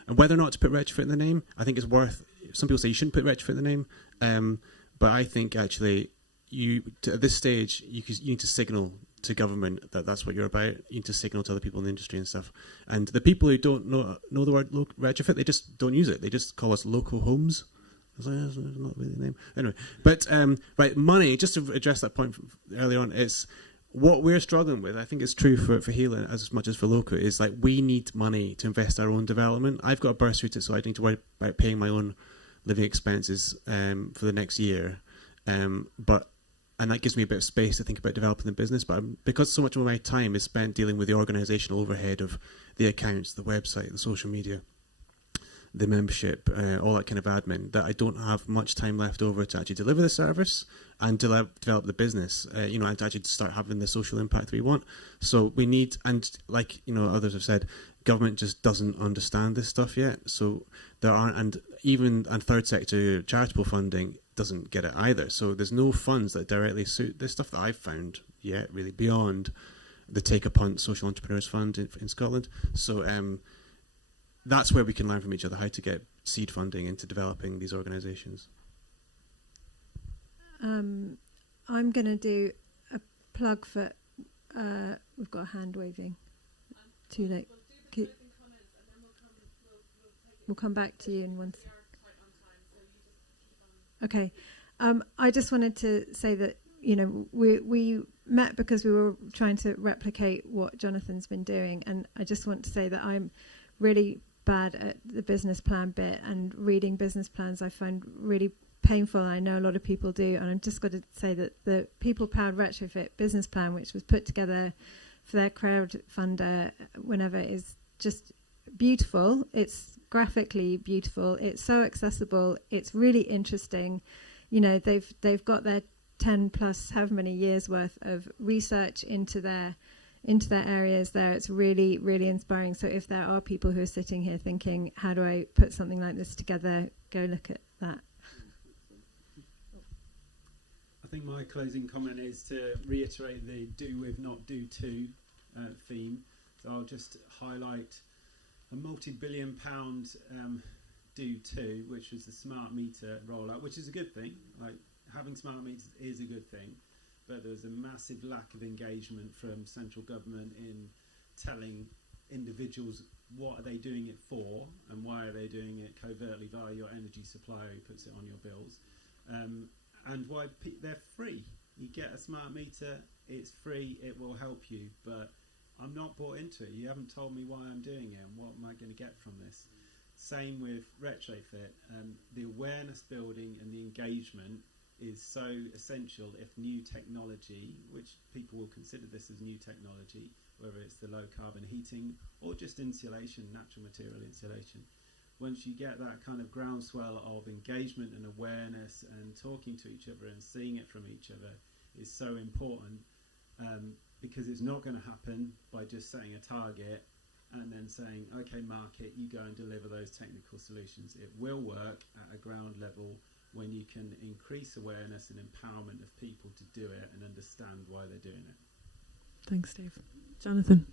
and whether or not to put retrofit in the name, I think it's worth, some people say you shouldn't put retrofit in the name. But I think actually, at this stage, you need to signal to government that that's what you're about. You need to signal to other people in the industry and stuff. And the people who don't know the word retrofit, they just don't use it. They just call us local homes. I was like, that's not really the name. Anyway, but right, money, just to address that point from earlier on, it's what we're struggling with. I think it's true for Hela as much as for Loco, is like we need money to invest our own development. I've got a bursary, so I need to worry about paying my own living expenses for the next year. And that gives me a bit of space to think about developing the business. But because so much of my time is spent dealing with the organisational overhead of the accounts, the website, the social media, the membership, all that kind of admin, that I don't have much time left over to actually deliver the service and develop the business, and to actually start having the social impact that we want. So we need, and like, others have said, government just doesn't understand this stuff yet. So there aren't, and third sector charitable funding doesn't get it either. So there's no funds that directly suit this stuff that I've found yet, really, beyond the Take a Punt Social Entrepreneurs Fund in Scotland. So that's where we can learn from each other how to get seed funding into developing these organisations. I'm going to do a plug for, we've got a hand waving. Too late. We'll come back to you in one second. Okay. I just wanted to say that, we met because we were trying to replicate what Jonathan's been doing. And I just want to say that I'm really bad at the business plan bit, and reading business plans I find really painful. I know a lot of people do, and I'm just going to say that the People Powered Retrofit business plan, which was put together for their crowdfunder whenever, is just beautiful. It's graphically beautiful. It's so accessible. It's really interesting. They've got their 10 plus however many years worth of research into their areas there. It's really, really inspiring. So if there are people who are sitting here thinking, how do I put something like this together, go look at that. I think my closing comment is to reiterate the do with, not do to theme. So I'll just highlight a multi-billion pound do to, which was the smart meter rollout, which is a good thing. Like, having smart meters is a good thing. But there's a massive lack of engagement from central government in telling individuals what are they doing it for, and why are they doing it covertly via your energy supplier who puts it on your bills, and why they're free. You get a smart meter, it's free, it will help you, but I'm not bought into it. You haven't told me why I'm doing it and what am I going to get from this. same with retrofit. The awareness building and the engagement is so essential if new technology, which people will consider this as new technology, whether it's the low carbon heating or just insulation, natural material insulation. Once you get that kind of groundswell of engagement and awareness and talking to each other and seeing it from each other is so important, because it's not going to happen by just setting a target and then saying, okay, market, you go and deliver those technical solutions. It will work at a ground level when you can increase awareness and empowerment of people to do it and understand why they're doing it. Thanks, Dave. Jonathan.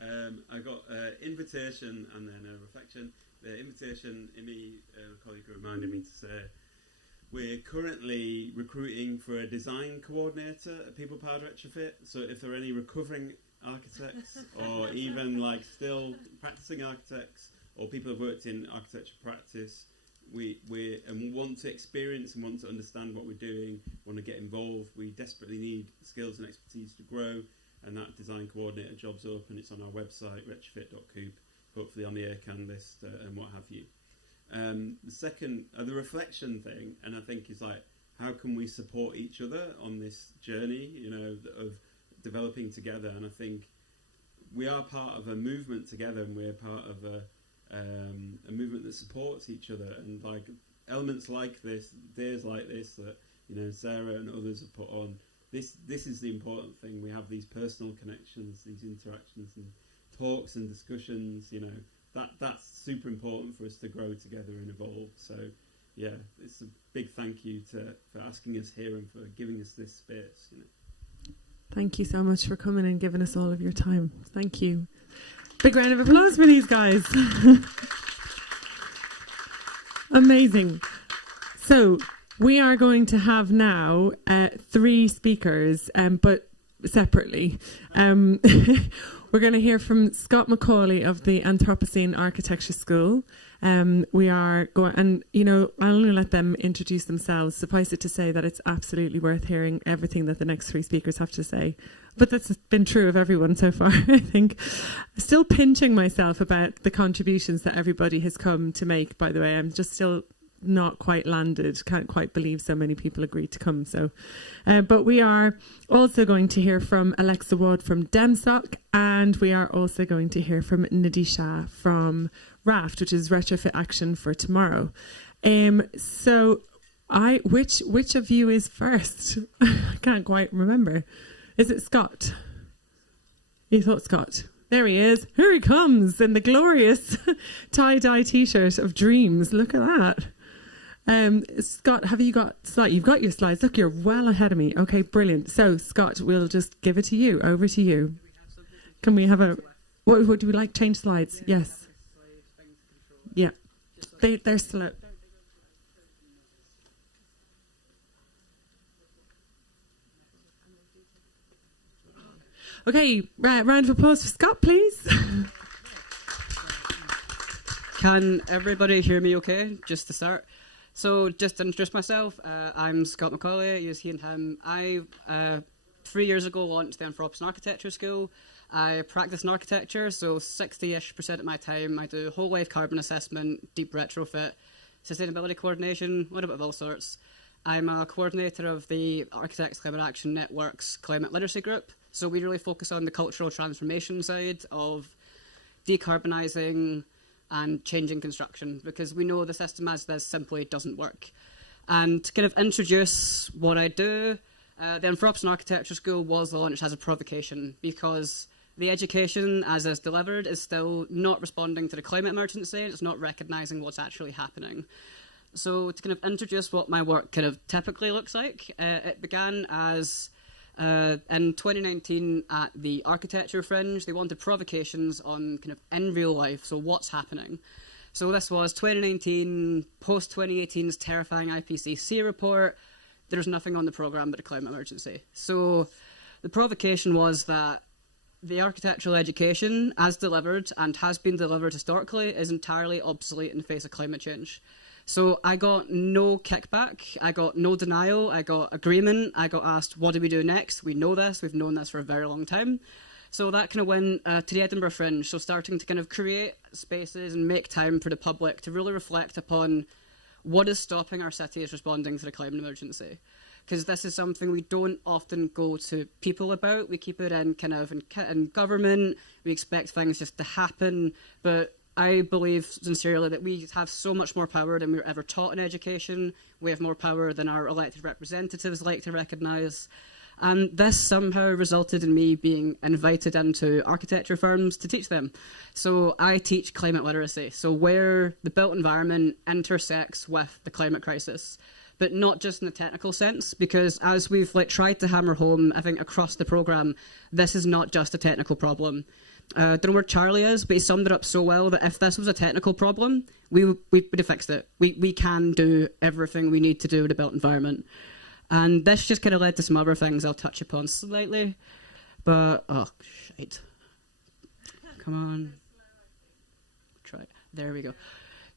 I got an invitation and then a reflection. The invitation, Imi, a colleague reminded me to say, we're currently recruiting for a design coordinator at People Powered Retrofit. So if there are any recovering architects or even like still practicing architects or people who've worked in architecture practice, we want to experience and want to understand what we're doing, want to get involved. We desperately need skills and expertise to grow, and that design coordinator job's open. It's on our website, retrofit.coop, hopefully on the ACAN list and what have you. The second, the reflection thing, and I think is like, how can we support each other on this journey, you know, of developing together? And I think we are part of a movement together, and we're part of a movement that supports each other, and like elements like this, days like this that, you know, Sarah and others have put on. This is the important thing. We have these personal connections, these interactions and talks and discussions. You know, that's super important for us to grow together and evolve. So, yeah, it's a big thank you for asking us here and for giving us this space. You know. Thank you so much for coming and giving us all of your time. Thank you. Big round of applause for these guys. Amazing. So we are going to have now 3 speakers, but separately. We're going to hear from Scott Macaulay of the Anthropocene Architecture School. We are going, and you know, I'll only let them introduce themselves. Suffice it to say that it's absolutely worth hearing everything that the next 3 speakers have to say. But that's been true of everyone so far, I think. Still pinching myself about the contributions that everybody has come to make, by the way. I'm just still not quite landed. Can't quite believe so many people agreed to come. So, but we are also going to hear from Alexa Ward from DEMSOC, and we are also going to hear from Nidhi Shah from RAFT, which is Retrofit Action for Tomorrow. So, which of you is first? I can't quite remember. Is it Scott? You thought Scott? There he is. Here he comes in the glorious tie-dye T-shirt of dreams. Look at that. Scott, have you got slides? You've got your slides. Look, you're well ahead of me. Okay, brilliant. So, Scott, we'll just give it to you. Over to you. Can we have a... What would we like? Change slides? Yes. Yeah. They're slow. Okay, round of applause for Scott, please. Can everybody hear me okay, just to start? So, just to introduce myself, I'm Scott Macaulay, use he and him. I, 3 years ago, launched the Anthropocene Architecture School. I practice in architecture, so 60-ish% of my time I do whole life carbon assessment, deep retrofit, sustainability coordination, a little bit of all sorts. I'm a coordinator of the Architects Climate Action Network's Climate Literacy Group. So we really focus on the cultural transformation side of decarbonising and changing construction, because we know the system as this simply doesn't work. And to kind of introduce what I do, the Anthropocene Architecture School was launched as a provocation because the education as is delivered is still not responding to the climate emergency. It's not recognising what's actually happening. So to kind of introduce what my work kind of typically looks like, it began as in 2019 at the Architecture Fringe. They wanted provocations on kind of in real life, so what's happening. So this was 2019, post-2018's terrifying IPCC report. There's nothing on the programme but a climate emergency. So the provocation was that the architectural education, as delivered and has been delivered historically, is entirely obsolete in the face of climate change. So I got no kickback, I got no denial, I got agreement, I got asked, what do we do next? We know this, we've known this for a very long time. So that kind of went to the Edinburgh Fringe, so starting to kind of create spaces and make time for the public to really reflect upon what is stopping our cities responding to the climate emergency. Because this is something we don't often go to people about. We keep it in kind of in government. We expect things just to happen. But I believe sincerely that we have so much more power than we were ever taught in education. We have more power than our elected representatives like to recognise. And this somehow resulted in me being invited into architecture firms to teach them. So I teach climate literacy, so where the built environment intersects with the climate crisis, but not just in the technical sense, because as we've tried to hammer home, I think across the programme, this is not just a technical problem. I don't know where Charlie is, but he summed it up so well that if this was a technical problem, we would have fixed it. We can do everything we need to do with the built environment. And this just kind of led to some other things I'll touch upon slightly. But, oh, shite. Come on. Try it. There we go.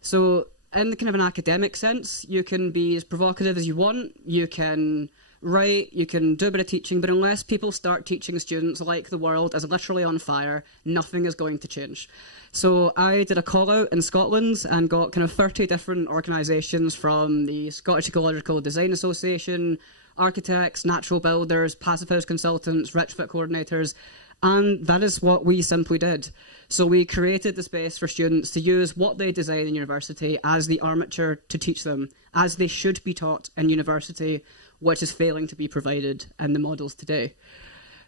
So, in the kind of an academic sense, you can be as provocative as you want. You can write, you can do a bit of teaching, but unless people start teaching students like the world is literally on fire, nothing is going to change. So I did a call out in Scotland and got kind of 30 different organisations from the Scottish Ecological Design Association, architects, natural builders, passive house consultants, retrofit coordinators, and that is what we simply did. So we created the space for students to use what they design in university as the armature to teach them, as they should be taught in university, which is failing to be provided in the models today.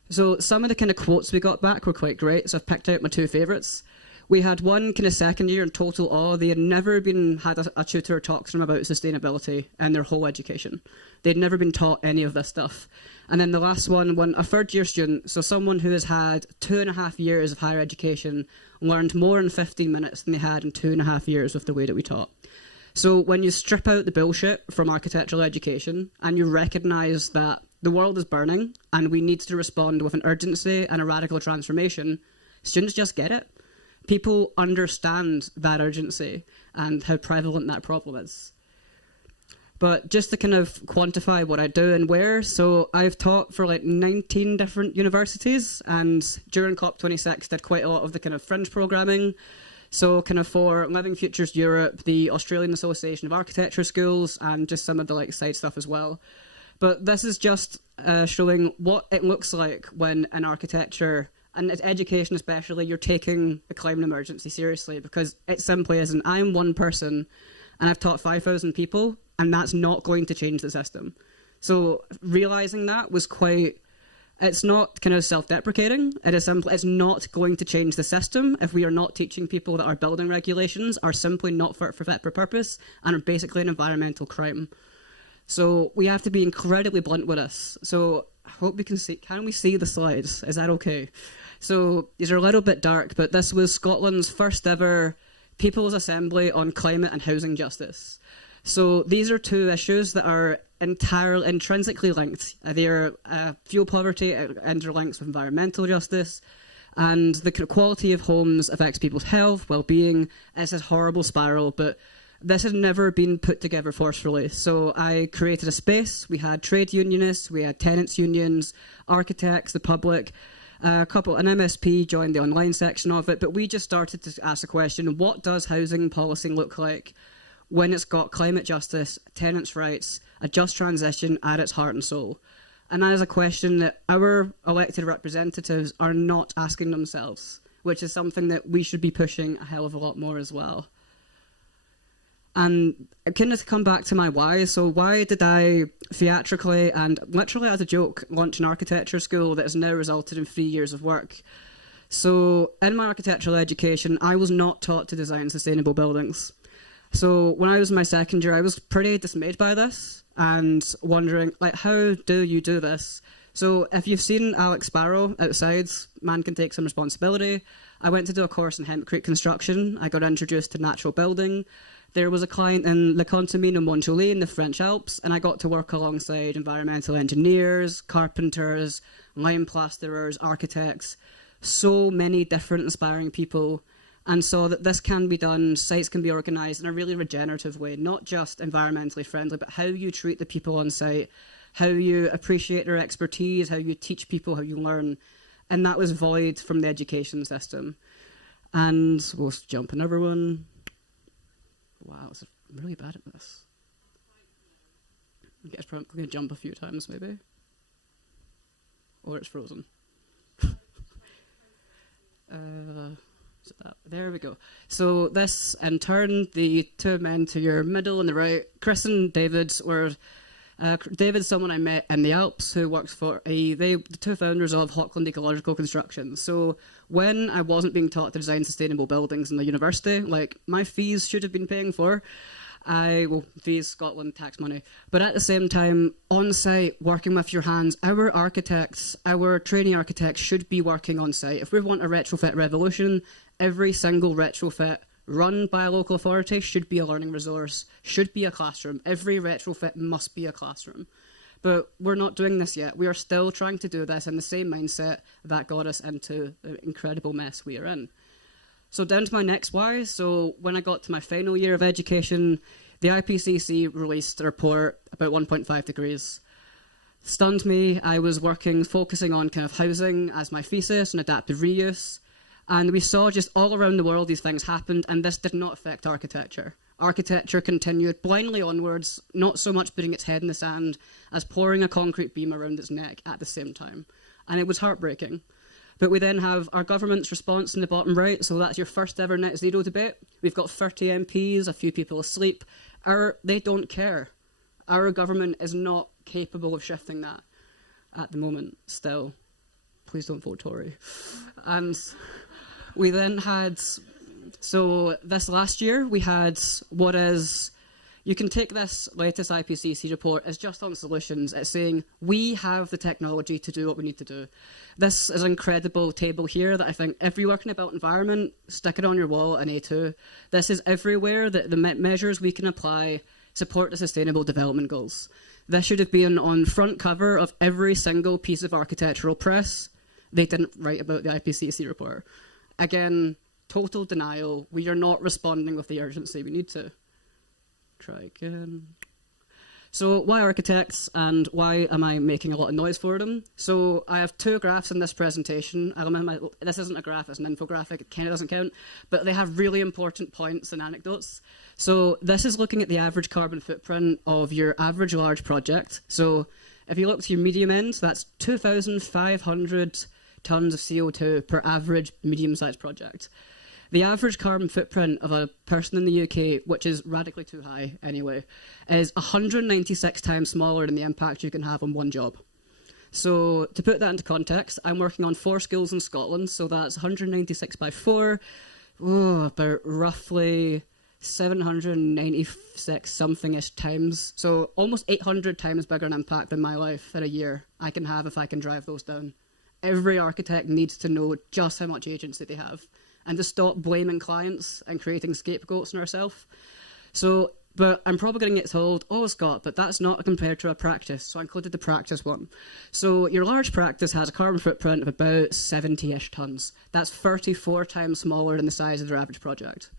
So some of the kind of quotes we got back were quite great, so I've picked out my two favourites. We had one kind of second year in total awe. They had never had a tutor talk to them about sustainability in their whole education. They'd never been taught any of this stuff. And then the last one, a third year student, so someone who has had 2.5 years of higher education, learned more in 15 minutes than they had in 2.5 years with the way that we taught. So when you strip out the bullshit from architectural education and you recognise that the world is burning and we need to respond with an urgency and a radical transformation, students just get it. People understand that urgency and how prevalent that problem is. But just to kind of quantify what I do and where, so I've taught for 19 different universities, and during COP26 did quite a lot of the kind of fringe programming. So kind of for Living Futures Europe, the Australian Association of Architecture Schools, and just some of the side stuff as well. But this is just showing what it looks like when in architecture, and education especially, you're taking the climate emergency seriously, because it simply isn't. I'm one person and I've taught 5,000 people, and that's not going to change the system. So realising that was it's not kind of self-deprecating. It is simply, it's not going to change the system if we are not teaching people that our building regulations are simply not fit for purpose and are basically an environmental crime. So we have to be incredibly blunt with this. So I hope we can see the slides? Is that okay? So these are a little bit dark, but this was Scotland's first ever People's Assembly on Climate and Housing Justice. So these are two issues that are entirely intrinsically linked. They are fuel poverty interlinks with environmental justice, and the quality of homes affects people's health, well-being. It's a horrible spiral, but this has never been put together forcefully. So I created a space. We had trade unionists, we had tenants unions, architects, the public. An MSP joined the online section of it, but we just started to ask the question, what does housing policy look like when it's got climate justice, tenants' rights, a just transition at its heart and soul? And that is a question that our elected representatives are not asking themselves, which is something that we should be pushing a hell of a lot more as well. And kind of to come back to my why, so why did I theatrically and literally as a joke launch an architecture school that has now resulted in 3 years of work? So in my architectural education, I was not taught to design sustainable buildings. So when I was in my second year, I was pretty dismayed by this and wondering, how do you do this? So if you've seen Alex Sparrow outside, Man Can Take Some Responsibility, I went to do a course in hempcrete construction. I got introduced to natural building. There was a client in Le Contamine in Montjoly in the French Alps, and I got to work alongside environmental engineers, carpenters, lime plasterers, architects, so many different inspiring people, and saw that this can be done, sites can be organised in a really regenerative way, not just environmentally friendly, but how you treat the people on site, how you appreciate their expertise, how you teach people, how you learn. and that was void from the education system. And we'll jump another one. Wow, I'm really bad at this. I guess probably going to jump a few times, maybe. Or it's frozen. There we go. So this, in turn, the two men to your middle and the right, Chris and David were... David's someone I met in the Alps who works for the two founders of Hockland Ecological Construction. So when I wasn't being taught to design sustainable buildings in the university, like my fees should have been paying for, fees, Scotland, tax money. But at the same time, on site, working with your hands, our architects, our trainee architects should be working on site. If we want a retrofit revolution, every single retrofit run by a local authority should be a learning resource, should be a classroom. Every retrofit must be a classroom. But we're not doing this yet. We are still trying to do this in the same mindset that got us into the incredible mess we are in. So down to my next why. So when I got to my final year of education, the IPCC released a report about 1.5 degrees. Stunned me. I was focusing on kind of housing as my thesis and adaptive reuse. And we saw just all around the world these things happened, and this did not affect architecture. Architecture continued blindly onwards, not so much putting its head in the sand as pouring a concrete beam around its neck at the same time. And it was heartbreaking. But we then have our government's response in the bottom right, so that's your first ever net zero debate. We've got 30 MPs, a few people asleep. They don't care. Our government is not capable of shifting that at the moment still. Please don't vote Tory. And we then had, so this last year, we had what is, you can take this latest IPCC report as just on solutions. It's saying we have the technology to do what we need to do. This is an incredible table here that I think if you're working about environment, stick it on your wall in A2. This is everywhere that the measures we can apply support the Sustainable Development Goals. This should have been on front cover of every single piece of architectural press. They didn't write about the IPCC report. Again, total denial. We are not responding with the urgency we need to. Try again. So why architects and why am I making a lot of noise for them? So I have two graphs in this presentation. This isn't a graph, it's an infographic. It kind of doesn't count, but they have really important points and anecdotes. So this is looking at the average carbon footprint of your average large project. So if you look to your medium end, that's 2,500 tons of CO2 per average medium-sized project. The average carbon footprint of a person in the UK, which is radically too high anyway, is 196 times smaller than the impact you can have on one job. So to put that into context, I'm working on 4 schools in Scotland, so that's 196 by 4, about roughly 796 something-ish times. So almost 800 times bigger an impact than my life in a year I can have if I can drive those down. Every architect needs to know just how much agency they have and to stop blaming clients and creating scapegoats on ourselves. So, but I'm probably going to get told, oh, Scott, but that's not compared to a practice. So I included the practice one. So your large practice has a carbon footprint of about 70-ish tons. That's 34 times smaller than the size of their average project.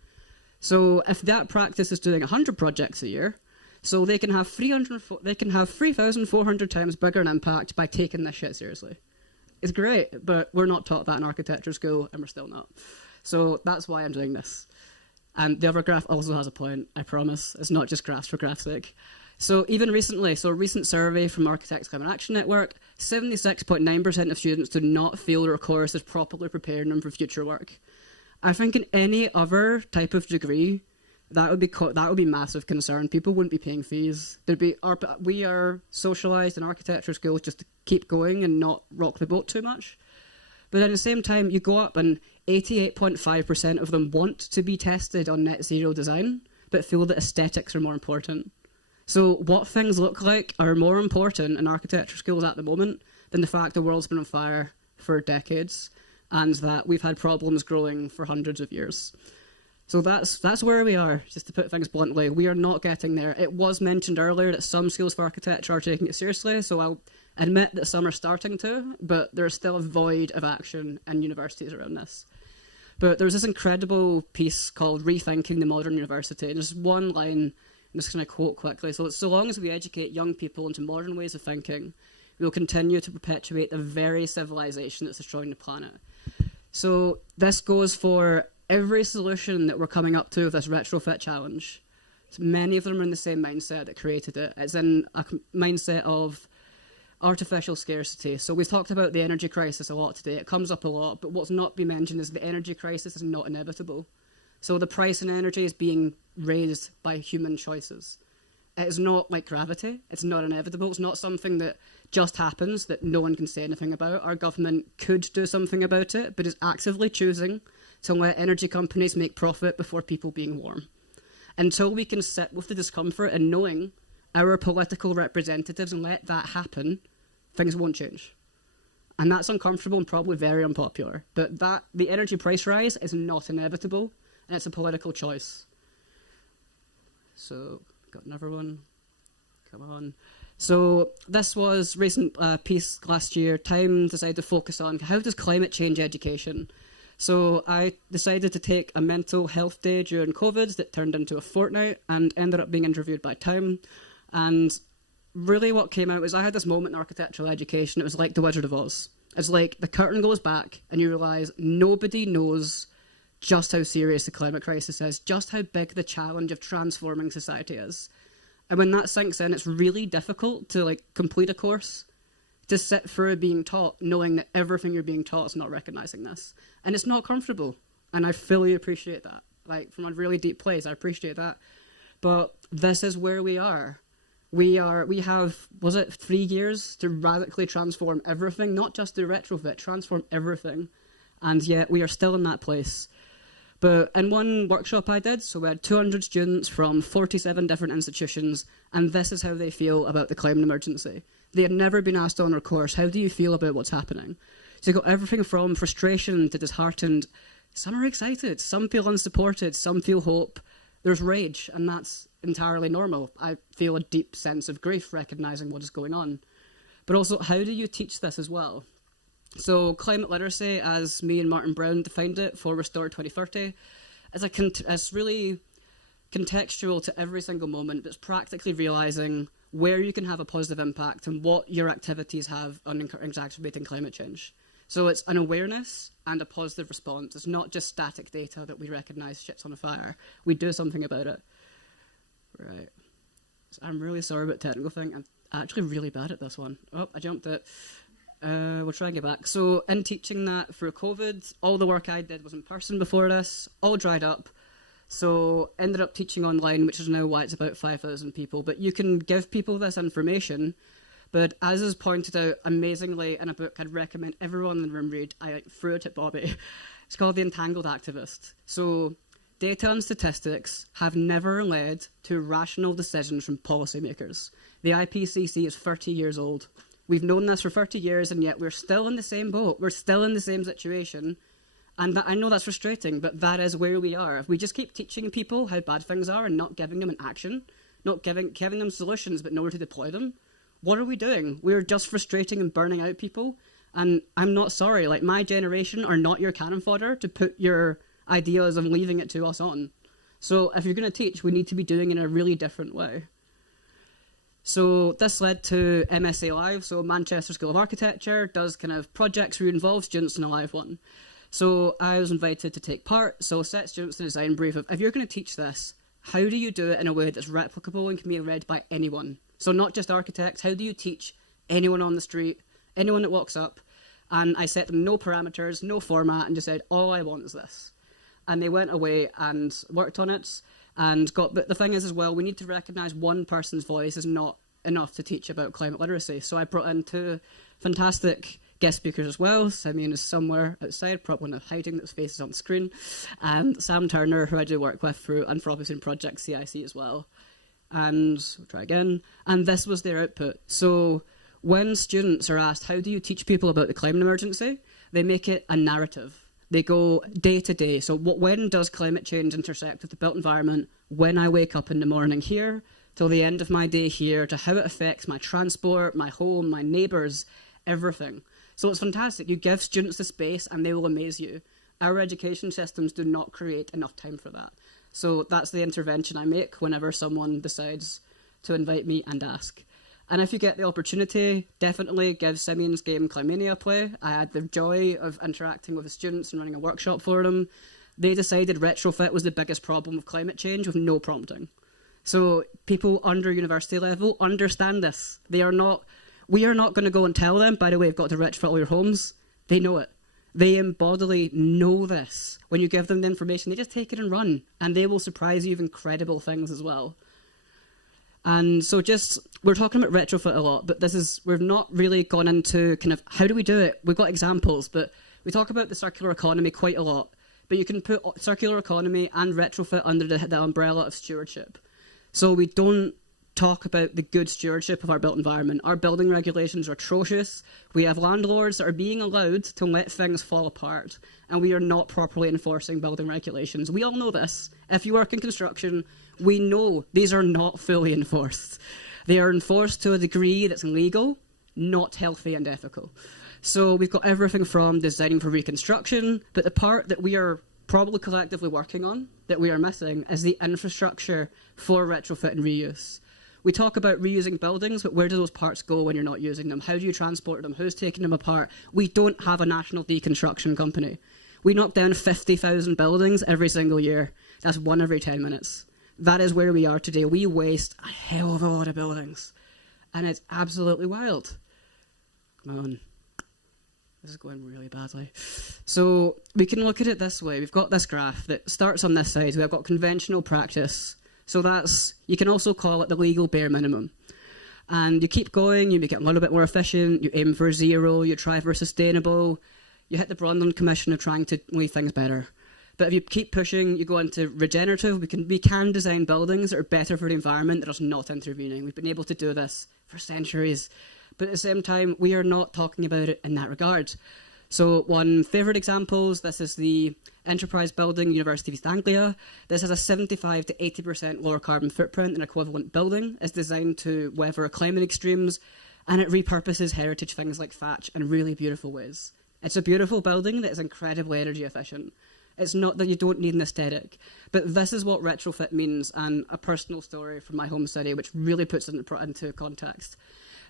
So if that practice is doing 100 projects a year, so they can have 3,400 times bigger an impact by taking this shit seriously. It's great, but we're not taught that in architecture school, and we're still not. So that's why I'm doing this. And the other graph also has a point, I promise. It's not just graphs for graph's sake. So even recently, a recent survey from Architects Climate Action Network, 76.9% of students do not feel their course is properly preparing them for future work. I think in any other type of degree, that would be massive concern. People wouldn't be paying fees. We are socialised in architecture schools just to keep going and not rock the boat too much. But at the same time, you go up and 88.5% of them want to be tested on net zero design, but feel that aesthetics are more important. So what things look like are more important in architecture schools at the moment than the fact the world's been on fire for decades and that we've had problems growing for hundreds of years. So that's where we are, just to put things bluntly. We are not getting there. It was mentioned earlier that some schools for architecture are taking it seriously, so I'll admit that some are starting to, but there's still a void of action in universities around this. But there's this incredible piece called Rethinking the Modern University, and there's one line I'm just going to quote quickly. So long as we educate young people into modern ways of thinking, we will continue to perpetuate the very civilization that's destroying the planet. So this goes for every solution that we're coming up to with this retrofit challenge. So many of them are in the same mindset that created it. It's in a mindset of artificial scarcity. So we've talked about the energy crisis a lot today. It comes up a lot, but what's not been mentioned is the energy crisis is not inevitable. So the price in energy is being raised by human choices. It is not like gravity. It's not inevitable. It's not something that just happens that no one can say anything about. Our government could do something about it, but is actively choosing to let energy companies make profit before people being warm. Until we can sit with the discomfort and knowing our political representatives and let that happen, things won't change. And that's uncomfortable and probably very unpopular. But the energy price rise is not inevitable, and it's a political choice. So, got another one. Come on. So this was a recent piece last year. Time decided to focus on how does climate change education. So I decided to take a mental health day during COVID that turned into a fortnight and ended up being interviewed by Time. And really what came out was I had this moment in architectural education. It was like the Wizard of Oz. It's like the curtain goes back and you realise nobody knows just how serious the climate crisis is, just how big the challenge of transforming society is. And when that sinks in, it's really difficult to complete a course, to sit through being taught, knowing that everything you're being taught is not recognising this. And it's not comfortable. And I fully appreciate that. From a really deep place, I appreciate that. But this is where we are. We have, 3 years to radically transform everything, not just do retrofit, transform everything. And yet we are still in that place. But in one workshop I did, so we had 200 students from 47 different institutions, and this is how they feel about the climate emergency. They had never been asked on our course, how do you feel about what's happening? So you got everything from frustration to disheartened. Some are excited, some feel unsupported, some feel hope. There's rage, and that's entirely normal. I feel a deep sense of grief recognising what is going on. But also, how do you teach this as well? So climate literacy, as me and Martin Brown defined it for Restore 2030, is really contextual to every single moment. It's practically realising where you can have a positive impact and what your activities have on exacerbating climate change. So it's an awareness and a positive response. It's not just static data that we recognise shit's on a fire. We do something about it. Right. So I'm really sorry about the technical thing. I'm actually really bad at this one. Oh, I jumped it. We'll try and get back. So in teaching that through COVID, all the work I did was in person before this, all dried up. So ended up teaching online, which is now why it's about 5,000 people. But you can give people this information. But as is pointed out amazingly in a book I'd recommend everyone in the room read, I threw it at Bobby. It's called The Entangled Activist. So data and statistics have never led to rational decisions from policymakers. The IPCC is 30 years old. We've known this for 30 years, and yet we're still in the same boat. We're still in the same situation. And I know that's frustrating, but that is where we are. If we just keep teaching people how bad things are and not giving them an action, not giving them solutions but nowhere to deploy them, what are we doing? We're just frustrating and burning out people. And I'm not sorry. My generation are not your cannon fodder to put your ideas and leaving it to us on. So if you're going to teach, we need to be doing it in a really different way. So this led to MSA Live, so Manchester School of Architecture does kind of projects where you involve students in a live one. So I was invited to take part, so set students the design brief of, if you're going to teach this, how do you do it in a way that's replicable and can be read by anyone? So not just architects, how do you teach anyone on the street, anyone that walks up? And I set them no parameters, no format, and just said, all I want is this. And they went away and worked on it. But the thing is as well, we need to recognise one person's voice is not enough to teach about climate literacy. So I brought in 2 fantastic guest speakers as well. Simeon is somewhere outside, probably not hiding, his face is on the screen. And Sam Turner, who I do work with through Anthropocene Project CIC as well. And we'll try again. And this was their output. So when students are asked, how do you teach people about the climate emergency? They make it a narrative. They go day to day. So when does climate change intersect with the built environment? When I wake up in the morning here, till the end of my day here, to how it affects my transport, my home, my neighbours, everything. So it's fantastic. You give students the space and they will amaze you. Our education systems do not create enough time for that. So that's the intervention I make whenever someone decides to invite me and ask. And if you get the opportunity, definitely give Simeon's game Climania a play. I had the joy of interacting with the students and running a workshop for them. They decided retrofit was the biggest problem with climate change with no prompting. So people under university level understand this. We are not going to go and tell them, by the way, you've got to retrofit all your homes. They know it. They embodily know this. When you give them the information, they just take it and run. And they will surprise you with incredible things as well. And so we're talking about retrofit a lot, but we've not really gone into kind of how do we do it? We've got examples, but we talk about the circular economy quite a lot. But you can put circular economy and retrofit under the umbrella of stewardship. So we don't talk about the good stewardship of our built environment. Our building regulations are atrocious. We have landlords that are being allowed to let things fall apart, and we are not properly enforcing building regulations. We all know this. If you work in construction, we know these are not fully enforced. They are enforced to a degree that's legal, not healthy and ethical. So we've got everything from designing for reconstruction, but the part that we are probably collectively working on that we are missing is the infrastructure for retrofit and reuse. We talk about reusing buildings, but where do those parts go when you're not using them? How do you transport them? Who's taking them apart? We don't have a national deconstruction company. We knock down 50,000 buildings every single year. That's 1 every 10 minutes. That is where we are today. We waste a hell of a lot of buildings. And it's absolutely wild. Come on. This is going really badly. So we can look at it this way. We've got this graph that starts on this side. We've got conventional practice. So you can also call it the legal bare minimum. And you keep going, you make it a little bit more efficient, you aim for zero, you try for sustainable, you hit the Brundtland Commission of trying to leave things better. But if you keep pushing, you go into regenerative. We can design buildings that are better for the environment, that are not intervening. We've been able to do this for centuries. But at the same time, we are not talking about it in that regard. So one favourite examples, this is the Enterprise Building, University of East Anglia. This has a 75 to 80% lower carbon footprint than equivalent building. It's designed to weather climate extremes, and it repurposes heritage things like thatch in really beautiful ways. It's a beautiful building that is incredibly energy efficient. It's not that you don't need an aesthetic, but this is what retrofit means, and a personal story from my home city which really puts it into context.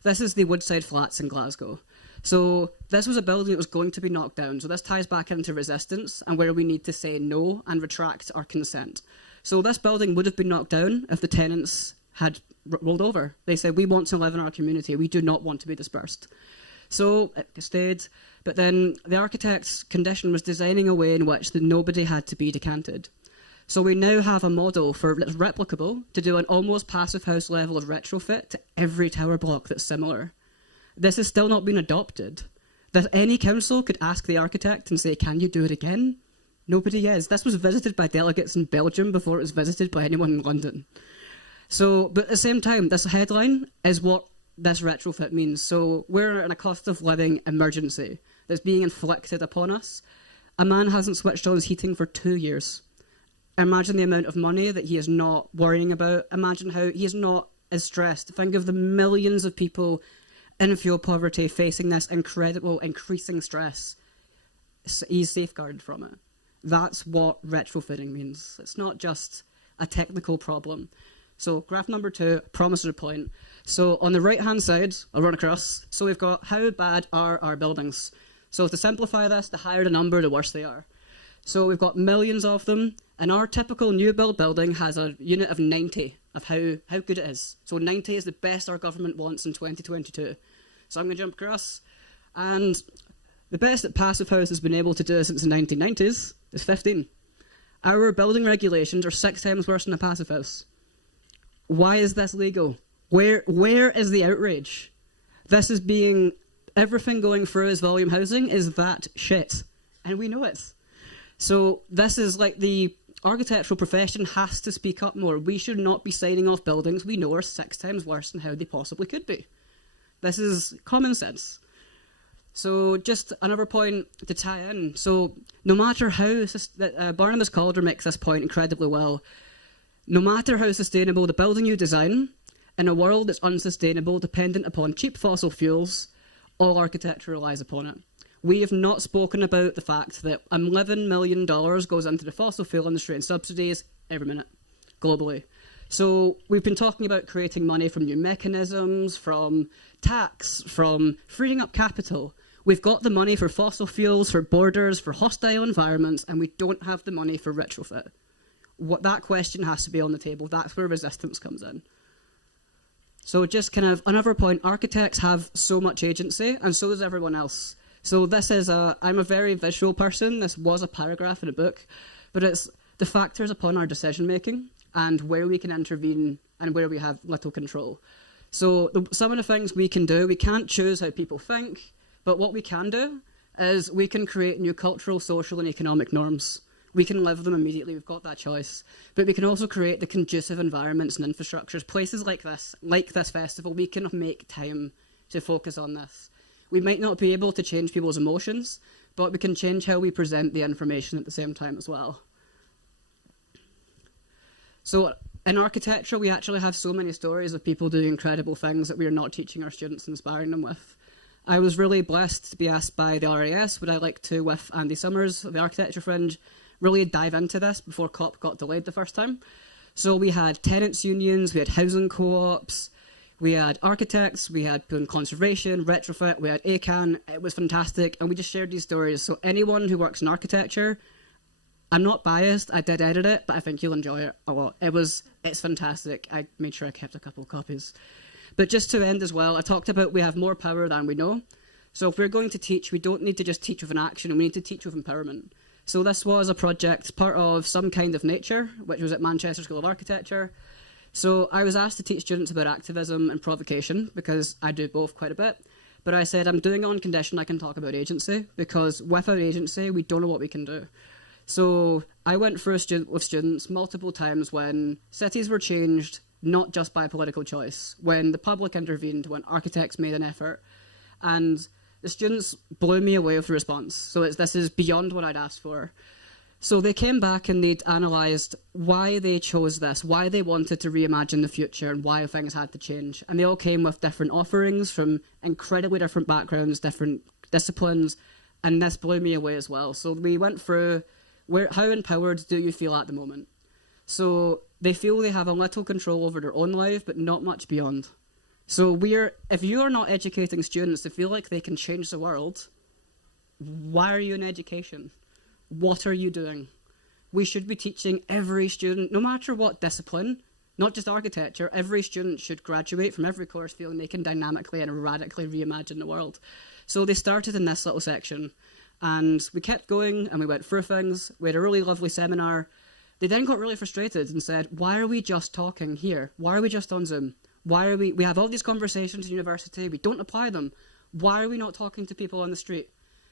This is the Woodside Flats in Glasgow. So this was a building that was going to be knocked down. So this ties back into resistance and where we need to say no and retract our consent. So this building would have been knocked down if the tenants had rolled over. They said, we want to live in our community. We do not want to be dispersed. So it stayed. But then the architect's condition was designing a way in which nobody had to be decanted. So we now have a model that's replicable to do an almost passive house level of retrofit to every tower block that's similar. This has still not been adopted. That any council could ask the architect and say, can you do it again? Nobody is. This was visited by delegates in Belgium before it was visited by anyone in London. So, but at the same time, this headline is what this retrofit means. So we're in a cost of living emergency that's being inflicted upon us. A man hasn't switched on his heating for 2 years. Imagine the amount of money that he is not worrying about. Imagine how he is not as stressed. Think of the millions of people in fuel poverty facing this incredible increasing stress. He's safeguarded from it. That's what retrofitting means. It's not just a technical problem. So graph number 2, promise to the point. So on the right hand side, I'll run across. So we've got how bad are our buildings. So to simplify this, the higher the number, the worse they are. So we've got millions of them, and our typical new build building has a unit of 90 of how good it is. So 90 is the best our government wants in 2022. So I'm going to jump across. And the best that Passive House has been able to do since the 1990s is 15. Our building regulations are 6 times worse than a Passive House. Why is this legal? Where is the outrage? This is being, everything going through as volume housing is that shit. And we know it. So this is like the architectural profession has to speak up more. We should not be signing off buildings we know are 6 times worse than how they possibly could be. This is common sense. So just another point to tie in. So no matter how, Barnabas Calder makes this point incredibly well. No matter how sustainable the building you design, in a world that's unsustainable, dependent upon cheap fossil fuels, all architecture relies upon it. We have not spoken about the fact that $11 million goes into the fossil fuel industry in subsidies every minute, globally. So we've been talking about creating money from new mechanisms, from tax, from freeing up capital. We've got the money for fossil fuels, for borders, for hostile environments, and we don't have the money for retrofit. That question has to be on the table. That's where resistance comes in. So just kind of another point, architects have so much agency, and so does everyone else. So this is I'm a very visual person. This was a paragraph in a book, but it's the factors upon our decision making and where we can intervene and where we have little control. So some of the things we can do, we can't choose how people think, but what we can do is we can create new cultural, social and economic norms. We can live them immediately, we've got that choice. But we can also create the conducive environments and infrastructures. Places like this festival, we can make time to focus on this. We might not be able to change people's emotions, but we can change how we present the information at the same time as well. So in architecture, we actually have so many stories of people doing incredible things that we are not teaching our students and inspiring them with. I was really blessed to be asked by the RAS, would I like to, with Andy Summers of the Architecture Fringe, really dive into this before COP got delayed the first time. So we had tenants unions, we had housing co-ops, we had architects, we had conservation, retrofit, we had ACAN. It was fantastic, and we just shared these stories. So anyone who works in architecture, I'm not biased, I did edit it, but I think you'll enjoy it a lot. It's fantastic. I made sure I kept a couple of copies. But just to end as well, I talked about we have more power than we know. So if we're going to teach, we don't need to just teach with an action, we need to teach with empowerment. So this was a project, part of Some Kind of Nature, which was at Manchester School of Architecture. So I was asked to teach students about activism and provocation, because I do both quite a bit. But I said, I'm doing it on condition I can talk about agency, because without agency, we don't know what we can do. So I went through with students multiple times when cities were changed, not just by political choice, when the public intervened, when architects made an effort. And the students blew me away with the response. So this is beyond what I'd asked for. So they came back and they'd analysed why they chose this, why they wanted to reimagine the future and why things had to change. And they all came with different offerings from incredibly different backgrounds, different disciplines, and this blew me away as well. So we went through how empowered do you feel at the moment? So they feel they have a little control over their own life, but not much beyond. So if you are not educating students to feel like they can change the world, why are you in education? What are you doing? We should be teaching every student, no matter what discipline, not just architecture, every student should graduate from every course feeling they can dynamically and radically reimagine the world. So they started in this little section, and we kept going and we went through things. We had a really lovely seminar. They then got really frustrated and said, why are we just talking here? Why are we just on Zoom? Why are we have all these conversations in university, we don't apply them. Why are we not talking to people on the street?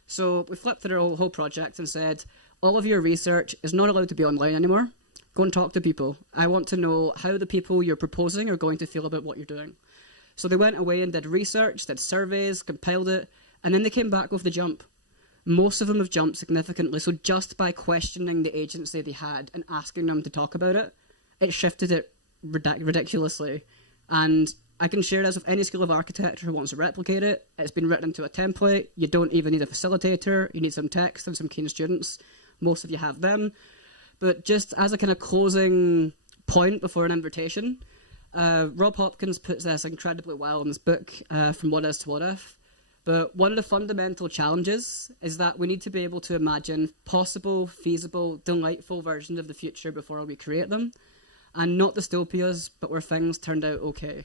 So we flipped through the whole project and said, all of your research is not allowed to be online anymore. Go and talk to people. I want to know how the people you're proposing are going to feel about what you're doing. So they went away and did research, did surveys, compiled it, and then they came back with the jump. Most of them have jumped significantly. So just by questioning the agency they had and asking them to talk about it, it shifted it ridiculously. And I can share this with any school of architecture who wants to replicate it. It's been written into a template. You don't even need a facilitator. You need some text and some keen students. Most of you have them. But just as a kind of closing point before an invitation, Rob Hopkins puts this incredibly well in his book, From What Is to What If. But one of the fundamental challenges is that we need to be able to imagine possible, feasible, delightful versions of the future before we create them. And not dystopias, but where things turned out okay.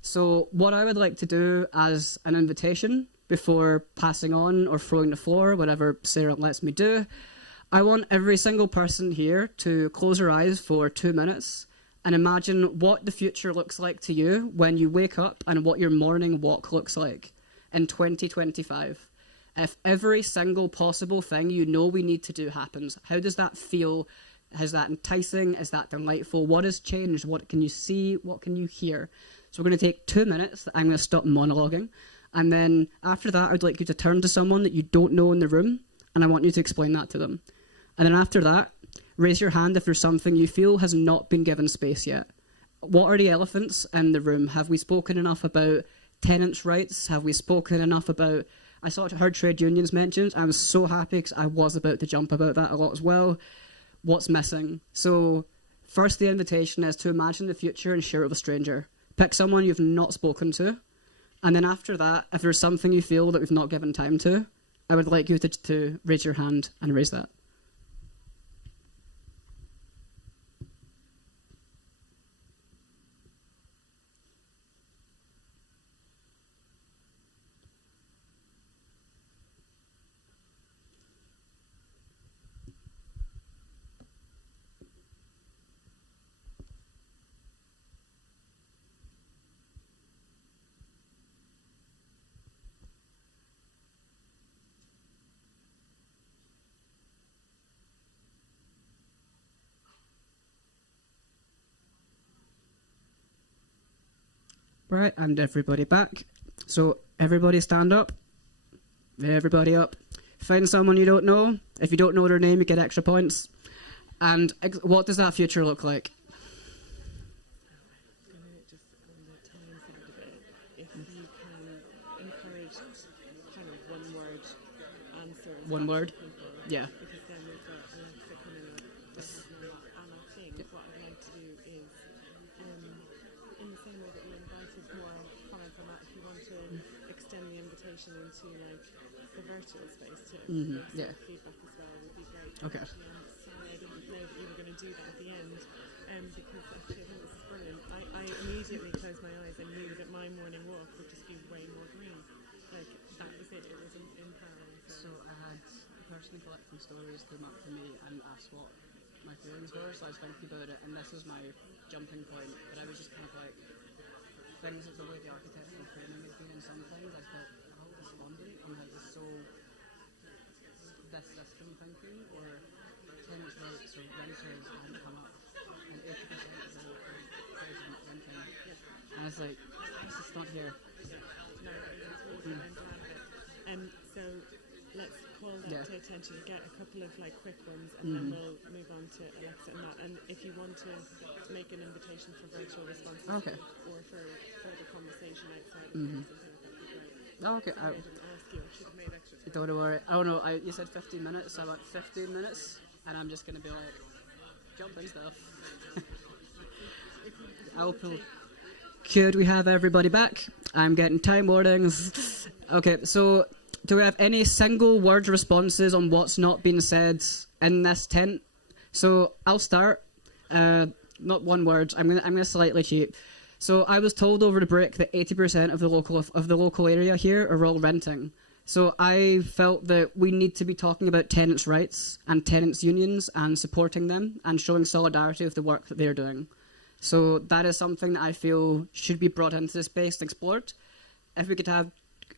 So what I would like to do as an invitation before passing on or throwing the floor, whatever Sarah lets me do, I want every single person here to close their eyes for 2 minutes and imagine what the future looks like to you when you wake up and what your morning walk looks like in 2025. If every single possible thing you know we need to do happens, how does that feel? Is that enticing? Is that delightful? What has changed? What can you see? What can you hear? So we're going to take 2 minutes. I'm going to stop monologuing. And then after that, I'd like you to turn to someone that you don't know in the room, and I want you to explain that to them. And then after that, raise your hand if there's something you feel has not been given space yet. What are the elephants in the room? Have we spoken enough about tenants' rights? Have we spoken enough about... I heard trade unions mentioned. I was so happy because I was about to jump about that a lot as well. What's missing? So First, the invitation is to imagine the future and share it with a stranger. Pick someone you've not spoken to. And then after that, if there's something you feel that we've not given time to, I would like you to raise your hand and raise that. Right, and everybody back. So everybody stand up. Everybody up. Find someone you don't know. If you don't know their name, you get extra points. And what does that future look like? One word? Yeah. Because then we've got Alexa coming up. And I think what I'd like to do is, in the same way that you invited more comments on that, if you want to extend the invitation into like the virtual space to Yeah. feedback as well would be great. Okay. Actually, I'm sorry I didn't know that you were going to do that at the end, because actually I think this is brilliant. I immediately closed my eyes and knew that my morning walk would just be way more green. Like that was it. It was empowering. So I had personally collecting stories came up to me and asked what my feelings were, so I was thinking about it, and this was my jumping point. But I was just kind of like, things that the way the architectural training has been in some things, I felt how despondent and it was so this system thinking, or tenants' rights or renters hadn't come up, and 80% of the local resident renting. And it's like, it's just not here. No, I'm glad of it. So let's call that to attention, get a couple of like quick ones, and then we'll move on to Alexa and that. And if you want to make an invitation for virtual responses or for further conversation outside of something, that'd be great. Okay. Sorry, I didn't ask you. I should have made extra time. Don't worry. Oh no, you said 15 minutes, so I went 15 minutes, and I'm just going to be like, jump and stuff. I'll pull. Could we have everybody back? I'm getting time warnings. Okay, so do we have any single word responses on what's not been said in this tent? So I'll start. Not one word. I'm gonna slightly cheat. So I was told over the break that 80% of the local area here are all renting. So I felt that we need to be talking about tenants' rights and tenants' unions and supporting them and showing solidarity with the work that they're doing. So that is something that I feel should be brought into this space and explored. If we could have,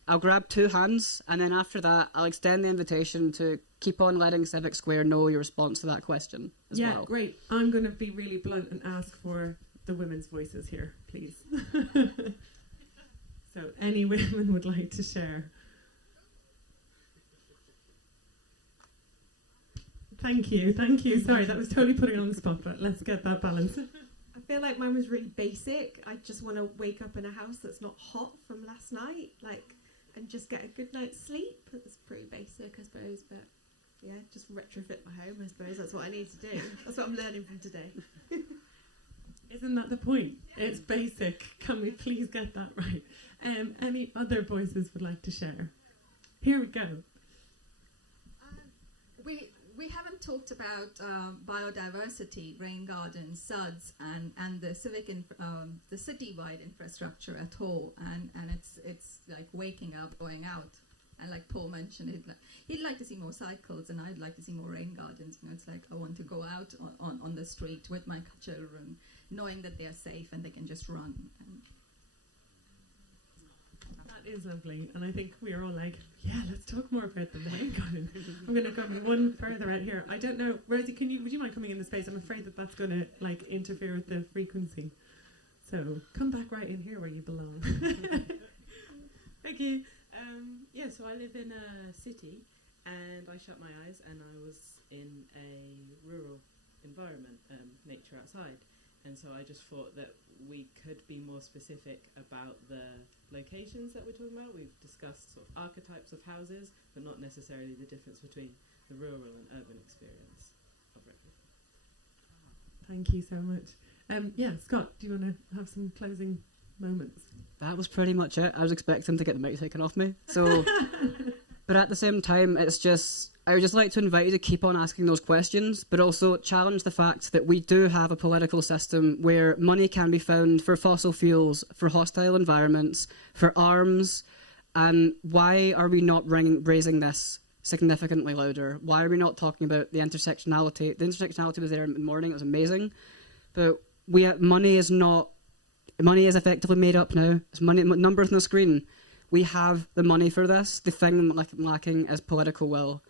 I'll grab 2 hands, and then after that, I'll extend the invitation to keep on letting CIVIC SQUARE know your response to that question as well. Yeah, great. I'm going to be really blunt and ask for the women's voices here, please. So any women would like to share? Thank you. Sorry, that was totally putting it on the spot, but let's get that balance. I feel like mine was really basic. I just want to wake up in a house that's not hot from last night, and just get a good night's sleep. It's pretty basic, I suppose, but yeah, just retrofit my home, I suppose. That's what I need to do. That's what I'm learning from today. Isn't that the point? It's basic. Can we please get that right? Any other voices would like to share? Here we go. We haven't talked about biodiversity, rain gardens, SUDs, and the the city-wide infrastructure at all. And it's like waking up, going out, and like Paul mentioned it, he'd like to see more cycles, and I'd like to see more rain gardens. It's like I want to go out on the street with my children, knowing that they're safe and they can just run. That is lovely, and I think we are all like, yeah, let's talk more about the rain garden. I'm going to go one further out here. I don't know, Rosie, would you mind coming in the space? I'm afraid that's going to interfere with the frequency. So come back right in here where you belong. Thank you. So I live in a city, and I shut my eyes, and I was in a rural environment, nature outside. And so I just thought that we could be more specific about the locations that we're talking about. We've discussed sort of archetypes of houses, but not necessarily the difference between the rural and urban experience of retrofit. Thank you so much. Yeah, Scott, do you want to have some closing moments? That was pretty much it. I was expecting to get the mic taken off me. So, but at the same time, it's just, I would just like to invite you to keep on asking those questions, but also challenge the fact that we do have a political system where money can be found for fossil fuels, for hostile environments, for arms. And why are we not raising this significantly louder? Why are we not talking about the intersectionality? The intersectionality was there in the morning. It was amazing. But money is effectively made up now. It's money, numbers on the screen. We have the money for this. The thing lacking is political will.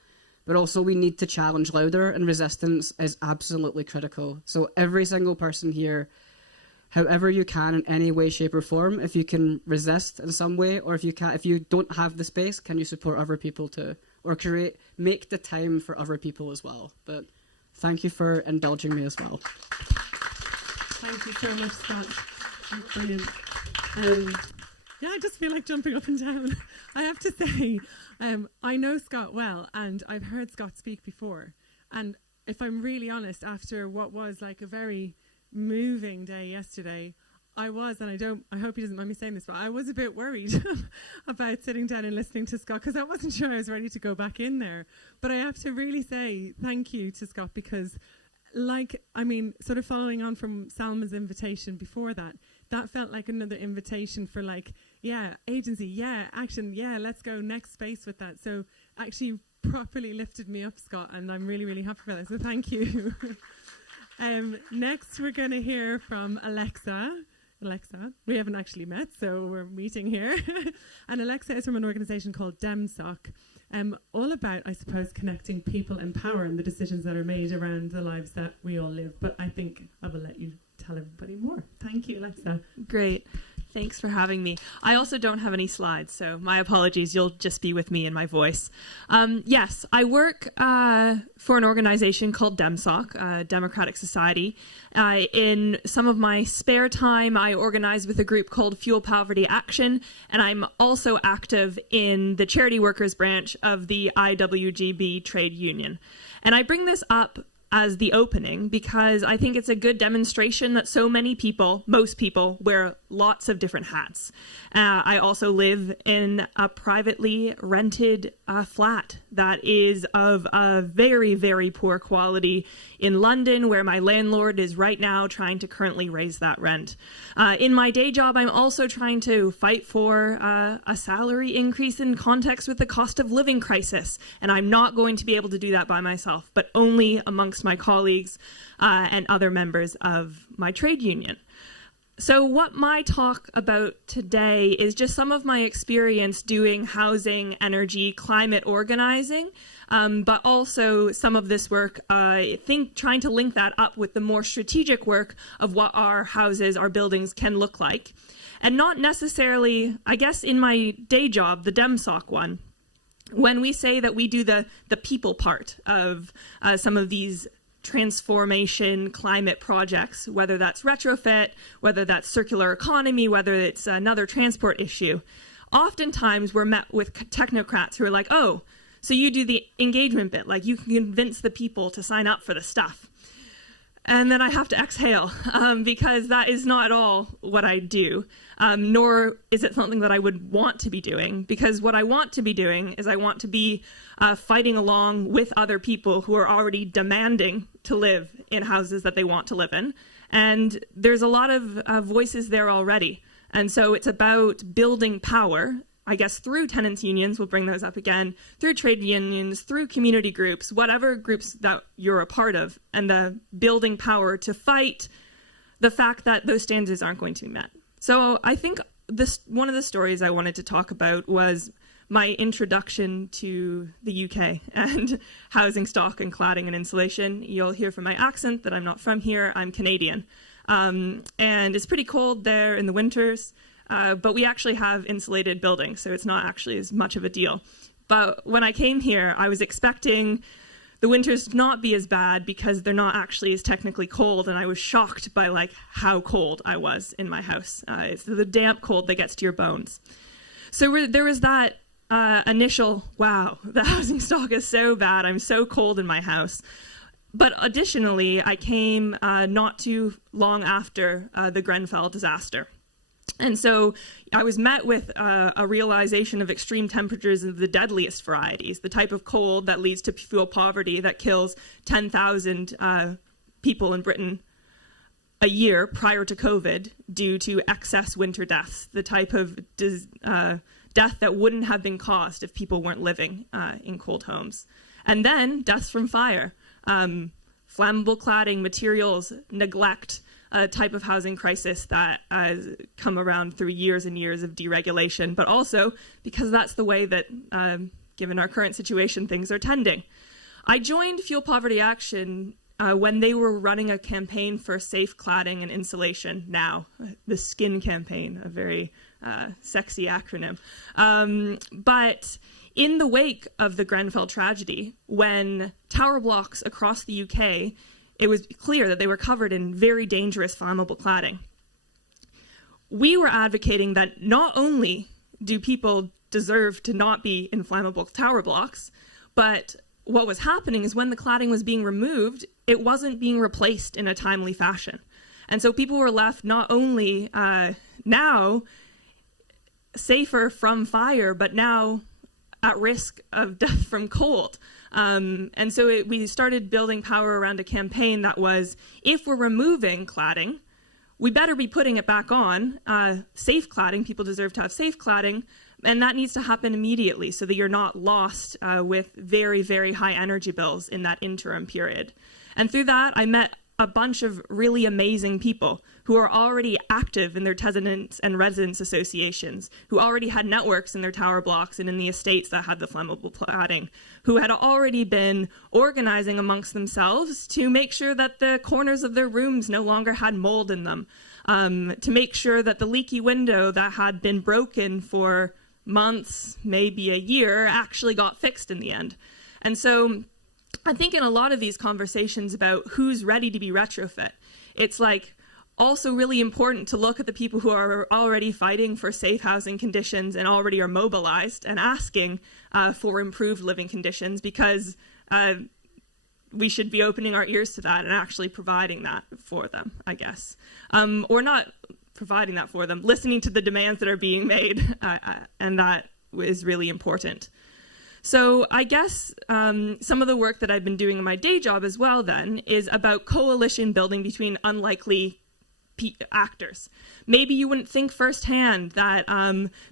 But also we need to challenge louder, and resistance is absolutely critical. So every single person here, however you can, in any way, shape or form, if you can resist in some way, or if you don't have the space, can you support other people to, or make the time for other people as well. But thank you for indulging me as well. Thank you so much, Scott. That's brilliant. Yeah, I just feel like jumping up and down. I have to say, I know Scott well, and I've heard Scott speak before. And if I'm really honest, after what was like a very moving day yesterday, I hope he doesn't mind me saying this, but I was a bit worried about sitting down and listening to Scott, because I wasn't sure I was ready to go back in there. But I have to really say thank you to Scott, because sort of following on from Salma's invitation before that, that felt like another invitation for agency, action, let's go next space with that. So actually properly lifted me up, Scott, and I'm really, really happy for that. So thank you. Next, we're going to hear from Alexa. We haven't actually met, so we're meeting here. And Alexa is from an organisation called DemSoc. All about, I suppose, connecting people in power and the decisions that are made around the lives that we all live. But I think I will let you tell everybody more. Thank you, Alexa. Great. Thanks for having me. I also don't have any slides, so my apologies. You'll just be with me and my voice. Yes, I work for an organization called DemSoc, Democratic Society. In some of my spare time, I organize with a group called Fuel Poverty Action, and I'm also active in the charity workers branch of the IWGB trade union. And I bring this up as the opening because I think it's a good demonstration that so many people, most people, wear lots of different hats. I also live in a privately rented flat that is of a very, very poor quality in London, where my landlord is right now trying to currently raise that rent. In my day job, I'm also trying to fight for a salary increase in context with the cost of living crisis, and I'm not going to be able to do that by myself, but only amongst my colleagues and other members of my trade union. So what my talk about today is just some of my experience doing housing, energy, climate organizing, but also some of this work, I think trying to link that up with the more strategic work of what our houses, our buildings can look like. And not necessarily, I guess in my day job, the DemSoc one, when we say that we do the people part of some of these transformation climate projects, whether that's retrofit, whether that's circular economy, whether it's another transport issue, oftentimes we're met with technocrats who are like, oh, so you do the engagement bit, like you can convince the people to sign up for the stuff. And then I have to exhale because that is not at all what I do, nor is it something that I would want to be doing, because what I want to be doing is I want to be fighting along with other people who are already demanding to live in houses that they want to live in. And there's a lot of voices there already. And so it's about building power, I guess, through tenants unions, we'll bring those up again, through trade unions, through community groups, whatever groups that you're a part of, and the building power to fight the fact that those standards aren't going to be met. So I think one of the stories I wanted to talk about was my introduction to the UK and housing stock and cladding and insulation. You'll hear from my accent that I'm not from here, I'm Canadian. And it's pretty cold there in the winters. But we actually have insulated buildings, so it's not actually as much of a deal. But when I came here, I was expecting the winters to not be as bad because they're not actually as technically cold, and I was shocked by like how cold I was in my house. It's the damp cold that gets to your bones. So there was that initial, wow, the housing stock is so bad, I'm so cold in my house. But additionally, I came not too long after the Grenfell disaster. And so I was met with a realization of extreme temperatures of the deadliest varieties, the type of cold that leads to fuel poverty that kills 10,000 people in Britain a year prior to COVID due to excess winter deaths, the type of death that wouldn't have been caused if people weren't living in cold homes. And then deaths from fire, flammable cladding, materials, neglect, a type of housing crisis that has come around through years and years of deregulation, but also because that's the way that, given our current situation, things are tending. I joined Fuel Poverty Action when they were running a campaign for safe cladding and insulation now, the SKIN campaign, a very sexy acronym. But in the wake of the Grenfell tragedy, when tower blocks across the UK, it was clear that they were covered in very dangerous flammable cladding. We were advocating that not only do people deserve to not be in flammable tower blocks, but what was happening is when the cladding was being removed, it wasn't being replaced in a timely fashion. And so people were left not only now safer from fire, but now at risk of death from cold. And so we started building power around a campaign that was, if we're removing cladding, we better be putting it back on. Safe cladding, people deserve to have safe cladding, and that needs to happen immediately so that you're not lost with very, very high energy bills in that interim period. And through that, I met a bunch of really amazing people who are already active in their tenants and residents associations, who already had networks in their tower blocks and in the estates that had the flammable cladding, who had already been organizing amongst themselves to make sure that the corners of their rooms no longer had mold in them, to make sure that the leaky window that had been broken for months, maybe a year, actually got fixed in the end. And so I think in a lot of these conversations about who's ready to be retrofit, it's like also really important to look at the people who are already fighting for safe housing conditions and already are mobilized and asking for improved living conditions, because we should be opening our ears to that and actually providing that for them, I guess. Or not providing that for them, listening to the demands that are being made, and that is really important. So I guess some of the work that I've been doing in my day job as well then is about coalition building between unlikely actors. Maybe you wouldn't think firsthand that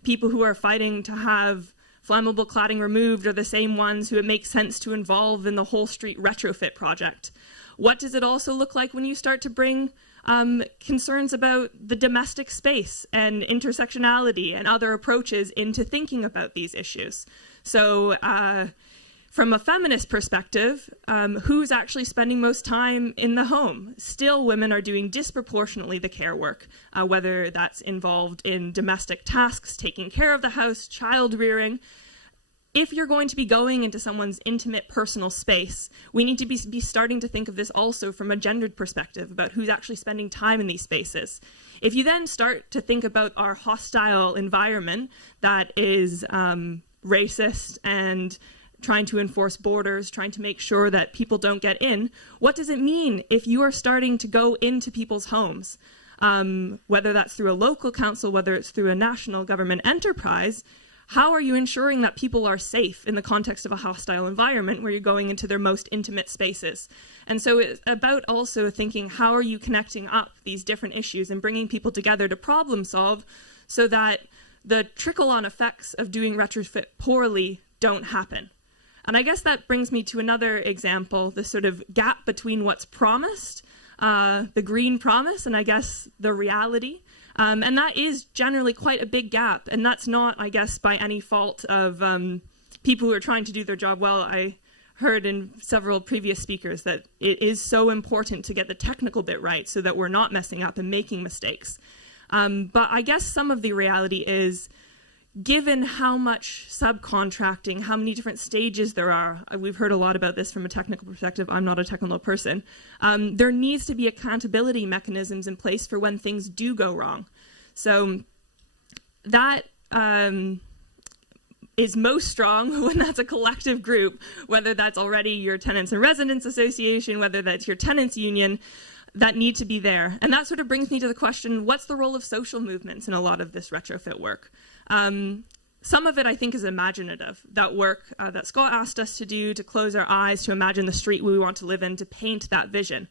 people who are fighting to have flammable cladding removed are the same ones who it makes sense to involve in the whole street retrofit project. What does it also look like when you start to bring concerns about the domestic space and intersectionality and other approaches into thinking about these issues? So from a feminist perspective, who's actually spending most time in the home? Still, women are doing disproportionately the care work, whether that's involved in domestic tasks, taking care of the house, child rearing. If you're going to be going into someone's intimate personal space, we need to be starting to think of this also from a gendered perspective about who's actually spending time in these spaces. If you then start to think about our hostile environment that is racist and trying to enforce borders, trying to make sure that people don't get in, what does it mean if you are starting to go into people's homes? Whether that's through a local council, whether it's through a national government enterprise, how are you ensuring that people are safe in the context of a hostile environment where you're going into their most intimate spaces? And so it's about also thinking, how are you connecting up these different issues and bringing people together to problem solve so that the trickle-on effects of doing retrofit poorly don't happen? And I guess that brings me to another example, the sort of gap between what's promised, the green promise, and I guess the reality. And that is generally quite a big gap. And that's not, I guess, by any fault of people who are trying to do their job well. I heard in several previous speakers that it is so important to get the technical bit right so that we're not messing up and making mistakes. But I guess some of the reality is, given how much subcontracting, how many different stages there are, we've heard a lot about this from a technical perspective, I'm not a technical person, there needs to be accountability mechanisms in place for when things do go wrong. So that is most strong when that's a collective group, whether that's already your tenants and residents association, whether that's your tenants union, that need to be there. And that sort of brings me to the question, what's the role of social movements in a lot of this retrofit work? Some of it, I think, is imaginative. That work that Scott asked us to do, to close our eyes, to imagine the street we want to live in, to paint that vision.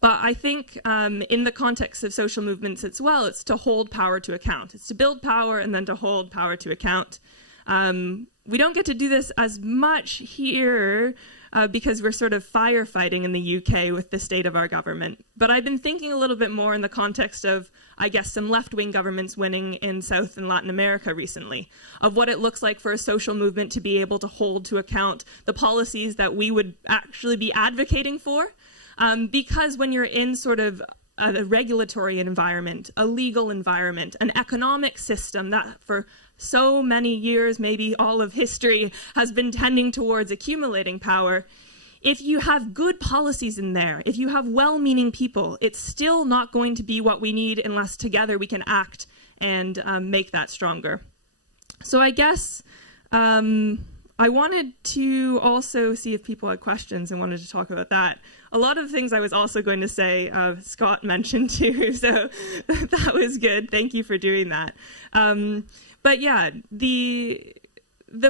But I think in the context of social movements as well, it's to hold power to account. It's to build power and then to hold power to account. We don't get to do this as much here because we're sort of firefighting in the UK with the state of our government. But I've been thinking a little bit more in the context of, I guess, some left-wing governments winning in South and Latin America recently, of what it looks like for a social movement to be able to hold to account the policies that we would actually be advocating for. Because when you're in sort of a regulatory environment, a legal environment, an economic system that for so many years, maybe all of history, has been tending towards accumulating power, if you have good policies in there, if you have well-meaning people, it's still not going to be what we need unless together we can act and make that stronger. So I guess I wanted to also see if people had questions and wanted to talk about that. A lot of the things I was also going to say, Scott mentioned too, so that was good. Thank you for doing that. But yeah, the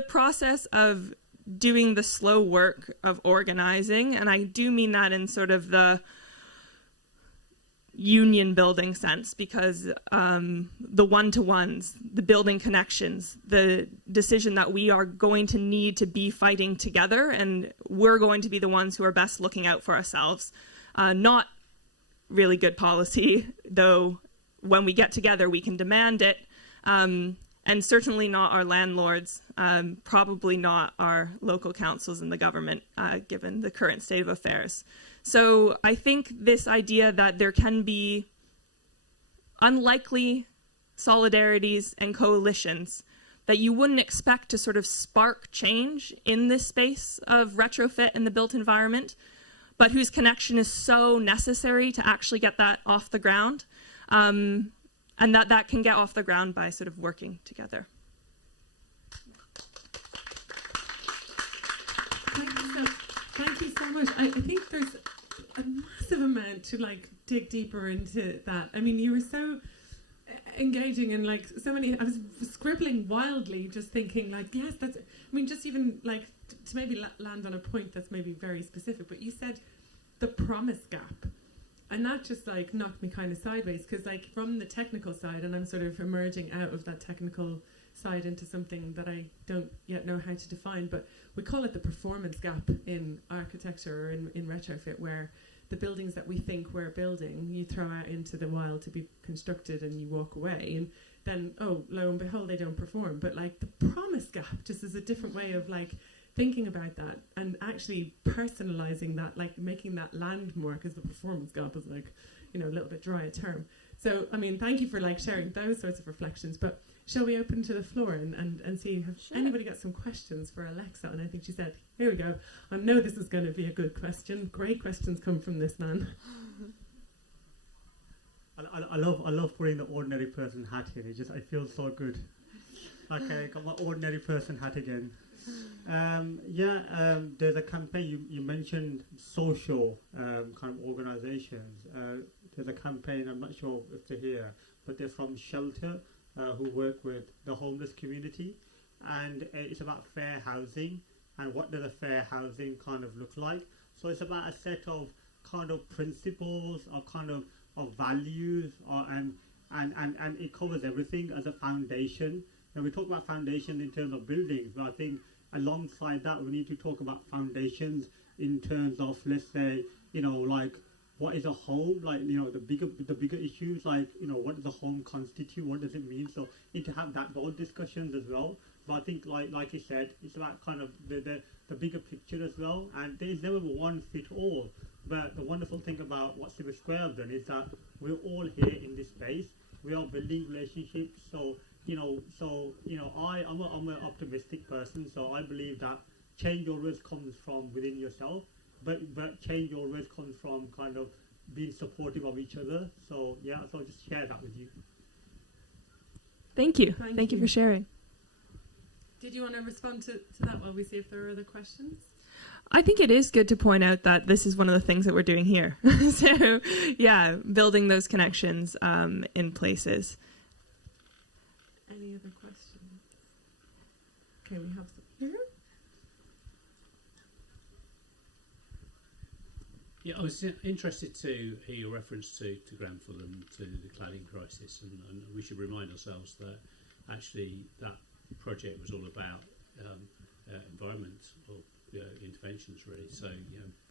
process of doing the slow work of organizing, and I do mean that in sort of the union building sense, because the one-to-ones, the building connections, the decision that we are going to need to be fighting together and we're going to be the ones who are best looking out for ourselves. Not really good policy, though when we get together we can demand it, and certainly not our landlords, probably not our local councils and the government, given the current state of affairs. So I think this idea that there can be unlikely solidarities and coalitions that you wouldn't expect to sort of spark change in this space of retrofit in the built environment, but whose connection is so necessary to actually get that off the ground, and that can get off the ground by sort of working together. Thank you so much. I think there's a massive amount to like dig deeper into that. I mean, you were so engaging and like so many. I was scribbling wildly, just thinking like, yes, that's. I mean, just even like to maybe land on a point that's maybe very specific. But you said the promise gap, and that just like knocked me kind of sideways because like from the technical side, and I'm sort of emerging out of that technical side into something that I don't yet know how to define, but we call it the performance gap in architecture or in retrofit, where the buildings that we think we're building, you throw out into the wild to be constructed and you walk away, and then, oh, lo and behold, they don't perform. But like the promise gap just is a different way of like thinking about that and actually personalizing that, like making that landmark, as the performance gap is like, you know, a little bit dry a term. So, I mean, thank you for like sharing those sorts of reflections, but shall we open to the floor and see if anybody got some questions for Alexa? And I think she said, here we go. I know this is going to be a good question. Great questions come from this man. I love putting the ordinary person hat in. I feel so good. Okay, got my ordinary person hat again. There's a campaign, you mentioned social kind of organizations. There's a campaign, I'm not sure if they're here, but they're from Shelter, who work with the homeless community, and it's about fair housing and what does a fair housing kind of look like. So it's about a set of kind of principles or kind of values, and it covers everything as a foundation. And we talk about foundation in terms of buildings, but I think alongside that we need to talk about foundations in terms of, let's say, you know, like what is a home, like, you know, the bigger issues, like, you know, what does a home constitute, what does it mean? So you need to have those discussions as well. But I think like you said, it's about kind of the bigger picture as well, and there is never one fit all. But the wonderful thing about what CIVIC SQUARE have done is that we're all here in this space, we are building relationships. So I'm an optimistic person, so I believe that change always comes from within yourself, but change always comes from kind of being supportive of each other. So yeah, so I'll just share that with you. Thank you. Thank you for sharing. Did you want to respond to that while we see if there are other questions? I think it is good to point out that this is one of the things that we're doing here. So, yeah, building those connections in places. Any other questions? Okay, we have some here. Yeah, I was interested to hear your reference to Grenfell and to the cladding crisis, and we should remind ourselves that actually that project was all about environment or interventions, really. So,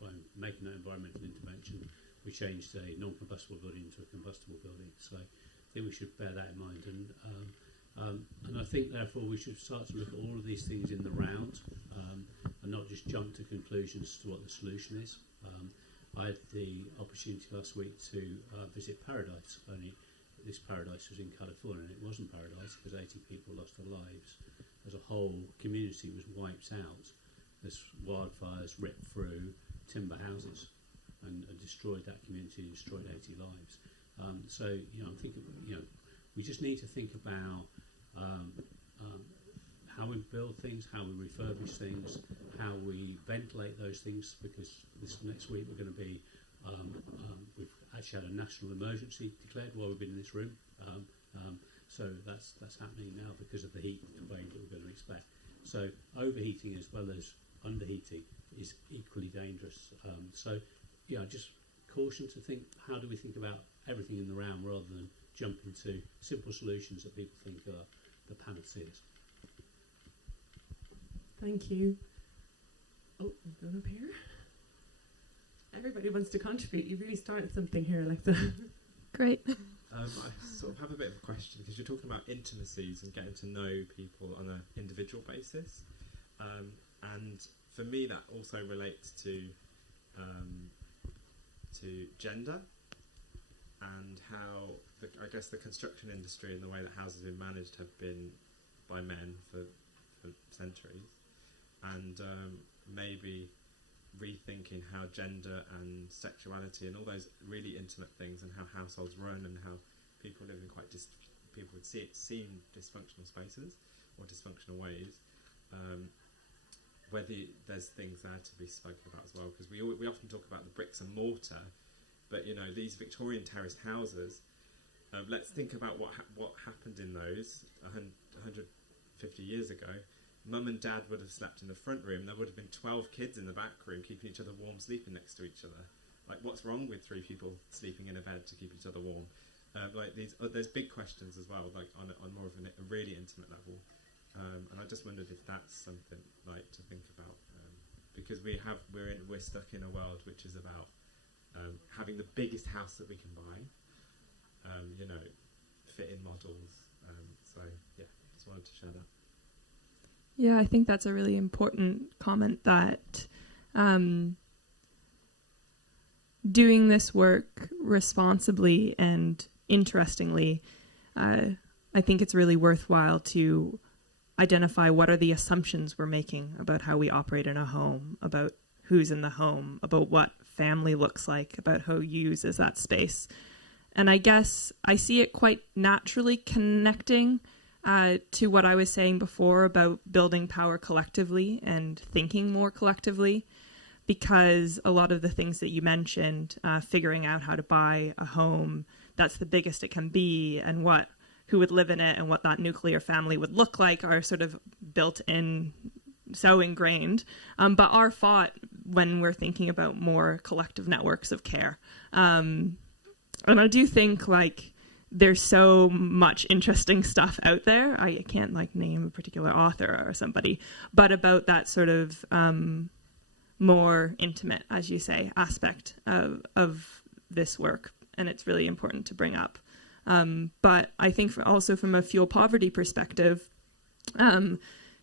by making that environmental intervention, we changed a non-combustible building into a combustible building. So, I think we should bear that in mind, and I think therefore we should start to look at all of these things in the round, and not just jump to conclusions to what the solution is. I had the opportunity last week to visit Paradise, only this Paradise was in California, and it wasn't Paradise because 80 people lost their lives. As a whole community was wiped out as wildfires ripped through timber houses and destroyed that community, destroyed 80 lives. So, I'm thinking, we just need to think about how we build things, how we refurbish things, how we ventilate those things, because this next week we're going to be, we've actually had a national emergency declared while we've been in this room. So that's happening now because of the heat wave that we're going to expect. So overheating as well as underheating is equally dangerous. So, just caution to think, how do we think about everything in the round rather than jump into simple solutions that people think are the panaceas. Thank you. Oh, we've gone up here. Everybody wants to contribute. You really started something here, Alexa. Great. I sort of have a bit of a question, because you're talking about intimacies and getting to know people on an individual basis, and for me that also relates to gender and how I guess the construction industry and the way that houses have been managed have been by men for centuries, and maybe rethinking how gender and sexuality and all those really intimate things and how households run and how people live in quite people would seem dysfunctional spaces or dysfunctional ways, whether there's things there to be spoken about as well, because we often talk about the bricks and mortar, but these Victorian terraced houses, let's think about what happened in those 150 years ago. Mum and Dad would have slept in the front room. There would have been 12 kids in the back room keeping each other warm, sleeping next to each other. Like, what's wrong with 3 people sleeping in a bed to keep each other warm? There's big questions as well, like on more of a really intimate level. And I just wondered if that's something like to think about, because we're stuck in a world which is about having the biggest house that we can buy, fit in models. So yeah, just wanted to share that. Yeah, I think that's a really important comment, that doing this work responsibly and interestingly, I think it's really worthwhile to identify what are the assumptions we're making about how we operate in a home, about who's in the home, about what family looks like, about who uses that space. And I guess I see it quite naturally connecting to what I was saying before about building power collectively and thinking more collectively, because a lot of the things that you mentioned, figuring out how to buy a home that's the biggest it can be, and who would live in it and what that nuclear family would look like, are sort of built in, so ingrained, but are fought when we're thinking about more collective networks of care. And I do think there's so much interesting stuff out there. I can't name a particular author or somebody, but about that sort of more intimate, as you say, aspect of this work, and it's really important to bring up. But I think also from a fuel poverty perspective,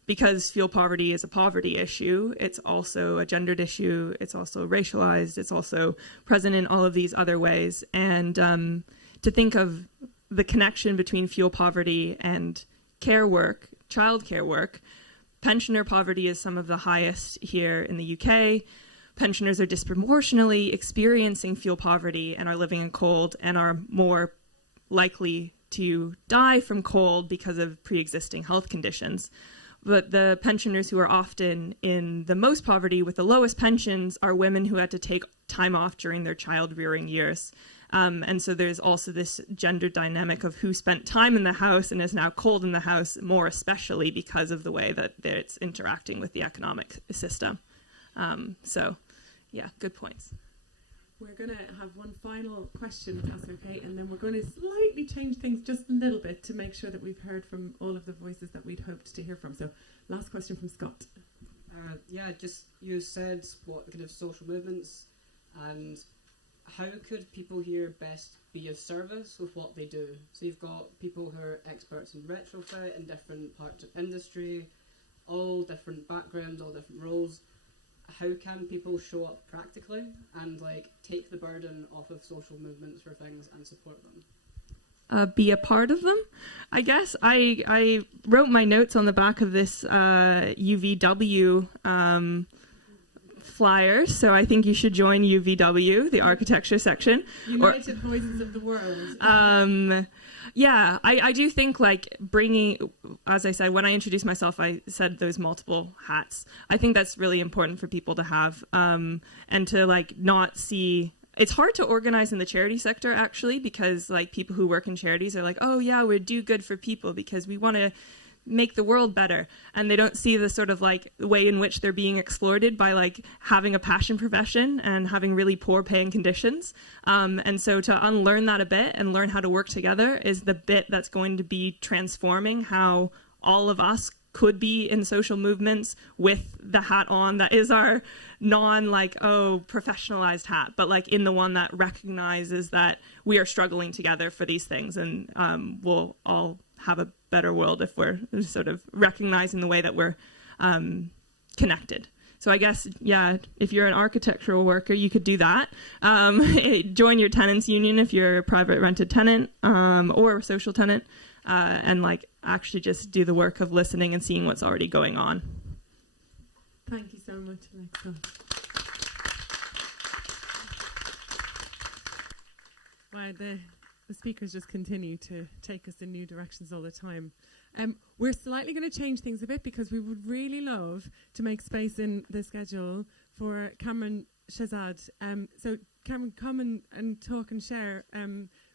because fuel poverty is a poverty issue, it's also a gendered issue, it's also racialized, it's also present in all of these other ways. And to think of the connection between fuel poverty and care work, childcare work, pensioner poverty is some of the highest here in the UK. Pensioners are disproportionately experiencing fuel poverty and are living in cold and are more likely to die from cold because of pre-existing health conditions. but the pensioners who are often in the most poverty with the lowest pensions are women who had to take time off during their child rearing years. And so there's also this gender dynamic of who spent time in the house and is now cold in the house, more especially because of the way that it's interacting with the economic system. So, yeah, good points. We're going to have one final question, if that's okay, and then we're going to slightly change things just a little bit to make sure that we've heard from all of the voices that we'd hoped to hear from. So, last question from Scott. Yeah, just you said what kind of social movements, and how could people here best be of service with what they do? So you've got people who are experts in retrofit in different parts of industry, all different backgrounds, all different roles. How can people show up practically and like take the burden off of social movements for things and support them? Be a part of them, I guess. I wrote my notes on the back of this UVW flyer, so I think you should join UVW, the architecture section. United Voices of the World. Yeah, I do think like bringing, as I said, when I introduced myself, I said those multiple hats. I think that's really important for people to have, and to like not see. It's hard to organize in the charity sector actually, because like people who work in charities are like, oh yeah, we do good for people because we want to make the world better, and they don't see the sort of like way in which they're being exploited by like having a passion profession and having really poor paying conditions, and so to unlearn that a bit and learn how to work together is the bit that's going to be transforming how all of us could be in social movements with the hat on that is our non like professionalized hat, but like in the one that recognizes that we are struggling together for these things, and we'll all have a better world if we're sort of recognizing the way that we're connected. So I guess, yeah, if you're an architectural worker, you could do that. Join your tenants union if you're a private rented tenant or a social tenant, and like actually just do the work of listening and seeing what's already going on. Thank you so much, Alexa. Wow, the speakers just continue to take us in new directions all the time. We're slightly going to change things a bit because we would really love to make space in the schedule for Cameron Shazad. So Cameron, come and talk and share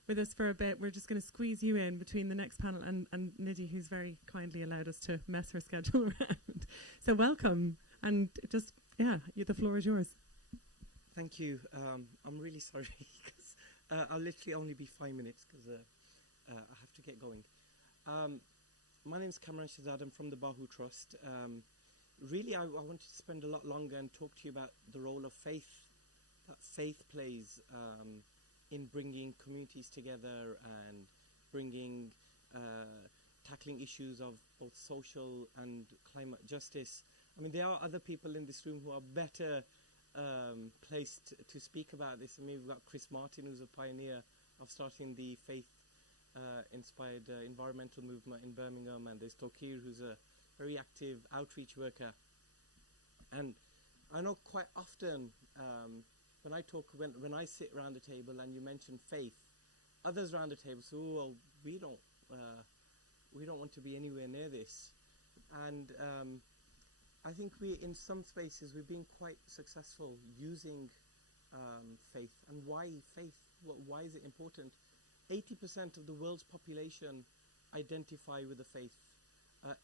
with us for a bit. We're just going to squeeze you in between the next panel and Nidhi, who's very kindly allowed us to mess her schedule around. So welcome, and just, yeah, the floor is yours. Thank you. I'm really sorry because I'll literally only be 5 minutes because I have to get going. My name is Cameron Shazad. I'm from the Bahu Trust. Really, I wanted to spend a lot longer and talk to you about the role of faith, that faith plays in bringing communities together and bringing, tackling issues of both social and climate justice. I mean, there are other people in this room who are better placed to speak about this. I mean, we've got Chris Martin, who's a pioneer of starting the faith-inspired environmental movement in Birmingham, and there's Tokir, who's a very active outreach worker. And I know quite often when I talk, when I sit around the table and you mention faith, others around the table say, "Oh, well, we don't want to be anywhere near this." And I think in some spaces we've been quite successful using faith. And why faith? Why is it important? 80% of the world's population identify with the faith.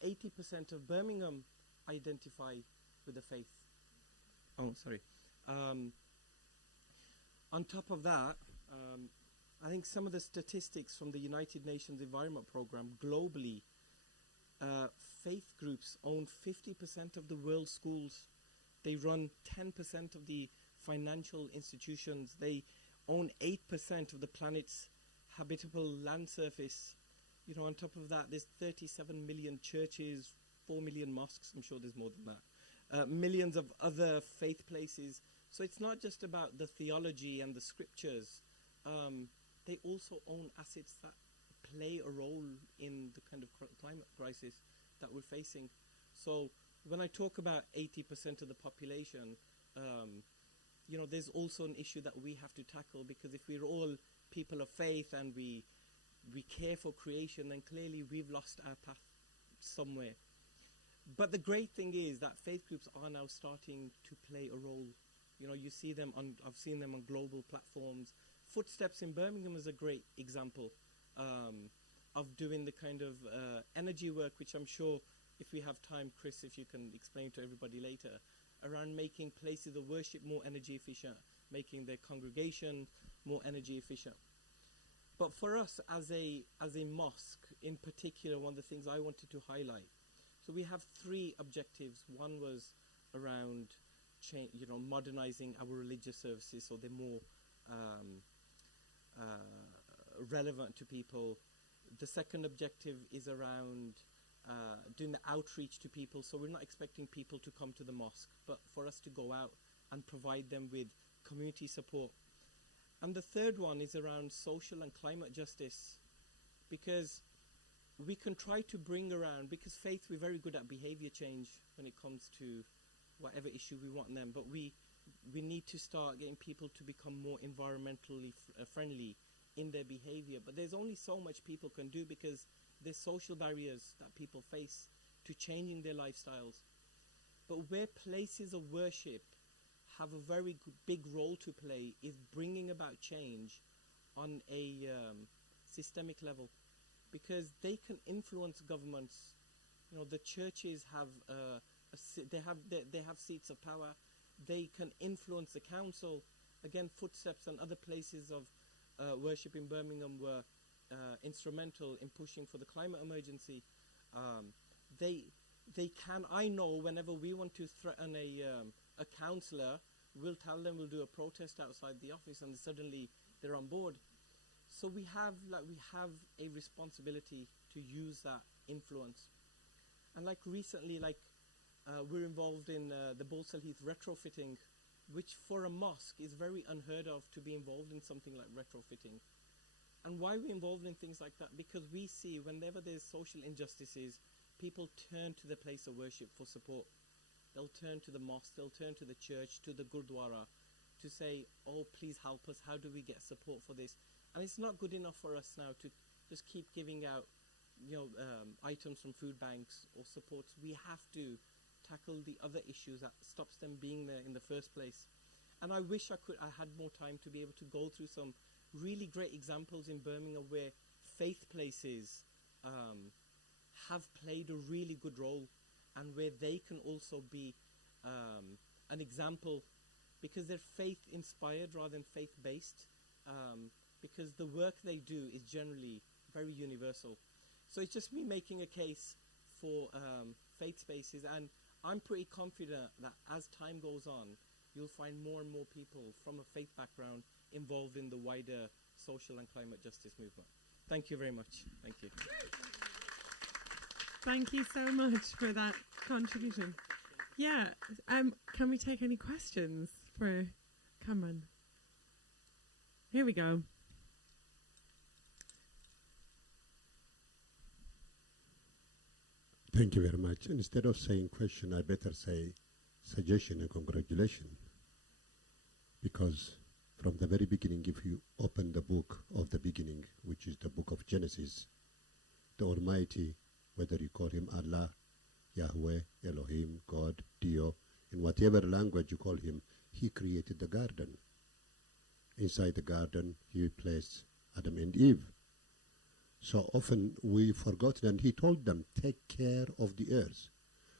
80% of Birmingham identify with the faith. Oh, sorry. On top of that, I think some of the statistics from the United Nations Environment Programme globally, faith groups own 50% of the world's schools. They run 10% of the financial institutions. They own 8% of the planet's habitable land surface. You know, on top of that, there's 37 million churches, 4 million mosques. I'm sure there's more than that. Millions of other faith places. So it's not just about the theology and the scriptures. They also own assets that play a role in the kind of climate crisis that we're facing. So when I talk about 80% of the population, you know, there's also an issue that we have to tackle, because if we're all people of faith and we care for creation, then clearly we've lost our path somewhere. But the great thing is that faith groups are now starting to play a role. You know, you see them on, I've seen them on global platforms. Footsteps in Birmingham is a great example of doing the kind of energy work, which I'm sure if we have time, Chris, if you can explain to everybody later, around making places of worship more energy efficient, making their congregation more energy efficient. But for us as a mosque in particular, one of the things I wanted to highlight, so we have 3 objectives. One was around modernizing our religious services so they're more relevant to people. The second objective is around doing the outreach to people, so we're not expecting people to come to the mosque, but for us to go out and provide them with community support. And the third one is around social and climate justice, because we can try to bring around, because faith, we're very good at behavior change when it comes to whatever issue we want them, but we need to start getting people to become more environmentally friendly in their behavior. But there's only so much people can do, because there's social barriers that people face to changing their lifestyles. But where places of worship have a very big role to play is bringing about change on a systemic level, because they can influence governments. You know, the churches have they have seats of power. They can influence the council. Again, Footsteps and other places of worship in Birmingham were instrumental in pushing for the climate emergency. They can. I know whenever we want to threaten a councillor, we'll tell them we'll do a protest outside the office, and suddenly they're on board. So we have a responsibility to use that influence. And like recently, we're involved in the Balsall Heath retrofitting, which for a mosque is very unheard of to be involved in something like retrofitting. And why we're involved in things like that? Because we see whenever there's social injustices, people turn to the place of worship for support. They'll turn to the mosque, they'll turn to the church, to the Gurdwara, to say, oh, please help us, how do we get support for this? And it's not good enough for us now to just keep giving out, items from food banks or supports. We have to tackle the other issues that stops them being there in the first place. And I wish I had more time to be able to go through some really great examples in Birmingham where faith places have played a really good role, and where they can also be an example, because they're faith inspired rather than faith based, because the work they do is generally very universal. So it's just me making a case for faith spaces, and I'm pretty confident that as time goes on, you'll find more and more people from a faith background involved in the wider social and climate justice movement. Thank you very much. Thank you. Thank you so much for that contribution. Yeah, can we take any questions for Cameron? Here we go. Thank you very much. Instead of saying question, I better say suggestion and congratulations. Because from the very beginning, if you open the book of the beginning, which is the book of Genesis, the Almighty, whether you call him Allah, Yahweh, Elohim, God, Dio, in whatever language you call him, he created the garden. Inside the garden, he placed Adam and Eve. So often we forgot, and he told them, take care of the earth.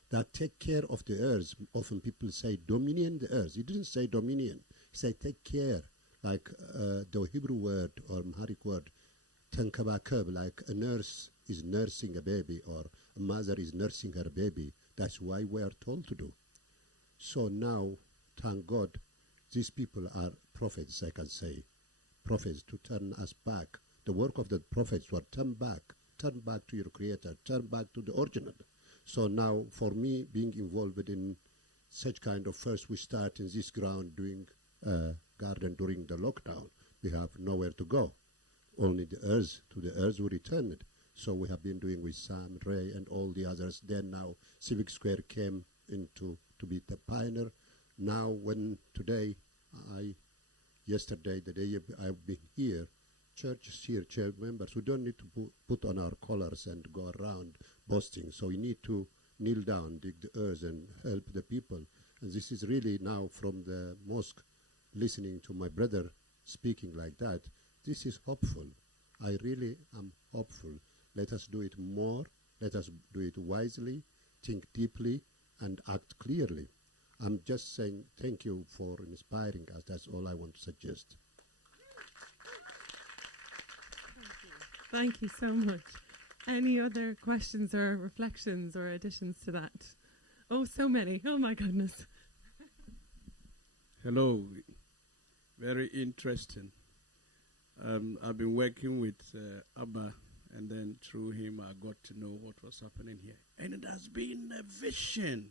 That take care of the earth, often people say dominion the earth. He didn't say dominion. He said take care, like the Hebrew word or Amharic word, tankabakab, like a nurse is nursing a baby or a mother is nursing her baby. That's why we are told to do. So now, thank God, these people are prophets, I can say. Prophets to turn us back. The work of the prophets were turn back to your creator, turn back to the original. So now, for me, being involved in such kind of, first we start in this ground doing garden during the lockdown. We have nowhere to go. Only the earth, to the earth we returned. So we have been doing with Sam, Ray, and all the others. Then now CIVIC SQUARE came into to be the pioneer. Now when today, yesterday, the day I've been here, churches here, church members, we don't need to put on our collars and go around boasting. So we need to kneel down, dig the earth, and help the people. And this is really now from the mosque, listening to my brother speaking like that. This is hopeful. I really am hopeful. Let us do it more. Let us do it wisely, think deeply, and act clearly. I'm just saying thank you for inspiring us. That's all I want to suggest. Thank you so much. Any other questions or reflections or additions to that? Oh, so many. Oh, my goodness. Hello. Very interesting. I've been working with Abba, and then through him I got to know what was happening here. And it has been a vision.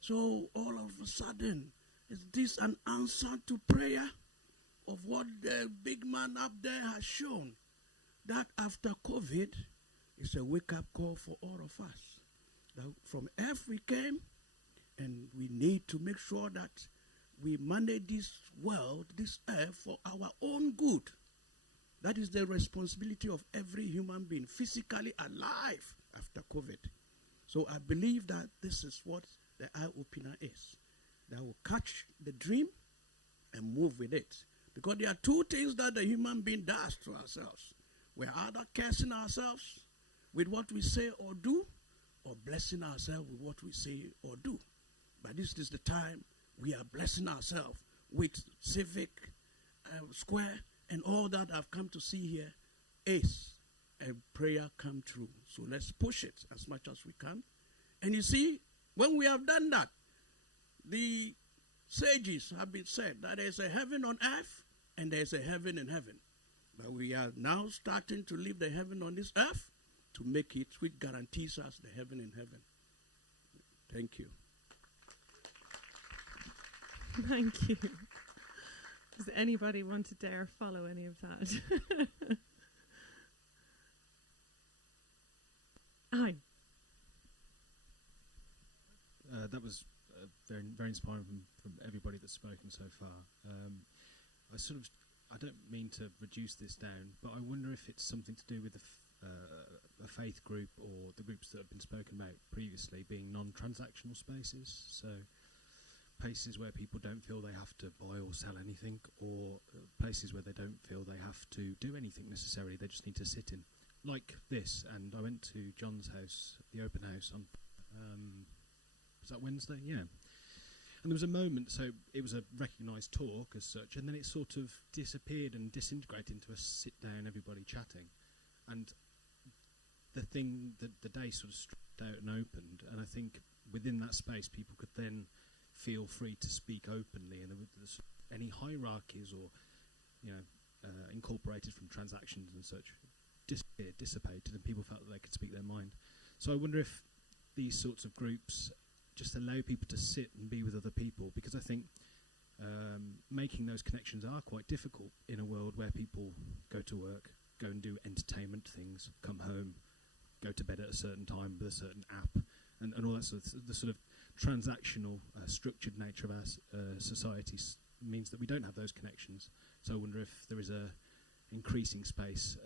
So all of a sudden, is this an answer to prayer of what the big man up there has shown? That after COVID, it's a wake-up call for all of us. That from Earth we came, and we need to make sure that we manage this world, this earth, for our own good. That is the responsibility of every human being, physically alive after COVID. So I believe that this is what the eye-opener is. That will catch the dream and move with it. Because there are two things that the human being does to ourselves. We're either cursing ourselves with what we say or do, or blessing ourselves with what we say or do. But this is the time we are blessing ourselves with CIVIC SQUARE, and all that I've come to see here is a prayer come true. So let's push it as much as we can. And you see, when we have done that, the sages have been said that there's a heaven on earth and there's a heaven in heaven. But we are now starting to live the heaven on this earth to make it, which guarantees us the heaven in heaven. Thank you. Thank you. Does anybody want to dare follow any of that? Hi. That was very, very inspiring from everybody that's spoken so far. I don't mean to reduce this down, but I wonder if it's something to do with a faith group or the groups that have been spoken about previously being non-transactional spaces. So places where people don't feel they have to buy or sell anything, or places where they don't feel they have to do anything necessarily. They just need to sit in, like this. And I went to John's house, the open house, on was that Wednesday? Yeah. And there was a moment, so it was a recognised talk as such, and then it sort of disappeared and disintegrated into a sit-down, everybody chatting. And the day sort of stretched out and opened, and I think within that space people could then feel free to speak openly, and there was any hierarchies or, incorporated from transactions and such disappeared, dissipated, and people felt that they could speak their mind. So I wonder if these sorts of groups just allow people to sit and be with other people, because I think making those connections are quite difficult in a world where people go to work, go and do entertainment things, come home, go to bed at a certain time with a certain app, and all that sort of, the sort of transactional, structured nature of our society means that we don't have those connections. So I wonder if there is a increasing space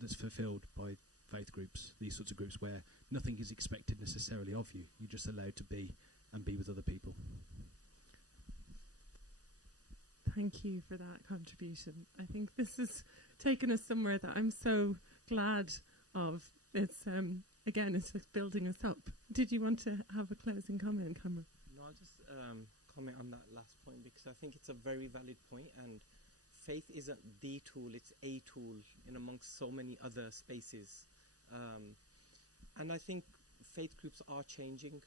that's fulfilled by faith groups, these sorts of groups where nothing is expected necessarily of you. You're just allowed to be and be with other people. Thank you for that contribution. I think this has taken us somewhere that I'm so glad of. It's again, it's just building us up. Did you want to have a closing comment, Cameron? No, I'll just comment on that last point, because I think it's a very valid point, and faith isn't the tool, it's a tool in amongst so many other spaces. And I think faith groups are changing.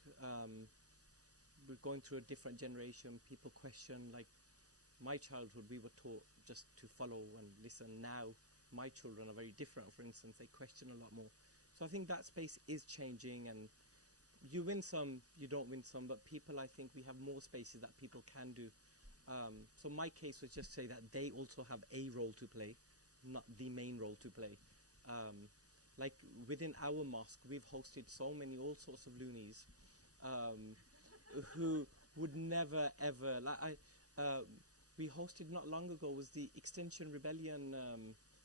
We're going through a different generation. People question, like my childhood, we were taught just to follow and listen. Now my children are very different. For instance, they question a lot more. So I think that space is changing, and you win some, you don't win some, but people, I think we have more spaces that people can do. So my case was just to say that they also have a role to play, not the main role to play. Like within our mosque, we've hosted so many all sorts of loonies who would never ever, we hosted not long ago was the Extinction Rebellion,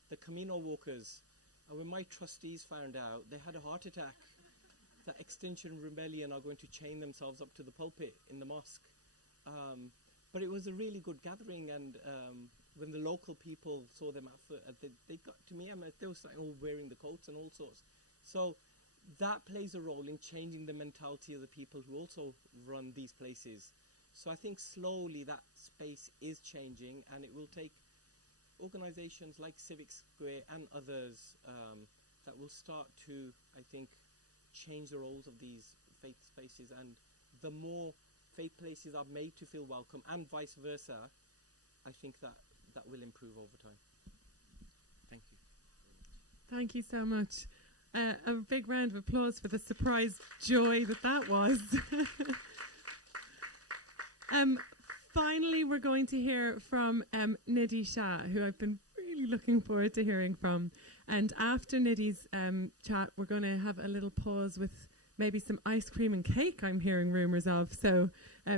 the Camino walkers. And when my trustees found out, they had a heart attack. that Extinction Rebellion are going to chain themselves up to the pulpit in the mosque. But it was a really good gathering, and when the local people saw them, they got to me, they were all wearing the coats and all sorts. So that plays a role in changing the mentality of the people who also run these places. So I think slowly that space is changing, and it will take organizations like CIVIC SQUARE and others that will start to, I think, change the roles of these faith spaces, and the more faith places are made to feel welcome and vice versa, I think that will improve over time. Thank you. Thank you so much. A big round of applause for the surprise joy that was. Finally, we're going to hear from Nidhi Shah, who I've been really looking forward to hearing from. And after Nidhi's chat, we're going to have a little pause with maybe some ice cream and cake, I'm hearing rumours of. So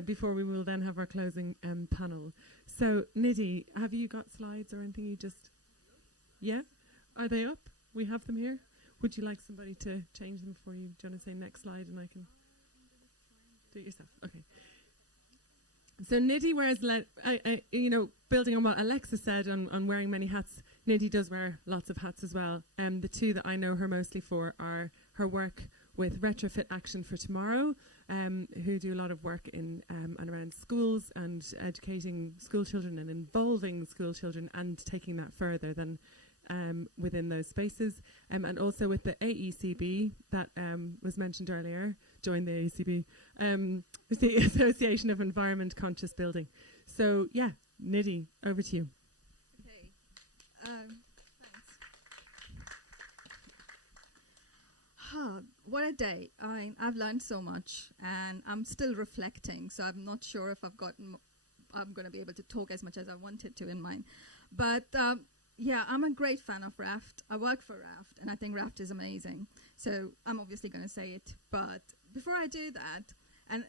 before we will then have our closing panel. So Nidhi, have you got slides or anything you just... Yeah? Are they up? We have them here. Would you like somebody to change them for you? Do you want to say next slide and I can do it yourself? Okay. So Nidhi wears, building on what Alexa said on wearing many hats, Nidhi does wear lots of hats as well. The two that I know her mostly for are her work with Retrofit Action for Tomorrow, who do a lot of work in and around schools and educating school children and involving school children and taking that further than within those spaces, and also with the AECB that was mentioned earlier. Join the AECB, the Association of Environment Conscious Building. So yeah, Nidhi, over to you. Okay, thanks. What a day! I've learned so much, and I'm still reflecting. So I'm not sure if I'm going to be able to talk as much as I wanted to in mine, but. Yeah, I'm a great fan of Raft. I work for Raft, and I think Raft is amazing. So I'm obviously going to say it. But before I do that,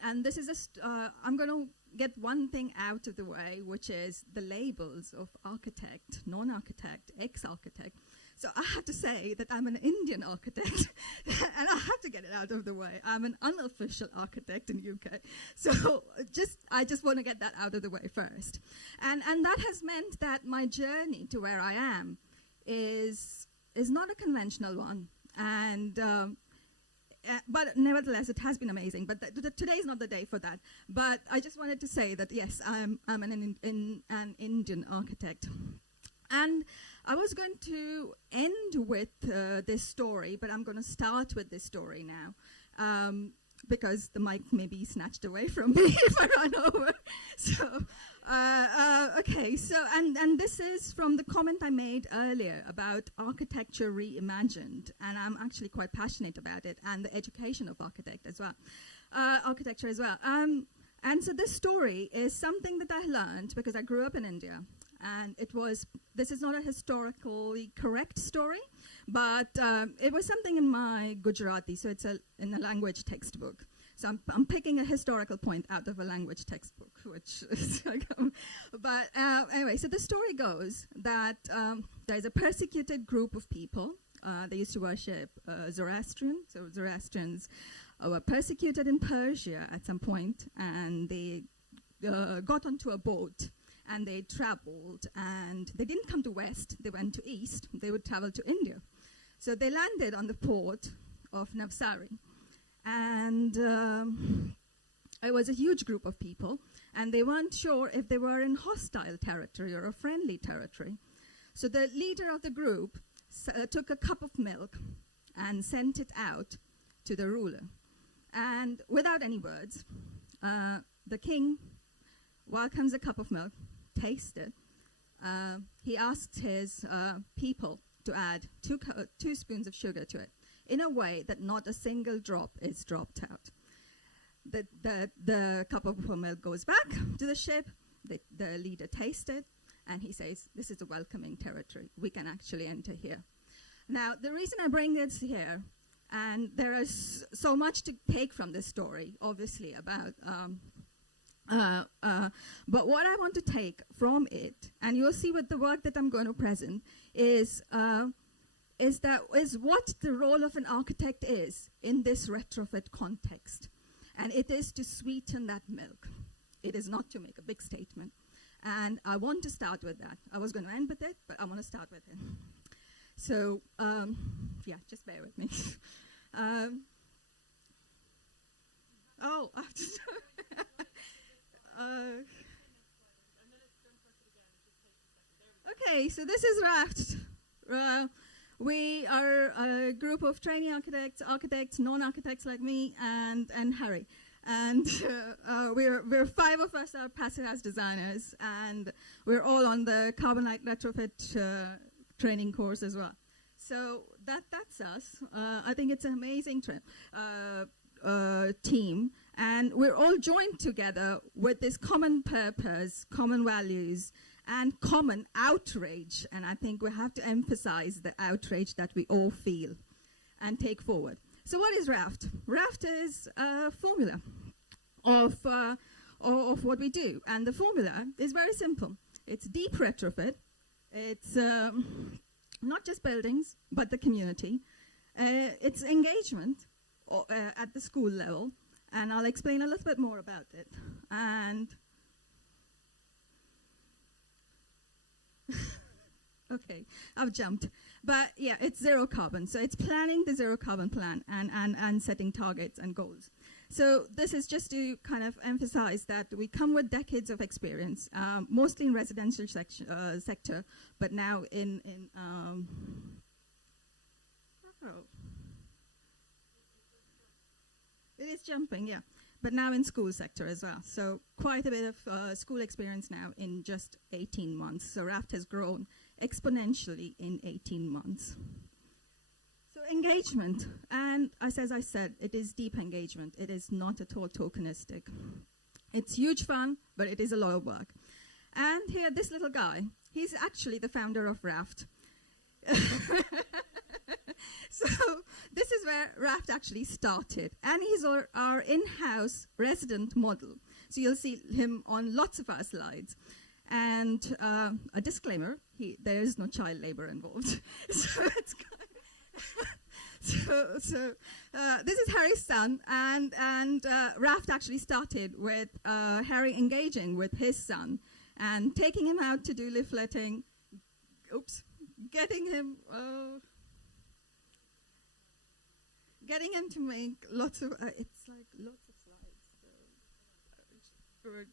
and this is I'm going to get one thing out of the way, which is the labels of architect, non-architect, ex-architect. So I have to say that I'm an Indian architect, and I have to get it out of the way. I'm an unofficial architect in UK. So I just want to get that out of the way first. And that has meant that my journey to where I am is not a conventional one. And but nevertheless, it has been amazing. But today is not the day for that. But I just wanted to say that, yes, I'm an Indian architect. And I was going to end with this story, but I'm going to start with this story now, because the mic may be snatched away from me if I run over. So, okay, so, and this is from the comment I made earlier about architecture reimagined, and I'm actually quite passionate about it, and the education of architecture as well. And so this story is something that I learned because I grew up in India. And this is not a historically correct story, but it was something in my Gujarati, so it's in a language textbook. So I'm picking a historical point out of a language textbook, which is but anyway, so the story goes that there's a persecuted group of people. They used to worship Zoroastrian, so Zoroastrians were persecuted in Persia at some point, and they got onto a boat. And they traveled, and they didn't come to West, they went to East. They would travel to India. So they landed on the port of Navsari. And it was a huge group of people, and they weren't sure if they were in hostile territory or a friendly territory. So the leader of the group took a cup of milk and sent it out to the ruler. And without any words, the king welcomes a cup of milk, tastes it. He asked his people to add 2 spoons of sugar to it in a way that not a single drop is dropped out. The cup of milk goes back to the ship. The leader tastes it, and he says, this is a welcoming territory. We can actually enter here. Now, the reason I bring this here, and there is so much to take from this story, obviously, about but what I want to take from it, and you'll see with the work that I'm going to present, is is what the role of an architect is in this retrofit context. And it is to sweeten that milk. It is not to make a big statement. And I want to start with that. I was going to end with it, but I want to start with it. So, yeah, just bear with me. Oh, I have to okay, so this is Raft. We are a group of trainee architects, non-architects like me, and Harry. And we're 5 of us are passive house designers, and we're all on the Carbon Light Retrofit training course as well. So that's us. I think it's an amazing team, and we're all joined together with this common purpose, common values, and common outrage. And I think we have to emphasize the outrage that we all feel and take forward. So what is Raft? Raft is a formula of what we do. And the formula is very simple. It's deep retrofit. It's not just buildings, but the community. It's engagement at the school level. And I'll explain a little bit more about it. And okay, I've jumped. But yeah, it's zero carbon. So it's planning the zero carbon plan and setting targets and goals. So this is just to kind of emphasize that we come with decades of experience, mostly in residential sector, but now in it is jumping, yeah. But now in school sector as well. So quite a bit of school experience now in just 18 months. So Raft has grown exponentially in 18 months. So engagement, and as I said, it is deep engagement. It is not at all tokenistic. It's huge fun, but it is a lot of work. And here, this little guy, he's actually the founder of Raft. So this is where Raft actually started, and he's our in-house resident model. So you'll see him on lots of our slides. And a disclaimer, there is no child labor involved. So it's so this is Harry's son, and Raft actually started with Harry engaging with his son and taking him out to do leafleting. Getting him to make lots of it's like lots of slides. So, I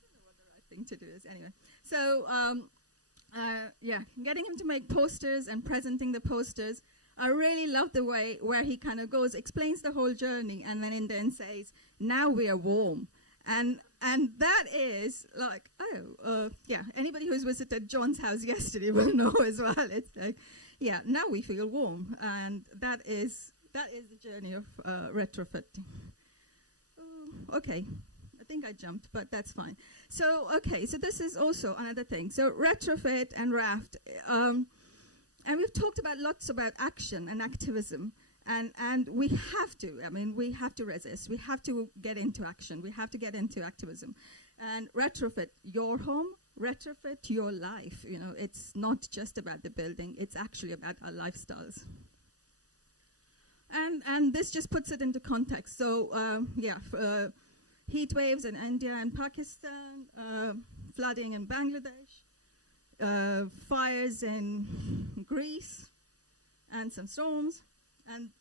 don't know what the right thing to do is anyway. So yeah, getting him to make posters and presenting the posters. I really love the way where he kind of explains the whole journey, and then in the end says, "Now we are warm," and that is like, yeah. Anybody who's visited John's house yesterday will know as well. It's like, yeah, now we feel warm, and that is the journey of retrofit. Okay. I think I jumped, but that's fine. So, okay, so this is also another thing. So retrofit and Raft, and we've talked about lots about action and activism, and we have to. I mean, we have to resist. We have to get into action. We have to get into activism, and retrofit your home, retrofit your life. You know, it's not just about the building. It's actually about our lifestyles. And this just puts it into context. So, yeah. Heat waves in India and Pakistan, flooding in Bangladesh, fires in Greece, and some storms. And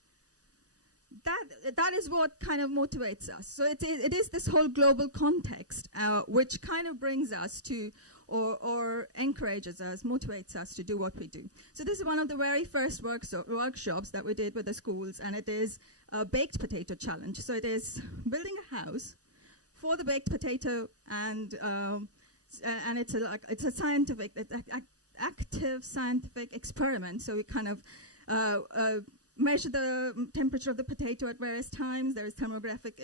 that is what kind of motivates us. So it is this whole global context which kind of brings us to, or encourages us, motivates us to do what we do. So this is one of the very first workshops that we did with the schools, and it is a baked potato challenge. So it is building a house for the baked potato, and it's a scientific, active scientific experiment. So we kind of measure the temperature of the potato at various times. There is thermographic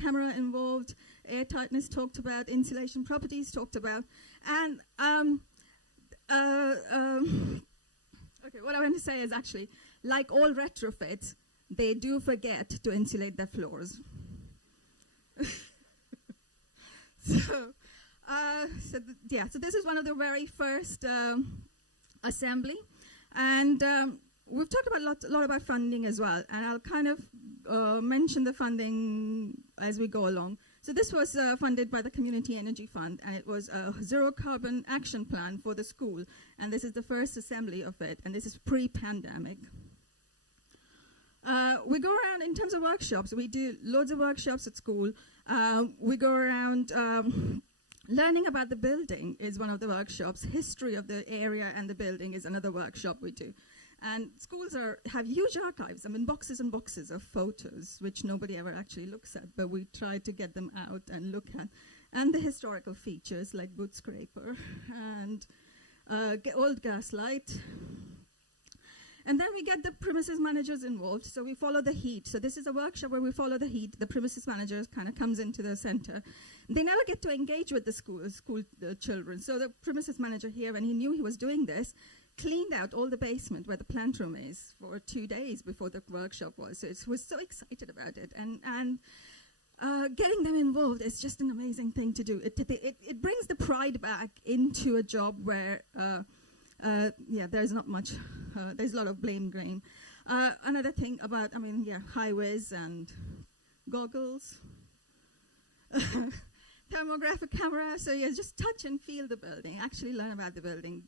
camera involved, air tightness talked about, insulation properties talked about, and okay, what I want to say is actually, like all retrofits, they do forget to insulate their floors. So this is one of the very first assembly. And we've talked about a lot about funding as well, and I'll kind of mention the funding as we go along. So this was funded by the Community Energy Fund, and it was a zero carbon action plan for the school, and this is the first assembly of it, and this is pre-pandemic. We go around in terms of workshops. We do loads of workshops at school. We go around learning about the building is one of the workshops. History of the area and the building is another workshop we do. And schools have huge archives, I mean boxes and boxes of photos, which nobody ever actually looks at, but we try to get them out and look at. And the historical features like boot scraper and old gas light. And then we get the premises managers involved, so we follow the heat. So this is a workshop where we follow the heat. The premises manager kind of comes into the center. They never get to engage with the school children. So the premises manager here, when he knew he was doing this, cleaned out all the basement where the plant room is for 2 days before the workshop was. So it was so excited about it. And getting them involved is just an amazing thing to do. It brings the pride back into a job where, there's not much, there's a lot of blame game. Another thing about, high-vis and goggles, thermographic camera, so just touch and feel the building, actually learn about the building.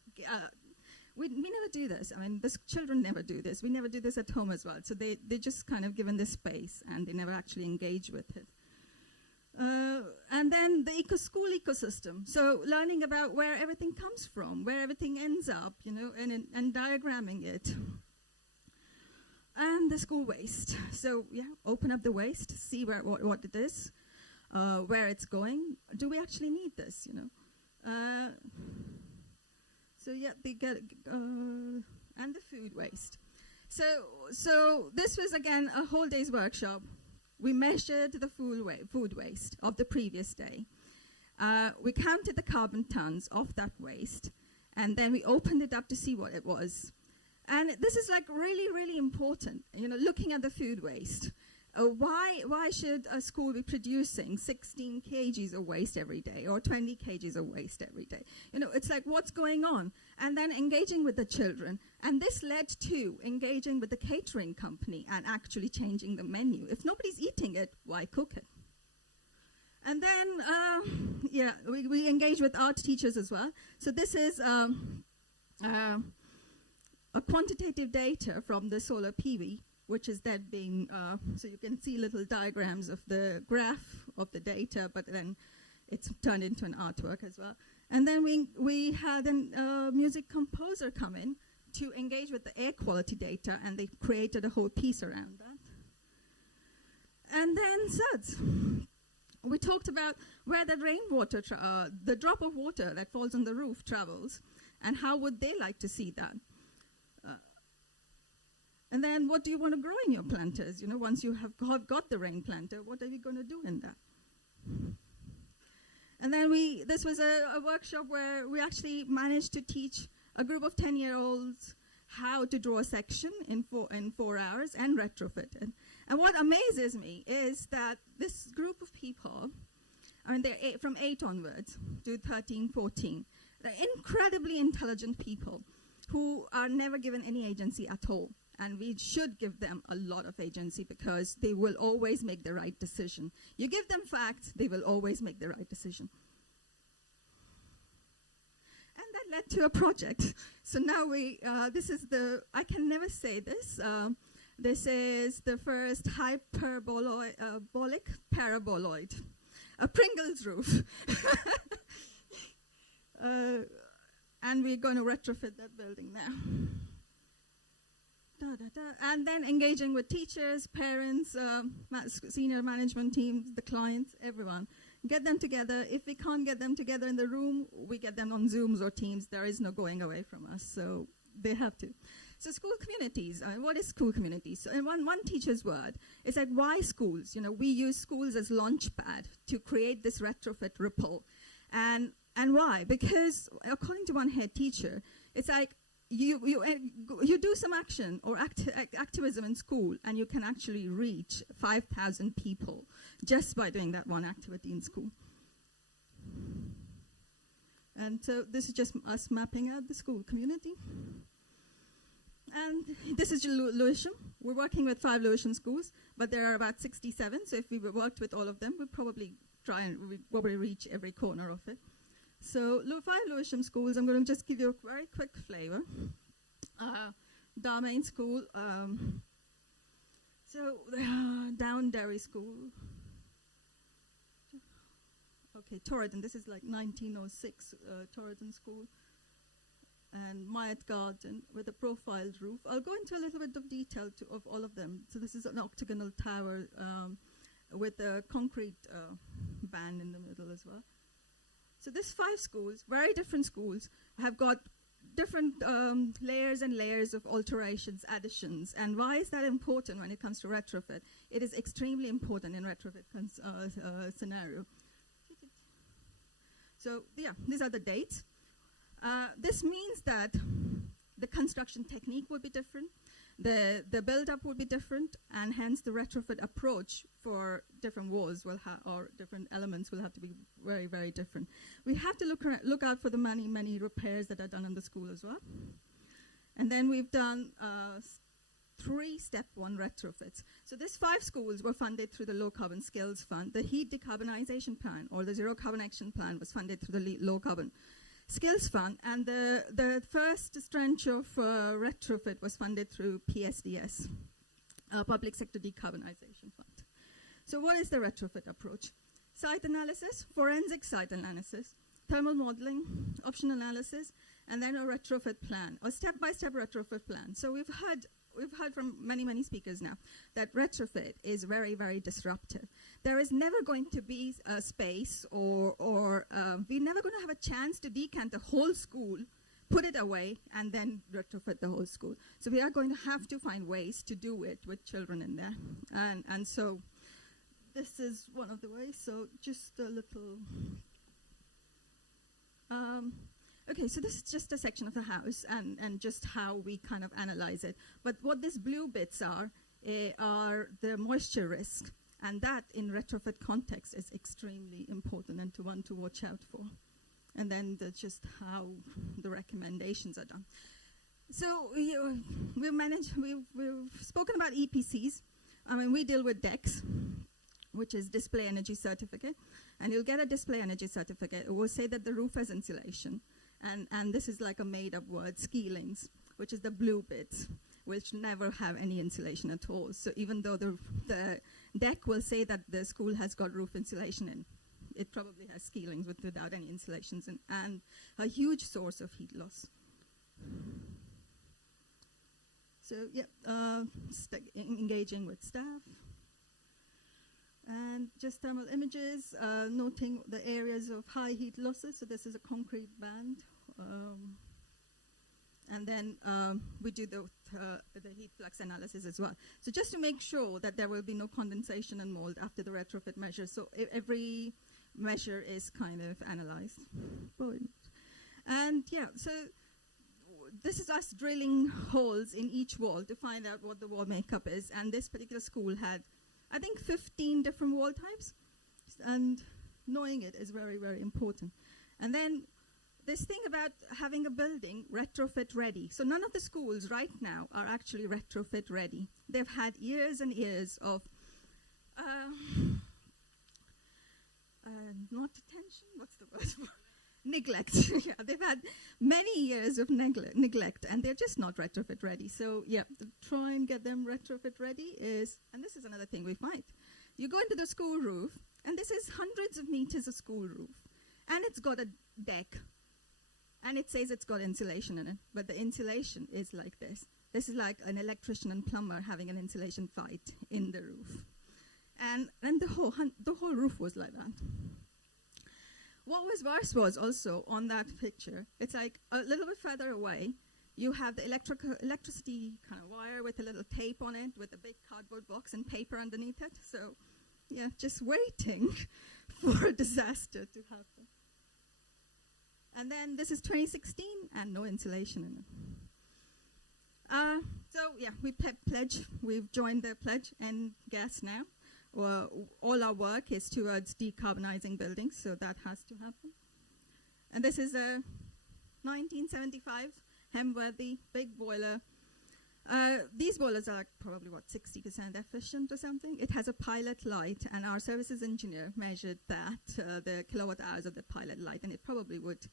We never do this. The children never do this. We never do this at home as well. So they just kind of given this space and they never actually engage with it. And then the school ecosystem. So learning about where everything comes from, where everything ends up, and diagramming it. And the school waste. So open up the waste, see what it is, where it's going. Do we actually need this? So they get and the food waste. So this was again a whole day's workshop. We measured the food waste of the previous day. We counted the carbon tons of that waste, and then we opened it up to see what it was. And this is really, really important. Looking at the food waste. Why should a school be producing 16 kgs of waste every day or 20 kgs of waste every day? It's what's going on? And then engaging with the children. And this led to engaging with the catering company and actually changing the menu. If nobody's eating it, why cook it? And then, we engage with art teachers as well. So this is a quantitative data from the solar PV, which is then being, so you can see little diagrams of the graph of the data, but then it's turned into an artwork as well. And then we had a music composer come in to engage with the air quality data, and they created a whole piece around that. And then suds. We talked about where the rainwater, the drop of water that falls on the roof travels, and how would they like to see that. And then what do you want to grow in your planters? Once you have got the rain planter, what are you going to do in that? And then this was a workshop where we actually managed to teach a group of 10-year-olds how to draw a section in 4 hours and retrofit it. And what amazes me is that this group of people, they're from 8 onwards to 13, 14. They're incredibly intelligent people who are never given any agency at all. And we should give them a lot of agency because they will always make the right decision. You give them facts, they will always make the right decision. And that led to a project. So now this is I can never say this. This is the first hyperbolic paraboloid, a Pringles roof. And we're going to retrofit that building now. And then engaging with teachers, parents, senior management teams, the clients, everyone. Get them together. If we can't get them together in the room, we get them on Zooms or Teams. There is no going away from us, so they have to. So school communities, what is school communities? So in one teacher's word, it's why schools? We use schools as launchpad to create this retrofit ripple. And why? Because according to one head teacher, it's you do some action or activism in school, and you can actually reach 5,000 people just by doing that one activity in school. And so this is just us mapping out the school community. And this is Lewisham. We're working with 5 Lewisham schools, but there are about 67. So if we worked with all of them, we'd probably try and probably reach every corner of it. So 5 Lewisham schools, I'm going to just give you a very quick flavor. Darmain School, Downderry School. Okay, Torridon, this is like 1906 Torridon School. And Myatt Garden with a profiled roof. I'll go into a little bit of detail of all of them. So this is an octagonal tower with a concrete band in the middle as well. So these 5 schools, very different schools, have got different layers and layers of alterations, additions. And why is that important when it comes to retrofit? It is extremely important in retrofit scenario. So yeah, these are the dates. This means that the construction technique will be different, the build-up will be different, and hence the retrofit approach for different walls will or different elements will have to be very, very different. We have to look out for the many, many repairs that are done in the school as well. And then we've done 3 step 1 retrofits. So these 5 schools were funded through the Low Carbon Skills Fund. The Heat Decarbonisation Plan or the Zero Carbon Action Plan was funded through the Low Carbon Skills Fund, and the first tranche of retrofit was funded through PSDS, Public Sector Decarbonisation Fund. So what is the retrofit approach? Site analysis, forensic site analysis, thermal modelling, option analysis, and then a retrofit plan, or step-by-step retrofit plan. So we've heard from many, many speakers now that retrofit is very, very disruptive. There is never going to be a space or we're never going to have a chance to decant the whole school, put it away, and then retrofit the whole school. So we are going to have to find ways to do it with children in there. And so this is one of the ways. So just a little... Okay, so this is just a section of the house and just how we kind of analyze it. But what these blue bits are the moisture risk. And that, in retrofit context, is extremely important and one to watch out for. And then just how the recommendations are done. So we've spoken about EPCs. I mean, we deal with DECs, which is Display Energy Certificate. And you'll get a Display Energy Certificate. It will say that the roof has insulation. And this is like a made-up word, skeelings, which is the blue bits, which never have any insulation at all. So even though the deck will say that the school has got roof insulation in, it probably has skeelings without any insulations and a huge source of heat loss. So yeah, engaging with staff. And just thermal images, noting the areas of high heat losses. So this is a concrete band. And then we do the heat flux analysis as well. So just to make sure that there will be no condensation and mold after the retrofit measure. So every measure is kind of analyzed. And yeah, so this is us drilling holes in each wall to find out what the wall makeup is. And this particular school had, I think, 15 different wall types, and knowing it is very, very important. And then this thing about having a building retrofit ready. So none of the schools right now are actually retrofit ready. They've had years and years of not attention, what's the word? Neglect. Yeah, they've had many years of neglect, and they're just not retrofit ready. So yeah, to try and get them retrofit ready is, and this is another thing we find. You go into the school roof, and this is hundreds of meters of school roof, and it's got a deck, and it says it's got insulation in it, but the insulation is like this. This is like an electrician and plumber having an insulation fight in the roof. And the whole roof was like that. What was worse was also on that picture, it's like a little bit further away, you have the electricity kind of wire with a little tape on it, with a big cardboard box and paper underneath it. So, yeah, just waiting for a disaster to happen. And then this is 2016, and no insulation in it. So, yeah, we pledge. We've joined the pledge and gas now. Well, all our work is towards decarbonising buildings, so that has to happen. And this is a 1975 Hemworthy big boiler. These boilers are probably, 60% efficient or something. It has a pilot light, and our services engineer measured that, the kilowatt hours of the pilot light, and it probably would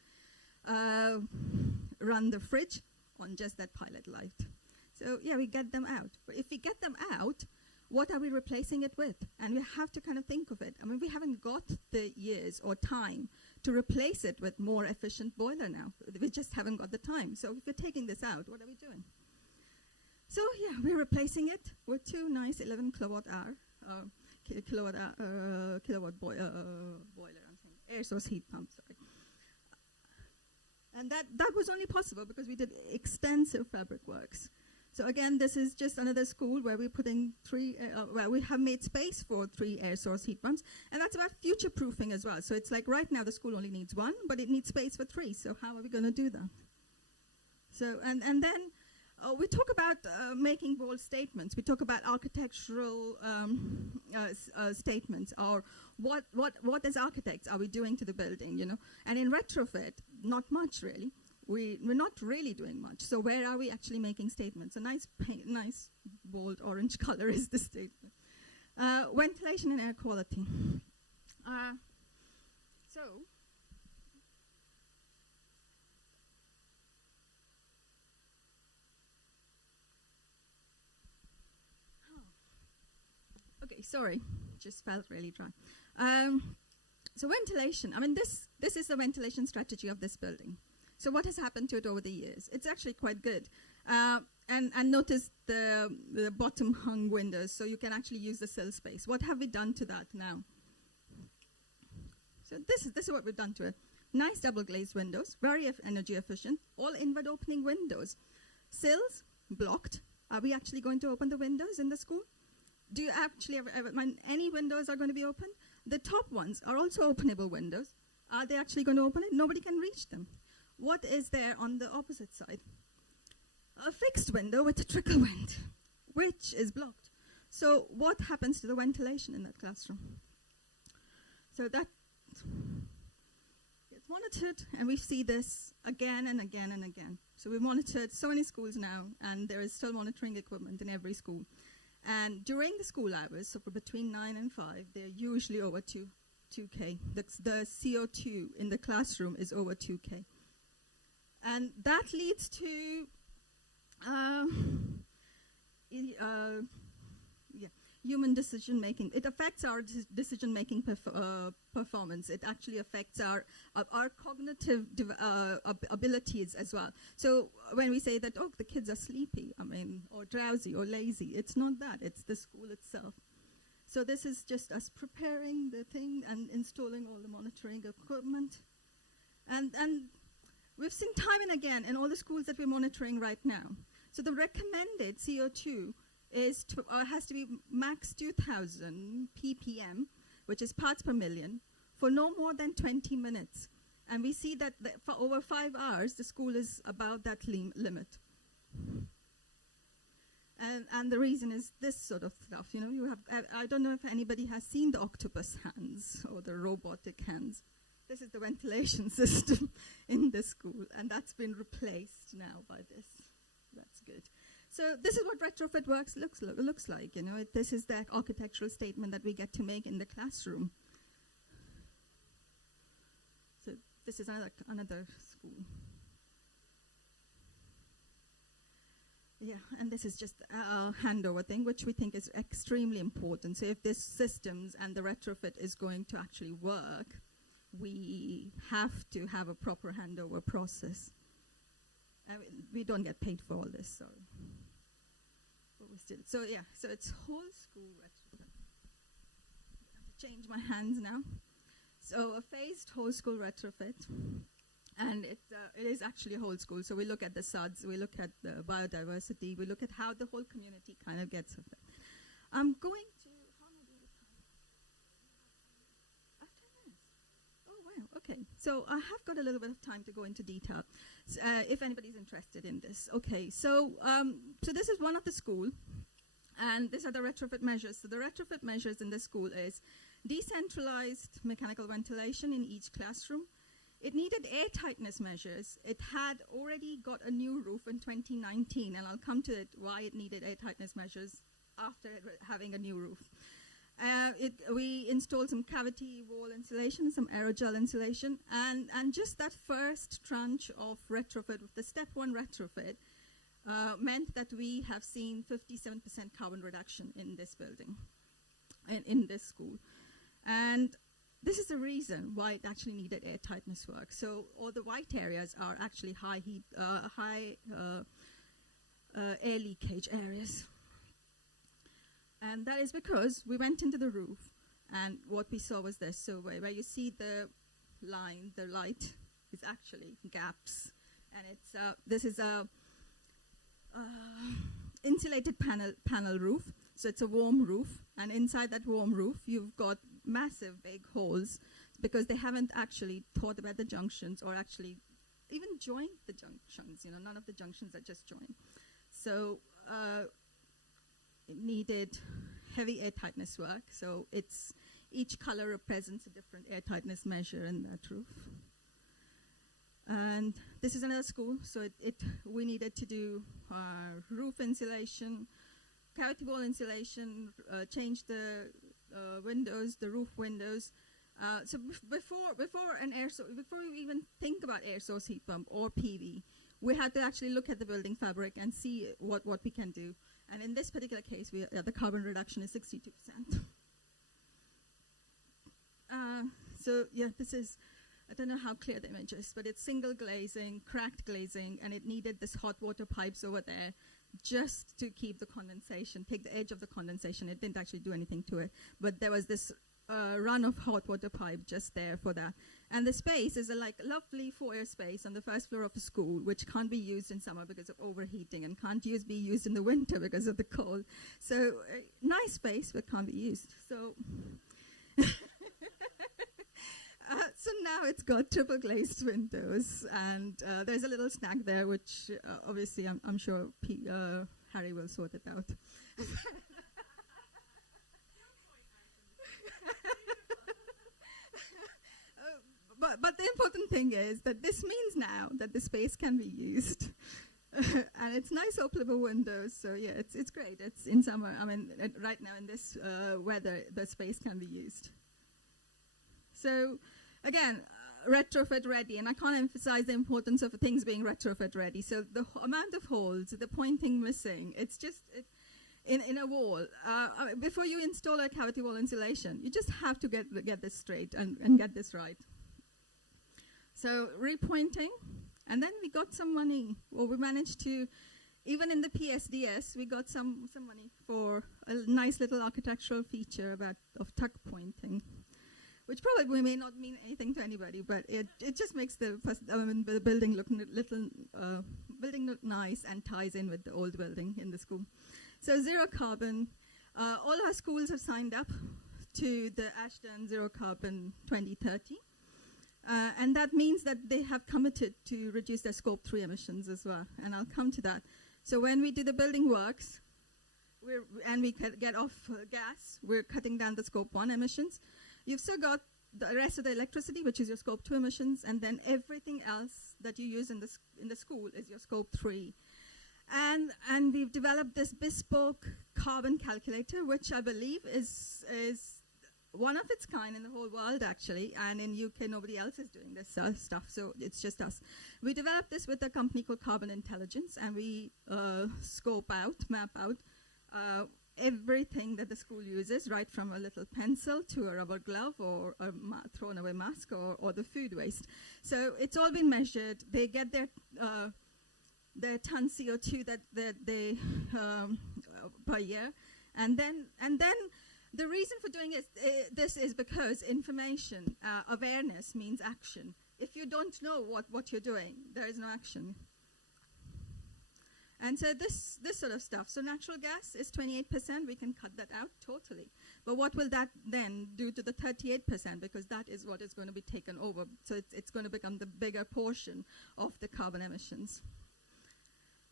run the fridge on just that pilot light. So yeah, we get them out. But if we get them out, what are we replacing it with? And we have to kind of think of it. I mean, we haven't got the years or time to replace it with more efficient boiler now. We just haven't got the time. So if we're taking this out, what are we doing? So yeah, we're replacing it with two nice 11 kilowatt boiler, air source heat pumps. Sorry. And that was only possible because we did extensive fabric works. So again, this is just another school where we're putting where we have made space for 3 air source heat pumps, and that's about future proofing as well. So it's like right now the school only needs 1, but it needs space for 3. So how are we going to do that? So and then we talk about making bold statements. We talk about architectural statements, or what as architects are we doing to the building, you know? And in retrofit, not much really. We're not really doing much. So where are we actually making statements? A nice bold orange color is the statement. Ventilation and air quality. Okay, sorry, just felt really dry. So ventilation, I mean, this is the ventilation strategy of this building. So what has happened to it over the years? It's actually quite good. And notice the bottom hung windows, so you can actually use the sill space. What have we done to that now? So this is what we've done to it. Nice double glazed windows, very energy efficient, all inward opening windows. Sills, blocked. Are we actually going to open the windows in the school? Do you actually ever mind any windows are going to be opened? The top ones are also openable windows. Are they actually going to open it? Nobody can reach them. What is there on the opposite side? A fixed window with a trickle wind, which is blocked. So what happens to the ventilation in that classroom? So that gets monitored, and we see this again and again and again. So we monitored so many schools now, and there is still monitoring equipment in every school. And during the school hours, so for between 9 and 5, they're usually over 2K. The CO2 in the classroom is over 2K. And that leads to human decision making. It affects our decision making performance. It actually affects our cognitive abilities as well. So when we say that, oh, the kids are sleepy, I mean, or drowsy or lazy, it's not that. It's the school itself. So this is just us preparing the thing and installing all the monitoring equipment. And we've seen time and again in all the schools that we're monitoring right now. So the recommended CO2 has to be max 2,000 ppm, which is parts per million, for no more than 20 minutes. And we see that for over 5 hours, the school is about that limit. And the reason is this sort of stuff. You know, you have, I don't know if anybody has seen the octopus hands or the robotic hands. This is the ventilation system in the school, and that's been replaced now by this. That's good. So this is what retrofit works looks like. You know, this is the architectural statement that we get to make in the classroom. So this is another school. Yeah, and this is just a handover thing, which we think is extremely important. So if this systems and the retrofit is going to actually work, we have to have a proper handover process. We don't get paid for all this, sorry. But we still, so yeah, so it's whole school retrofit. I have to change my hands now. So a phased whole school retrofit. And it is actually a whole school. So we look at the SUDs, we look at the biodiversity, we look at how the whole community kind of gets affected. I'm going to, how am I doing this time? 10 minutes. Oh, wow, okay. So I have got a little bit of time to go into detail, if anybody's interested in this. Okay, so this is one of the school, and these are the retrofit measures. So the retrofit measures in the school is decentralized mechanical ventilation in each classroom, it needed air tightness measures. It had already got a new roof in 2019, and I'll come to it why it needed air tightness measures after having a new roof. We installed some cavity wall insulation, some aerogel insulation, and just that first tranche of retrofit, the step 1 retrofit, meant that we have seen 57% carbon reduction in this building, in this school. And this is the reason why it actually needed air tightness work. So all the white areas are actually high heat, air leakage areas. And that is because we went into the roof, and what we saw was this. So where you see the line, the light is actually gaps. And it's this is a insulated panel roof. So it's a warm roof. And inside that warm roof, you've got massive big holes because they haven't actually thought about the junctions or actually even joined the junctions. You know, none of the junctions are just joined. So it needed heavy air tightness work. So it's each color represents a different air tightness measure in that roof. And this is another school, so we needed to do roof insulation, cavity wall insulation, change the windows, the roof windows. So before we even think about air source heat pump or PV, we had to actually look at the building fabric and see what we can do. And in this particular case, the carbon reduction is 62%. So yeah, this is, I don't know how clear the image is, but it's single glazing, cracked glazing, and it needed this hot water pipes over there just to keep the condensation, take the edge of the condensation. It didn't actually do anything to it, but there was this run of hot water pipe just there for that. And the space is a lovely foyer space on the first floor of a school, which can't be used in summer because of overheating and can't be used in the winter because of the cold. So nice space, but can't be used. So so now it's got triple glazed windows, and there's a little snack there, which obviously I'm sure Harry will sort it out. But the important thing is that this means now that the space can be used. And it's nice openable windows, so yeah, it's great. It's in summer, I mean, right now in this weather, the space can be used. So again, retrofit ready, and I can't emphasize the importance of things being retrofit ready. So the amount of holes, the pointing missing, it's just in a wall. Before you install a cavity wall insulation, you just have to get this straight and get this right. So repointing, and then we got some money. Well, we managed to, even in the PSDS, we got some money for a nice little architectural feature of tuck pointing, which probably may not mean anything to anybody, but it just makes the building look look nice and ties in with the old building in the school. So zero carbon. All our schools have signed up to the Ashton Zero Carbon 2030. And that means that they have committed to reduce their Scope 3 emissions as well, and I'll come to that. So when we do the building works, and we get off gas, we're cutting down the Scope 1 emissions. You've still got the rest of the electricity, which is your Scope 2 emissions, and then everything else that you use in the school is your Scope 3. And we've developed this bespoke carbon calculator, which I believe is one of its kind in the whole world, actually, and in UK nobody else is doing this stuff, so it's just us. We developed this with a company called Carbon Intelligence, and we map out everything that the school uses, right from a little pencil to a rubber glove or a thrown away mask or the food waste. So it's all been measured. They get their ton CO2 that they per year, and then the reason for doing this is because information, awareness means action. If you don't know what you're doing, there is no action. And so this sort of stuff. So natural gas is 28%. We can cut that out totally. But what will that then do to the 38%? Because that is what is going to be taken over. So it's going to become the bigger portion of the carbon emissions.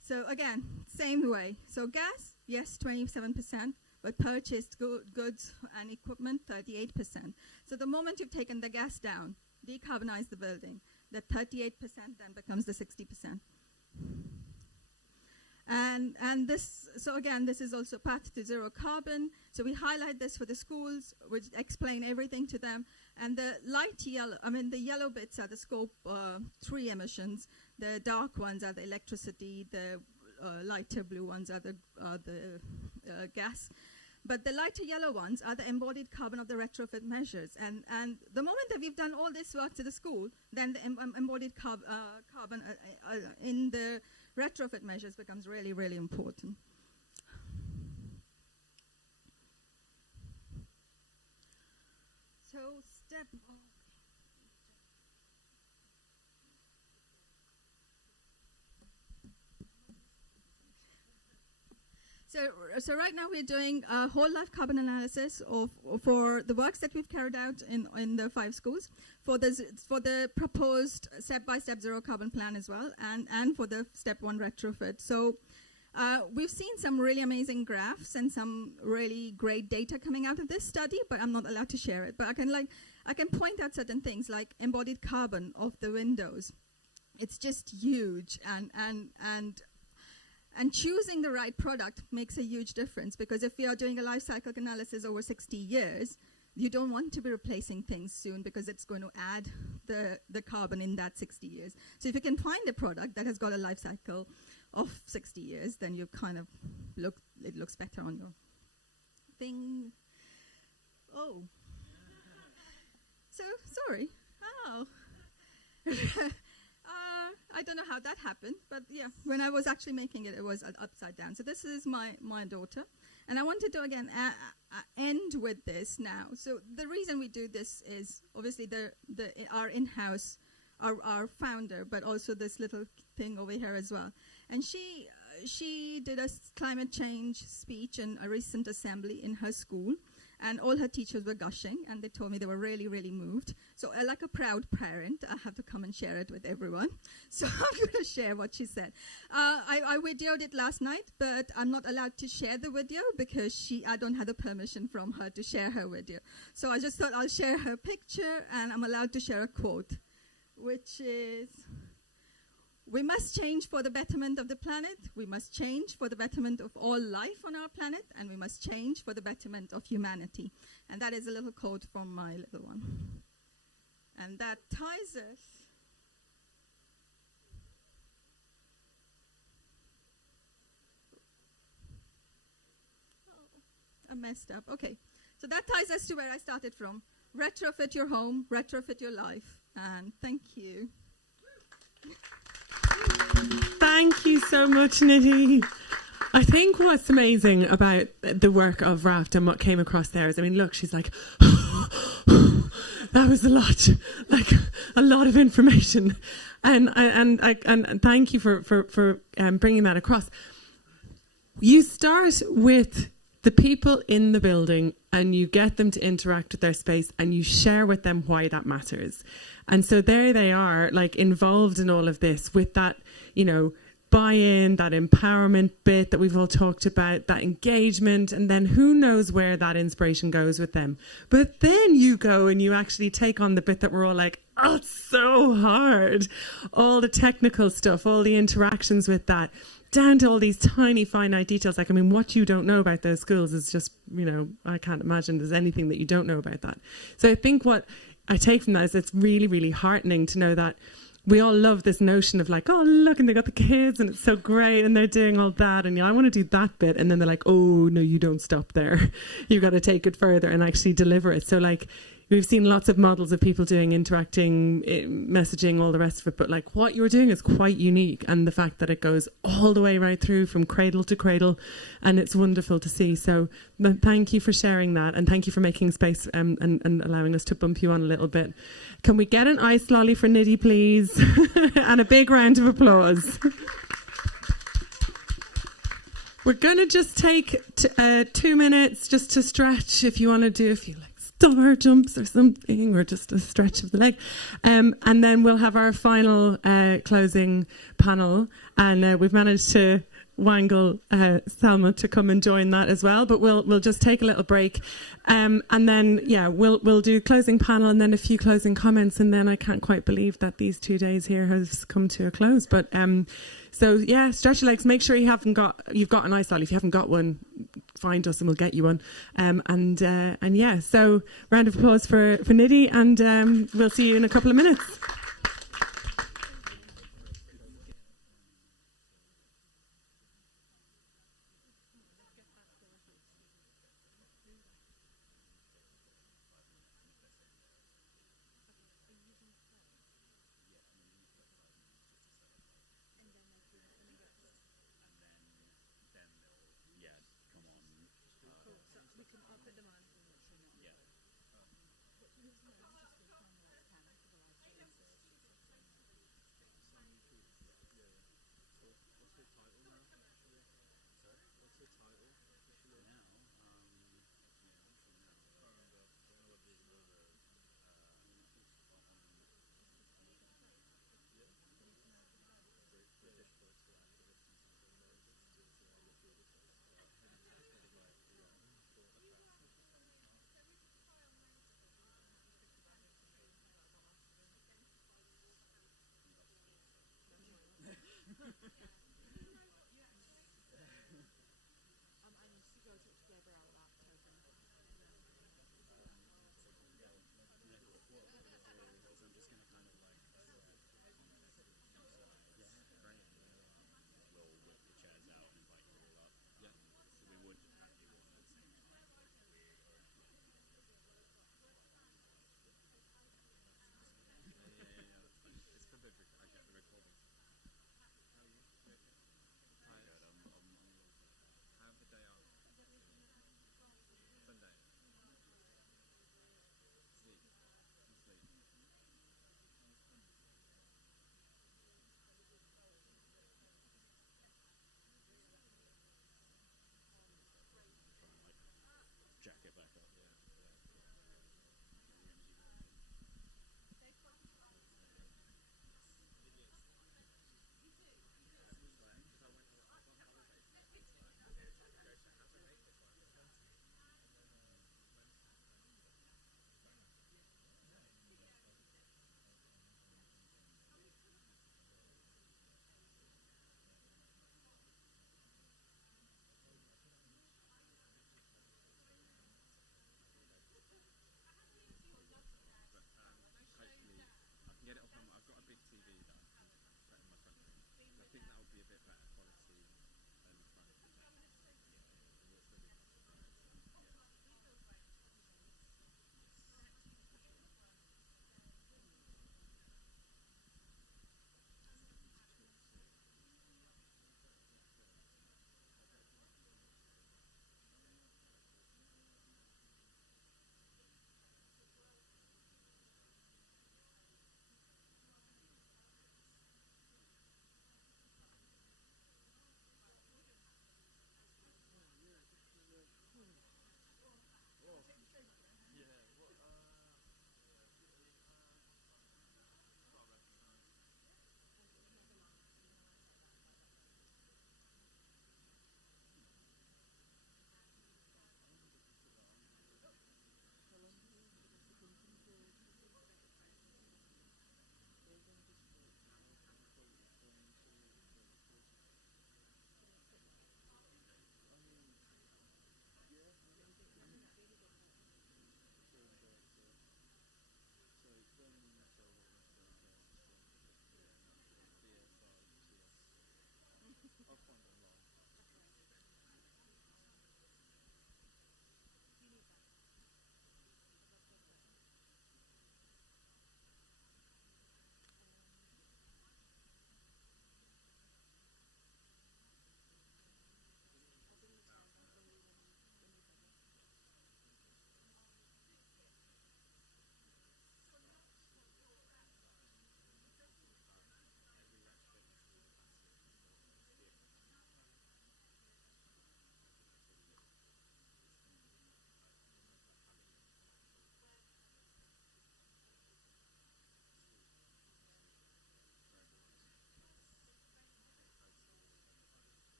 So again, same way. So gas, yes, 27%. But purchased goods and equipment, 38%. So the moment you've taken the gas down, decarbonize the building. The 38% then becomes the 60%. And this, so again, this is also path to zero carbon. So we highlight this for the schools, which explain everything to them. And the light yellow, the yellow bits are the scope 3 emissions. The dark ones are the electricity. The lighter blue ones are the gas. But the lighter yellow ones are the embodied carbon of the retrofit measures. And the moment that we've done all this work to the school, then the embodied carbon in the retrofit measures becomes really, really important. So step... So right now we're doing a whole life carbon analysis for the works that we've carried out in the 5 schools, for the proposed step-by-step zero carbon plan as well, and for the step 1 retrofit. So we've seen some really amazing graphs and some really great data coming out of this study, but I'm not allowed to share it. But I can point out certain things like embodied carbon of the windows. It's just huge, and choosing the right product makes a huge difference, because if we are doing a life cycle analysis over 60 years, you don't want to be replacing things soon because it's going to add the carbon in that 60 years. So if you can find a product that has got a life cycle of 60 years, then you kind of it looks better on your thing. Oh. So, sorry. Oh. I don't know how that happened, but yeah, when I was actually making it, it was upside down. So this is my daughter. And I wanted to, again, end with this now. So the reason we do this is obviously our in-house, our founder, but also this little thing over here as well. And she did a climate change speech in a recent assembly in her school. And all her teachers were gushing, and they told me they were really, really moved. So like a proud parent, I have to come and share it with everyone. So I'm going to share what she said. I videoed it last night, but I'm not allowed to share the video because I don't have the permission from her to share her video. So I just thought I'll share her picture, and I'm allowed to share a quote, which is... We must change for the betterment of the planet, we must change for the betterment of all life on our planet, and we must change for the betterment of humanity. And that is a little quote from my little one. And that ties us. Oh, I messed up. Okay, so that ties us to where I started from. Retrofit your home, retrofit your life. And thank you. Thank you so much, Nidhi. I think what's amazing about the work of Raft and what came across there is, look, she's like, that was a lot, like a lot of information, and thank you for bringing that across. You start with the people in the building, and you get them to interact with their space, and you share with them why that matters. And so there they are, like involved in all of this with that, buy-in, that empowerment bit that we've all talked about, that engagement, and then who knows where that inspiration goes with them. But then you go and you actually take on the bit that we're all like, oh, it's so hard. All the technical stuff, all the interactions with that, down to all these tiny finite details. Like, what you don't know about those schools is just, I can't imagine there's anything that you don't know about that. So I think what I take from that is it's really, really heartening to know that we all love this notion of like, oh, look, and they got the kids and it's so great and they're doing all that and I want to do that bit. And then they're like, oh, no, you don't stop there. You've got to take it further and actually deliver it. So like we've seen lots of models of people doing interacting, messaging, all the rest of it. But like what you're doing is quite unique. And the fact that it goes all the way right through from cradle to cradle. And it's wonderful to see. So thank you for sharing that. And thank you for making space and allowing us to bump you on a little bit. Can we get an ice lolly for Nidhi, please? And a big round of applause. We're going to just take 2 minutes just to stretch if you want to do, if you like star jumps or something, or just a stretch of the leg. And then we'll have our final closing panel. And we've managed to wangle Salma to come and join that as well. But we'll just take a little break, and then we'll do closing panel and then a few closing comments, and then I can't quite believe that these 2 days here has come to a close. But so yeah, stretch your legs. Make sure you've got an iStyle. If you haven't got one, find us and we'll get you one. And yeah, so round of applause for Nidhi, and we'll see you in a couple of minutes.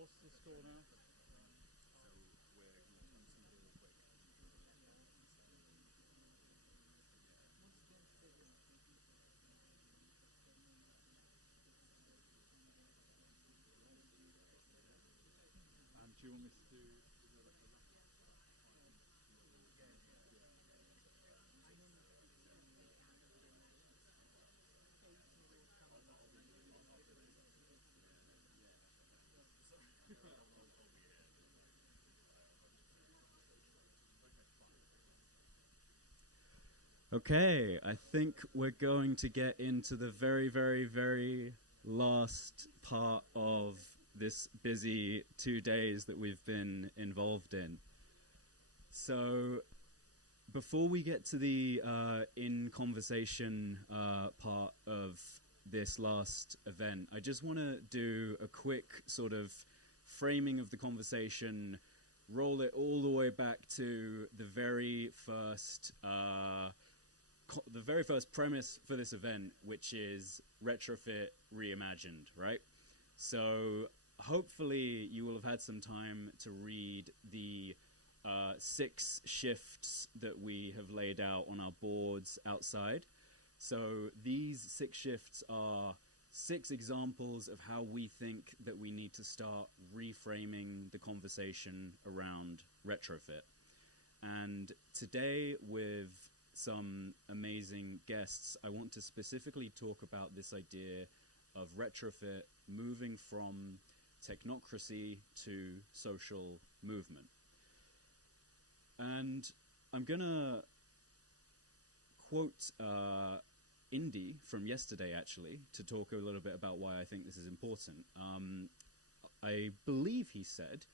What's the score now? Do you want me to do? Okay, I think we're going to get into the very, very, very last part of this busy 2 days that we've been involved in. So before we get to the in conversation part of this last event, I just want to do a quick sort of framing of the conversation, roll it all the way back to the very first premise for this event, which is Retrofit Reimagined, right? So hopefully you will have had some time to read the 6 shifts that we have laid out on our boards outside. So these 6 shifts are 6 examples of how we think that we need to start reframing the conversation around retrofit. And today, with some amazing guests, I want to specifically talk about this idea of retrofit moving from technocracy to social movement. And I'm going to quote Indy from yesterday, actually, to talk a little bit about why I think this is important. I believe he said,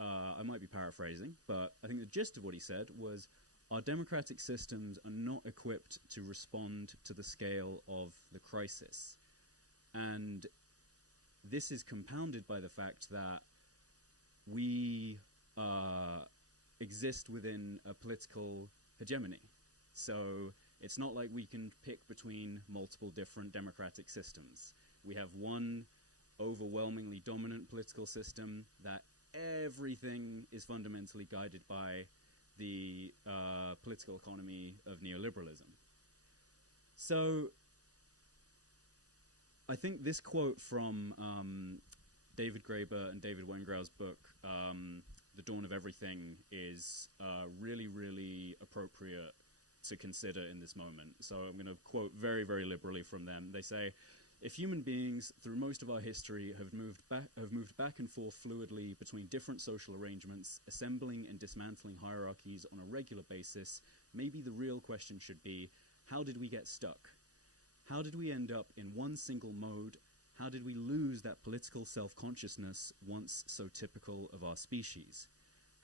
I might be paraphrasing, but I think the gist of what he said was, our democratic systems are not equipped to respond to the scale of the crisis. And this is compounded by the fact that we exist within a political hegemony. So it's not like we can pick between multiple different democratic systems. We have one overwhelmingly dominant political system that everything is fundamentally guided by the political economy of neoliberalism. So I think this quote from David Graeber and David Wengrau's book, The Dawn of Everything, is really, really appropriate to consider in this moment. So I'm going to quote very, very liberally from them. They say, if human beings, through most of our history, have moved back and forth fluidly between different social arrangements, assembling and dismantling hierarchies on a regular basis, maybe the real question should be, how did we get stuck? How did we end up in one single mode? How did we lose that political self-consciousness once so typical of our species?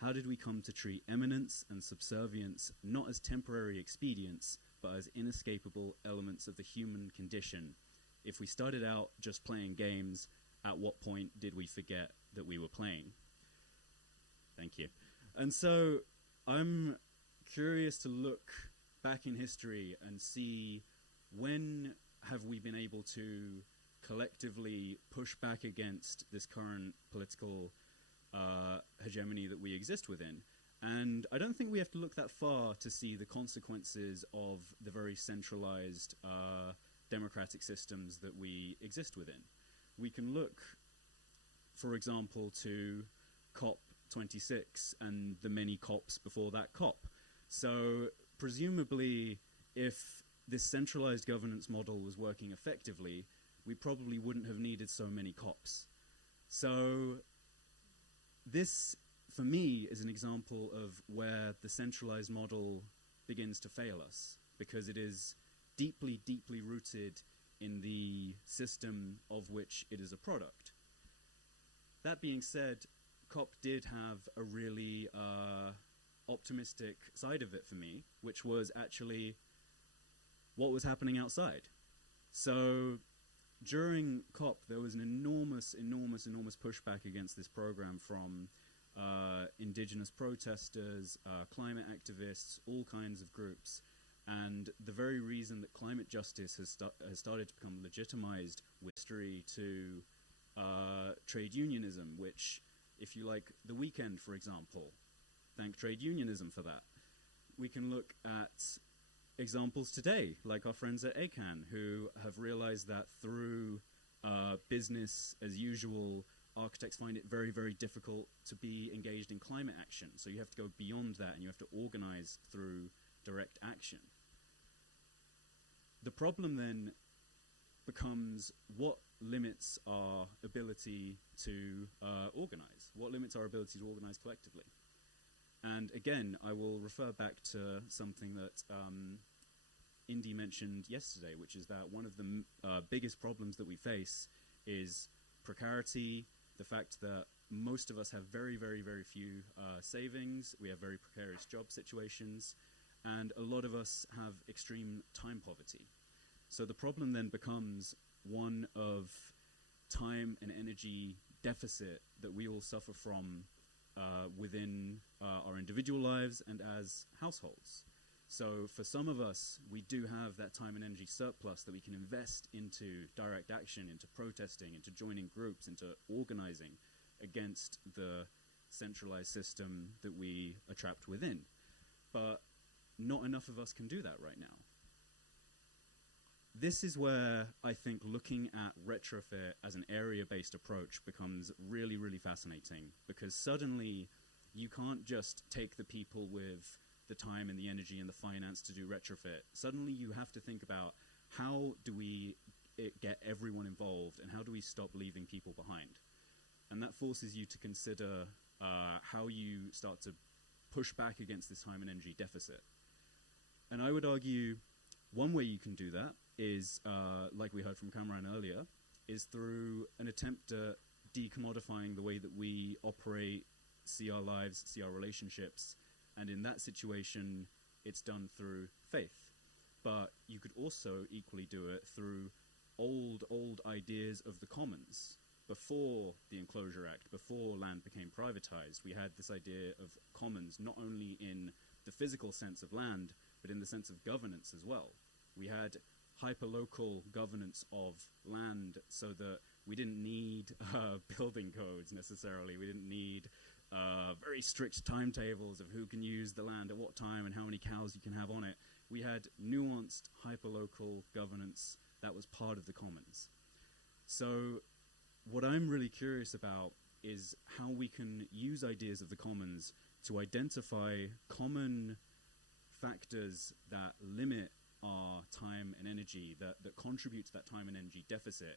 How did we come to treat eminence and subservience not as temporary expedients, but as inescapable elements of the human condition? If we started out just playing games, at what point did we forget that we were playing? Thank you. And so I'm curious to look back in history and see, when have we been able to collectively push back against this current political hegemony that we exist within? And I don't think we have to look that far to see the consequences of the very centralized democratic systems that we exist within. We can look, for example, to COP26 and the many COPs before that COP. So presumably, if this centralized governance model was working effectively, we probably wouldn't have needed so many COPs. So this, for me, is an example of where the centralized model begins to fail us, because it is deeply, deeply rooted in the system of which it is a product. That being said, COP did have a really optimistic side of it for me, which was actually what was happening outside. So during COP, there was an enormous pushback against this program from indigenous protesters, climate activists, all kinds of groups. And the very reason that climate justice has started to become legitimized with history to trade unionism, which, if you like, the weekend, for example, thank trade unionism for that. We can look at examples today, like our friends at ACAN, who have realized that through business as usual, architects find it very, very difficult to be engaged in climate action. So you have to go beyond that, and you have to organize through direct action. The problem then becomes, what limits our ability to organize? What limits our ability to organize collectively? And again, I will refer back to something that Indy mentioned yesterday, which is that one of the biggest problems that we face is precarity, the fact that most of us have very, very, very few savings, we have very precarious job situations, and a lot of us have extreme time poverty. So the problem then becomes one of time and energy deficit that we all suffer from within our individual lives and as households. So for some of us, we do have that time and energy surplus that we can invest into direct action, into protesting, into joining groups, into organizing against the centralized system that we are trapped within. But not enough of us can do that right now. This is where I think looking at retrofit as an area-based approach becomes really, really fascinating, because suddenly you can't just take the people with the time and the energy and the finance to do retrofit. Suddenly you have to think about, how do we get everyone involved, and how do we stop leaving people behind? And that forces you to consider how you start to push back against this time and energy deficit. And I would argue one way you can do that is, like we heard from Cameron earlier, is through an attempt at decommodifying the way that we operate, see our lives, see our relationships. And in that situation, it's done through faith. But you could also equally do it through old ideas of the commons. Before the Enclosure Act, before land became privatized, we had this idea of commons, not only in the physical sense of land, but in the sense of governance as well. We had hyperlocal governance of land, so that we didn't need building codes necessarily. We didn't need very strict timetables of who can use the land at what time and how many cows you can have on it. We had nuanced hyperlocal governance that was part of the commons. So what I'm really curious about is how we can use ideas of the commons to identify common factors that limit our time and energy, that contribute to that time and energy deficit.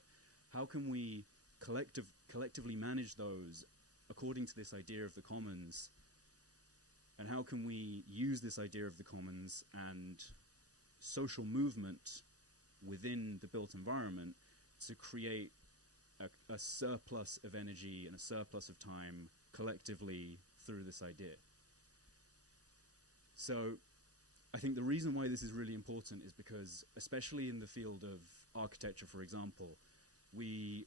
How can we collectively manage those according to this idea of the commons? And how can we use this idea of the commons and social movement within the built environment to create a surplus of energy and a surplus of time collectively through this idea? So I think the reason why this is really important is because, especially in the field of architecture, for example, we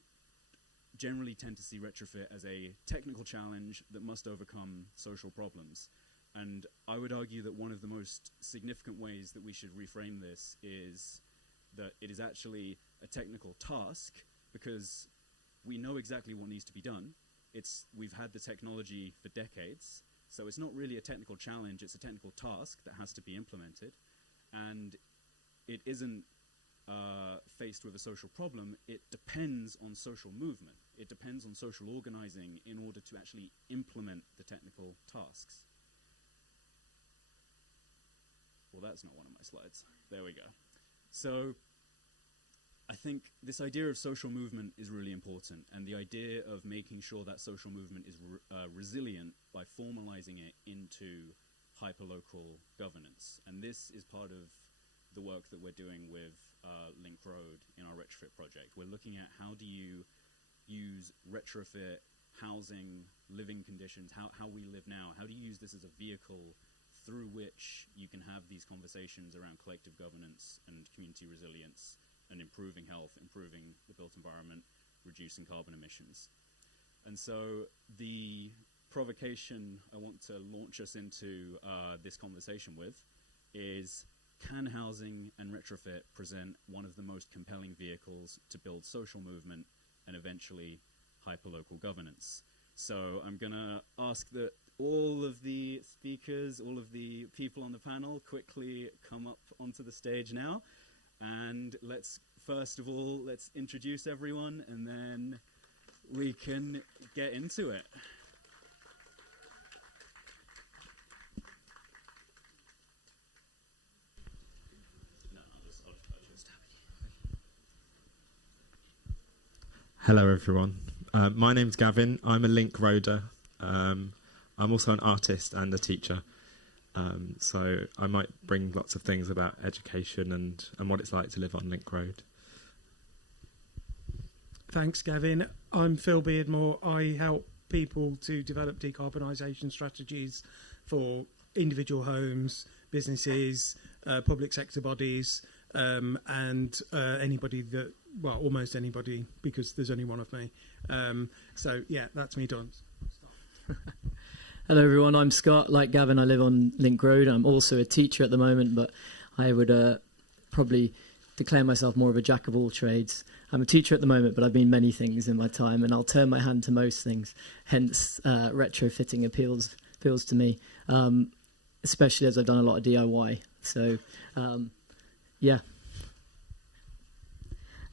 generally tend to see retrofit as a technical challenge that must overcome social problems. And I would argue that one of the most significant ways that we should reframe this is that it is actually a technical task, because we know exactly what needs to be done. We've had the technology for decades, so it's not really a technical challenge, it's a technical task that has to be implemented. And it isn't faced with a social problem, it depends on social movement. It depends on social organizing in order to actually implement the technical tasks. Well, that's not one of my slides. There we go. So I think this idea of social movement is really important, and the idea of making sure that social movement is resilient by formalizing it into hyperlocal governance. And this is part of the work that we're doing with Link Road in our retrofit project. We're looking at, how do you use retrofit housing, living conditions, how we live now, how do you use this as a vehicle through which you can have these conversations around collective governance and community resilience and improving health, improving the built environment, reducing carbon emissions. And so the provocation I want to launch us into this conversation with is, can housing and retrofit present one of the most compelling vehicles to build social movement and eventually hyperlocal governance. So I'm going to ask that all of the speakers, all of the people on the panel quickly come up onto the stage now. And first of all, let's introduce everyone, and then we can get into it. Hello everyone, my name's Gavin. I'm a link roader. I'm also an artist and a teacher, so I might bring lots of things about education and what it's like to live on Link Road. Thanks, Gavin. I'm Phil Beardmore. I help people to develop decarbonisation strategies for individual homes, businesses, public sector bodies, and anybody that, well, almost anybody, because there's only one of me. So, yeah, that's me done. Hello, everyone. I'm Scott. Like Gavin, I live on Link Road. I'm also a teacher at the moment, but I would probably declare myself more of a jack of all trades. I'm a teacher at the moment, but I've been many things in my time, and I'll turn my hand to most things. Hence, retrofitting appeals to me, especially as I've done a lot of DIY. So, yeah.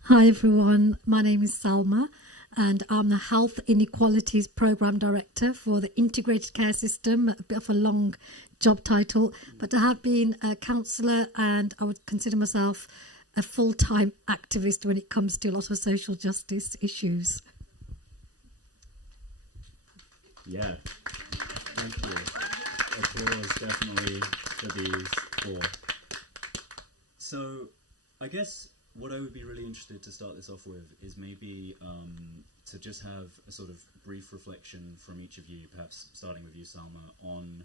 Hi everyone, my name is Salma and I'm the Health Inequalities Programme Director for the Integrated Care System, a bit of a long job title, but I have been a counsellor and I would consider myself a full-time activist when it comes to a lot of social justice issues. Yeah, thank you. Applause definitely for these four. So, I guess what I would be really interested to start this off with is maybe to just have a sort of brief reflection from each of you, perhaps starting with you, Salma, on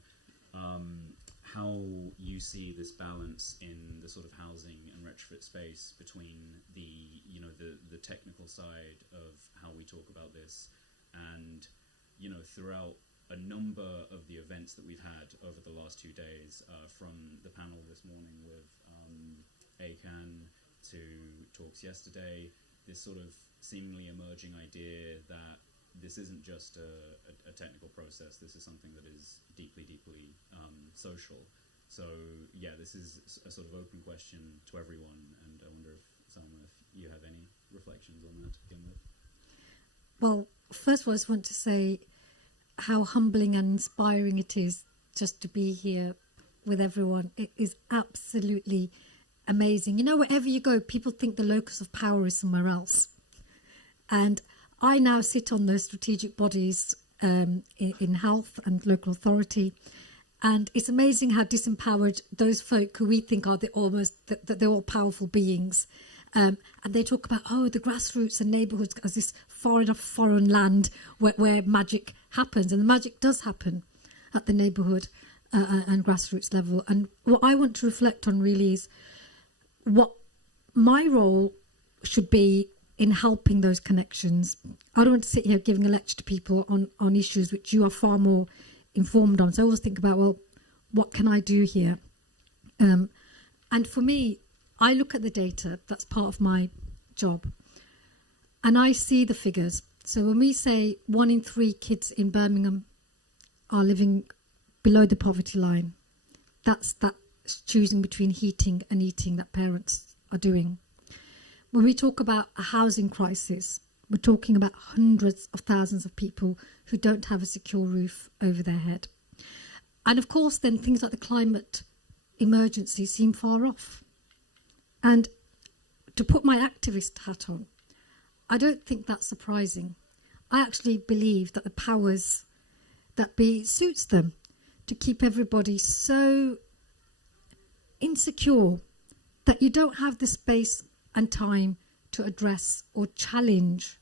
how you see this balance in the sort of housing and retrofit space between the technical side of how we talk about this and, throughout a number of the events that we've had over the last 2 days, from the panel this morning with ACAN to talks yesterday, this sort of seemingly emerging idea that this isn't just a technical process, this is something that is deeply, deeply social. So, yeah, this is a sort of open question to everyone, and I wonder if, Salma, if you have any reflections on that to begin with. Well, first of all, I just want to say how humbling and inspiring it is just to be here with everyone. It is absolutely amazing. Wherever you go, people think the locus of power is somewhere else. And I now sit on those strategic bodies in health and local authority. And it's amazing how disempowered those folk who we think are they're all powerful beings. And they talk about, the grassroots and neighbourhoods as this foreign land where magic happens. And the magic does happen at the neighbourhood and grassroots level. And what I want to reflect on really is what my role should be in helping those connections. I don't want to sit here giving a lecture to people on issues which you are far more informed on. So I always think about, well, what can I do here? And for me, I look at the data, that's part of my job, and I see the figures. So when we say 1 in 3 kids in Birmingham are living below the poverty line, that's choosing between heating and eating that parents are doing. When we talk about a housing crisis, we're talking about hundreds of thousands of people who don't have a secure roof over their head. And of course, then things like the climate emergency seem far off. And to put my activist hat on, I don't think that's surprising. I actually believe that the powers that be suits them to keep everybody so insecure that you don't have the space and time to address or challenge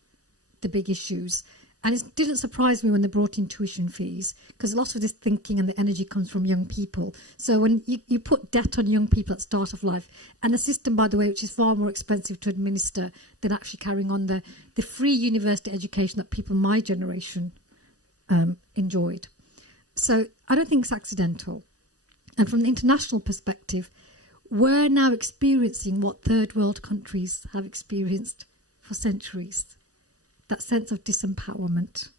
the big issues. And it didn't surprise me when they brought in tuition fees, because a lot of this thinking and the energy comes from young people. So when you put debt on young people at the start of life, and a system, by the way, which is far more expensive to administer than actually carrying on the free university education that people my generation enjoyed. So I don't think it's accidental. And from the international perspective, we're now experiencing what third world countries have experienced for centuries. that sense of disempowerment,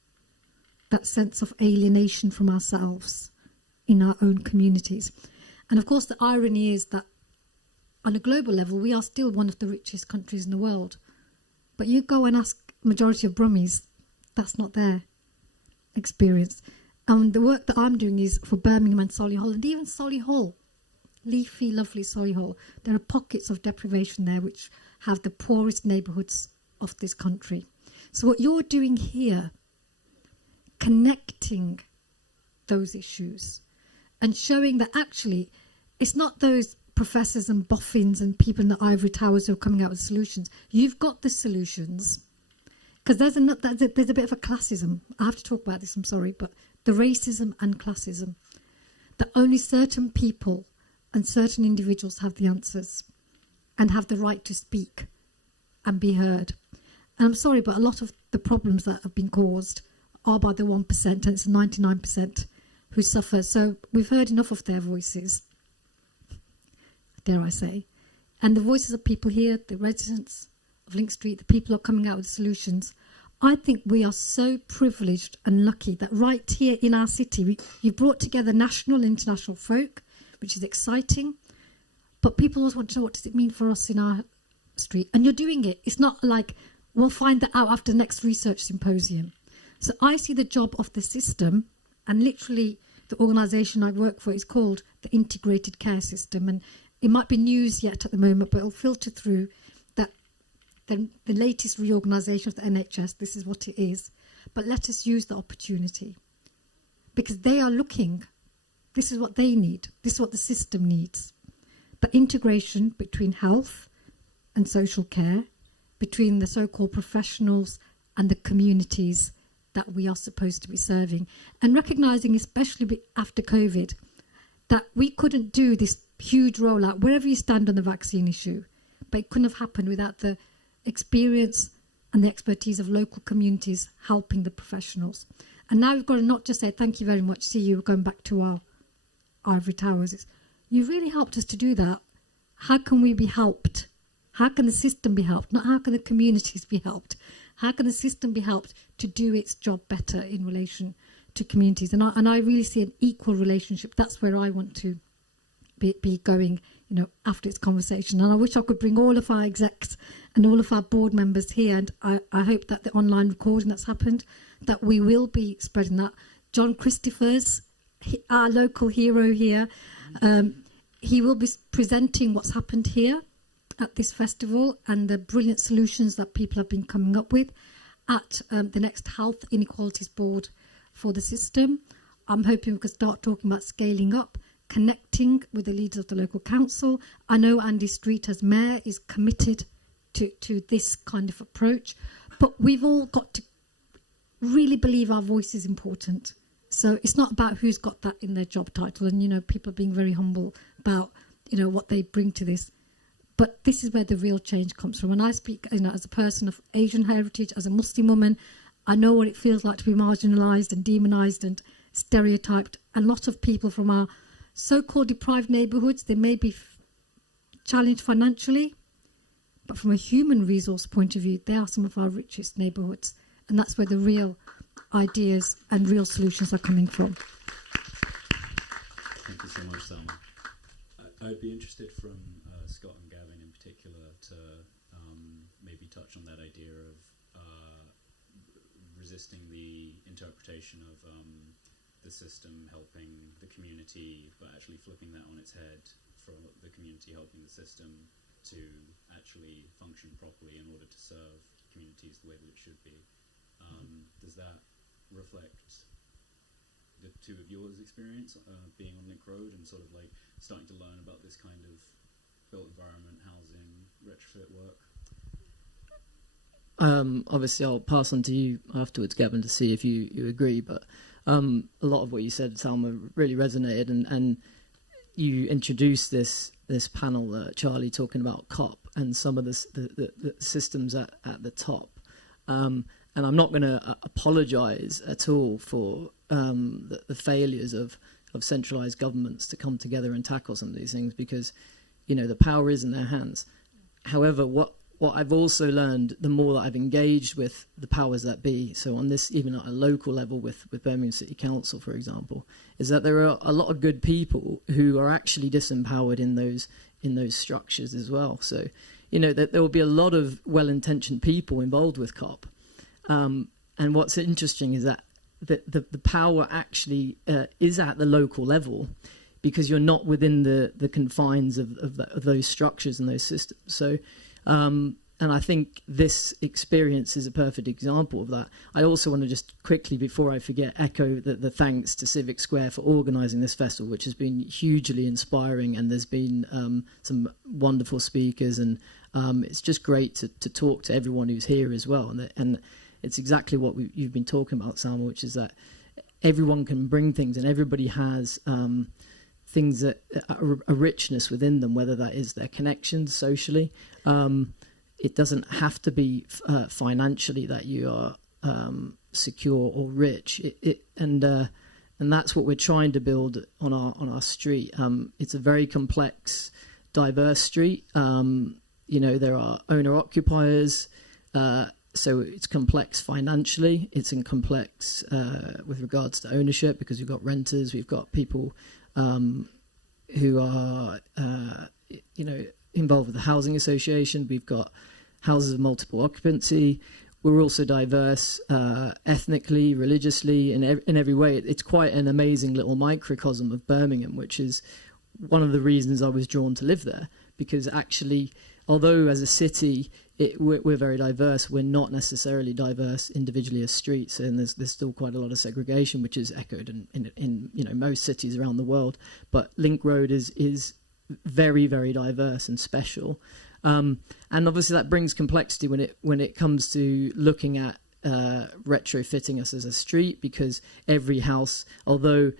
that sense of alienation from ourselves in our own communities. And of course, the irony is that on a global level, we are still one of the richest countries in the world. But you go and ask majority of Brummies, that's not their experience. And the work that I'm doing is for Birmingham and Solihull, and even Solihull, leafy, lovely Solihull. There are pockets of deprivation there which have the poorest neighbourhoods of this country. So what you're doing here, connecting those issues and showing that actually it's not those professors and boffins and people in the ivory towers who are coming out with solutions. You've got the solutions. Because there's a bit of a classism. I have to talk about this, I'm sorry, but the racism and classism. That only certain people and certain individuals have the answers and have the right to speak and be heard. And I'm sorry, but a lot of the problems that have been caused are by the 1%, and it's the 99% who suffer. So we've heard enough of their voices, dare I say. And the voices of people here, the residents of Link Street, the people who are coming out with solutions. I think we are so privileged and lucky that right here in our city, you've brought together national and international folk, which is exciting. But people always want to know, what does it mean for us in our street? And you're doing it. It's not like we'll find that out after the next research symposium. So I see the job of the system, and literally the organisation I work for is called the Integrated Care System. And it might be news yet at the moment, but it'll filter through that the latest reorganisation of the NHS, this is what it is. But let us use the opportunity, because they are looking, this is what they need, this is what the system needs. The integration between health and social care, between the so-called professionals and the communities that we are supposed to be serving. And recognising, especially after COVID, that we couldn't do this huge rollout, wherever you stand on the vaccine issue, but it couldn't have happened without the experience and the expertise of local communities helping the professionals. And now we've got to not just say, thank you very much, see you, we're going back to our ivory towers. You really helped us to do that. How can we be helped? How can the system be helped? Not how can the communities be helped? How can the system be helped to do its job better in relation to communities? And I really see an equal relationship. That's where I want to be going, after this conversation. And I wish I could bring all of our execs and all of our board members here. And I hope that the online recording that's happened, that we will be spreading that. John Christophers, our local hero here, he will be presenting what's happened here at this festival and the brilliant solutions that people have been coming up with at the next Health Inequalities Board for the system. I'm hoping we can start talking about scaling up, connecting with the leaders of the local council. I know Andy Street as mayor is committed to this kind of approach, but we've all got to really believe our voice is important. So it's not about who's got that in their job title, and people are being very humble about what they bring to this. But this is where the real change comes from. And I speak, as a person of Asian heritage, as a Muslim woman, I know what it feels like to be marginalised and demonised and stereotyped. And a lot of people from our so-called deprived neighbourhoods, they may be challenged financially, but from a human resource point of view, they are some of our richest neighbourhoods. And that's where the real ideas and real solutions are coming from. Thank you so much, Salma. I'd be interested from Scott and Gavin in particular to maybe touch on that idea of resisting the interpretation of the system helping the community, but actually flipping that on its head for the community helping the system to actually function properly in order to serve communities the way that it should be. Does that reflect the two of yours experience being on Link Road and sort of like starting to learn about this kind of built environment, housing, retrofit work? Obviously I'll pass on to you afterwards, Gavin, to see if you agree, but a lot of what you said, Salma, really resonated, and you introduced this panel, Charlie, talking about COP and some of the systems at the top. And I'm not going to apologise at all for the failures of centralised governments to come together and tackle some of these things, because the power is in their hands. However, what what I've also learned, the more that I've engaged with the powers that be, so on this, even at a local level with Birmingham City Council, for example, is that there are a lot of good people who are actually disempowered in those structures as well. So, you know, that there will be a lot of well-intentioned people involved with COP. And what's interesting is that the power actually is at the local level, because you're not within the confines of those structures and those systems. So, and I think this experience is a perfect example of that. I also want to just quickly, before I forget, echo the thanks to CIVIC SQUARE for organising this festival, which has been hugely inspiring, and there's been some wonderful speakers, and it's just great to talk to everyone who's here as well. And it's exactly what you've been talking about, Salma, which is that everyone can bring things, and everybody has things that a richness within them, whether that is their connections socially. It doesn't have to be financially that you are secure or rich. And that's what we're trying to build on our street. It's a very complex, diverse street. You know, there are owner-occupiers, so it's complex financially. It's complex with regards to ownership, because we've got renters, we've got people who are, you know, involved with the housing association. We've got houses of multiple occupancy. We're also diverse ethnically, religiously, in every way. It's quite an amazing little microcosm of Birmingham, which is one of the reasons I was drawn to live there, because actually, although as a city we're very diverse, we're not necessarily diverse individually as streets, and there's still quite a lot of segregation, which is echoed in you know, most cities around the world. But Link Road is very, very diverse and special, and obviously that brings complexity when it comes to looking at retrofitting us as a street, because every house, although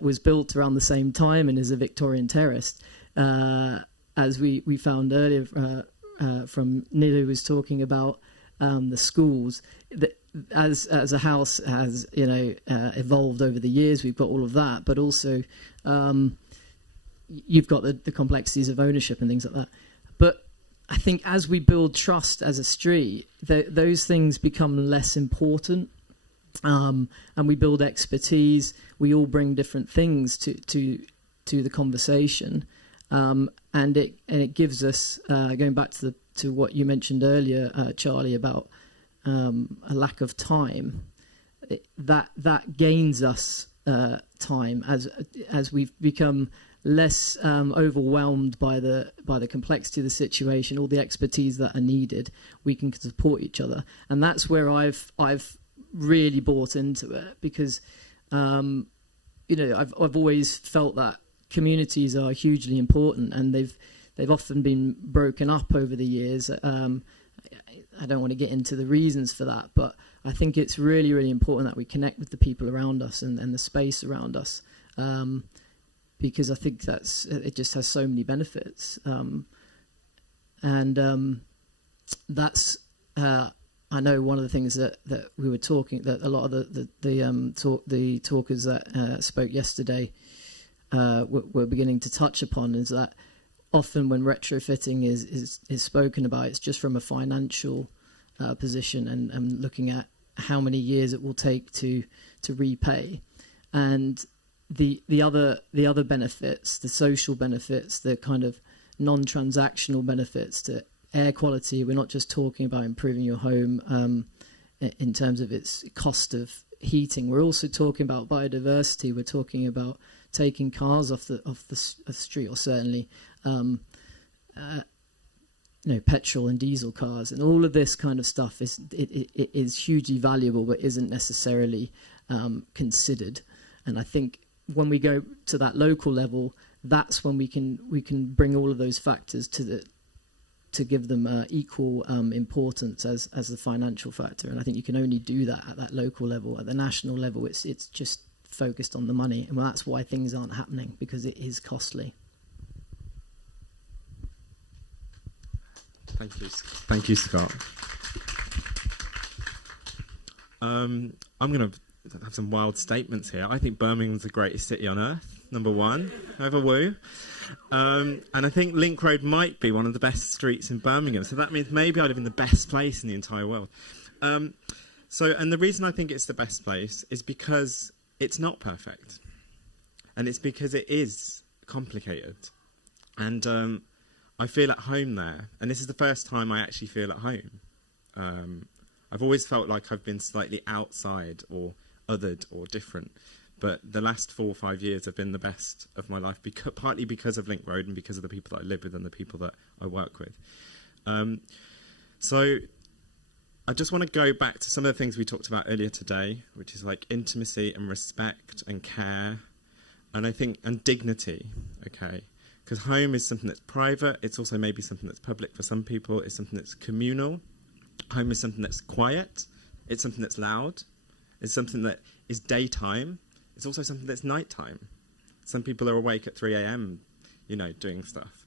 was built around the same time and is a Victorian terrace, as we found earlier from Neil, who was talking about the schools, as a house has, you know, evolved over the years. We've got all of that, but also you've got the complexities of ownership and things like that. But I think as we build trust as a street, those things become less important, and we build expertise. We all bring different things to the conversation, and it gives us, going back to what you mentioned earlier, Charlie, about a lack of time. That gains us time as we've become less overwhelmed by the complexity of the situation, all the expertise that are needed. We can support each other, and that's where I've really bought into it, because you know, I've always felt that communities are hugely important, and they've often been broken up over the years. I don't want to get into the reasons for that, but I think it's really, really important that we connect with the people around us and the space around us, because I think it just has so many benefits. That's I know one of the things that we were talking, that a lot of the talkers that spoke yesterday were beginning to touch upon, is that often when retrofitting is spoken about, it's just from a financial position and looking at how many years it will take to repay, and the other benefits, the social benefits, the kind of non-transactional benefits to air quality. We're not just talking about improving your home in terms of its cost of heating. We're also talking about biodiversity. We're talking about taking cars off the street, or certainly petrol and diesel cars, and all of this kind of stuff is hugely valuable, but isn't necessarily considered. And I think when we go to that local level, that's when we can bring all of those factors to give them equal importance as the financial factor. And I think you can only do that at that local level. At the national level, it's just focused on the money, and that's why things aren't happening, because it is costly. Thank you, Scott. I'm going to have some wild statements here. I think Birmingham's the greatest city on earth, number one, over woo. And I think Link Road might be one of the best streets in Birmingham. So that means maybe I live in the best place in the entire world. And the reason I think it's the best place is because it's not perfect. And it's because it is complicated. And I feel at home there. And this is the first time I actually feel at home. I've always felt like I've been slightly outside or othered or different. But the last 4 or 5 years have been the best of my life, partly because of Link Road and because of the people that I live with and the people that I work with. So I just want to go back to some of the things we talked about earlier today, which is like intimacy and respect and care, and I think, and dignity, okay? Because home is something that's private, it's also maybe something that's public for some people, it's something that's communal. Home is something that's quiet, it's something that's loud, it's something that is daytime, it's also something that's nighttime. Some people are awake at 3 a.m, you know, doing stuff.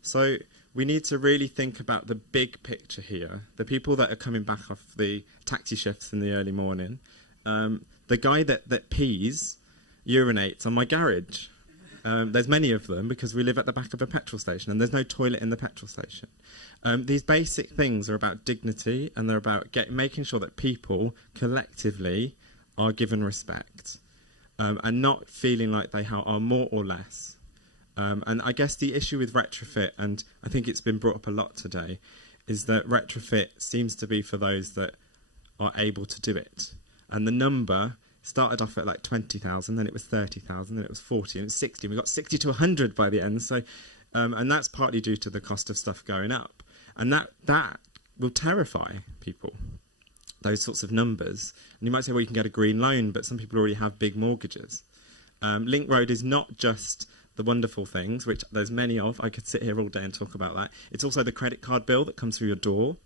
So we need to really think about the big picture here. The people that are coming back off the taxi shifts in the early morning. The guy that pees, urinates on my garage. There's many of them because we live at the back of a petrol station and there's no toilet in the petrol station. These basic things are about dignity and they're about making sure that people collectively are given respect and not feeling like they are more or less. And I guess the issue with retrofit, and I think it's been brought up a lot today, is that retrofit seems to be for those that are able to do it. And the number started off at like 20,000, then it was 30,000, then it was 40, and it's 60. We got 60 to 100 by the end. So, and that's partly due to the cost of stuff going up. And that will terrify people, those sorts of numbers. And you might say, well, you can get a green loan, but some people already have big mortgages. Link Road is not just the wonderful things, which there's many of. I could sit here all day and talk about that. It's also the credit card bill that comes through your door.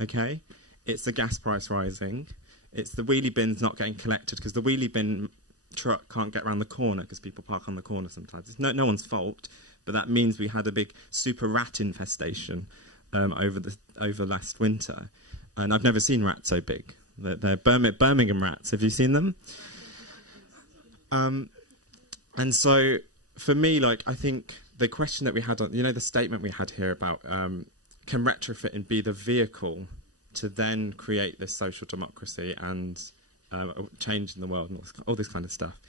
Okay? It's the gas price rising. It's the wheelie bins not getting collected because the wheelie bin truck can't get around the corner because people park on the corner sometimes. It's no one's fault, but that means we had a big super rat infestation over last winter. And I've never seen rats so big. They're Birmingham rats. Have you seen them? And so for me, like, I think the question that we had on, the statement we had here about can retrofit and be the vehicle to then create this social democracy and change in the world and all this kind of stuff.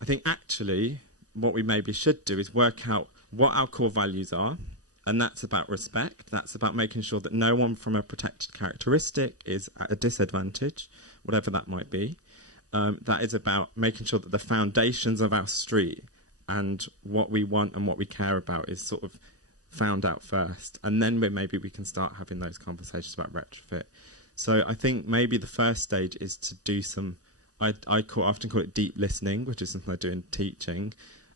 I think actually what we maybe should do is work out what our core values are, and that's about respect. That's about making sure that no one from a protected characteristic is at a disadvantage, whatever that might be. That is about making sure that the foundations of our street and what we want and what we care about is sort of found out first, and then maybe we can start having those conversations about retrofit. So I think maybe the first stage is to do some, I often call it deep listening, which is something I do in teaching,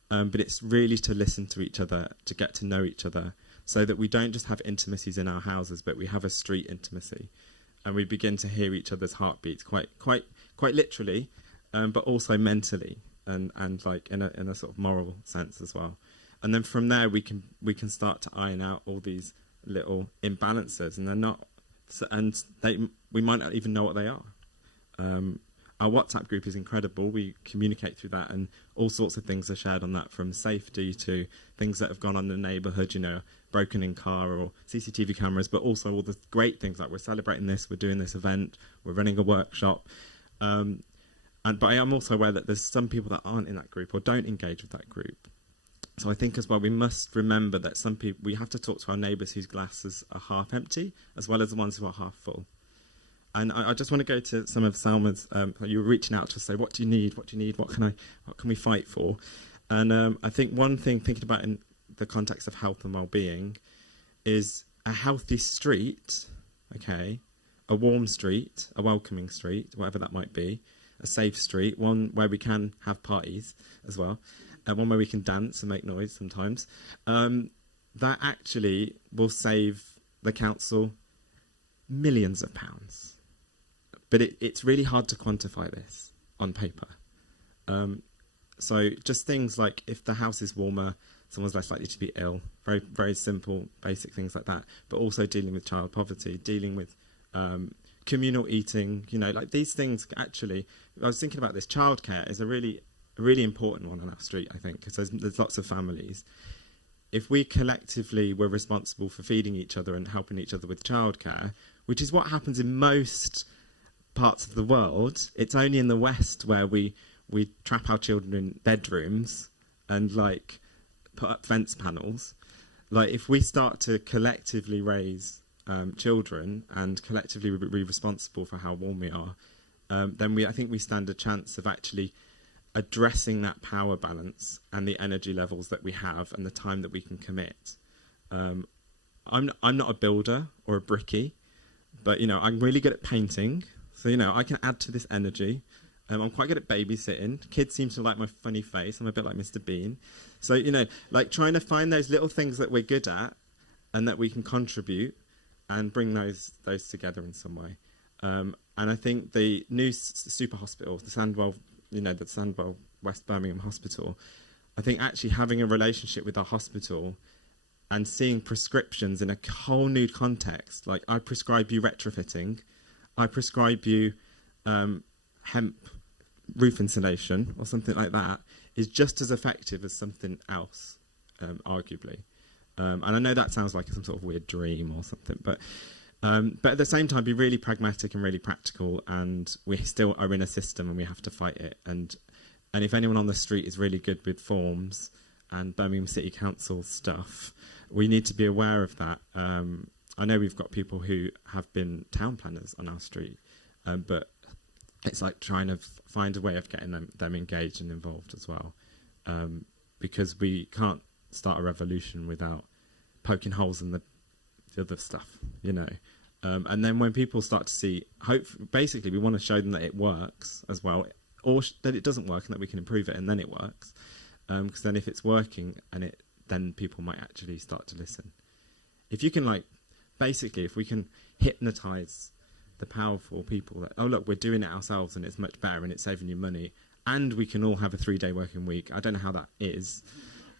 but it's really to listen to each other, to get to know each other, so that we don't just have intimacies in our houses, but we have a street intimacy, and we begin to hear each other's heartbeats quite literally, but also mentally, and like in a sort of moral sense as well. And then from there we can start to iron out all these little imbalances, and they're not, we might not even know what they are. Our WhatsApp group is incredible. We communicate through that, and all sorts of things are shared on that, from safety to things that have gone on in the neighbourhood, broken in car or CCTV cameras, but also all the great things like we're celebrating this, we're doing this event, we're running a workshop. But I am also aware that there's some people that aren't in that group or don't engage with that group. So I think as well we must remember that some people, we have to talk to our neighbours whose glasses are half empty as well as the ones who are half full. And I just want to go to some of Salma's, you were reaching out to say, what do you need, what can we fight for? And I think one thing, thinking about in the context of health and well-being, is a healthy street, okay, a warm street, a welcoming street, whatever that might be, a safe street, one where we can have parties as well, one where we can dance and make noise sometimes, that actually will save the council millions of pounds. But it's really hard to quantify this on paper. So just things like if the house is warmer, someone's less likely to be ill, very, very simple, basic things like that, but also dealing with child poverty, dealing with communal eating, you know, like these things actually, I was thinking about this, childcare is a really important one on our street, I think, because there's lots of families. If we collectively were responsible for feeding each other and helping each other with childcare, which is what happens in most parts of the world, it's only in the West where we trap our children in bedrooms and like put up fence panels. Like if we start to collectively raise children and collectively be responsible for how warm we are, then I think we stand a chance of actually addressing that power balance and the energy levels that we have and the time that we can commit. I'm not a builder or a brickie, but, you know, I'm really good at painting. So, you know, I can add to this energy. I'm quite good at babysitting. Kids seem to like my funny face. I'm a bit like Mr. Bean. So, you know, like trying to find those little things that we're good at and that we can contribute and bring those together in some way. And I think the new super hospital, the Sandwell West Birmingham Hospital, I think actually having a relationship with our hospital and seeing prescriptions in a whole new context, like I prescribe you retrofitting, I prescribe you hemp roof insulation or something like that, is just as effective as something else, arguably. And I know that sounds like some sort of weird dream or something, but at the same time, be really pragmatic and really practical. And we still are in a system, and we have to fight it. And if anyone on the street is really good with forms and Birmingham City Council stuff, we need to be aware of that. I know we've got people who have been town planners on our street, but it's like trying to find a way of getting them engaged and involved as well, because we can't start a revolution without poking holes in the other stuff, you know. And then when people start to see, basically we want to show them that it works as well, or that it doesn't work and that we can improve it, and then it works. Because then if it's working, then people might actually start to listen. If you can, like, basically, if we can hypnotize the powerful people that, oh look, we're doing it ourselves and it's much better and it's saving you money, and we can all have a 3-day working week. I don't know how that is,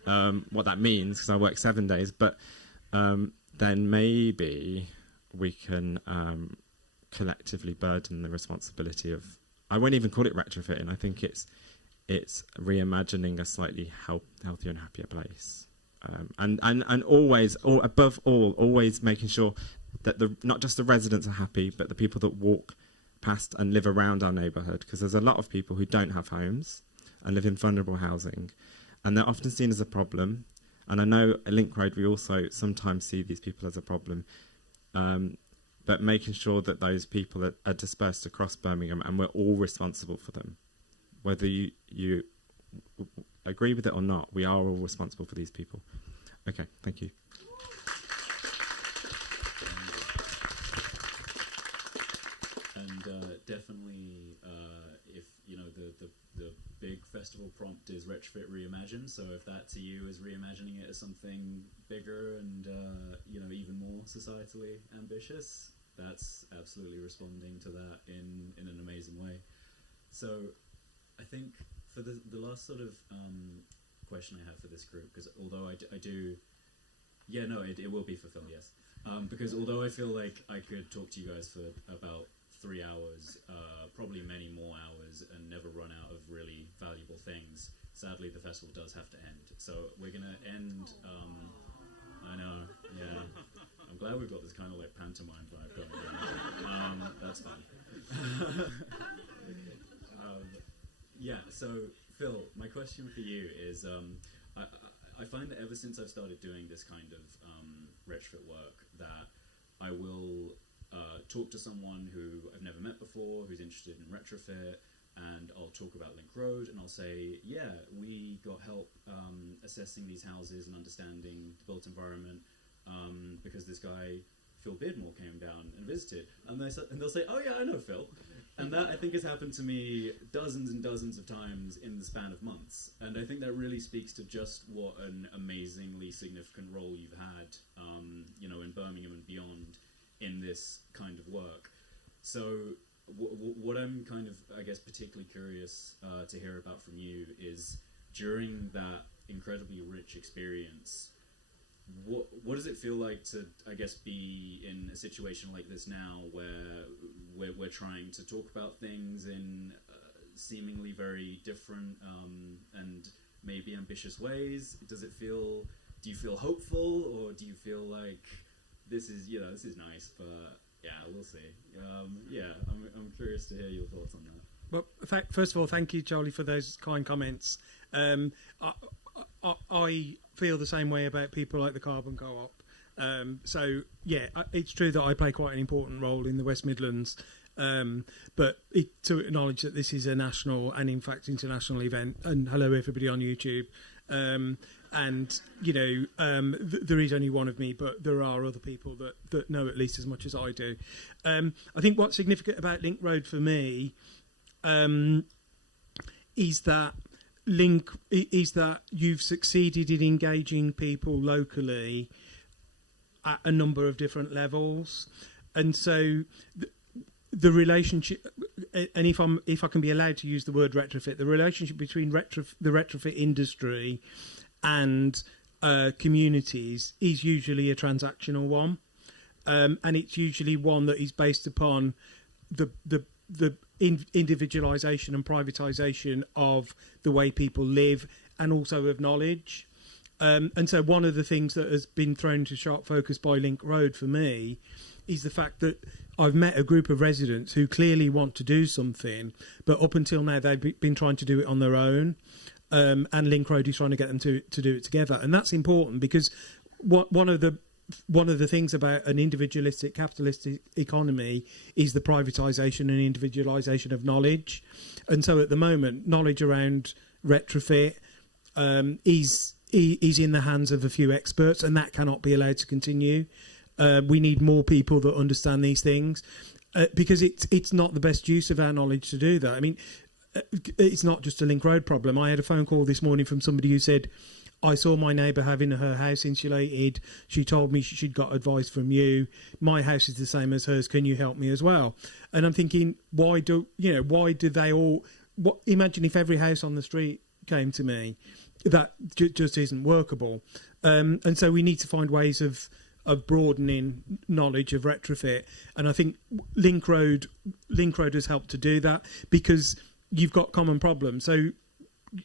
what that means, because I work 7 days, but then maybe we can collectively burden the responsibility of, I won't even call it retrofitting, I think it's reimagining a slightly healthier and happier place. And always, above all, always making sure that not just the residents are happy, but the people that walk past and live around our neighbourhood, because there's a lot of people who don't have homes and live in vulnerable housing, and they're often seen as a problem. And I know at Link Road we also sometimes see these people as a problem, but making sure that those people are dispersed across Birmingham and we're all responsible for them. Whether you agree with it or not, we are all responsible for these people. Okay, thank you. And definitely, if you know the big festival prompt is Retrofit Reimagined, so if that to you is reimagining it as something bigger and you know, even more societally ambitious, that's absolutely responding to that in an amazing way. So I think for the last sort of question I have for this group, because although I do, yeah, no, it will be for Phil, yes. Because although I feel like I could talk to you guys for about 3 hours, probably many more hours, and never run out of really valuable things, sadly the festival does have to end. So we're going to end, I know, yeah. I'm glad we've got this kind of like pantomime vibe going on. That's fun. Yeah, so Phil, my question for you is, I find that ever since I've started doing this kind of retrofit work, that I will talk to someone who I've never met before, who's interested in retrofit, and I'll talk about Link Road, and I'll say, yeah, we got help assessing these houses and understanding the built environment because this guy, Phil Beardmore, came down and visited, and they'll say, oh yeah, I know Phil. And that, I think, has happened to me dozens and dozens of times in the span of months. And I think that really speaks to just what an amazingly significant role you've had, you know, in Birmingham and beyond in this kind of work. So what I'm kind of, I guess, particularly curious to hear about from you is, during that incredibly rich experience, what does it feel like to, I guess, be in a situation like this now, where we're trying to talk about things in seemingly very different and maybe ambitious ways? Do you feel hopeful, or do you feel like this is nice, but yeah, we'll see. I'm curious to hear your thoughts on that. Well, first of all, thank you, Charlie, for those kind comments. I feel the same way about people like the Carbon Co-op. So, yeah, it's true that I play quite an important role in the West Midlands, but to acknowledge that this is a national and, in fact, international event. And hello, everybody on YouTube. And, there is only one of me, but there are other people that know at least as much as I do. I think what's significant about Link Road for me is that you've succeeded in engaging people locally at a number of different levels, and so the relationship, and if I can be allowed to use the word retrofit, the relationship between the retrofit industry and communities is usually a transactional one, and it's usually one that is based upon the individualisation and privatisation of the way people live, and also of knowledge. And so one of the things that has been thrown into sharp focus by Link Road for me is the fact that I've met a group of residents who clearly want to do something, but up until now they've been trying to do it on their own, and Link Road is trying to get them to do it together. And that's important, because one of the things about an individualistic capitalistic economy is the privatisation and individualisation of knowledge. And so at the moment, knowledge around retrofit is in the hands of a few experts, and that cannot be allowed to continue. We need more people that understand these things, because it's not the best use of our knowledge to do that. I mean, it's not just a Link Road problem. I had a phone call this morning from somebody who said, I saw my neighbour having her house insulated. She told me she'd got advice from you. My house is the same as hers. Can you help me as well? And I'm thinking, why do they all? Imagine if every house on the street came to me. That just isn't workable. And so we need to find ways of broadening knowledge of retrofit. And I think Link Road has helped to do that, because you've got common problems. So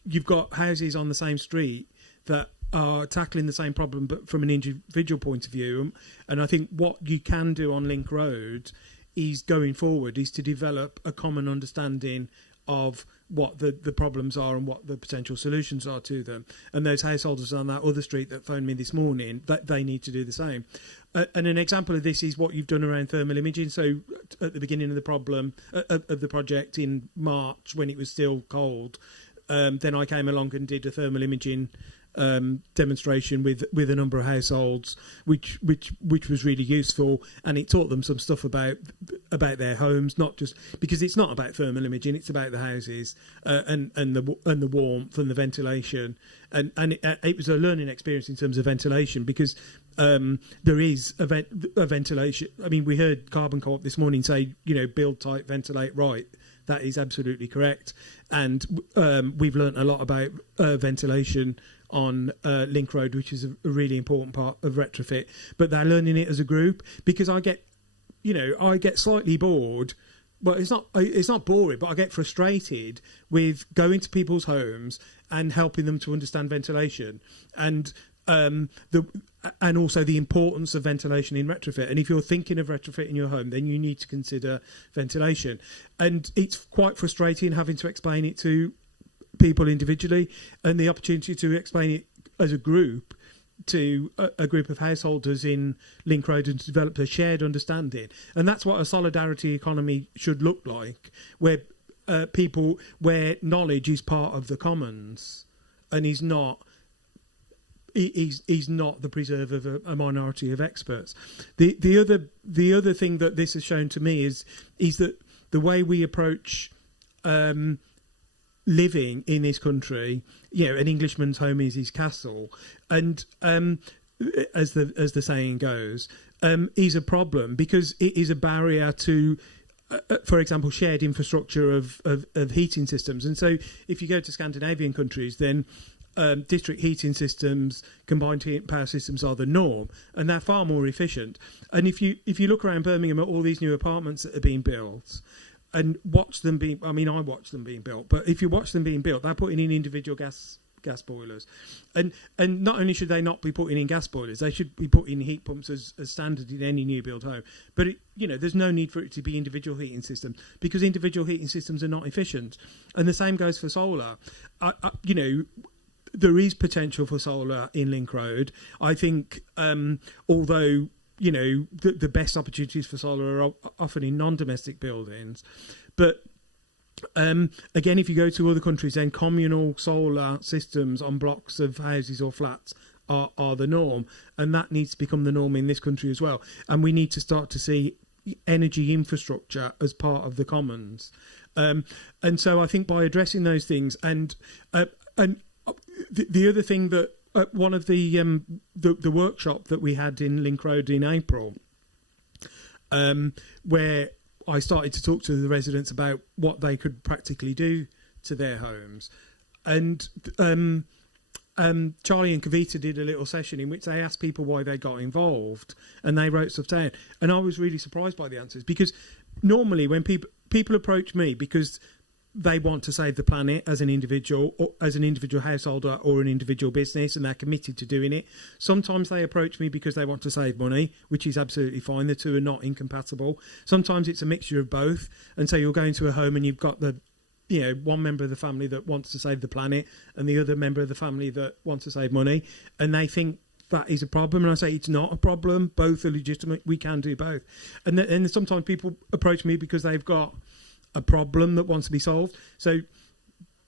you've got houses on the same street that are tackling the same problem, but from an individual point of view. And I think what you can do on Link Road is, going forward, is to develop a common understanding of what the problems are and what the potential solutions are to them. And those householders on that other street that phoned me this morning, that they need to do the same. And an example of this is what you've done around thermal imaging. So at the beginning of the project in March, when it was still cold, then I came along and did a thermal imaging demonstration with a number of households, which was really useful, and it taught them some stuff about their homes, not just because it's not about thermal imaging, it's about the houses and the warmth and the ventilation, and it was a learning experience in terms of ventilation, because there is a ventilation. I mean, we heard Carbon Co-op this morning say, build tight, ventilate right. That is absolutely correct, and we've learnt a lot about ventilation on Link Road, which is a really important part of retrofit. But they're learning it as a group, because I get slightly bored. Well, it's not boring, but I get frustrated with going to people's homes and helping them to understand ventilation and also the importance of ventilation in retrofit. And if you're thinking of retrofit in your home, then you need to consider ventilation. And it's quite frustrating having to explain it to people individually, and the opportunity to explain it as a group to a group of householders in Link Road and to develop a shared understanding. And that's what a solidarity economy should look like, where knowledge is part of the commons and is not the preserve of a minority of experts. The other thing that this has shown to me is that the way we approach living in this country, an Englishman's home is his castle, and as the saying goes, is a problem, because it is a barrier to, for example, shared infrastructure of heating systems. And so if you go to Scandinavian countries, then district heating systems, combined heat and power systems are the norm, and they're far more efficient. And if you look around Birmingham at all these new apartments that are being built, and watch them being, I mean, I watch them being built, but if you watch them being built, they're putting in individual gas boilers, and not only should they not be putting in gas boilers, they should be putting heat pumps as standard in any new build home. But there's no need for it to be individual heating systems, because individual heating systems are not efficient. And the same goes for solar. There is potential for solar in Link Road. I think, although the best opportunities for solar are often in non-domestic buildings, but again, if you go to other countries, then communal solar systems on blocks of houses or flats are the norm, and that needs to become the norm in this country as well. And we need to start to see energy infrastructure as part of the commons. And so I think by addressing those things, and the other thing that one of the workshop that we had in Link Road in April, where I started to talk to the residents about what they could practically do to their homes, and Charlie and Kavita did a little session in which they asked people why they got involved, and they wrote stuff down, and I was really surprised by the answers, because normally when people approach me because they want to save the planet as an individual, or as an individual householder or an individual business, and they're committed to doing it. Sometimes they approach me because they want to save money, which is absolutely fine. The two are not incompatible. Sometimes it's a mixture of both. And so you're going to a home and you've got one member of the family that wants to save the planet and the other member of the family that wants to save money, and they think that is a problem. And I say it's not a problem. Both are legitimate. We can do both. And then sometimes people approach me because they've got a problem that wants to be solved. So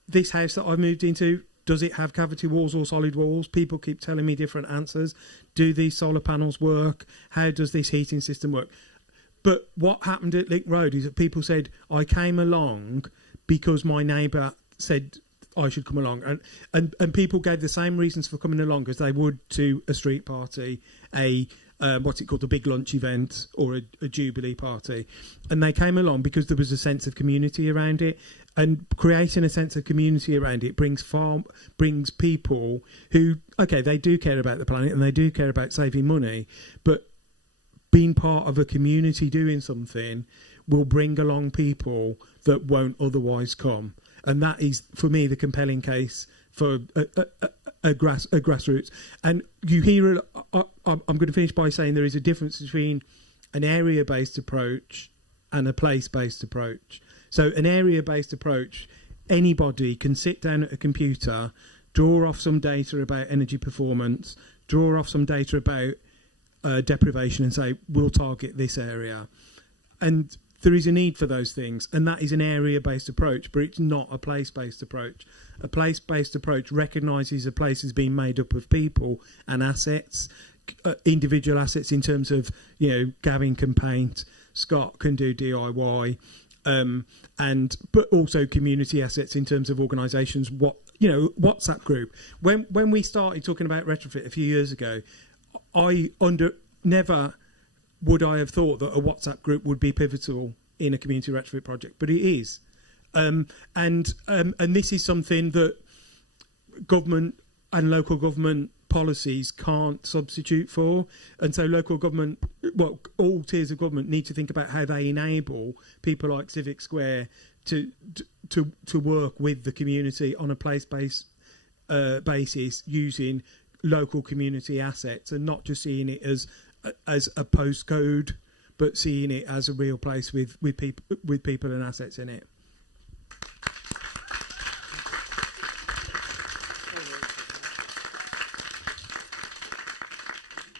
this house that I've moved into, does it have cavity walls or solid walls? People keep telling me different answers. Do these solar panels work? How does this heating system work? But what happened at Link Road is that people said, I came along because my neighbour said I should come along. And people gave the same reasons for coming along as they would to a street party, what's it called, a big lunch event, or a jubilee party. And they came along because there was a sense of community around it, and creating a sense of community around it brings people who, okay, they do care about the planet and they do care about saving money, but being part of a community doing something will bring along people that won't otherwise come. And that is, for me, the compelling case for a grassroots. And you hear, I'm going to finish by saying there is a difference between an area-based approach and a place-based approach. So an area-based approach, anybody can sit down at a computer, draw off some data about energy performance, draw off some data about deprivation, and say, we'll target this area. And there is a need for those things, and that is an area-based approach, but it's not a place-based approach. A place-based approach recognises a place as being made up of people and assets, individual assets in terms of, Gavin can paint, Scott can do DIY, but also community assets in terms of organisations. WhatsApp group. When we started talking about retrofit a few years ago, never would I have thought that a WhatsApp group would be pivotal in a community retrofit project, but it is. And this is something that government and local government policies can't substitute for. And so local government, all tiers of government need to think about how they enable people like CIVIC SQUARE to work with the community on a place-based basis, using local community assets, and not just seeing it as a postcode, but seeing it as a real place with people and assets in it.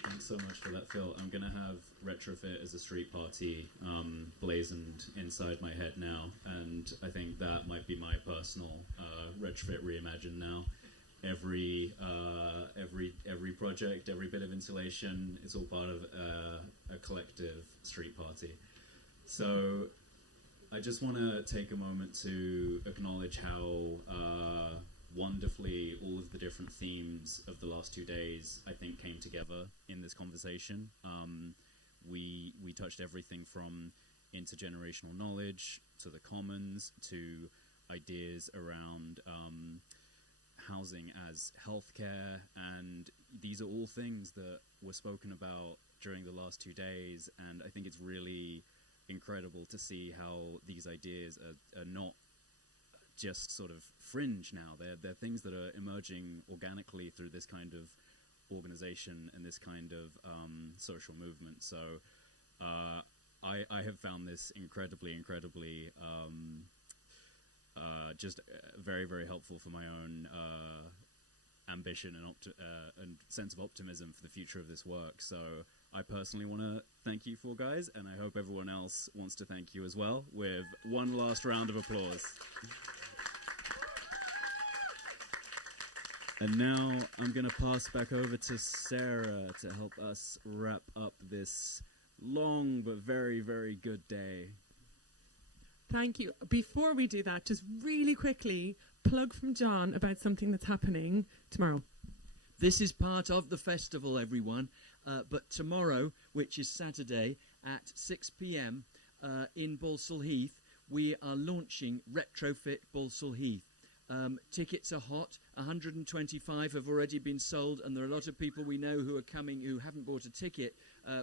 Thanks so much for that, Phil. I'm going to have Retrofit as a street party blazoned inside my head now, and I think that might be my personal Retrofit Reimagined now. Every project, every bit of installation, it's all part of a collective street party. So I just want to take a moment to acknowledge how wonderfully all of the different themes of the last 2 days, I think, came together in this conversation. We touched everything from intergenerational knowledge to the commons to ideas around housing as healthcare, and these are all things that were spoken about during the last 2 days, and I think it's really incredible to see how these ideas are not just sort of fringe now. They're things that are emerging organically through this kind of organization and this kind of social movement. So I have found this incredibly just very, very helpful for my own ambition and sense of optimism for the future of this work. So I personally want to thank you four guys, and I hope everyone else wants to thank you as well with one last round of applause. And now I'm going to pass back over to Sarah to help us wrap up this long but very, very good day. Thank you. Before we do that, just really quickly, plug from John about something that's happening tomorrow. This is part of the festival, everyone. But tomorrow, which is Saturday, at 6 p.m. In Balsall Heath, we are launching Retrofit Balsall Heath. Tickets are hot. 125 have already been sold, and there are a lot of people we know who are coming who haven't bought a ticket,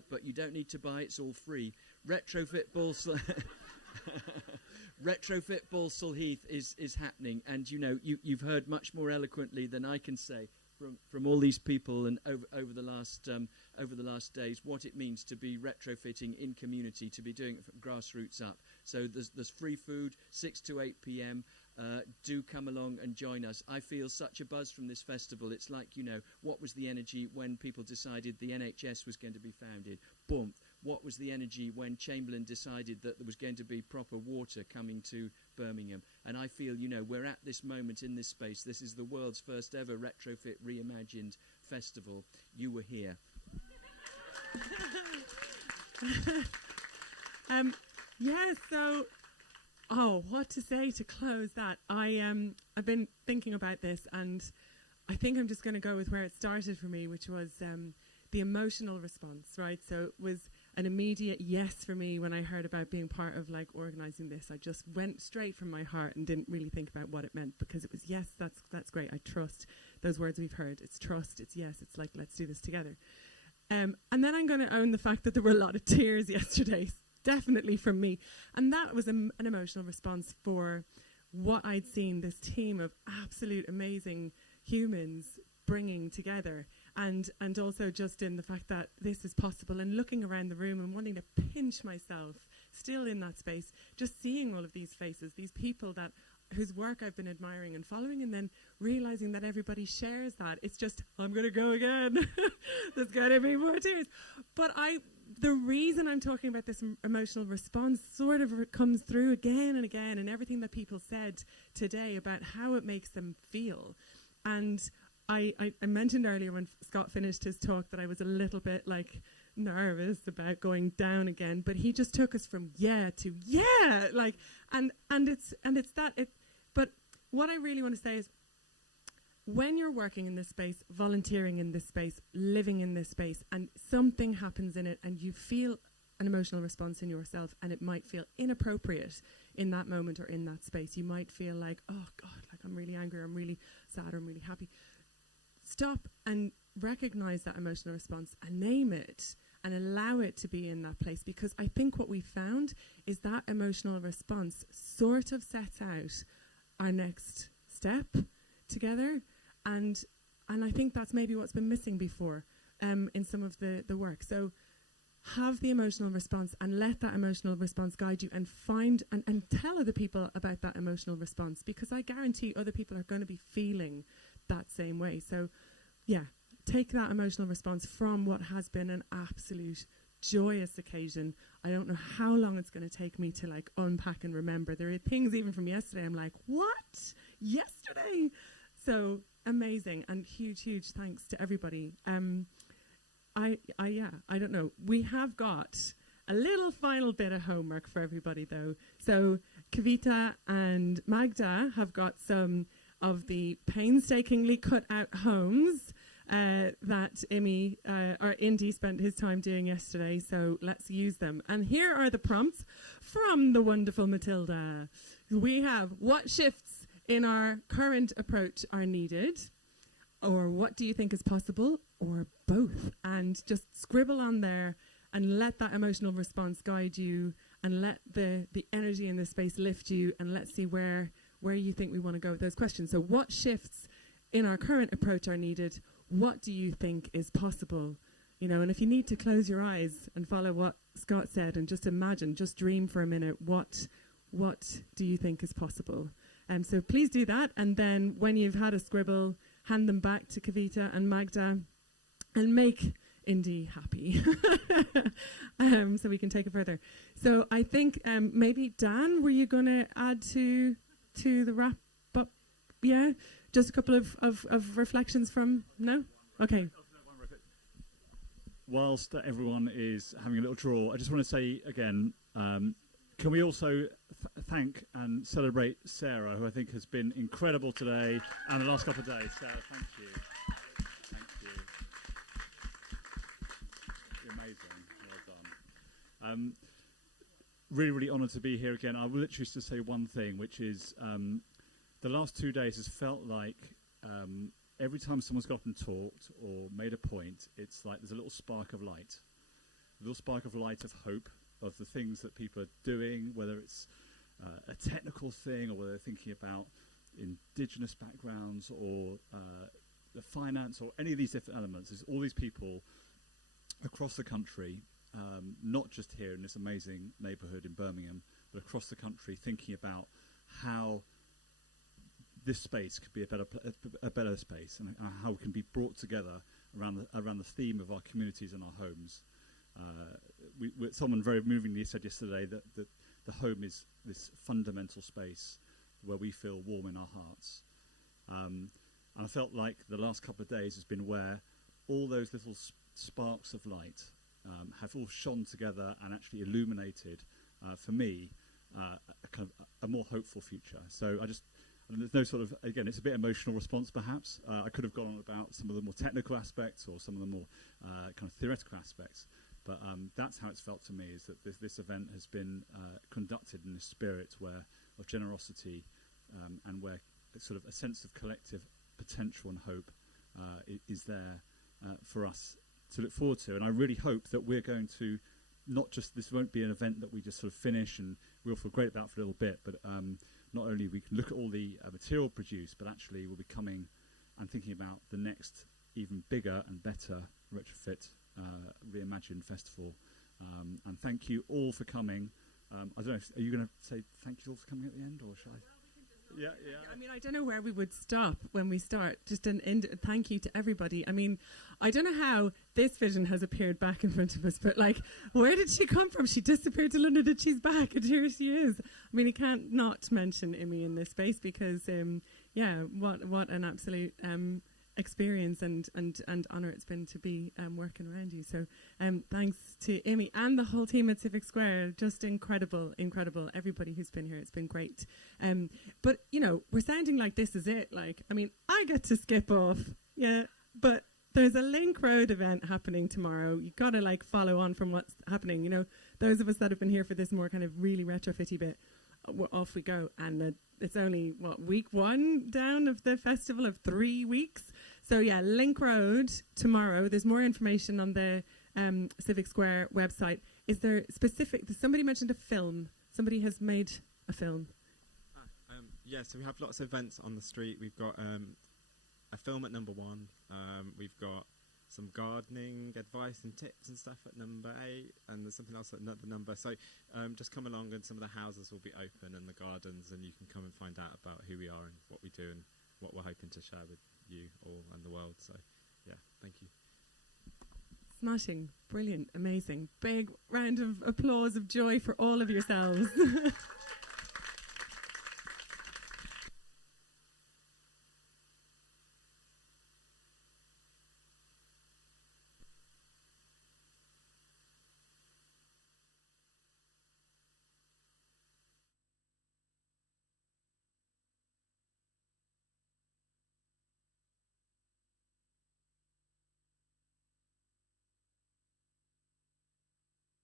but you don't need to buy, it's all free. Retrofit Balsall... Retrofit Balsall Heath is happening, and you know you've heard much more eloquently than I can say from all these people and over the last days what it means to be retrofitting in community, to be doing it from grassroots up. So there's free food 6 to 8 p.m. Do come along and join us. I feel such a buzz from this festival. It's like, you know, what was the energy when people decided the NHS was going to be founded? Boom. What was the energy when Chamberlain decided that there was going to be proper water coming to Birmingham? And I feel, you know, we're at this moment in this space. This is the world's first ever Retrofit Reimagined festival. You were here. So, what to say to close that? I've been thinking about this, and I think I'm just going to go with where it started for me, which was the emotional response, right? So it was an immediate yes for me when I heard about being part of like organising this. I just went straight from my heart and didn't really think about what it meant, because it was yes, that's great. I trust those words we've heard. It's trust, it's yes, it's like let's do this together. And then I'm going to own the fact that there were a lot of tears yesterday, definitely from me. And that was an emotional response for what I'd seen this team of absolute amazing humans bringing together. And also just in the fact that this is possible, and looking around the room and wanting to pinch myself still in that space, just seeing all of these faces, these people whose work I've been admiring and following, and then realizing that everybody shares that. It's just, I'm going to go again. There's going to be more tears. But the reason I'm talking about this emotional response sort of comes through again and again in everything that people said today about how it makes them feel. And I mentioned earlier when Scott finished his talk that I was a little bit like nervous about going down again, but he just took us from yeah to yeah, like, and it's that it. But what I really want to say is, when you're working in this space, volunteering in this space, living in this space, and something happens in it, and you feel an emotional response in yourself, and it might feel inappropriate in that moment or in that space. You might feel like, oh God, like I'm really angry, or I'm really sad, or I'm really happy. Stop and recognize that emotional response and name it and allow it to be in that place, because I think what we found is that emotional response sort of sets out our next step together, and I think that's maybe what's been missing before in some of the work. So have the emotional response and let that emotional response guide you, and find and tell other people about that emotional response, because I guarantee other people are going to be feeling that same way. So yeah, take that emotional response from what has been an absolute joyous occasion. I don't know how long it's going to take me to like unpack and remember. There are things even from yesterday I'm like, what? Yesterday? So amazing, and huge thanks to everybody. I don't know. We have got a little final bit of homework for everybody though. So Kavita and Magda have got some of the painstakingly cut out homes that Indy spent his time doing yesterday. So let's use them. And here are the prompts from the wonderful Matilda. We have, what shifts in our current approach are needed, or what do you think is possible, or both? And just scribble on there and let that emotional response guide you, and let the energy in the space lift you, and let's see where you think we want to go with those questions. So what shifts in our current approach are needed? What do you think is possible? You know, and if you need to close your eyes and follow what Scott said and just imagine, just dream for a minute, what do you think is possible? So please do that, and then when you've had a scribble, hand them back to Kavita and Magda and make Indy happy. So we can take it further. So I think maybe Dan, were you going to add to the wrap up? Yeah, just a couple of reflections from, no? Okay. Whilst everyone is having a little draw, I just want to say again, can we also thank and celebrate Sarah, who I think has been incredible today and the last couple of days. Sarah, thank you. Thank you. You're amazing. Well done. Really, really honoured to be here again. I will literally just say one thing, which is the last 2 days has felt like every time someone's got up and talked or made a point, it's like there's a little spark of light. A little spark of light of hope, of the things that people are doing, whether it's a technical thing or whether they're thinking about indigenous backgrounds or the finance or any of these different elements. There's all these people across the country, not just here in this amazing neighbourhood in Birmingham, but across the country thinking about how this space could be a better space, and how we can be brought together around the theme of our communities and our homes. Someone very movingly said yesterday that the home is this fundamental space where we feel warm in our hearts. And I felt like the last couple of days has been where all those little sparks of light have all shone together and actually illuminated, for me, a more hopeful future. So there's no sort of, again, it's a bit emotional response perhaps. I could have gone on about some of the more technical aspects or some of the more kind of theoretical aspects. But that's how it's felt to me, is that this event has been conducted in a spirit of generosity and where sort of a sense of collective potential and hope is there for us to look forward to. And I really hope that we're going to this won't be an event that we just sort of finish and we'll feel great about for a little bit, but not only we can look at all the material produced, but actually we'll be coming and thinking about the next even bigger and better Retrofit Reimagined festival. And thank you all for coming. I don't know, are you going to say thank you all for coming at the end, or shall I? Yeah. I mean, I don't know where we would stop when we start. Just an end. Thank you to everybody. I mean, I don't know how this vision has appeared back in front of us, but like, where did she come from? She disappeared to London and she's back, and here she is. I mean, you can't not mention Imi in this space because, what an absolute experience and honour it's been to be working around you. So thanks to Imi and the whole team at CIVIC SQUARE. Just incredible. Everybody who's been here, it's been great. But we're sounding like this is it. Like, I mean, I get to skip off, but there's a Link Road event happening tomorrow. You gotta like follow on from what's happening. Those of us that have been here for this more kind of really retrofitty bit, off we go. And it's only week 1 down of the festival of 3 weeks. So Link Road tomorrow. There's more information on the CIVIC SQUARE website. Is there somebody mentioned a film. Somebody has made a film. So we have lots of events on the street. We've got a film at number 1. We've got some gardening advice and tips and stuff at number 8, and there's something else at another number. So just come along, and some of the houses will be open and the gardens, and you can come and find out about who we are and what we do and what we're hoping to share with you all and the world. So thank you. Smashing, brilliant, amazing. Big round of applause of joy for all of yourselves.